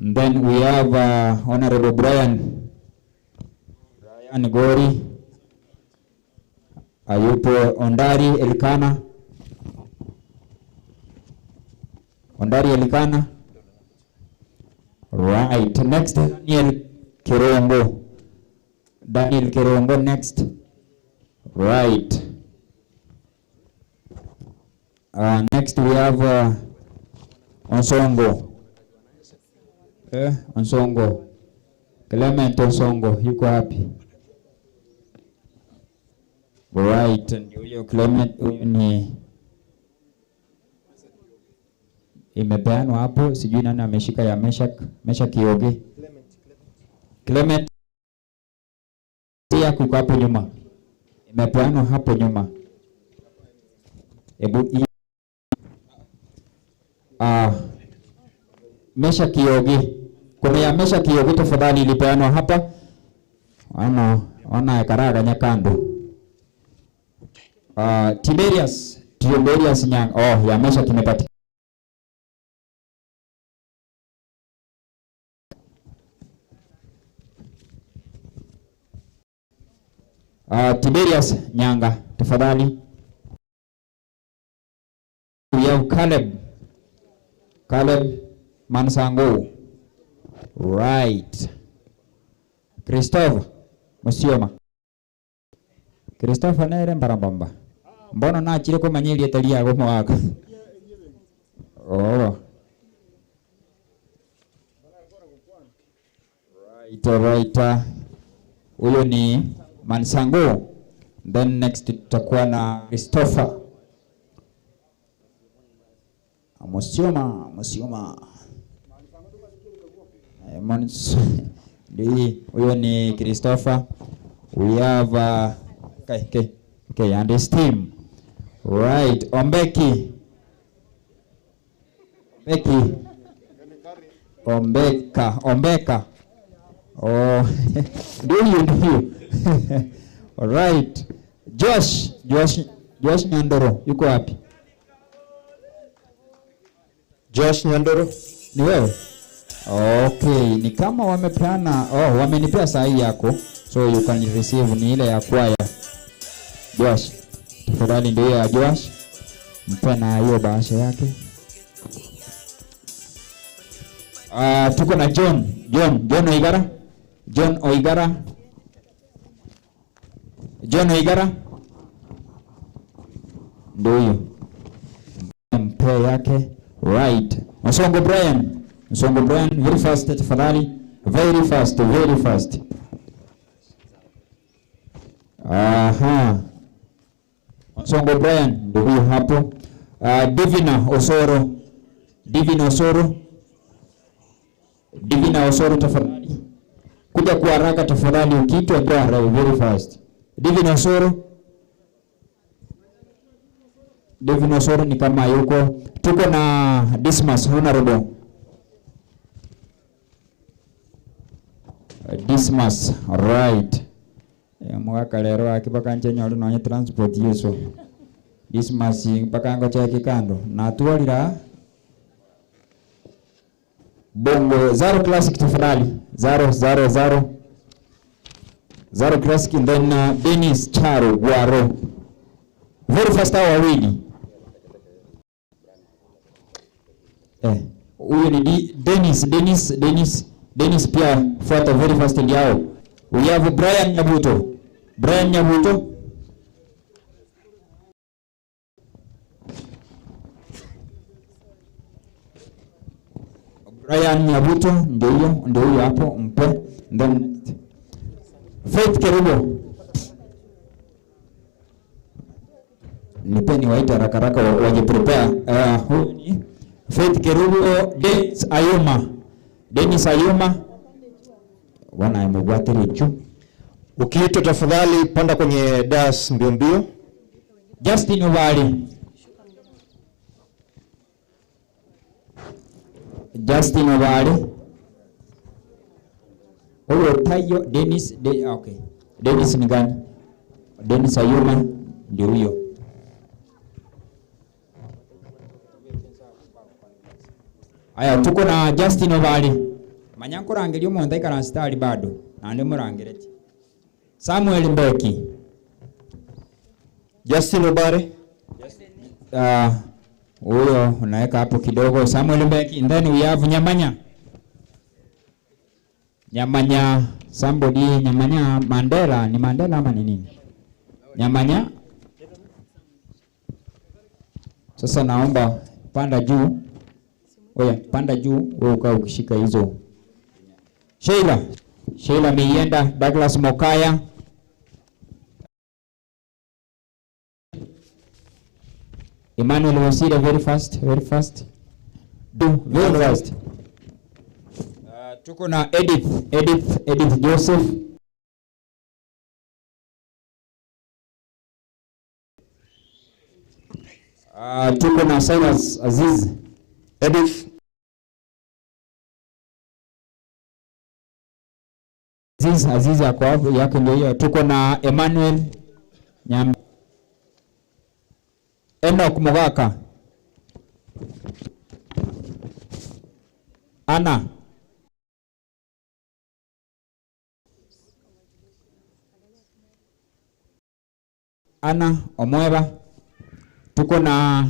And then we have Honorable Brian Gori. Ayupo Ondari Elikana. Right, next Daniel Kirongo next. Right. Next we have Onsongo. Onsongo. Clement Onsongo, yuko hapi. Right, ndio Clement ni imepeanwa hapo, sijui nani ameshika ya Meshak Yoge. Clement pia kuko hapo nyuma. Imepeanwa hapo nyuma. Meshak Yoge. Kuna ya Meshak Yoge tafadhali ilipeanwa hapa. Wana karaga nyakando. Tiberius Nyang. Oh, ya Meshak imepatikana. Tiberius Nyanga tafadhali. We have Caleb Mansango. Right. Christopher Musioma. Christopher nere mbarambamba. Mbona na chile ko manyeli etalia go mwaka. Oh. Right. Huyo ni Mansango. Then next tutakuwa na Christopher Musioma. Huyo ni Christopher. We have okay, and his team. Right, Ombeka. Oh, do you? All right. Josh Nyandoro, yuko wapi? Josh Nyandoro. Ni wewe? Okay, ni kama wamepeana, wamenipea sahi yako. So you can receive ni ile ya kwaya. Josh. Tafadhali ndio ya Josh. Mpe na hiyo bahasha yake. Tuko na John Oigara. Ndio hiyo. Mpe yake. Right. Nsongo Brian, very fast tafadhali. Very fast. Aha. Nsongo Brian ndio huyo hapo. Divina Osoro tafadhali. Kuja kwa haraka tafadhali, ukiitwa kwa haraka, very fast. Divina Osoro ni kama yuko. Tuko na Dismas Honorable. Dismas, right. Mwaka lero akipaka nchenyoro nonye transport yeso. Dismas mpaka ngo chake kando. Na tuolira Bongo Zaro Classic tafadhali. Zaro Classic, and then Dennis Charo Guaro. Very fast hour wawili. Huyu ni Dennis pia fuata very fast yao. We have Brian Nyabuto. Brian Nyabuto. Brian Nyabuto ndio huyo hapo mpe. Then Faith Kerubo. Nipeni waita haraka haraka waje prepare. Huyu ni Faith Kerubo, Dennis Ayuma. Wana amebwatiri juu. Ukiitwa tafadhali panda kwenye das mbio mbio. Justin Ovali. Justin Ovali. Huyo Tayo Dennis okay. Dennis ni gani? Dennis Ayuma ndio huyo. Aya tuko na Justin Ovali. Manyankora angelio monda ikara stari bado. Na ndio murangereti. Samuel Mbeki. Justin Obare. Huyo unaweka hapo kidogo. Samuel Mbeki. And then we have Nyamanya somebody Nyamanya Mandela. Ni Mandela ama ni nini? Nyamanya. Sasa naomba panda juu. Oya, panda juu wewe ukaa ukishika hizo. Sheila Miyenda, Douglas Mokaya. Emmanuel Wasira very fast. Very fast. Tuko na Edith Joseph. Tuko na Silas Aziz. Edith Aziz yako hapo yake ndio hiyo. Tuko na Emmanuel Enoch Mogaka. Ana Omweba. Tuko na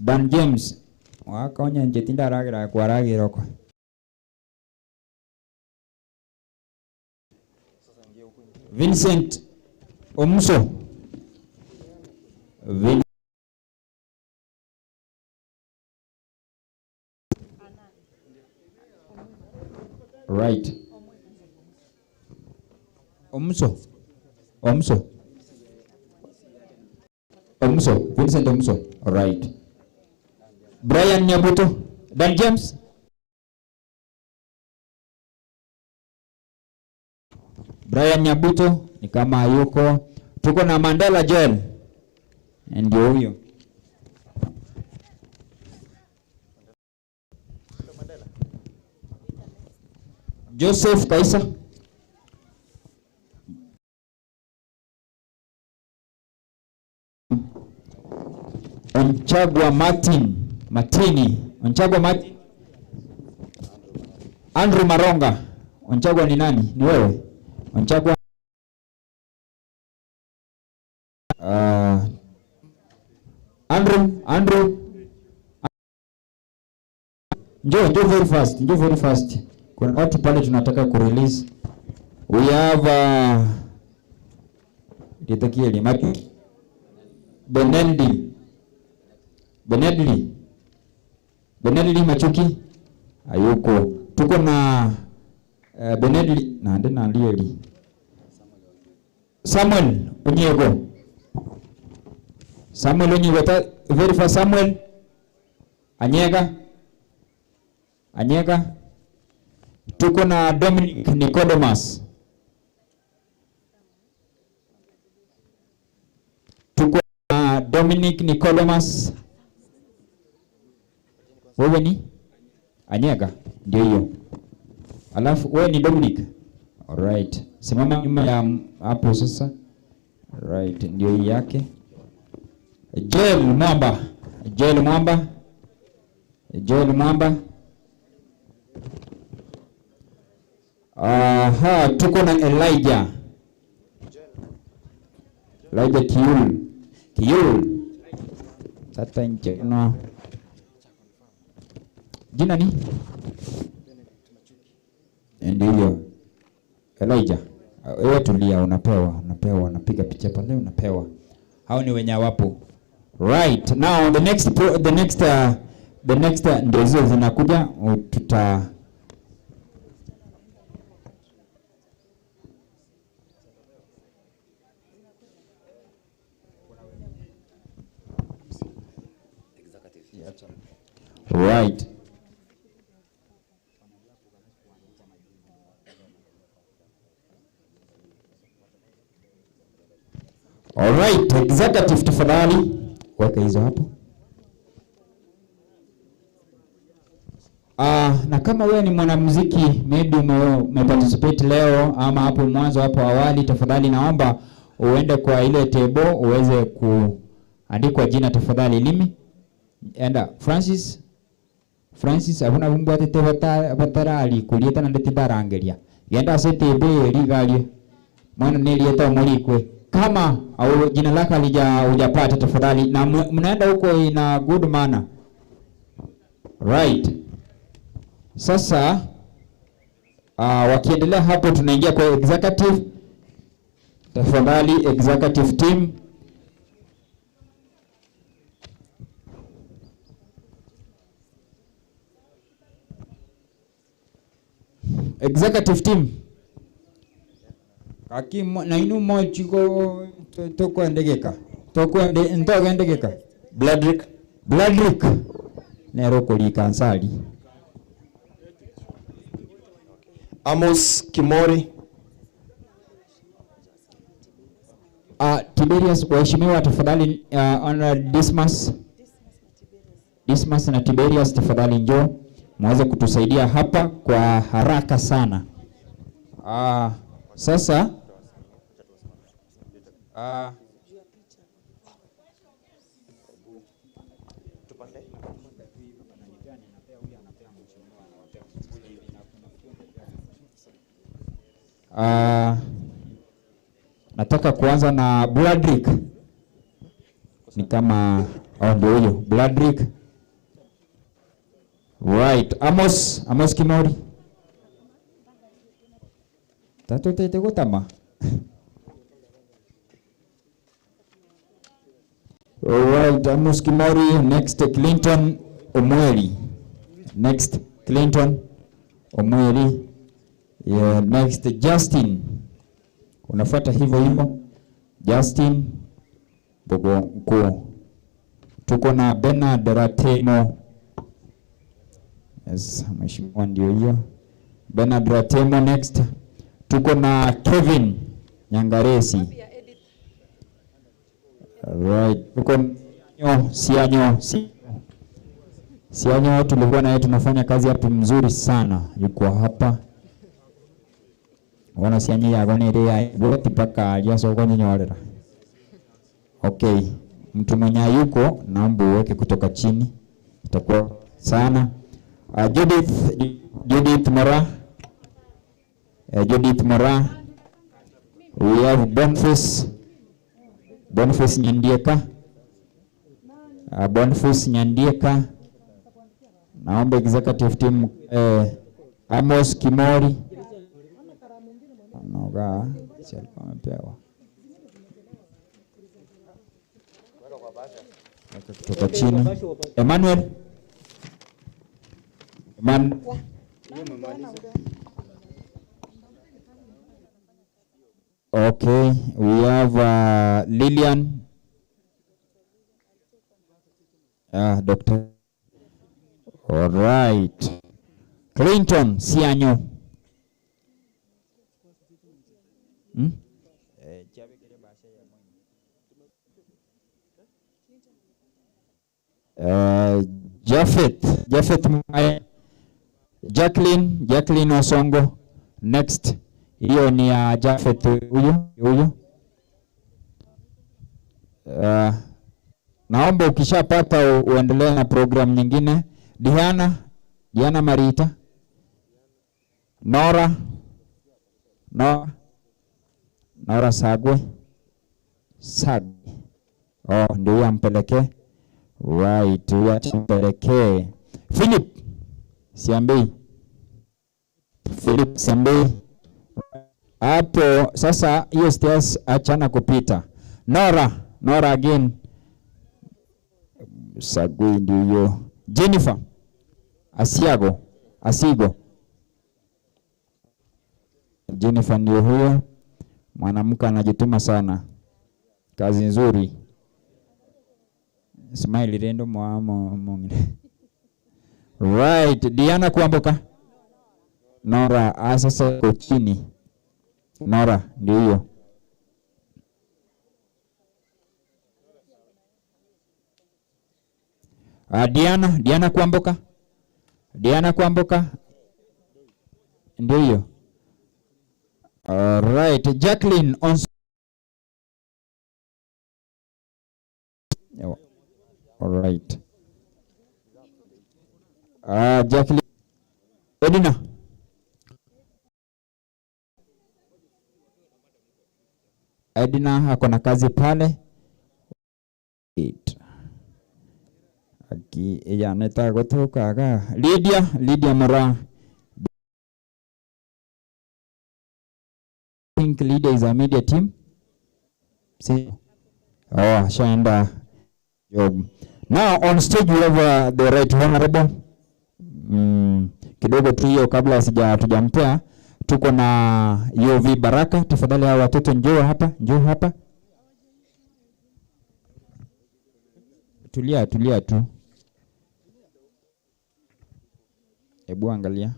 Dan James. Wakaonya njetinda ragira kwa ragira kwa. Vincent Omuso. Right. Omuso. Vincent Omuso. All right. Brian Nyabuto, Dan James. Brian Nyabuto ni kama yuko. Tuko na Mandela Joel. Ndio huyo. Joseph Kaisa. Onchagwa Martini. Onchagwa Martin. Andrew Maronga. Onchagwa ni nani? Ni wewe? Onchagwa Andrew. Njoo very fast. Kuna watu pale tunataka kurelease. We have Ditakieli Maki. Benedli Machuki ayuko. Tuko na Benedli na ndena Lieli. Samuel Onyego. Very fast Samuel Anyega. Tuko na Dominic Nicodemus. Wewe ni Anyega ndio hiyo. Alafu wewe ni Dominic. Alright. Simama nyuma ya hapo sasa. Right, ndio hii yake. Joel Mwamba. Tuko na Elijah Kiul. Tata nje no. Jina ni? Ndio. Elijah. Wewe tulia, unapewa, unapiga picha pale, unapewa. Hao ni wenye wapo. Right. Now the next ndio hizo zinakuja tuta right. All right, executive tafadhali weka hizo hapo. Na kama wewe ni mwanamuziki maybe umeparticipate leo ama hapo mwanzo hapo awali, tafadhali naomba uende kwa ile table uweze kuandikwa jina tafadhali. Limi enda Francis abuna bumbu atete batarali kulieta na ndete darangeria genda se table ligalie mwana nilieta mulikwe kama au jina lako hujapata tafadhali, na mnaenda huko ina good manner. Right. Sasa wakiendelea hapo tunaingia kwa executive. Tafadhali executive team. Executive team. Aki na inu mochiko toko ndegeka. Ntoga ndegeka. Bloodrick. Nero kuli kansali. Amos Kimori. Tiberius, waheshimiwa tafadhali, Honor Dismas na Tiberius tafadhali njoo muweze kutusaidia hapa kwa haraka sana. Sasa nataka kuanza na Bloodrick. Ni kama ndio huyo Bloodrick. Right, Amos Kimori. Tato tete gotama. Alright, Amos Kimori. Next Clinton Omweli. Yeah, next Justin. Unafuata hivyo. Justin Bogo Nko. Tuko na Bernard Ratemo. Yes, mheshimiwa ndio hiyo. Bernard Ratemo next. Tuko na Kevin Nyangaresi. Right. Tuko Sianyo tulikuwa naye tunafanya kazi hapa mzuri sana. Yuko hapa. Wana Sianyo yagone ile boti paka aliaso kwenye nyorera. Okay. Mtu mwenye yuko naomba uweke kutoka chini. Itakuwa sana. Judith Mora. We have Boniface Nyandieka. Naomba executive team Amos Kimori. Noga alikuwa amepewa. Kutoka chini. Emmanuel. Okay, we have Lillian. Doctor. All right. Clinton Sianyo. Jafet Maya. Jacqueline Osongo. Next. Hiyo ni ya Jafet huyu. Naomba ukishapata uendelee na program nyingine. Diana Marita. Nora Sagwe. Ndio yampeleke. Right, tuwapelekee Philip Siambei. Philip Siambei. Hapo sasa hiyo stairs achana kupita. Nora again. Sagui ndio hiyo. Jennifer Asigo. Jennifer ndio huyo. Mwanamke anajituma sana. Kazi nzuri. Smile rendo mwingine. Right, Diana Kuamboka. Nora sasa kwa chini. Nora ndio hiyo. Diana Kuamboka. Diana Kuamboka. Ndio hiyo. Right, Jacqueline on. All right. Jacqueline. Edina ako na kazi pale. Ella neta gotoka aga. Lydia Mora. Think leader is a media team. See. Oh, shaenda job. Now on stage we have the right honorable. Kidogo tu hiyo kabla tujampea tuko na UV Baraka. Tafadhali hao watoto njoo hapa. Tulia tu. Hebu angalia.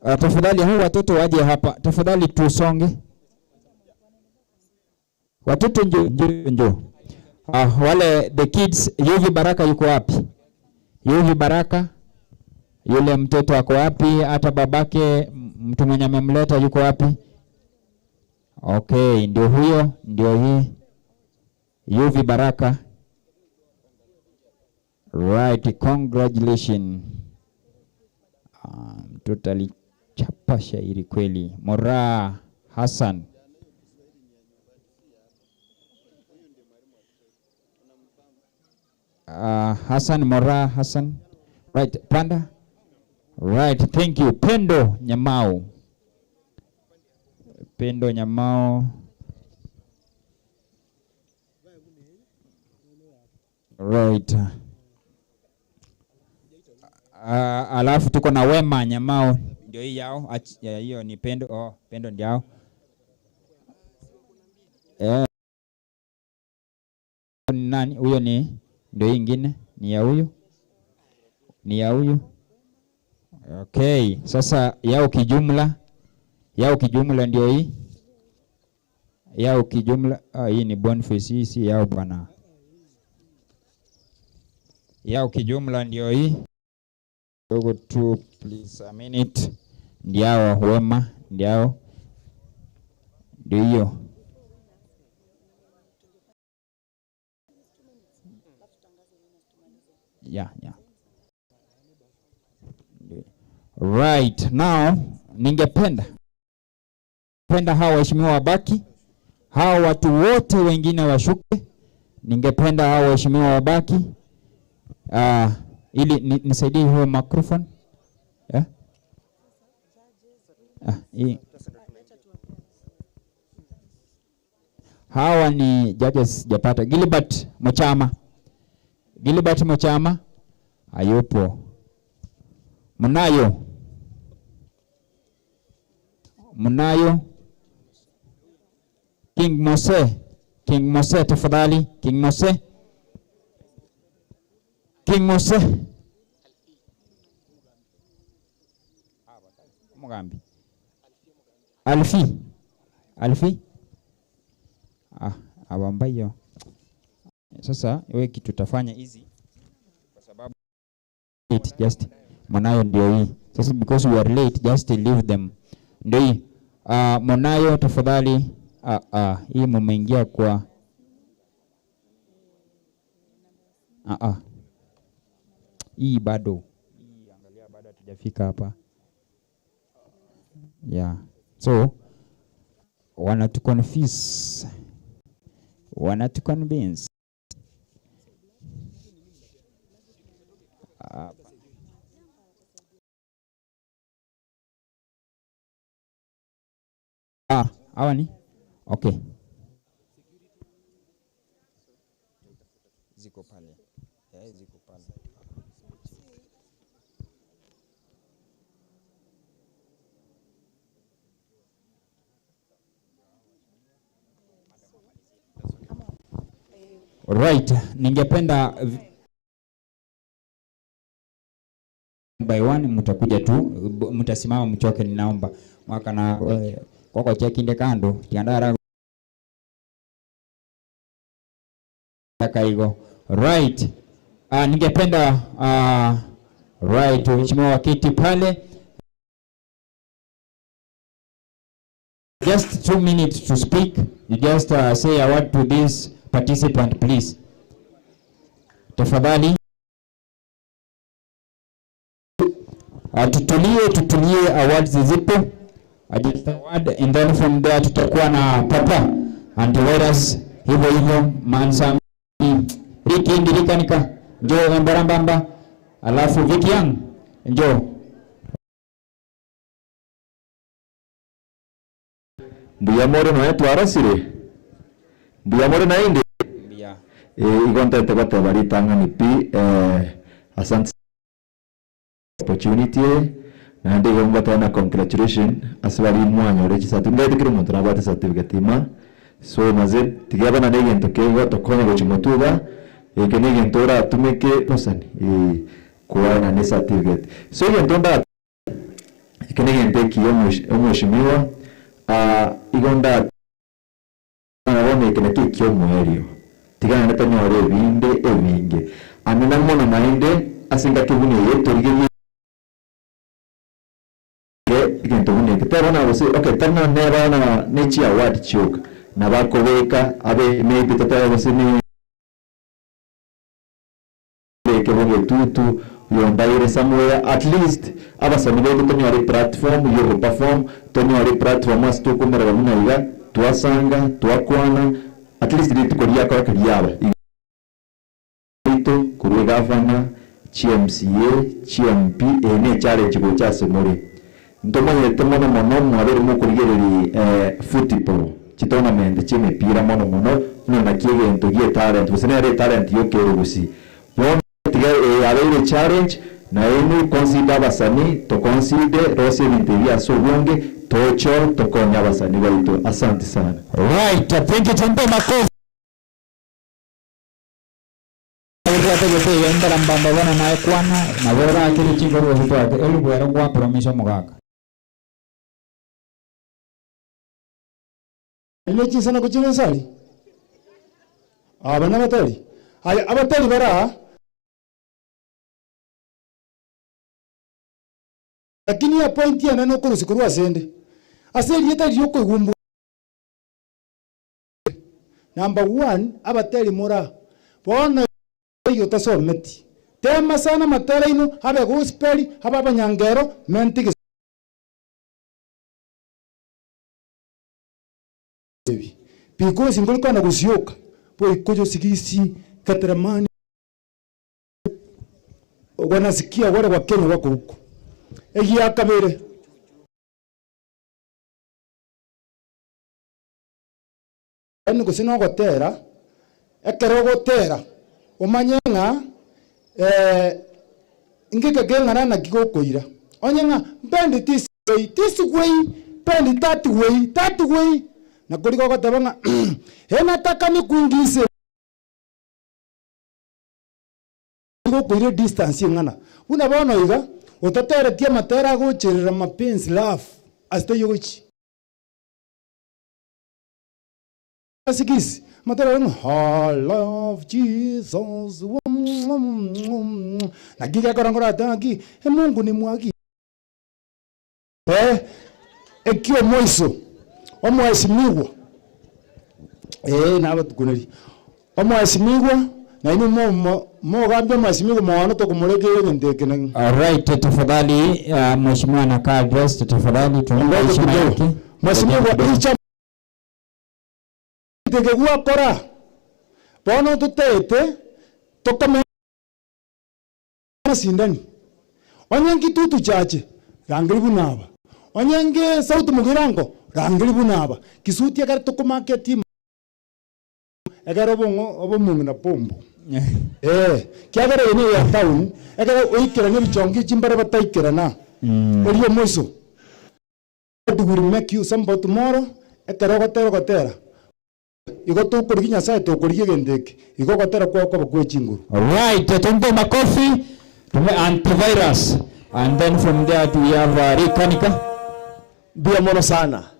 Tafadhali hao watoto waje hapa. Tafadhali tusonge. Watoto njoo. Wale the kids, UV Baraka yuko wapi? UV Baraka, yule mtoto ako wapi? Hata babake mtu mwenye amemleta yuko wapi? Okay, ndio huyo, ndio hii. UV Baraka. Right, congratulations. Totally chapa shairi kweli. Mora Hassan. Mora Hassan. Right, Panda. Right, thank you. Pendo Nyamao. Right. Alafu tuko na Wema Nyamao. Ndio hii yao. Hiyo ni Pendo. Pendo ndio. Nani huyo ni? Ndio ingine ni ya huyu. Okay, sasa yao kijumla ndio hii. Yao kijumla hii ni Boniface, hii si yao bwana. Yao kijumla ndio hii. Dogo tu please a minute. Ndio Wema, ndio hiyo. Yeah. Right, now ningependa hawa waheshimiwa wabaki, hawa watu wote wengine washuke. Ningependa hawa waheshimiwa wabaki. Ili nisaidie hiyo microphone. Yeah? Hawa ni judges japata. Gilbert Mochama hayupo. Munayo King Mose tafadhali. King Mose Mugambi. Alfi awambayo. Sasa wewe kitu tafanya hizi kwa sababu just Munayo ndio hii. Sasa because we are late, just leave them. Ndio hii. Munayo tafadhali. Hii mumeingia kwa hii bado. Hii angalia bado hatujafika hapa. Yeah. So wanatu convince. hawa ni okay. Ziko pale. Ziko pale. Right, ningependa by one mtakuja tu, mtasimama mchoke, ninaomba mwaka na kwa chekinde kando tiandara kaigo. Right, ningependa right mheshimiwa wakiti pale, just 2 minutes to speak. You just say a word to this participant please. Tafadhali. Tutulie awards zipo. Just a word and then from there tutakuwa na papa antivirus hivyo mansa Riki ndilikanika njoo embarambamba alafu Vicky Young njoo. Mbuyamore no yetu arasire. Mbuyamore na indi. Mbia. Igonta tebate bari tangani pi asante opportunity na ndi gomba tena congratulation aswali mwanyo rechi satunga tikiro muntu na bate certificate ima so maze tigaba na negento kego tokonya gochimotuba kenegento ra tumeke posani kuana ne certificate so yentonda kenegente kiyo mheshimiwa igonda abone keneke kiyo muerio tigana natanyore binde ebinge amena mona mainde asinga kibuni yeto rigye igento bune kitabona bose okay tana neba na nechi award choka na bakobeka abe maybe tatara bose ni kebonge tutu yondaire somewhere at least abasamile tonyore platform yo perform tonyore platform asto kumera bamuna iga tuasanga tuakwana at least litukoria kwa kiyaba ito kuri governor CMCA CMP ene challenge go chase muri ntomanye temono mono mwabere mu kurigereri football tournament chimepira mono mono no nakiege ntogie talent busenere talent yokero gusi yon tiga abeire challenge na enu consider basani to consider rose vinteria so bonge tocho tokonya basani baito. Asante sana. Right, thank you tumpe makofi. Endara mbamba wana na ekwana na bora akili chingo ro hito ake elu bwera kwa promise mugaka. Ilechi sana kuchina sali. Abana batali. Aya abatali bara. Lakini ya point ya nano ko sikuru asende. Aseli yetali yoko igumbu. Number 1 abatali mora. Bona yo tasometi. Tema sana matara ino habe gospel habe abanyangero menti because ngolika na gusioka po ikojo sigisi katramani wanasikia wale wa Kenya wako huko egi akabere eno kusino gotera ekero gotera omanyenga ingeke gengana na gigokoira onyenga bendi this way bendi that way na kuliko gotabanga hena taka ni kuingise gokoira distance ngana una bona iga otatere tia matera gocherera mapenzi love aste yochi asikisi matera no I love Jesus na giga korangora tangi Mungu ni mwagi ekio moiso omwesimiwa na batukuneri omwesimiwa na ino mo gambia mwesimiwa mwana to kumulekere ndekene. Alright, tafadhali mheshimiwa na card address tafadhali tunaomba yake mwesimiwa icha tegegua kora bono tutete tokome sindani onyangi tutu chache rangribu naba onyange sauti mugirango gangiri bunaba kisuti agara to market agara obo na pombo kiagara ni ya town agara oikera ni bichongi chimbara bataikera na oriyo moiso it will make you somebody tomorrow ekara gotera igo to kuriginya sai to kurige gendeke igo gotera kwa kwechinguru. Alright, tumpe makofi tume antivirus and then from there we have Rikanika. Bia mono sana.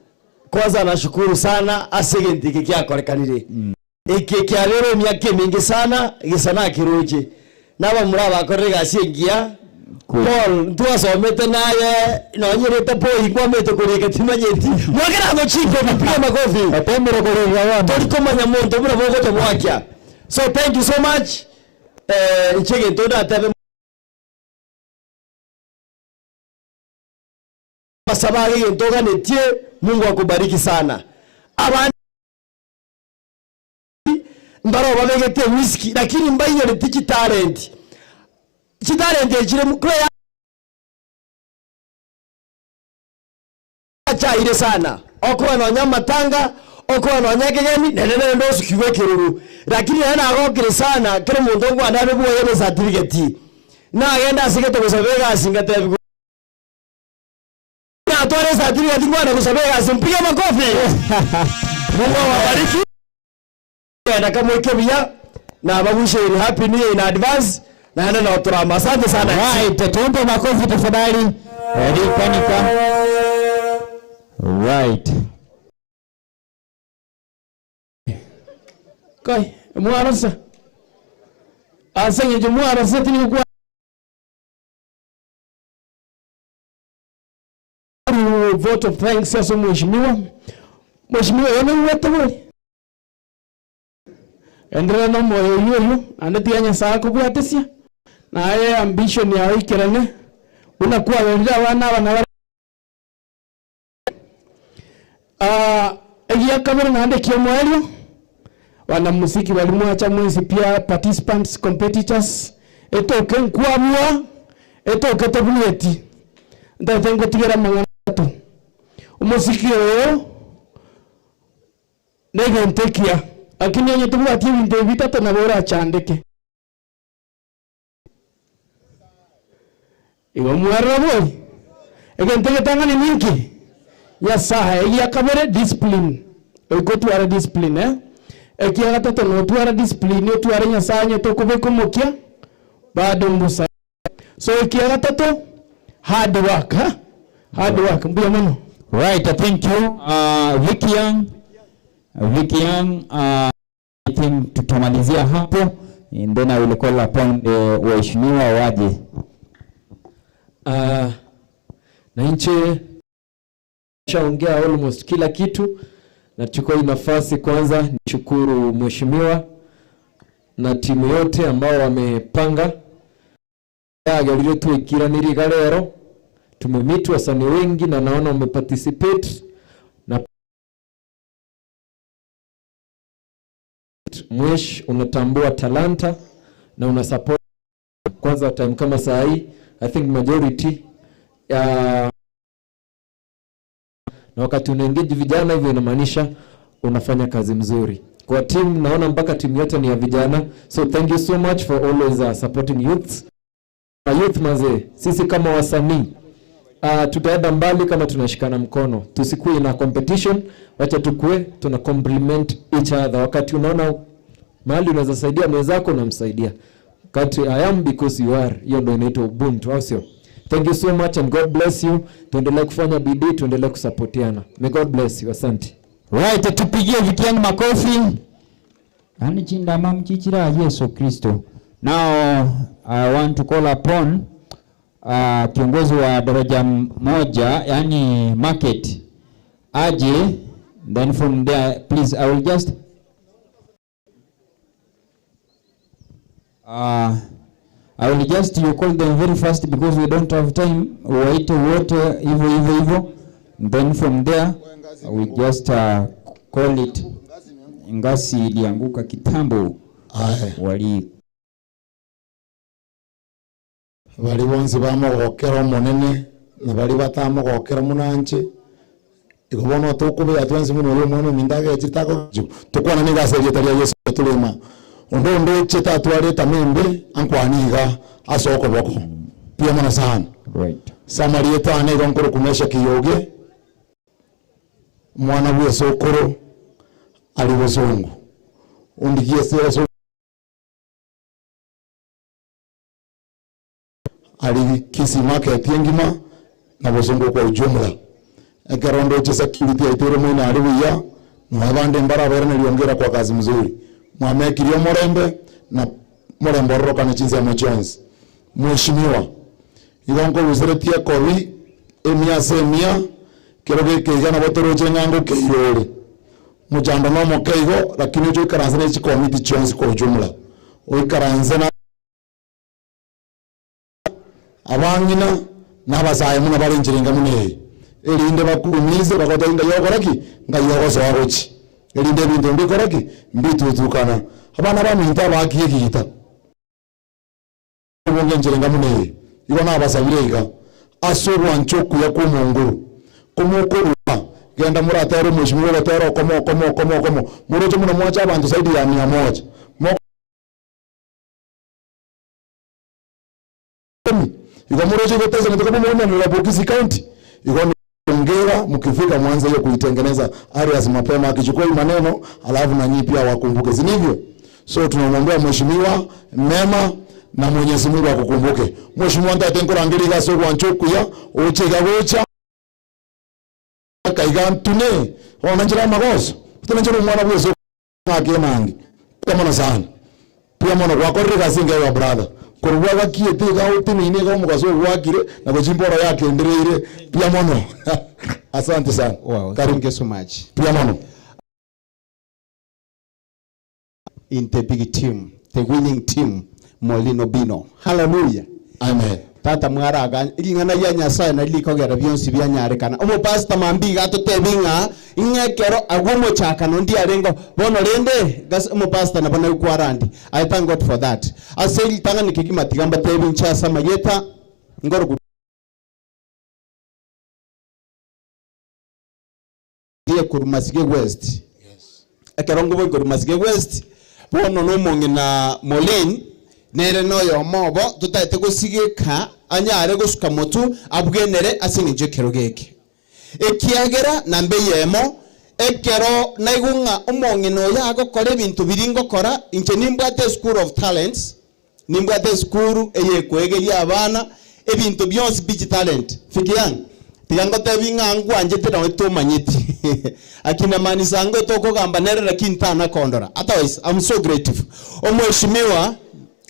Kwanza nashukuru sana asigentiki kyakorekanire. Iki kyarero myaka mingi sana gisana kiruji. Naba muraba korega singia. Paul tuasomete naye nonyerete boy ngwamete kureka timanyeti. Mwagera ngo chipo mpia makofi. Atembere kurega wana. Tulikomanya muntu bura bogo to mwakya. So thank you so much. Ichege ntoda atabe Masabari ntoga netie, Mungu akubariki sana. Abandi mbaro babegete whisky lakini mbayo ni tiki talent. Talent ejire mukwe acha ile sana. Okwa no nyama tanga, okwa no nyagegeni nenene ndo sukiwe kiruru. Lakini yana agokire sana kile muntu ngo anabe buye ne certificate. Na agenda asiketo kusabega asingate Atore sadiri ya dingwana kusabega simpige makofi. Mungu awabariki. Na kama ikebia na babushe happy new year in advance na ndio naotura asante sana. Right, tuombe makofi tafadhali. Rikanika. Right. Kai, mwarasa. Asenge mwarasa tini kwa vote of thanks sasa mheshimiwa. Mheshimiwa yana wote wale. Endera no moyo yoyo anatianya saa kubwatesia. Na yeye ambition ya ikirane unakuwa wenda wana egia kamera naande kiomwelio wana muziki walimwacha mwezi pia participants competitors etoke nkwamwa etoke tabuleti ndatengo tigera manganato umuziki oyo nege ntekia akini yenye tubwati ibintu bitatu nabora chandeke igo mwara boy ege ntege tangani ninki ya saha ya kamera discipline ego tuara discipline ekia gatatu no tuara discipline yo tuara nyasanya to kubeko mokia bado mbusa so ekia gatatu hard work hard work mbia mono. Right, thank you Vicky Young, I think tutamalizia hapo and then I will call upon waheshimiwa waje. Na nchi shaongea almost kila kitu, na chukua nafasi kwanza nishukuru mheshimiwa na timu yote ambao wamepanga galile tuikira niriga lero. Tumemitu wasanii wengi na naona umeparticipate na mwesh unatambua talanta na una support kwanza time kama saa hii. I think majority na wakati unaengage vijana hivyo inamaanisha unafanya kazi mzuri. Kwa team naona mpaka team yote ni ya vijana. So thank you so much for always supporting youth. Youth mazee, sisi kama wasanii tutaenda mbali kama tunashikana mkono. Tusikue na competition, wacha tukue tuna compliment each other. Wakati unaona mahali unaweza saidia mwenzako unamsaidia. Wakati I am because you are, hiyo ndio inaitwa ubuntu, au sio? Thank you so much and God bless you. Tuendelee kufanya bidii, tuendelee kusupportiana. May God bless you. Asante. Right, tupigie Vicky Young makofi. Ani chinda mamchichira Yesu Kristo. Now I want to call upon kiongozi wa daraja moja yani market aje, then from there please I will just you call them very fast because we don't have time. Waite wote hivyo then from there we just call it ngasi ilianguka kitambo. Bali bonse bamogokera munene na bali batamogokera munanche ikobono tokobe atwanze muno yo mwana mindage chitako tukwana ni gase yetaria Yesu tulema ondo cheta atware tamembe ankwaniga asoko boko pia mana sana right samarieta ne ronkoro kumesha kiyoge mwana bwe sokoro alibozongo undigie sera ali kisi market yengima na bozongo kwa ujumla akarondo cha security aitero mwana alibuya mwabande mbara bera niliongera kwa kazi mzuri mwamekirio morembe na morembe roka na chinza mochons mheshimiwa igongo uziretia koli emia semia kiroge kegana botoroje ngango keirore mujamba no mokeigo lakini jo karanza ne committee chons kwa ujumla oikaranza na abangina nabazaye muna barinjiringa mune elinde bakurumize bakota inga yokoraki nga yokoso wagochi elinde bintu mbikoraki mbitutukana abana baminta bakiyekita bonge njiringa mune ibona abasabirega asobwa nchoku ya kumunguru kumukurwa genda muratero mheshimiwa batero komo muroje muno mwacha abantu zaidi ya 100 iko muroje goteza mtoka muone ni la Bukisi County iko ongera mkifika Mwanza hiyo kuitengeneza areas mapema akichukua maneno alafu na nyinyi pia wakumbuke zinivyo so tunamwambia mheshimiwa mema na Mwenyezi Mungu akukumbuke mheshimiwa ntatenkorangiriga so kwa nchoku ya ochega gocha kaigantune wananjira magoso tunanjira mwana bwezo ngakenangi kama sana pia mwana kwa korega singa ya brother korwa wakiete ga utimine ga mugaso wakire na kujimbora yake ndirire pia mwana asante sana wow thank you so much pia mwana in the big team the winning team Molino Bino hallelujah amen tata mwaraga ingana ya nyasaye na likogera byonsi byanyarekana omo pastor mambiga tutebinga ingekero agwomo chakano ndi arengo bono rende gas omo pastor na bana ukwarandi I thank God for that aseli tanga nikikimatigamba tebi nchasa mayeta ngoro die kurumasige west yes ekerongo bo kurumasige west bono no mongi na Molin nere no yo mobo tutaite gusigika anyare gusuka motu abwenere asinije kerogeke ekiagera nambe yemo ekero naigunga umongi no yago kore bintu biringo kora inche nimbwate school of talents nimbwate school eyekwegeria abana ebintu byonse big talent fikiang tigango tebinga angwanje tena to manyiti akina mani sango toko gamba nere lakini tana kondora otherwise I'm so grateful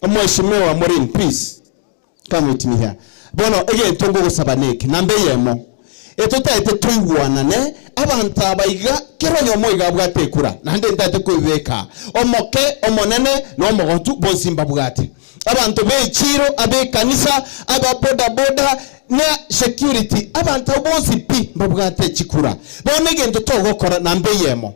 Mheshimiwa Morin, please come with me here. Bono again tongo gusabaneke nambe yemo. Etutaite tuigwana ne abantu abaiga kero nyomo igabwate kura. Nande ndate kubeka. Omoke omonene no mogotu bonsimba bwate. Abantu bechiro abe kanisa aba boda na security abantu bonsi pi mbabwate chikura. Bono again togokora nambe yemo.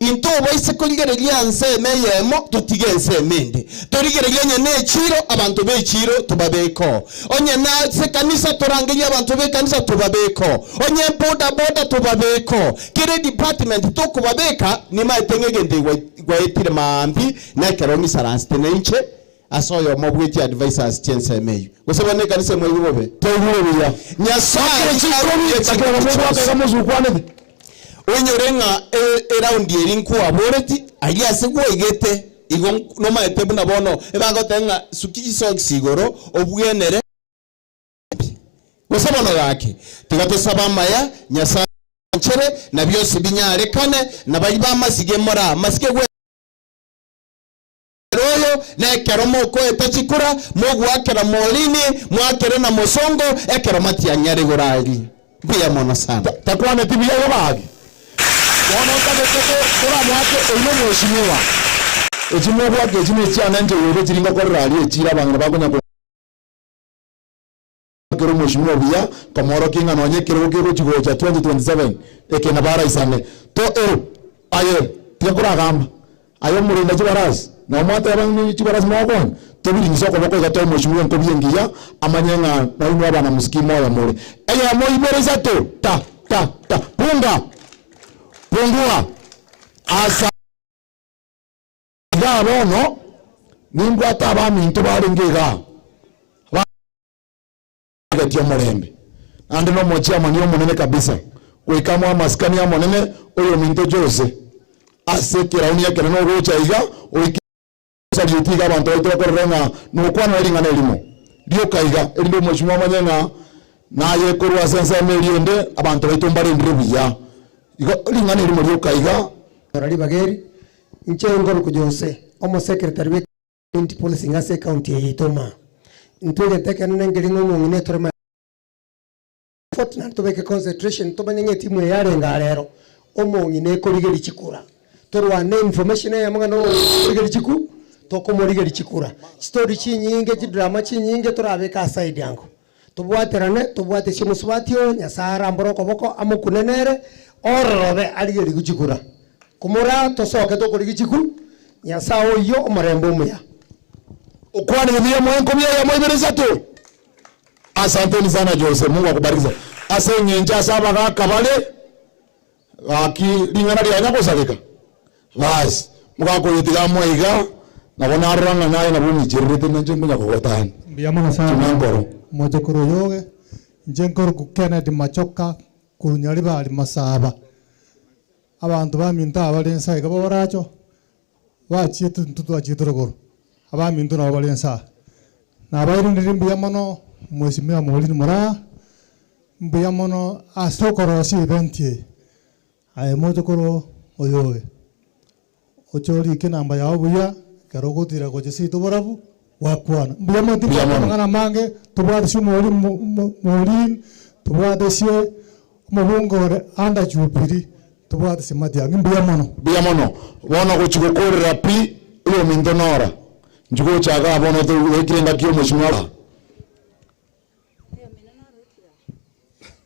Into boise kuligeregia nseme yemo tutigense mende torigeregia nyene chiro abantu be chiro tubabeko onye na se kanisa torangelia abantu be kanisa tubabeko onye boda tubabeko kire department to kubabeka ni maitengegende gwaitire mambi na keromi saranste nenche asoyo mobweti advisors chense meyu gusebane kanisa mwe bibobe tohuwe nyasaye chiro kama zukwane onyorenga around yerinku aboreti aliase igete igo no maete buna bono ebango tenga sukiso sigoro obwenere gosabono gake tigatosaba maya nyasa nchere na byose binyarekane na bayiba masige mora masige gwe royo na keromo ko etachikura mogwakera molini mwakere na mosongo ekero mati anyare gorali buya mono sana takwane tibia yobagi wana utakete kura mwake uno mheshimiwa ejimo bwake ejimo cyane nje yoro kiringa ko rali ekira bangana bagonya kero mheshimiwa biya kamoro kinga nonye kero kigo cha 2027 ekena bara isane to aye tekura gamba ayo murinda chibaras na mwate abangi chibaras mwakon to biri nisoko bako gato mheshimiwa ko biyengiya amanyenga na ino abana muskimo ya muri aya mo ibereza to ta Pungua. Asa. Bono. Nimbo ataba mintu baringiga. Gatio Murembe. Andi no mochia manio munene kabisa. Wikamwa maskani ya munene uyo mintu Jose. Ase kirauni yake no gocha iga saliutiga abantu baito korenga no kwana ringa elimo. Dio kaiga ndo mheshimiwa manyenga naye kurwa sensa melionde abantu baito mbare ndiribuya. Igo ringa elimo dio kaiga. Rali bageri nchengoro kujose omo secretary we county policy ngase county yitoma. Ntwege teke nengelingo ngine torema fortnight to make concentration to banyenge timu yarenga rero omo ngine ko rigeri chikura torwa ne information ya manga no rigeri chiku to ko mo rigeri chikura story chinyinge chi drama chinyinge torabe ka side yango tubwaterane tubwate chimuswatio nyasara mboroko boko amukunenere ororobe aligeri kuchikura kumura tosoke to ko rigeri chiku nyasao yo marembo muya ukwani ndio mwenko mia ya moibereza tu. Asanteni sana Jose, Mungu akubariki. Ase nyenja saba ga kabale aki lingana lya nyako salika. Bas, mukako yitiga moiga na bona ranga naye na bumi jirite nje munya ko gotan. Biyamana sana. Tunangoro. Moje kuro yoge. Njenkoro ku Kennedy Machoka kunyali bali masaba. Abantu baminta abalensa igabo baracho. Wachiye tuntu achitorogoro. Abamintu na abalensa. Na abairi ndirimbiamano mheshimiwa Maulini Mura mbiamono asokoro si eventi ay mojo koro oyoge ochori kinamba ya obuya karogo tira ko jesi to borabu wakwana mbiamo tira ngana mange to bwa si Maulini to bwa desie mabungore anda chupiri to bwa si madia mbiamono wana ko chikokorera pi iyo mindonora njugo chaga bono to wekirenga kio mheshimiwa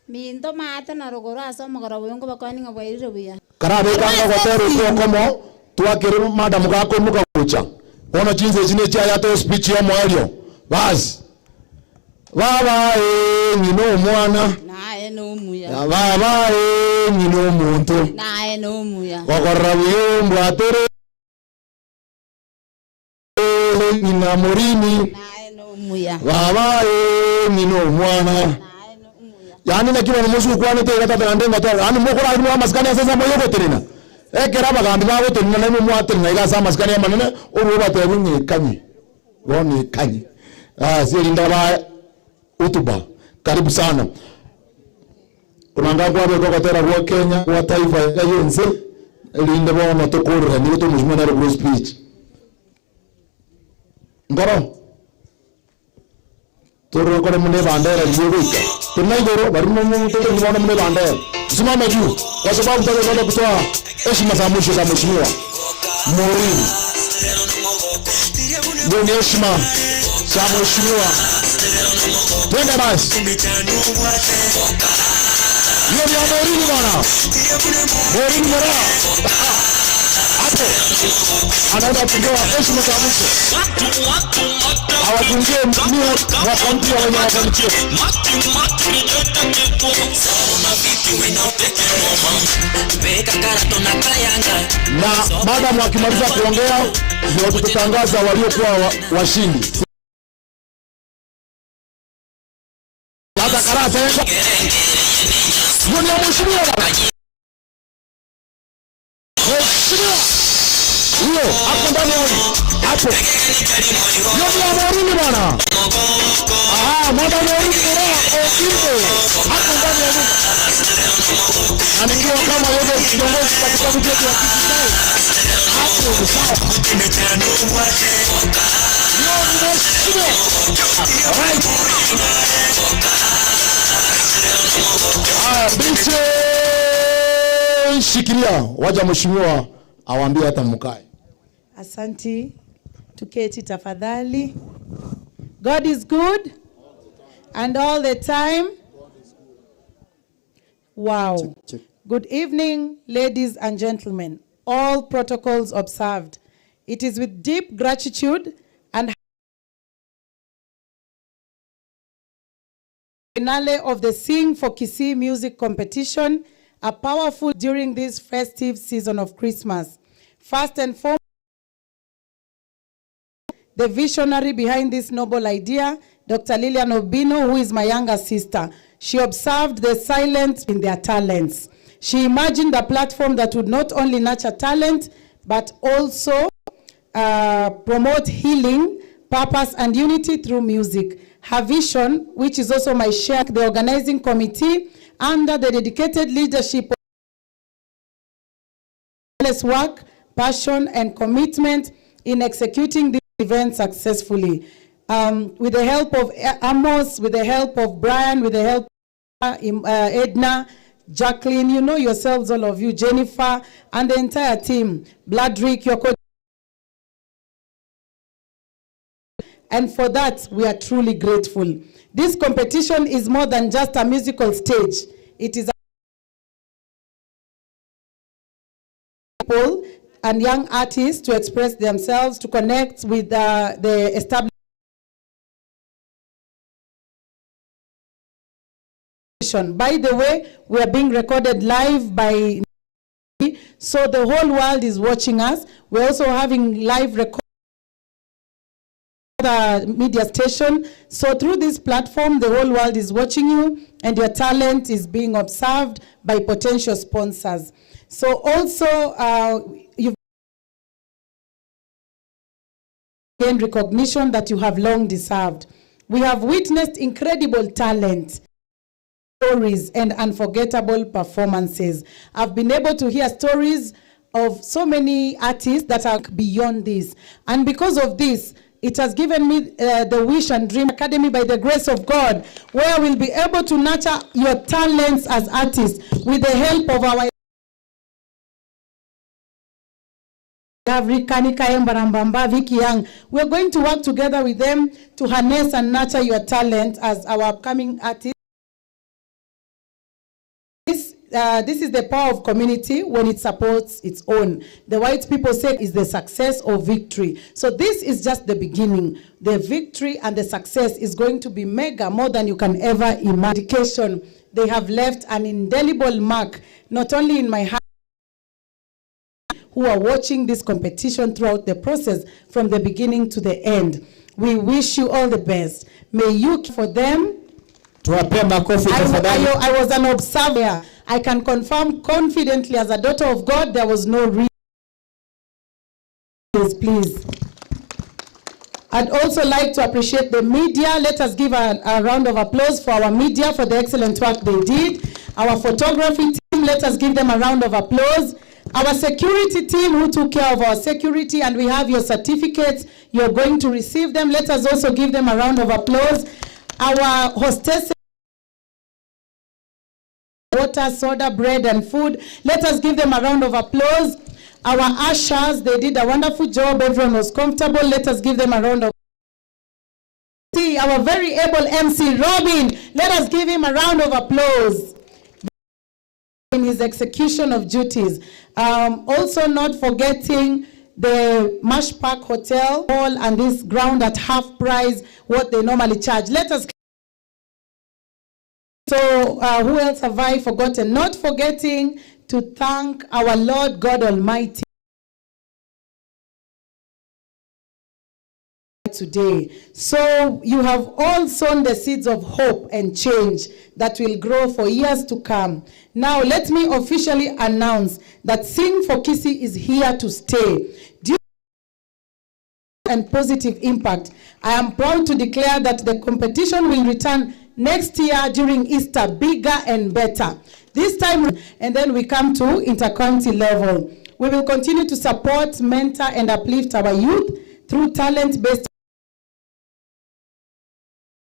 Mindo mata na rogoro aso magara boyongo bakani ngabairire buya. Karabe kanga gotero tu komo twakere madam gako muka kucha. Ono chinze chine cha yato speech ya mwalio. Bas. Baba nyino mwana. Nae no muya. Baba nyino muntu. Nae no muya. Wakorabiyo mbwatere. Nyina morini. Nae no muya. Baba nyino mwana. Yani na kiwa musu kwa nite gata tande ngata ani mukora ni maskani sasa moyo goterina kera bagambi ba goterina na mu aterina ila sa maskani ya manene obu batebu ni kanyi roni kanyi zirinda ba utuba karibu sana unanga kwa beko gotera kwa Kenya kwa taifa ya yense linde ba na tokorra ni to mujmana ro speech ngoro toro kore mune bandera liyoga tunaigoro bari mumu toro mwana mune bandera simama juu kwa sababu tutaweza kutoa heshima za mwisho za mheshimiwa Maulini ndio ni heshima za mheshimiwa twende basi hiyo ni Maulini bwana Maulini mara hapo anaenda kutoa heshima za mwisho awatungie mio wakamtia wenye wakamtia na baada wakimaliza kuongea ndio tutatangaza waliokuwa washindi. Hata karata hiyo ni mheshimiwa hiyo hapo ndani hapo ndio Maulini bwana mwada Maulini bwana okimbo hapo ndani ya nyumba anaingia kama yeye kiongozi katika mji wa Kisii hapo ni sawa biche shikilia waja mheshimiwa awaambie hata mkae. Asanti, tuketi tafadhali. God is good and all the time. Wow. Good evening, ladies and gentlemen. All protocols observed. It is with deep gratitude and Finale of the Sing for Kisii music competition, a powerful during this festive season of Christmas. First and foremost, the visionary behind this noble idea, Dr. Lillian Obino, who is my younger sister. She observed the silence in their talents. She imagined a platform that would not only nurture talent, but also promote healing, purpose, and unity through music. Her vision, which is also my share, the organizing committee, under the dedicated leadership of work, passion, and commitment in executing this event successfully. With the help of Amos, with the help of Brian, with the help of Edna, Jacqueline, you know yourselves, all of you, Jennifer, and the entire team, Bladrick, your coach. And for that, we are truly grateful. This competition is more than just a musical stage. It is a people and young artists to express themselves, to connect with the established. By the way, we are being recorded live by, so the whole world is watching us. We're also having live recording the media station. So through this platform, the whole world is watching you, and your talent is being observed by potential sponsors. So also, you've gained recognition that you have long deserved. We have witnessed incredible talent, stories, and unforgettable performances. I've been able to hear stories of so many artists that are beyond this. And because of this, it has given me the Wish and Dream Academy, by the grace of God, where we'll be able to nurture your talents as artists with the help of our Vicky Young. We're going to work together with them to harness and nurture your talent as our upcoming artists. This is the power of community when it supports its own. The white people say is the success or victory. So this is just the beginning. The victory and the success is going to be mega, more than you can ever imagine. They have left an indelible mark, not only in my heart, who are watching this competition throughout the process from the beginning to the end. We wish you all the best. May you for them. I was an observer. I can confirm confidently as a daughter of God, there was no reason. Please. I'd also like to appreciate the media. Let us give a round of applause for our media for the excellent work they did. Our photography team, let us give them a round of applause. Our security team who took care of our security, and we have your certificates. You're going to receive them. Let us also give them a round of applause. Our hostesses, water, soda, bread, and food. Let us give them a round of applause. Our ushers, they did a wonderful job. Everyone was comfortable. Let us give them a round of applause. Our very able MC, Robin, let us give him a round of applause in his execution of duties. Also not forgetting the Marsh Park Hotel Hall and this ground at half price, what they normally charge. Let us. So who else have I forgotten? Not forgetting to thank our Lord God Almighty today. So you have all sown the seeds of hope and change that will grow for years to come. Now let me officially announce that Sing for Kisii is here to stay. Due and positive impact, I am proud to declare that the competition will return next year during Easter, bigger and better. This time, and then we come to intercounty level. We will continue to support, mentor, and uplift our youth through talent-based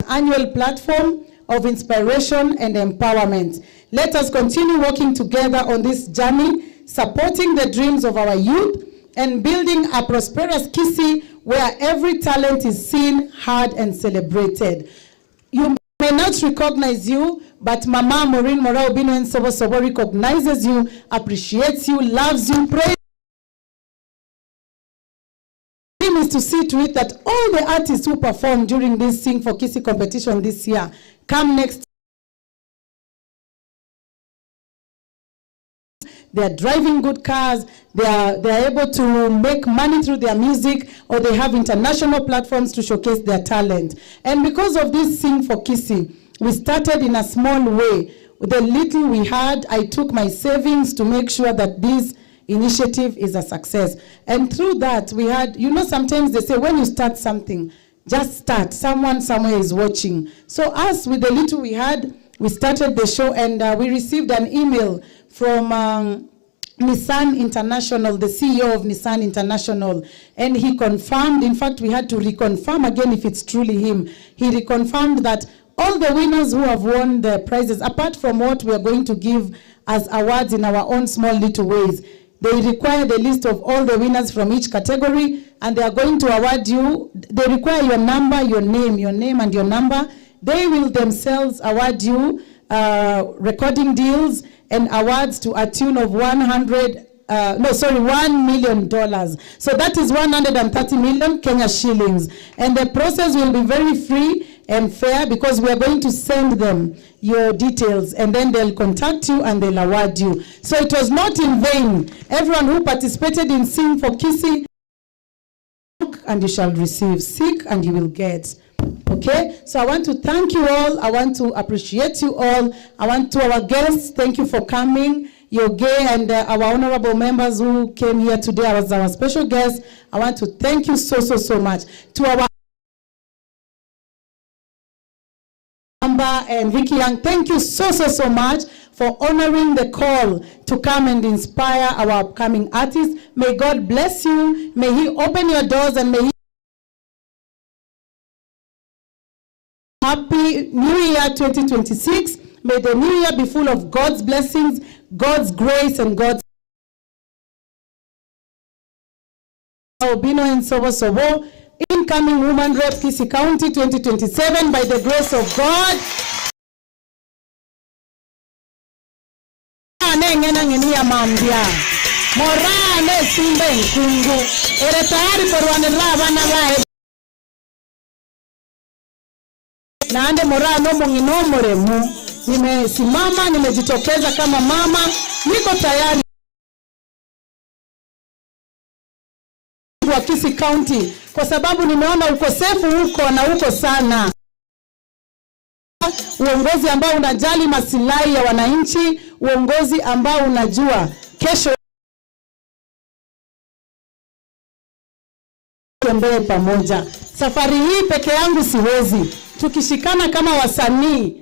annual platform of inspiration and empowerment. Let us continue working together on this journey, supporting the dreams of our youth and building a prosperous Kisii where every talent is seen, heard, and celebrated. You may not recognize you, but Mama Maureen Morao Obino Nsobo recognizes you, appreciates you, loves you, prays. Is to see to it that all the artists who perform during this Sing for Kisii competition this year come next they are driving good cars, they are able to make money through their music, or they have international platforms to showcase their talent. And because of this Sing for Kisii, we started in a small way. With the little we had, I took my savings to make sure that this initiative is a success. And through that, we had, you know, sometimes they say when you start something, just start. Someone somewhere is watching. So us, with the little we had, we started the show, and we received an email from Nissan International, the CEO of Nissan International, and he confirmed, in fact, we had to reconfirm again if it's truly him. He reconfirmed that all the winners who have won the prizes, apart from what we are going to give as awards in our own small little ways, they require the list of all the winners from each category, and they are going to award you. They require your number, your name and your number. They will themselves award you recording deals and awards to a tune of $1 million. So that is 130 million Kenya shillings. And the process will be very free and fair, because we are going to send them your details, and then they'll contact you and they'll award you. So it was not in vain. Everyone who participated in Sing for Kisii, knock and you shall receive, seek and you will get. Okay, so I want to thank you all. I want to appreciate you all. I want to our guests, thank you for coming. Yoge and our honorable members who came here today as our special guests, I want to thank you so much. To our Amba and Vicky Young, thank you so much for honoring the call to come and inspire our upcoming artists. May God bless you. May He open your doors, and may He Happy New Year 2026. May the new year be full of God's blessings, God's grace, and God's Obino and Sobo, incoming Woman Rep Kisii County 2027, by the grace of God. Morane Simba Nkungu. Ere tayari porwanira abana bae. Naande morano mungino moremu. Nimesimama, nimejitokeza kama mama, niko tayari wa Kisii County, kwa sababu nimeona ukosefu huko na huko sana. Uongozi ambao unajali masilahi ya wananchi, uongozi ambao unajua kesho tembee pamoja. Safari hii peke yangu siwezi. Tukishikana kama wasanii,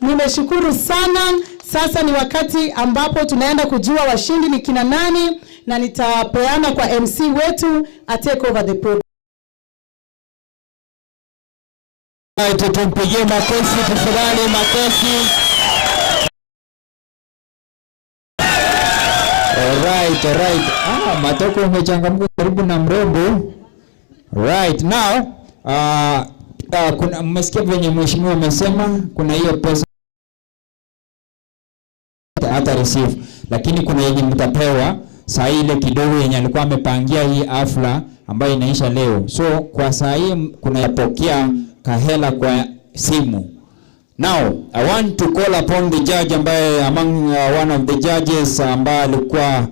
nimeshukuru sana. Sasa ni wakati ambapo tunaenda kujua washindi ni kina nani, na nitapeana kwa MC wetu a take over the program. Tumpigie makofi tafadhali, makofi. Alright. Matoko umechangamka karibu na mrembo. Right now, kuna mmesikia venye mheshimiwa amesema kuna hiyo pesa hata receive, lakini kuna yenye mtapewa saa ile kidogo yenye alikuwa amepangia hii hafla ambayo inaisha leo. So kwa saa hii kuna yapokea kahela kwa simu. Now I want to call upon the judge ambaye among one of the judges ambaye alikuwa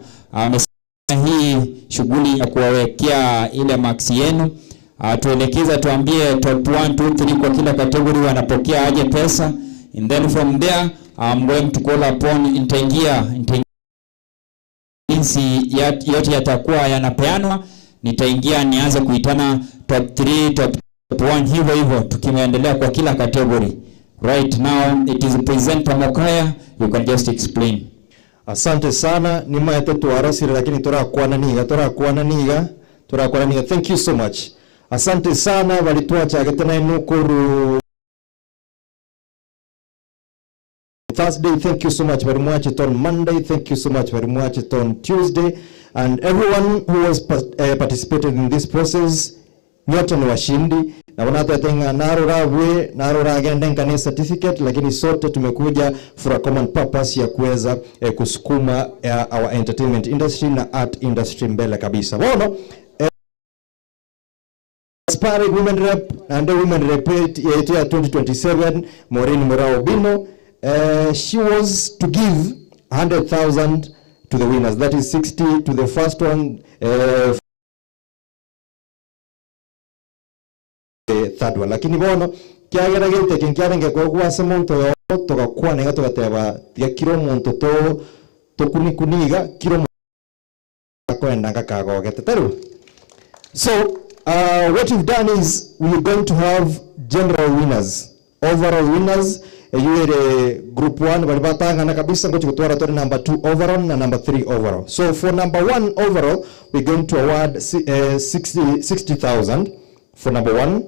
hii shughuli ya kuwawekea ile maksi yenu. Tuelekeza, tuambie top 1, 2, 3 kwa kila category wanapokea aje pesa, and then from there I'm going to call upon intaingia yote yatakuwa yanapeanwa, nitaingia nianze kuitana top 3, top 1 hivyo tukiendelea kwa kila category. Right now it is presenter Mokaya, you can just explain. Asante sana, ni maete tuarasire lakini turakuana niga. Thank you so much. Asante sana walituacha getena inukuru Thursday. Thank you so much very much. It's on Monday. Thank you so much very much. It's on Tuesday. And everyone who has participated in this process, nyote ni washindi. Na wanata tenga narura agenda nkane certificate, lakini sote tumekuja for a common purpose ya kuweza kusukuma our entertainment industry na art industry mbele kabisa. Bono aspiring women rep and the women rep year 2027, Maureen Morao Bino. She was to give 100,000 to the winners. That is 60 to the first one, the third one. Lakini bono kiagera gite kinkiarenge kwa gwase monto yo togakuwa nega togateba tia kiro monto to kuniga kiro kwenda ngakagogete teru. So what we've done is we're going to have general winners, overall winners. You are group 1 walibatangana kabisa ngochi kutwara tori number 2 overall na number 3 overall. So for number 1 overall we're going to award 60,000 for number 1.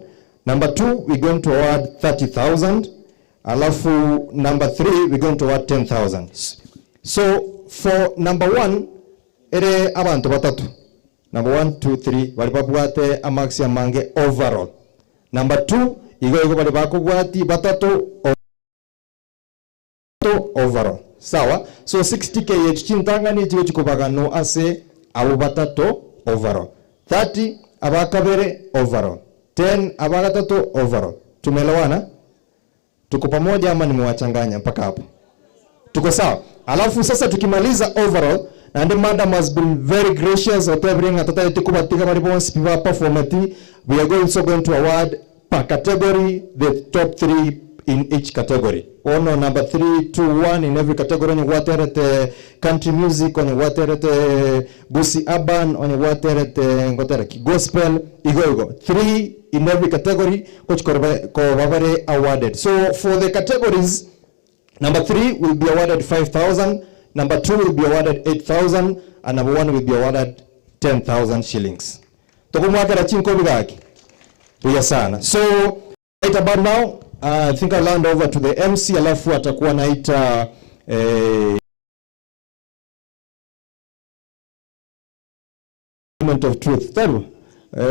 Number 2 we're going to award 30,000. Alafu number 3 we're going to award 10,000. So for number 1 ere abantu batatu. Number 1, 2, 3 walipabwate amaxi amange overall. Number 2 igo walipakubwati batatu overall. Sawa? So 60k chintangani chigo chikubagano ase abo batatu overall. 30 abakabere overall. 10 abagatatu overall. Tumelewana? Tuko pamoja ama nimewachanganya mpaka hapo? Tuko sawa? Alafu sasa tukimaliza overall, and the madam has been very gracious at everything atata tikubatika response piwa performati. We are also going to award per category the top 3 in each category. Ono number 3, 2, 1 in every category. On water at country music, on water at Busi Urban, on water at gospel, igo. 3 in every category which are awarded. So for the categories, number 3 will be awarded 5,000, number 2 will be awarded 8,000, and number 1 will be awarded 10,000 shillings. Tokumwakera chinko bigaki. Tuya sana. So right about now, I think I'll hand over to the MC, alafu atakuwa naita moment of truth. Taru,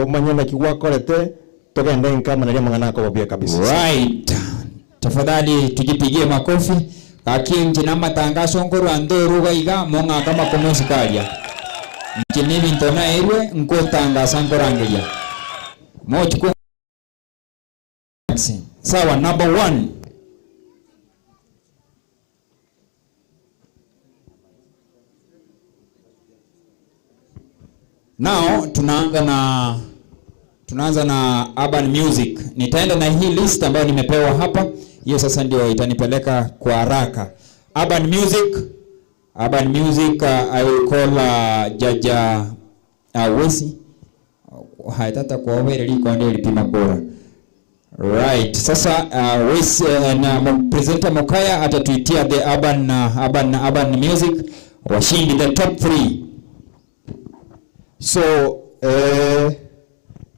umanyana kiwako lete, toka ndeni kama na lima nganako wabia kabisa. Right. Tafadhali tujipigie makofi. Kakingi na matangazo ngoro andoro gaiga monga kama komusikalia. Mchinini ntona ewe nkotanga sankorangelia. Mochiko. Sawa, number 1. Now tunaanza na urban music. Nitaenda na hii list ambayo nimepewa hapa. Hiyo sasa ndio itanipeleka kwa haraka. Urban music, I will call Jaja Wesi. Haitata kwa wewe liko ndio lipima bora. Right. Sasa Wesi na presenter Mokaya atatuitia the urban music washindi the top 3. So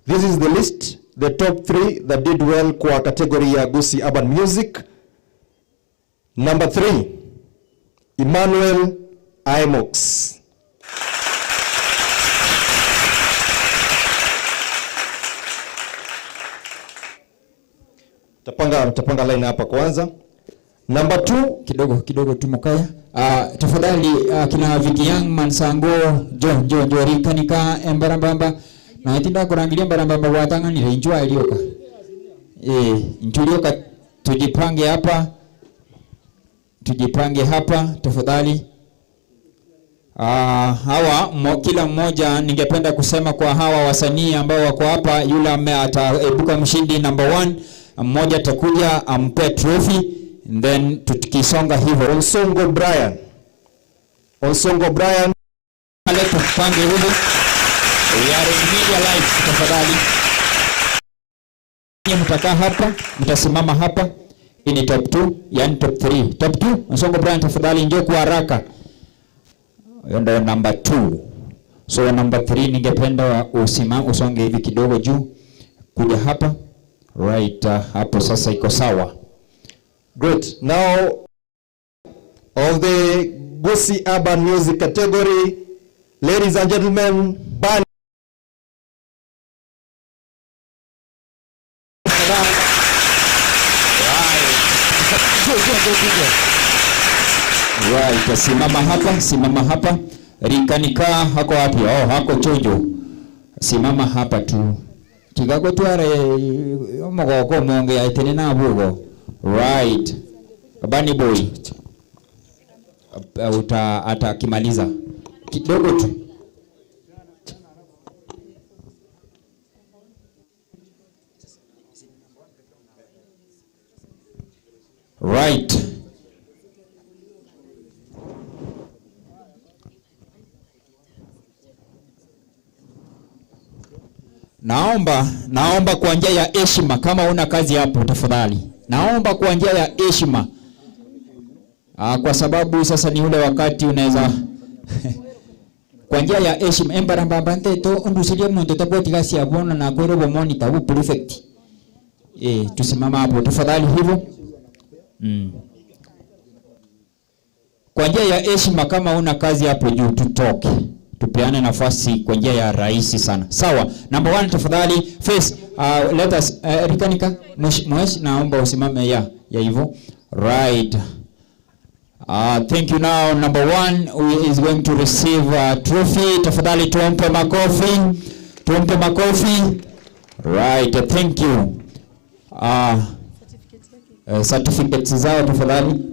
this is the list, the top 3 that did well kwa category ya Gusii Urban Music. Number 3, Emmanuel Imox. Tapanga line hapa kwanza. Number 2, kidogo tu Mokaya. Tafadhali kina Vicky Young Mansango jo rikanika embarambamba na itinda kurangilia embarambamba watanganire injua ilioka. Njulioka tujipange hapa tafadhali. Hawa kila mmoja ningependa kusema kwa hawa wasanii ambao wako hapa, yule ataibuka mshindi number 1, mmoja atakuja ampe trophy, and then tukisonga hivyo. Onsongo Brian Let's tupange hivyo. We are in media live tafadhali. Mtakaa hapa, mtasimama hapa. Hii ni top 2, yani top 3. Top 2, Onsongo Brian tafadhali njoo kwa haraka. Ndio number 2. So number 3 ningependa usonge hivi kidogo juu kuja hapa. Right, hapo sasa iko sawa. Great. Now of the Gusii Urban Music category, ladies and gentlemen, band Right, simama hapa. Rikanika hako wapi? Hako Chojo. Simama hapa tu. tigago tware omogoko monge yaitene na bugo. Right. Bunny boy. Atakimaliza kidogo tu. Right. Naomba kwa njia ya heshima, kama una kazi hapo tafadhali. Naomba kwa njia ya heshima. Kwa sababu sasa ni ule wakati unaweza kwa njia ya heshima embarambambante to undusilie muntu taboti gasi ya bona na kwero bo monitor bu perfect. Tusimama hapo tafadhali hivyo. Kwa njia ya heshima, kama una kazi hapo juu tutoke. Tupeane nafasi kwa njia ya rahisi sana. Sawa. Number 1 tafadhali. Face let us Rikanika Mosh naomba usimame ya hivyo. Right. Thank you. Now number 1 who is going to receive a trophy. Tafadhali tumpe makofi. Tumpe makofi. Right. Thank you. Certificates zao tafadhali.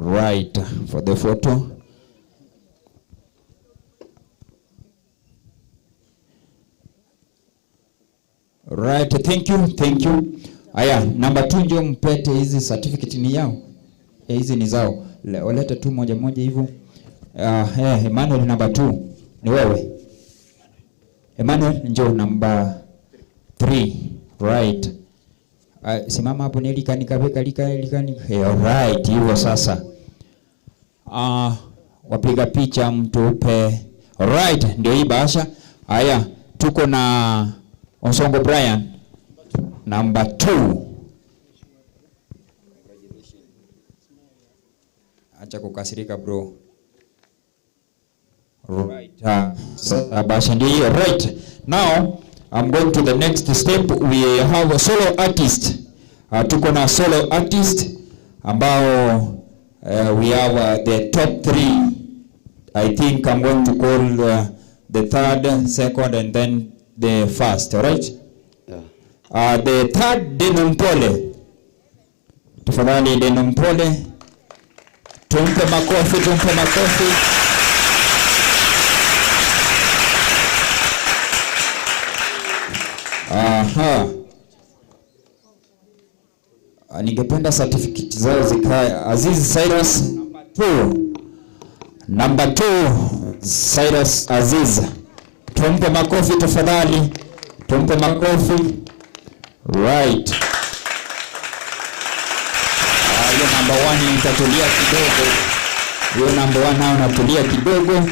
Right, for the photo. Right, thank you. Aya, number 2 ndio mpete hizi certificate ni yao. Hizi ni zao. Waleta tu moja hivyo. Emmanuel number 2 ni wewe. Emmanuel njoo number 3. Right. Simama hapo ni likanika. Right, hivyo sasa. Wapiga picha mtupe. Right, ndio hii bahasha. Aya, tuko na Onsongo Brian number 2. Acha kukasirika bro. Right. Bahasha ndio hiyo. Right. Now I'm going to the next step. We have a solo artist. Tuko na solo artist ambao we have the top 3. I think I'm going to call the third, second, and then the first. All right? Yeah. The third, Denumpole. Tafadhali Denumpole. Tumpe makofi. Ningependa certificate zao zikae. Aziz Cyrus number 2 Cyrus Aziz. Tumpe makofi tafadhali. Tumpe makofi. Right. Hiyo number 1 nitatulia kidogo. Hiyo number 1 nao natulia kidogo.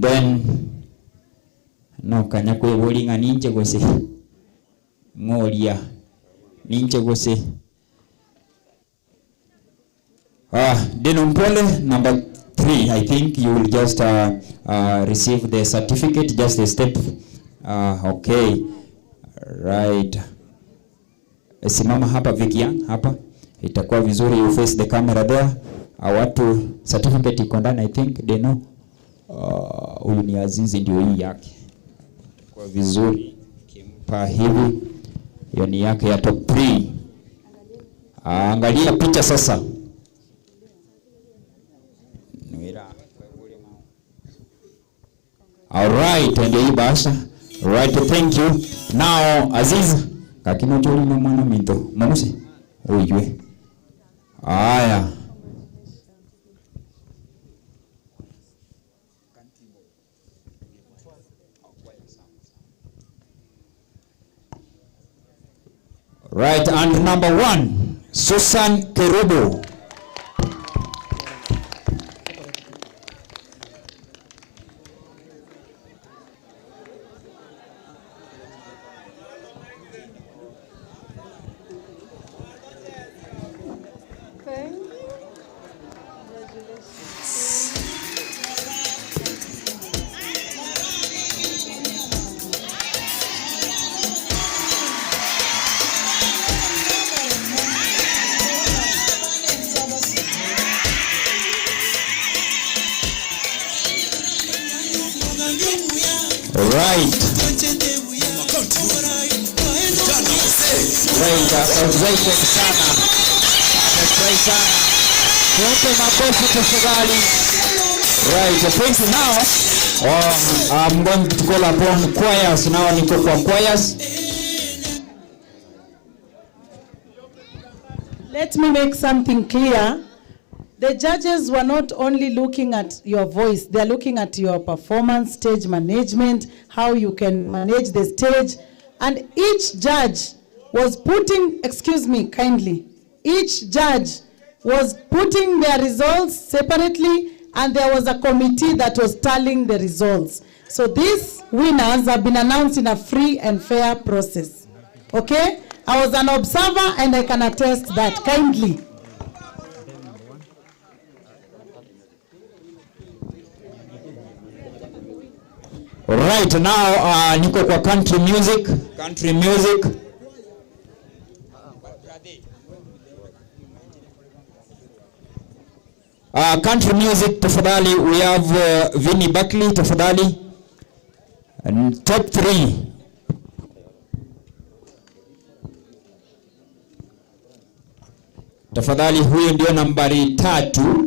Then no kanya kwe bolinga ninje gose. Ngolia. Ninje gose. Denumpole number 3. I think you will just receive the certificate, just a step. Okay. Right. Simama hapa Vikia, hapa. Itakuwa vizuri, you face the camera there. Watu certificate iko ndani, I think they know. Huyu ni Azizi, ndio hii yake. Kwa vizuri kimpa hivi, hiyo ni yake ya top 3. Angalia picha sasa. All right, and hii basha. Right, thank you. Now Aziz, kakino choli na mwana minto. Mamusi. Ujue. Aya. Right, and number 1, Susan Kerubo. Right, excited sana. Amefurahi sana. Tuombe makofi tafadhali. Right, thank you now. I'm going to call upon choirs now. Niko kwa choirs. Let me make something clear. The judges were not only looking at your voice, they are looking at your performance, stage management, how you can manage the stage. And each judge was putting, excuse me kindly, each judge was putting their results separately, and there was a committee that was tallying the results. So these winners have been announced in a free and fair process. Okay? I was an observer and I can attest that kindly. Right now, niko kwa country music. Country music. Country music, tafadhali. We have Vinnie Buckley, tafadhali. And top 3. Tafadhali, huyo ndio nambari 3.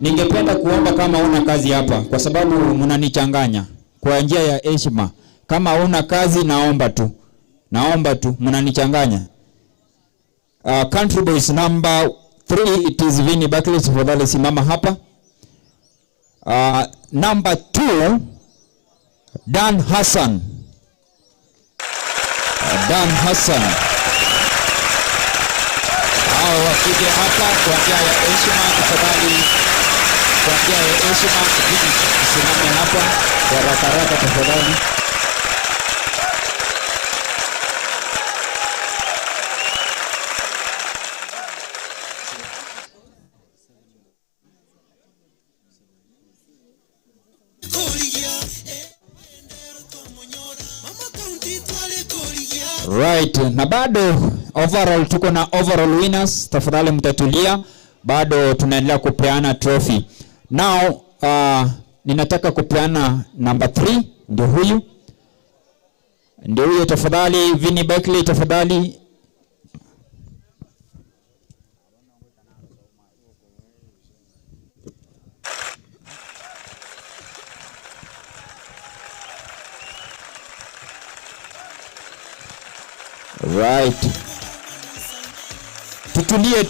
Ningependa kuomba kama una kazi hapa, kwa sababu mnanichanganya kwa njia ya heshima. Kama una kazi, naomba tu, mnanichanganya. Country boys number 3, it is Vinnie Buckley, tafadhali simama hapa. Number 2, Dan Hassan. Dan Hassan. Hao wakija hapa kwa njia ya heshima, tafadhali. Kwa njia ya heshima, simame hapa kwa haraka tafadhali. Right, na bado overall tuko na overall winners, tafadhali mtatulia, bado tunaendelea kupeana trophy. Now ninataka kupeana number 3, ndio huyo tafadhali. Vinnie Buckley, tafadhali. Right. Tutulie.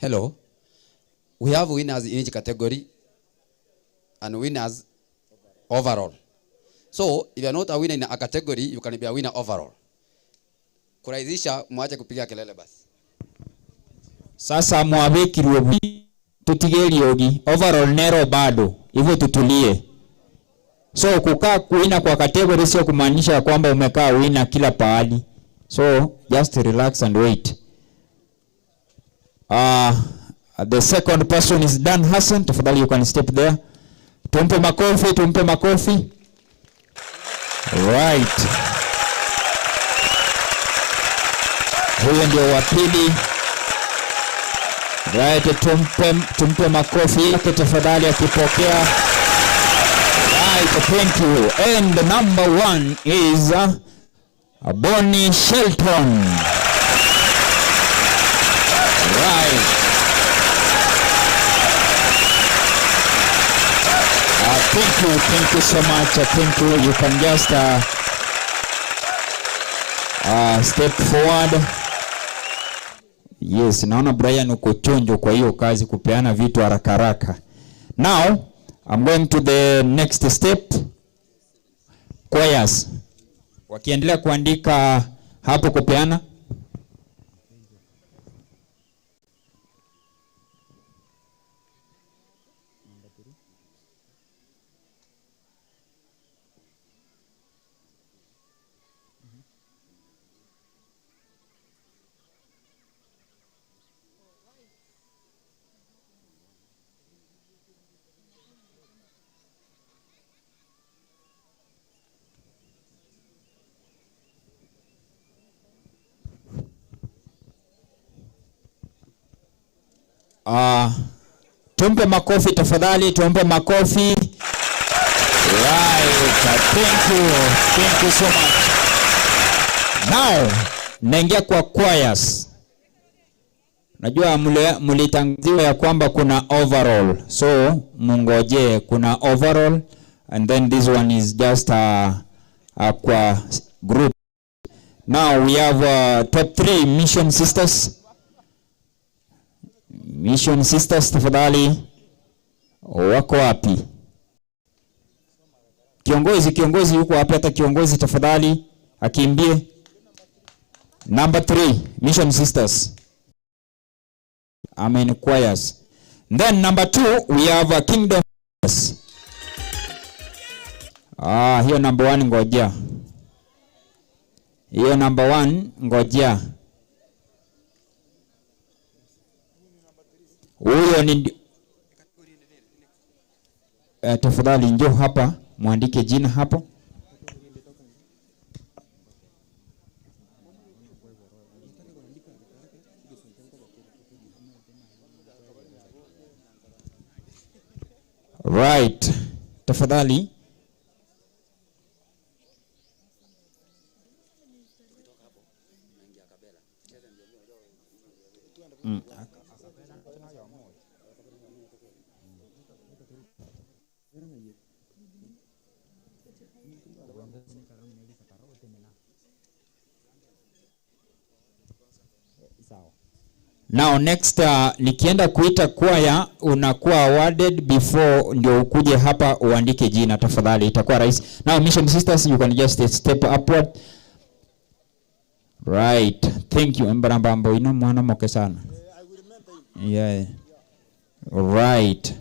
Hello. We have winners in each category and winners overall. So, if you are not a winner in a category, you can be a winner overall. Kurahisisha, mwache kupiga kelele basi. Sasa mwabekirwe tutigeli overall nero bado. Hivyo tutulie. So kukaa kuwina kwa category sio kumaanisha kwamba umekaa wina kila pahali. So just relax and wait. The second person is Dan Hassan. Tafadhali you can step there. Tumpe makofi. Right. Huyo ndio wa pili. Right, tumpe makofi yake tafadhali akipokea. Right, thank you. And the number 1 is Bonnie Shelton. Right. Thank you so much. Thank you. You can just step forward. Yes, naona Brian uko chonjo kwa hiyo kazi kupeana vitu haraka. Now, I'm going to the next step. Choirs. Wakiendelea kuandika hapo kupeana. Tumpe makofi tafadhali, tumpe makofi. Right, thank you so much. Now, naingia kwa choirs. Najua mlitangaziwa ya kwamba kuna overall. So, mungoje kuna overall and then this one is just kwa group. Now we have top 3 Mission Sisters. Mission Sisters tafadhali. Wako wapi? Kiongozi yuko wapi? Hata kiongozi tafadhali akimbie. Number 3 Mission Sisters. Amen choirs. Then number 2 we have Kingdom Sisters. Hiyo number 1 ngojea. Hiyo number 1 ngojea. Huyo ni tafadhali njoo hapa muandike jina hapo. Right. Tafadhali. Now next nikienda kuita kwaya unakuwa awarded before ndio ukuje hapa uandike jina tafadhali, itakuwa rahisi. Now Mission Sisters, you can just step upward. Right, thank you. Mbarambambo ino mwana moke sana. Yeah. Right.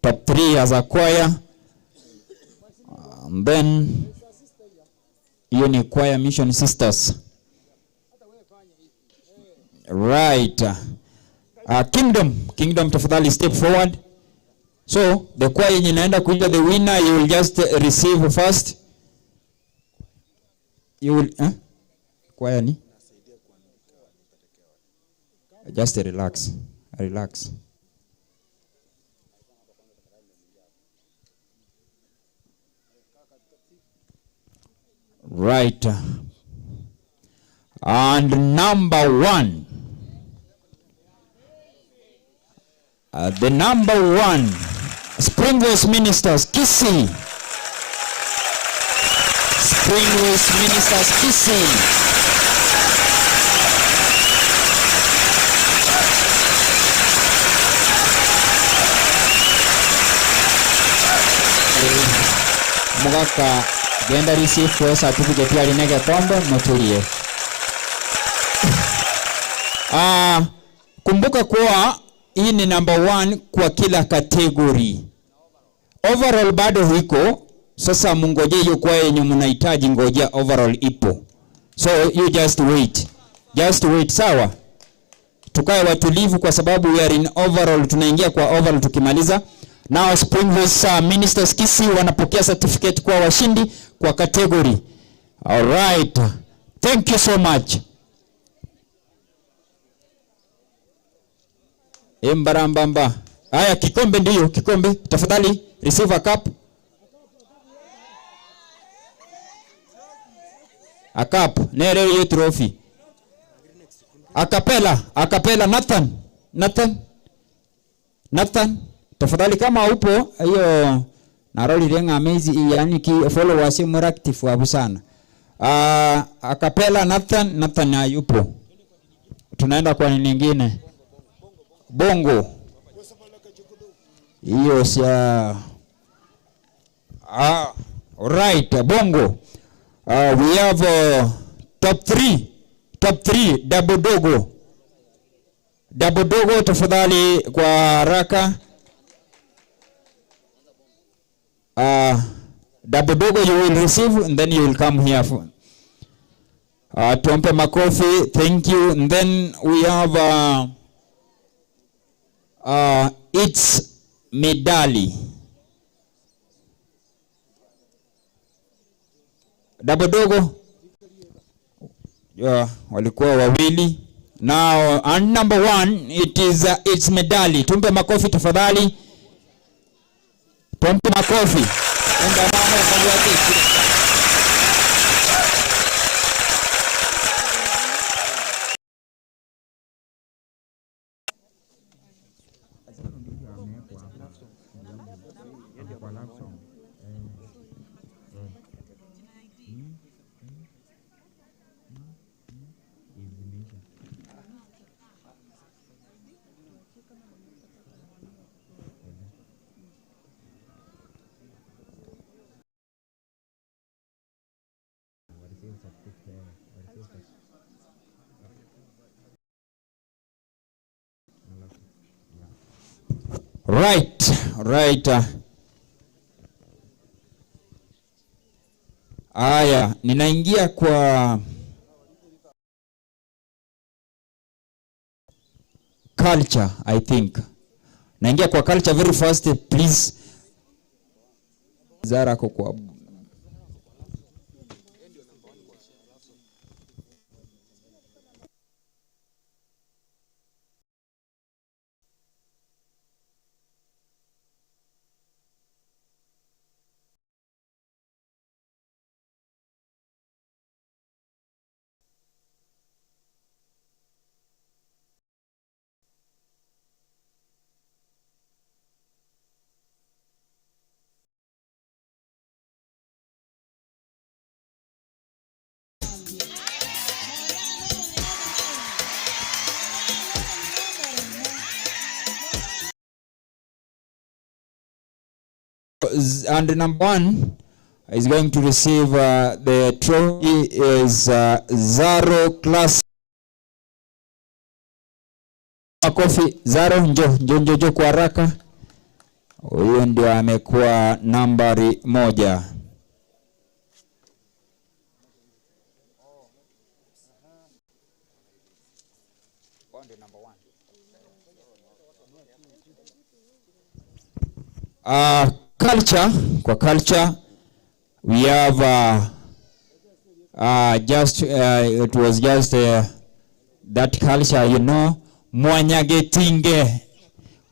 Top 3 as a choir. And then hiyo ni choir Mission Sisters. Right. Kingdom tafadhali step forward. So the choir yenye inaenda kuja, the winner you will just receive first. You will choir ni just relax. Right. And number 1. The number 1 Springways Ministers Kisii. Springways Ministers Kisii. Mugaka genda receive certificate ya linege kombe mutulie. Kumbuka kuwa hii ni number 1 kwa kila category. Overall bado hiko. Sasa mungoje hiyo kwa yenye mnahitaji, ngojea overall ipo. So you just wait. Sawa? Tukae watulivu kwa sababu we are in overall, tunaingia kwa overall tukimaliza. Now Springways Ministers Kisii wanapokea certificate kwa washindi kwa category. All right. Thank you so much. Mbarambamba. Haya, kikombe ndiyo, kikombe. Tafadhali receive a cup. A cup. Nere hiyo trophy. Acapella Nathan. Tafadhali kama upo hiyo naroli renga amazing, yani ki followers mu active wabu sana. Acapella Nathan yupo. Tunaenda kwa nini nyingine? Bongo. Hiyo sia. Right, bongo. We have top 3 Double Dogo tafadhali kwa haraka. Double Dogo you will receive and then you will come here for tumpe makofi. Thank you. And then we have it's medali. Double Dogo walikuwa wawili, Now, and number 1, it's medali. Tumpe makofi tafadhali. Tumpe makofi. Enda mama ya Right. Aya, ninaingia kwa culture, I think. Naingia kwa culture very fast, please. Zara kwa and number 1 is going to receive the trophy is Zaro class. Makofi Zaro, njoo kwa haraka. Huyo ndio amekuwa nambari 1. Culture, we have it was just that culture, Mwanyagetinge.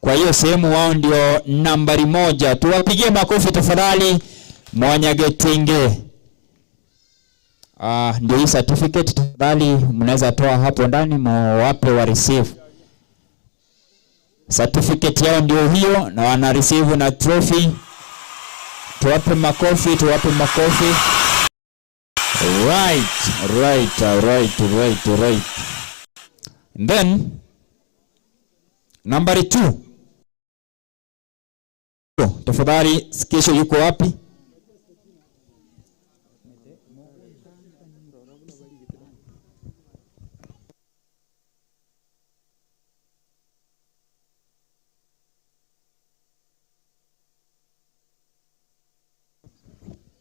Kwa hiyo sehemu wao ndio nambari 1. Tuwapigie makofi tafadhali. Mwanyagetinge. Ndio hii certificate tafadhali mnaweza toa hapo ndani mwape wa receive. Certificate yao ndio hiyo na wana receive na trophy. Tuwape makofi. Right. And then number 2. Tafadhali kesho yuko wapi?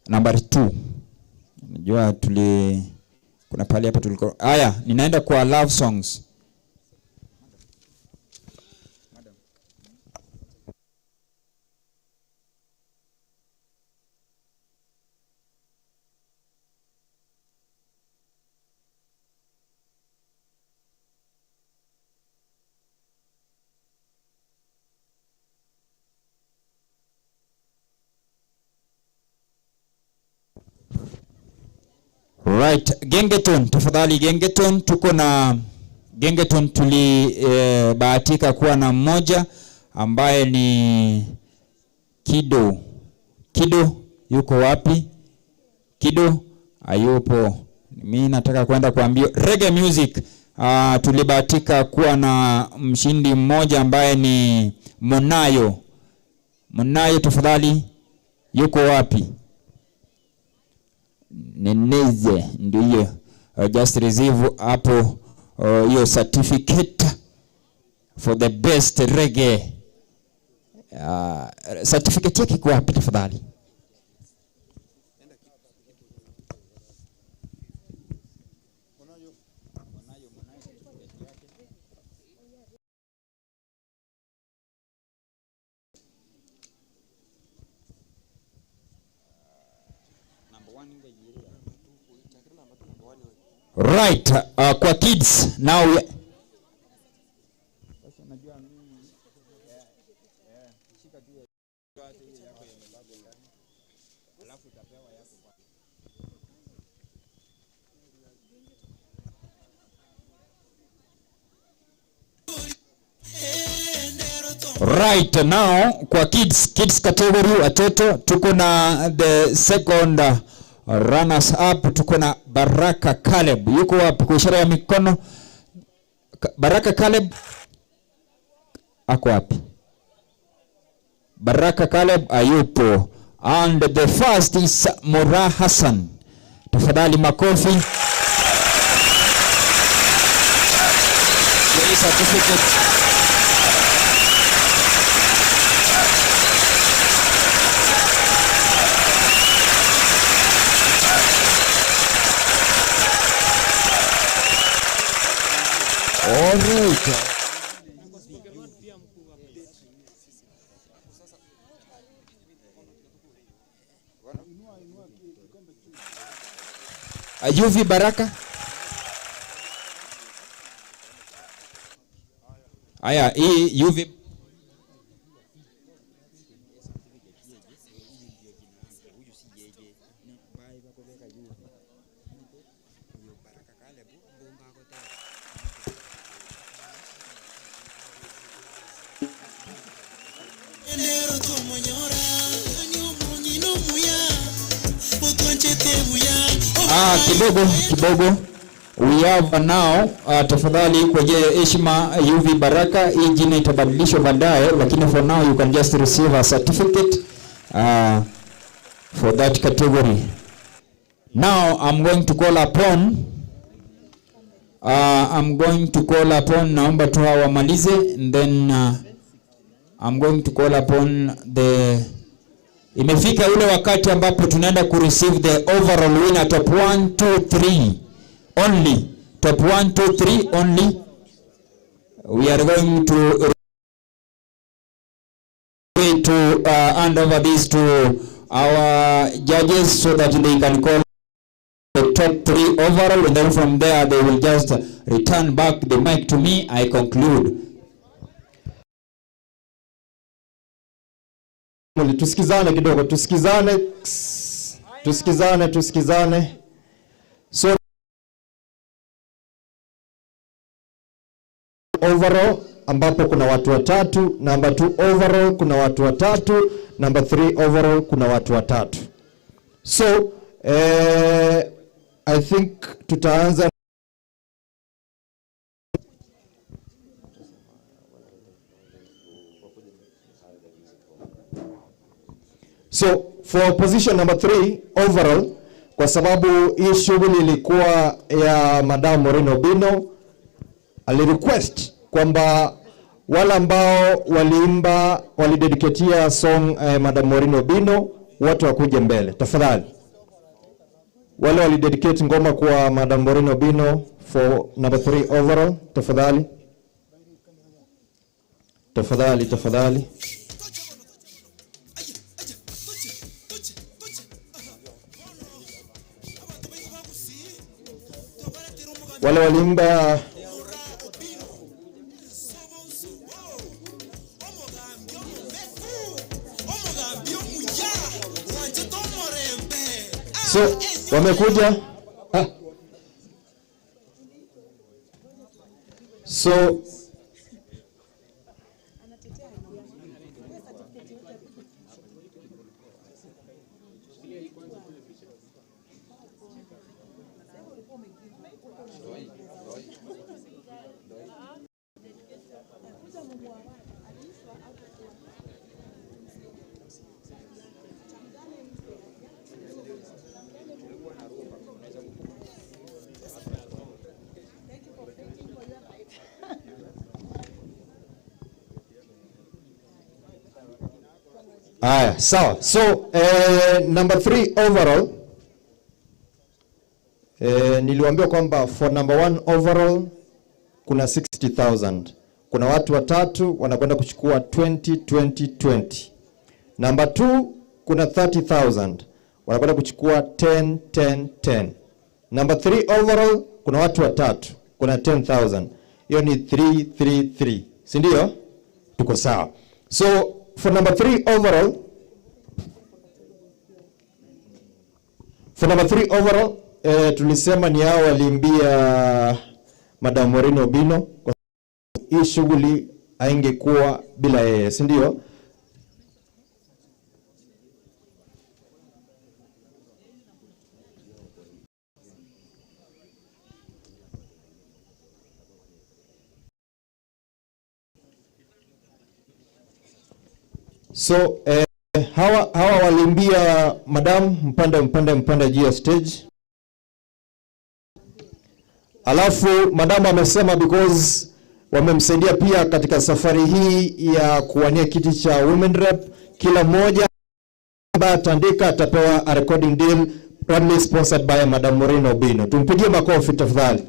Number 2. Unajua kuna pale hapa tulikuwa. Haya, ninaenda kwa love songs. Right, Gengeton, tafadhali Gengeton. Tuko na Gengeton, bahatika kuwa na mmoja ambaye ni Kido. Yuko wapi? Kido hayupo. Mimi nataka kwenda kuambia reggae music. Tulibahatika kuwa na mshindi mmoja ambaye ni Monayo, tafadhali yuko wapi? Neneze ndio hiyo. Just receive hapo hiyo certificate for the best reggae. Certificate yake kwa wapi tafadhali? Right, kwa kids now Right now kwa kids category watoto tuko na the second runners up, tuko na Baraka Caleb. Yuko wapi kwa ishara ya mikono? Baraka Caleb ako wapi? Baraka Caleb ayupo. And the first is Mora Hassan. Tafadhali makofi. Certificate. All right. Ayuvi Baraka. Aya, hii Yuvi kidogo we have now tafadhali kwenye heshima UV Baraka, hii jina itabadilishwa baadaye, lakini for now you can just receive a certificate for that category. Now I'm going to call upon naomba tu wamalize, and then I'm going to call upon the imefika ule wakati ambapo tunaenda ku receive the overall winner, top 1 2 3 only, top 1 2 3 only. We are going to hand over this to our judges so that they can call the top 3 overall, and then from there they will just return back the mic to me. I conclude. Tusikizane kidogo, tusikizane. So overall ambapo kuna watu watatu, number 2 overall kuna watu watatu, number 3 overall kuna watu watatu. So I think tutaanza So for position number 3 overall, kwa sababu hii shughuli ilikuwa ya Madam Maureen Obino, alirequest kwamba wale ambao walidedicatea song Madam Maureen Obino watu wakuje mbele tafadhali. Wale walidedicate ngoma kwa Madam Maureen Obino for number 3 overall tafadhali. Wale walimba so wamekuja so sawa. So number 3 overall niliwaambia kwamba for number 1 overall kuna 60,000. Kuna watu watatu wanakwenda kuchukua 20. Number 2 kuna 30,000. Wanakwenda kuchukua 10. Number 3 overall kuna watu watatu, kuna 10,000. Hiyo ni 3. Si ndio? Tuko sawa. So For number 3 overall, tulisema ni hao waliimbia Madam Maureen Obino. Kwa hii shughuli haingekuwa bila yeye, si ndio? So hawa waliimbia Madam mpande juu ya stage. Alafu Madam amesema because wamemsaidia pia katika safari hii ya kuwania kiti cha women rep, kila mmoja ambaye ataandika atapewa a recording deal proudly sponsored by Madam Maureen Obino. Tumpigie makofi tafadhali.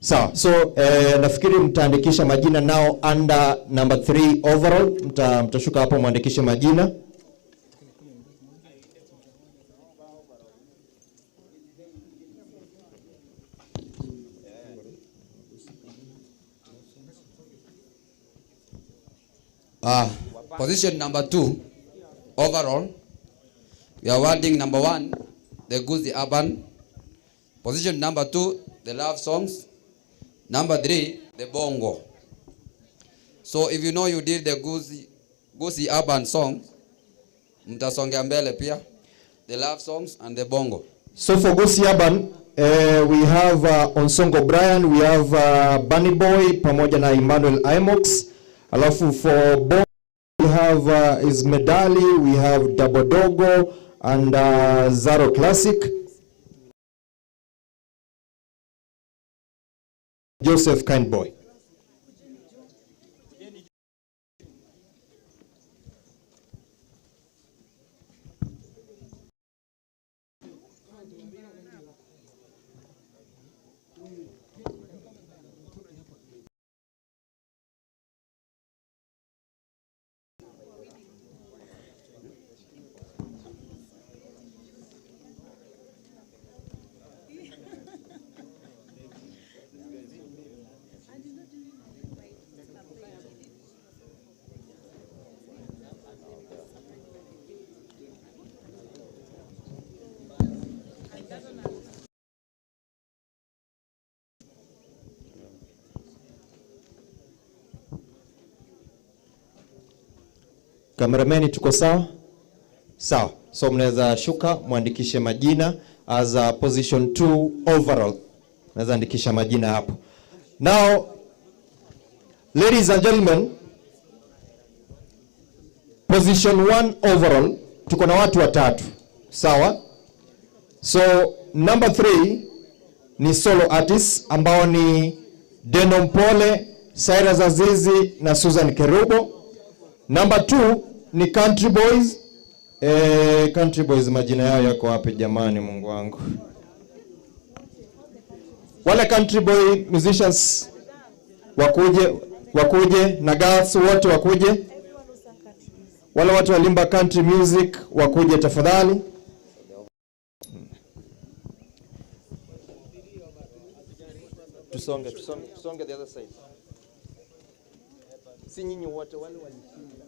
Sawa, so nafikiri mtaandikisha majina nao under number 3 overall. Mtashuka hapo muandikishe majina. Position number 2 overall, we are awarding number 1 the Gusii Urban, position number 2 the love songs, number 3 the bongo. So if you know you did the Gusii Urban song, mtasongea mbele pia the love songs and the bongo. So for Gusii Urban we have Onsongo Brian, we have Bunny Boy pamoja na Emmanuel Imox. Alafu for bongo we have Ismedali, we have Dabodogo and Zaro Classic. Joseph Kindboy. Kameramani tuko sawa? Sawa. So mnaweza shuka muandikishe majina as a position 2 overall. Mnaweza andikisha majina hapo. Now, ladies and gentlemen, position 1 overall tuko na watu watatu. Sawa? So number 3 ni solo artists ambao ni Denom Pole, Cyrus Azizi na Susan Kerubo. Number 2 ni Country Boys. Country Boys majina yao yako wapi jamani, Mungu wangu? Wale Country Boy musicians wakuje na girls wote wakuje. Wale watu walimba country music wakuje tafadhali. Tusonge the other side. Si nyinyi wote wale walishinda.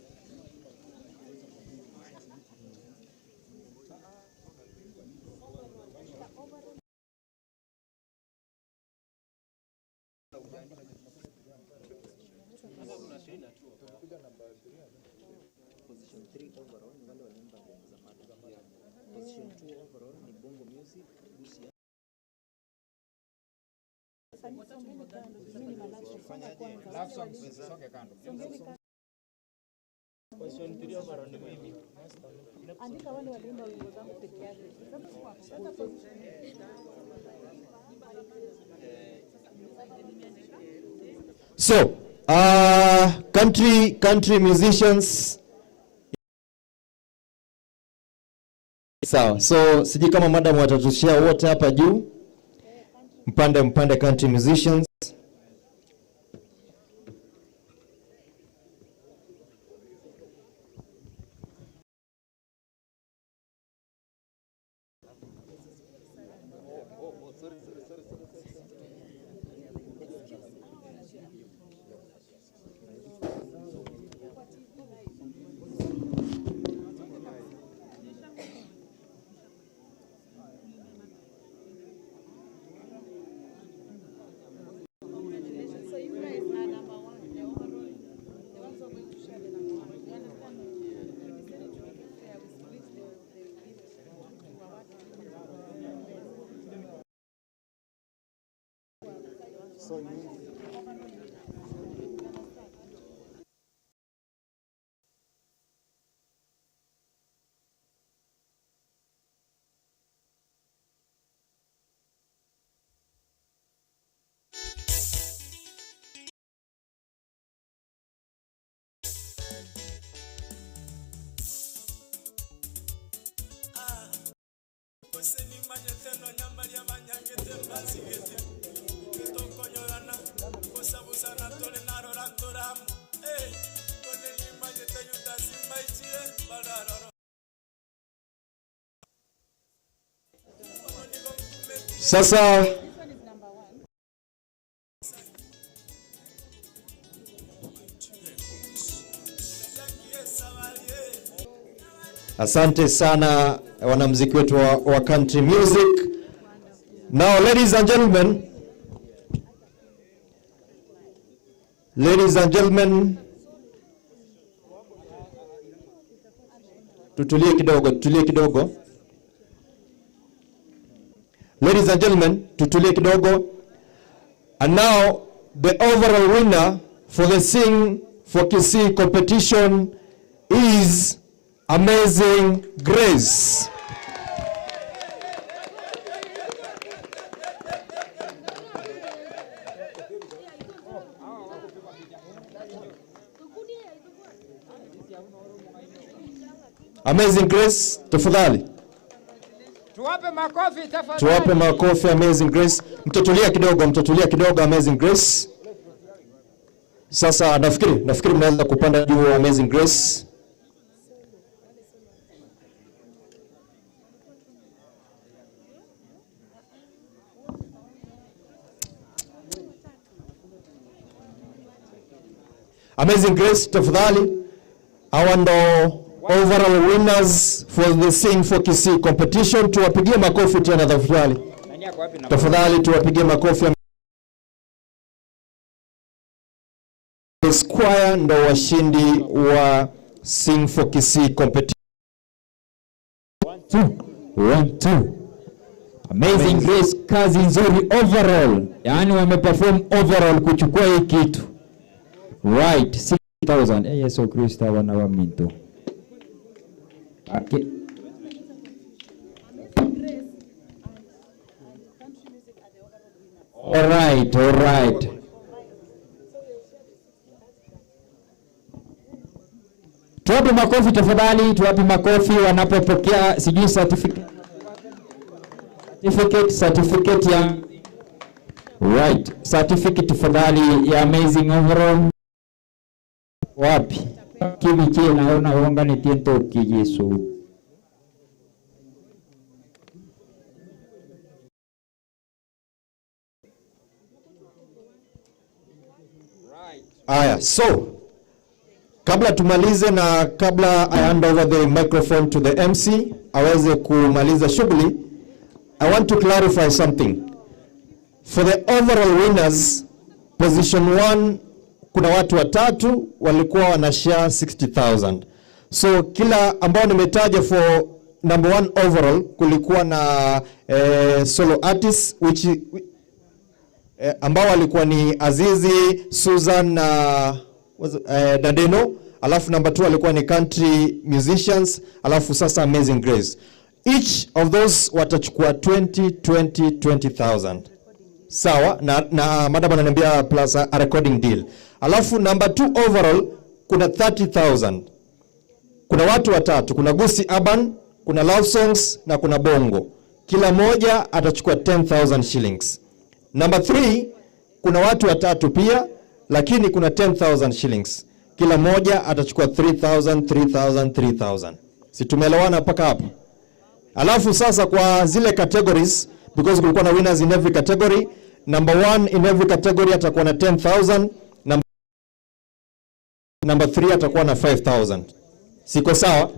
So, country musicians. Sawa. So, siji kama madam watatushia wote hapa juu. Mpande country musicians. Sasa asante sana wanamuziki wetu wa country music. Now ladies and gentlemen, tutulie kidogo. Ladies and gentlemen, tutulie kidogo. And now the overall winner for the Sing for Kisii competition is Amazing Grace. Amazing Grace, tafadhali. Tuwape makofi Amazing Grace. Mtatulia kidogo Amazing Grace. Sasa nafikiri mnaweza kupanda juu Amazing Grace. Amazing Grace, tafadhali. Hawa ndo overall winners for the Sing for Kisii competition. Tuwapigie makofi tena tafadhali. Tuwapigie makofi. Squire ndo washindi wa Sing for Kisii competition. 1-2. Amazing Grace, kazi nzuri overall. Yaani wameperform overall kuchukua hii kitu. Right, 6,000. Yesu Kristo wana wa minto. Okay. All right. Tuwape makofi tafadhali, tuwape makofi wanapopokea sijui certificate ya right. Certificate tafadhali ya amazing overall. Wapi? Kibichi naona wonga ni tiento kijesu. Aya, so kabla tumalize na kabla I hand over the microphone to the MC aweze kumaliza shughuli, I want to clarify something. For the overall winners, position 1 kuna watu watatu walikuwa wanashare 60,000. So kila ambao nimetaja for number 1 overall kulikuwa na solo artists which ambao walikuwa ni Azizi, Susan na Dadeno, alafu number 2 walikuwa ni country musicians, alafu sasa Amazing Grace. Each of those watachukua 20,000. Sawa, na madam ananiambia plus a recording deal. Alafu number 2 overall kuna 30,000. Kuna watu watatu, kuna Gusi Urban, kuna Love Songs na kuna Bongo. Kila moja atachukua 10,000 shillings. Number 3 kuna watu watatu pia, lakini kuna 10,000 shillings. Kila moja atachukua 3,000. Si tumeelewana mpaka hapo? Alafu sasa kwa zile categories, because kulikuwa na winners in every category, number 1 in every category atakuwa na 10,000, number 3 atakuwa na 5,000. Siko sawa?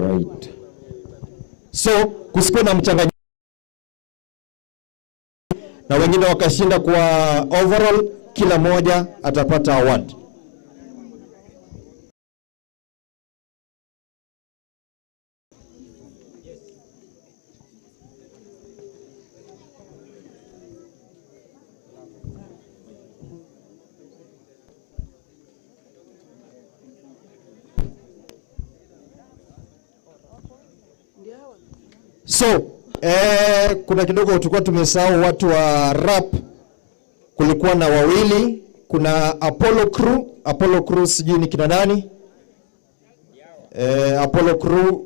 Right. So kusikuwe na mchanganyiko na wengine wakashinda kwa overall, kila moja atapata award. So, kuna kidogo tulikuwa tumesahau watu wa rap. Kulikuwa na wawili, kuna Apollo Crew sijui ni kina nani? Apollo Crew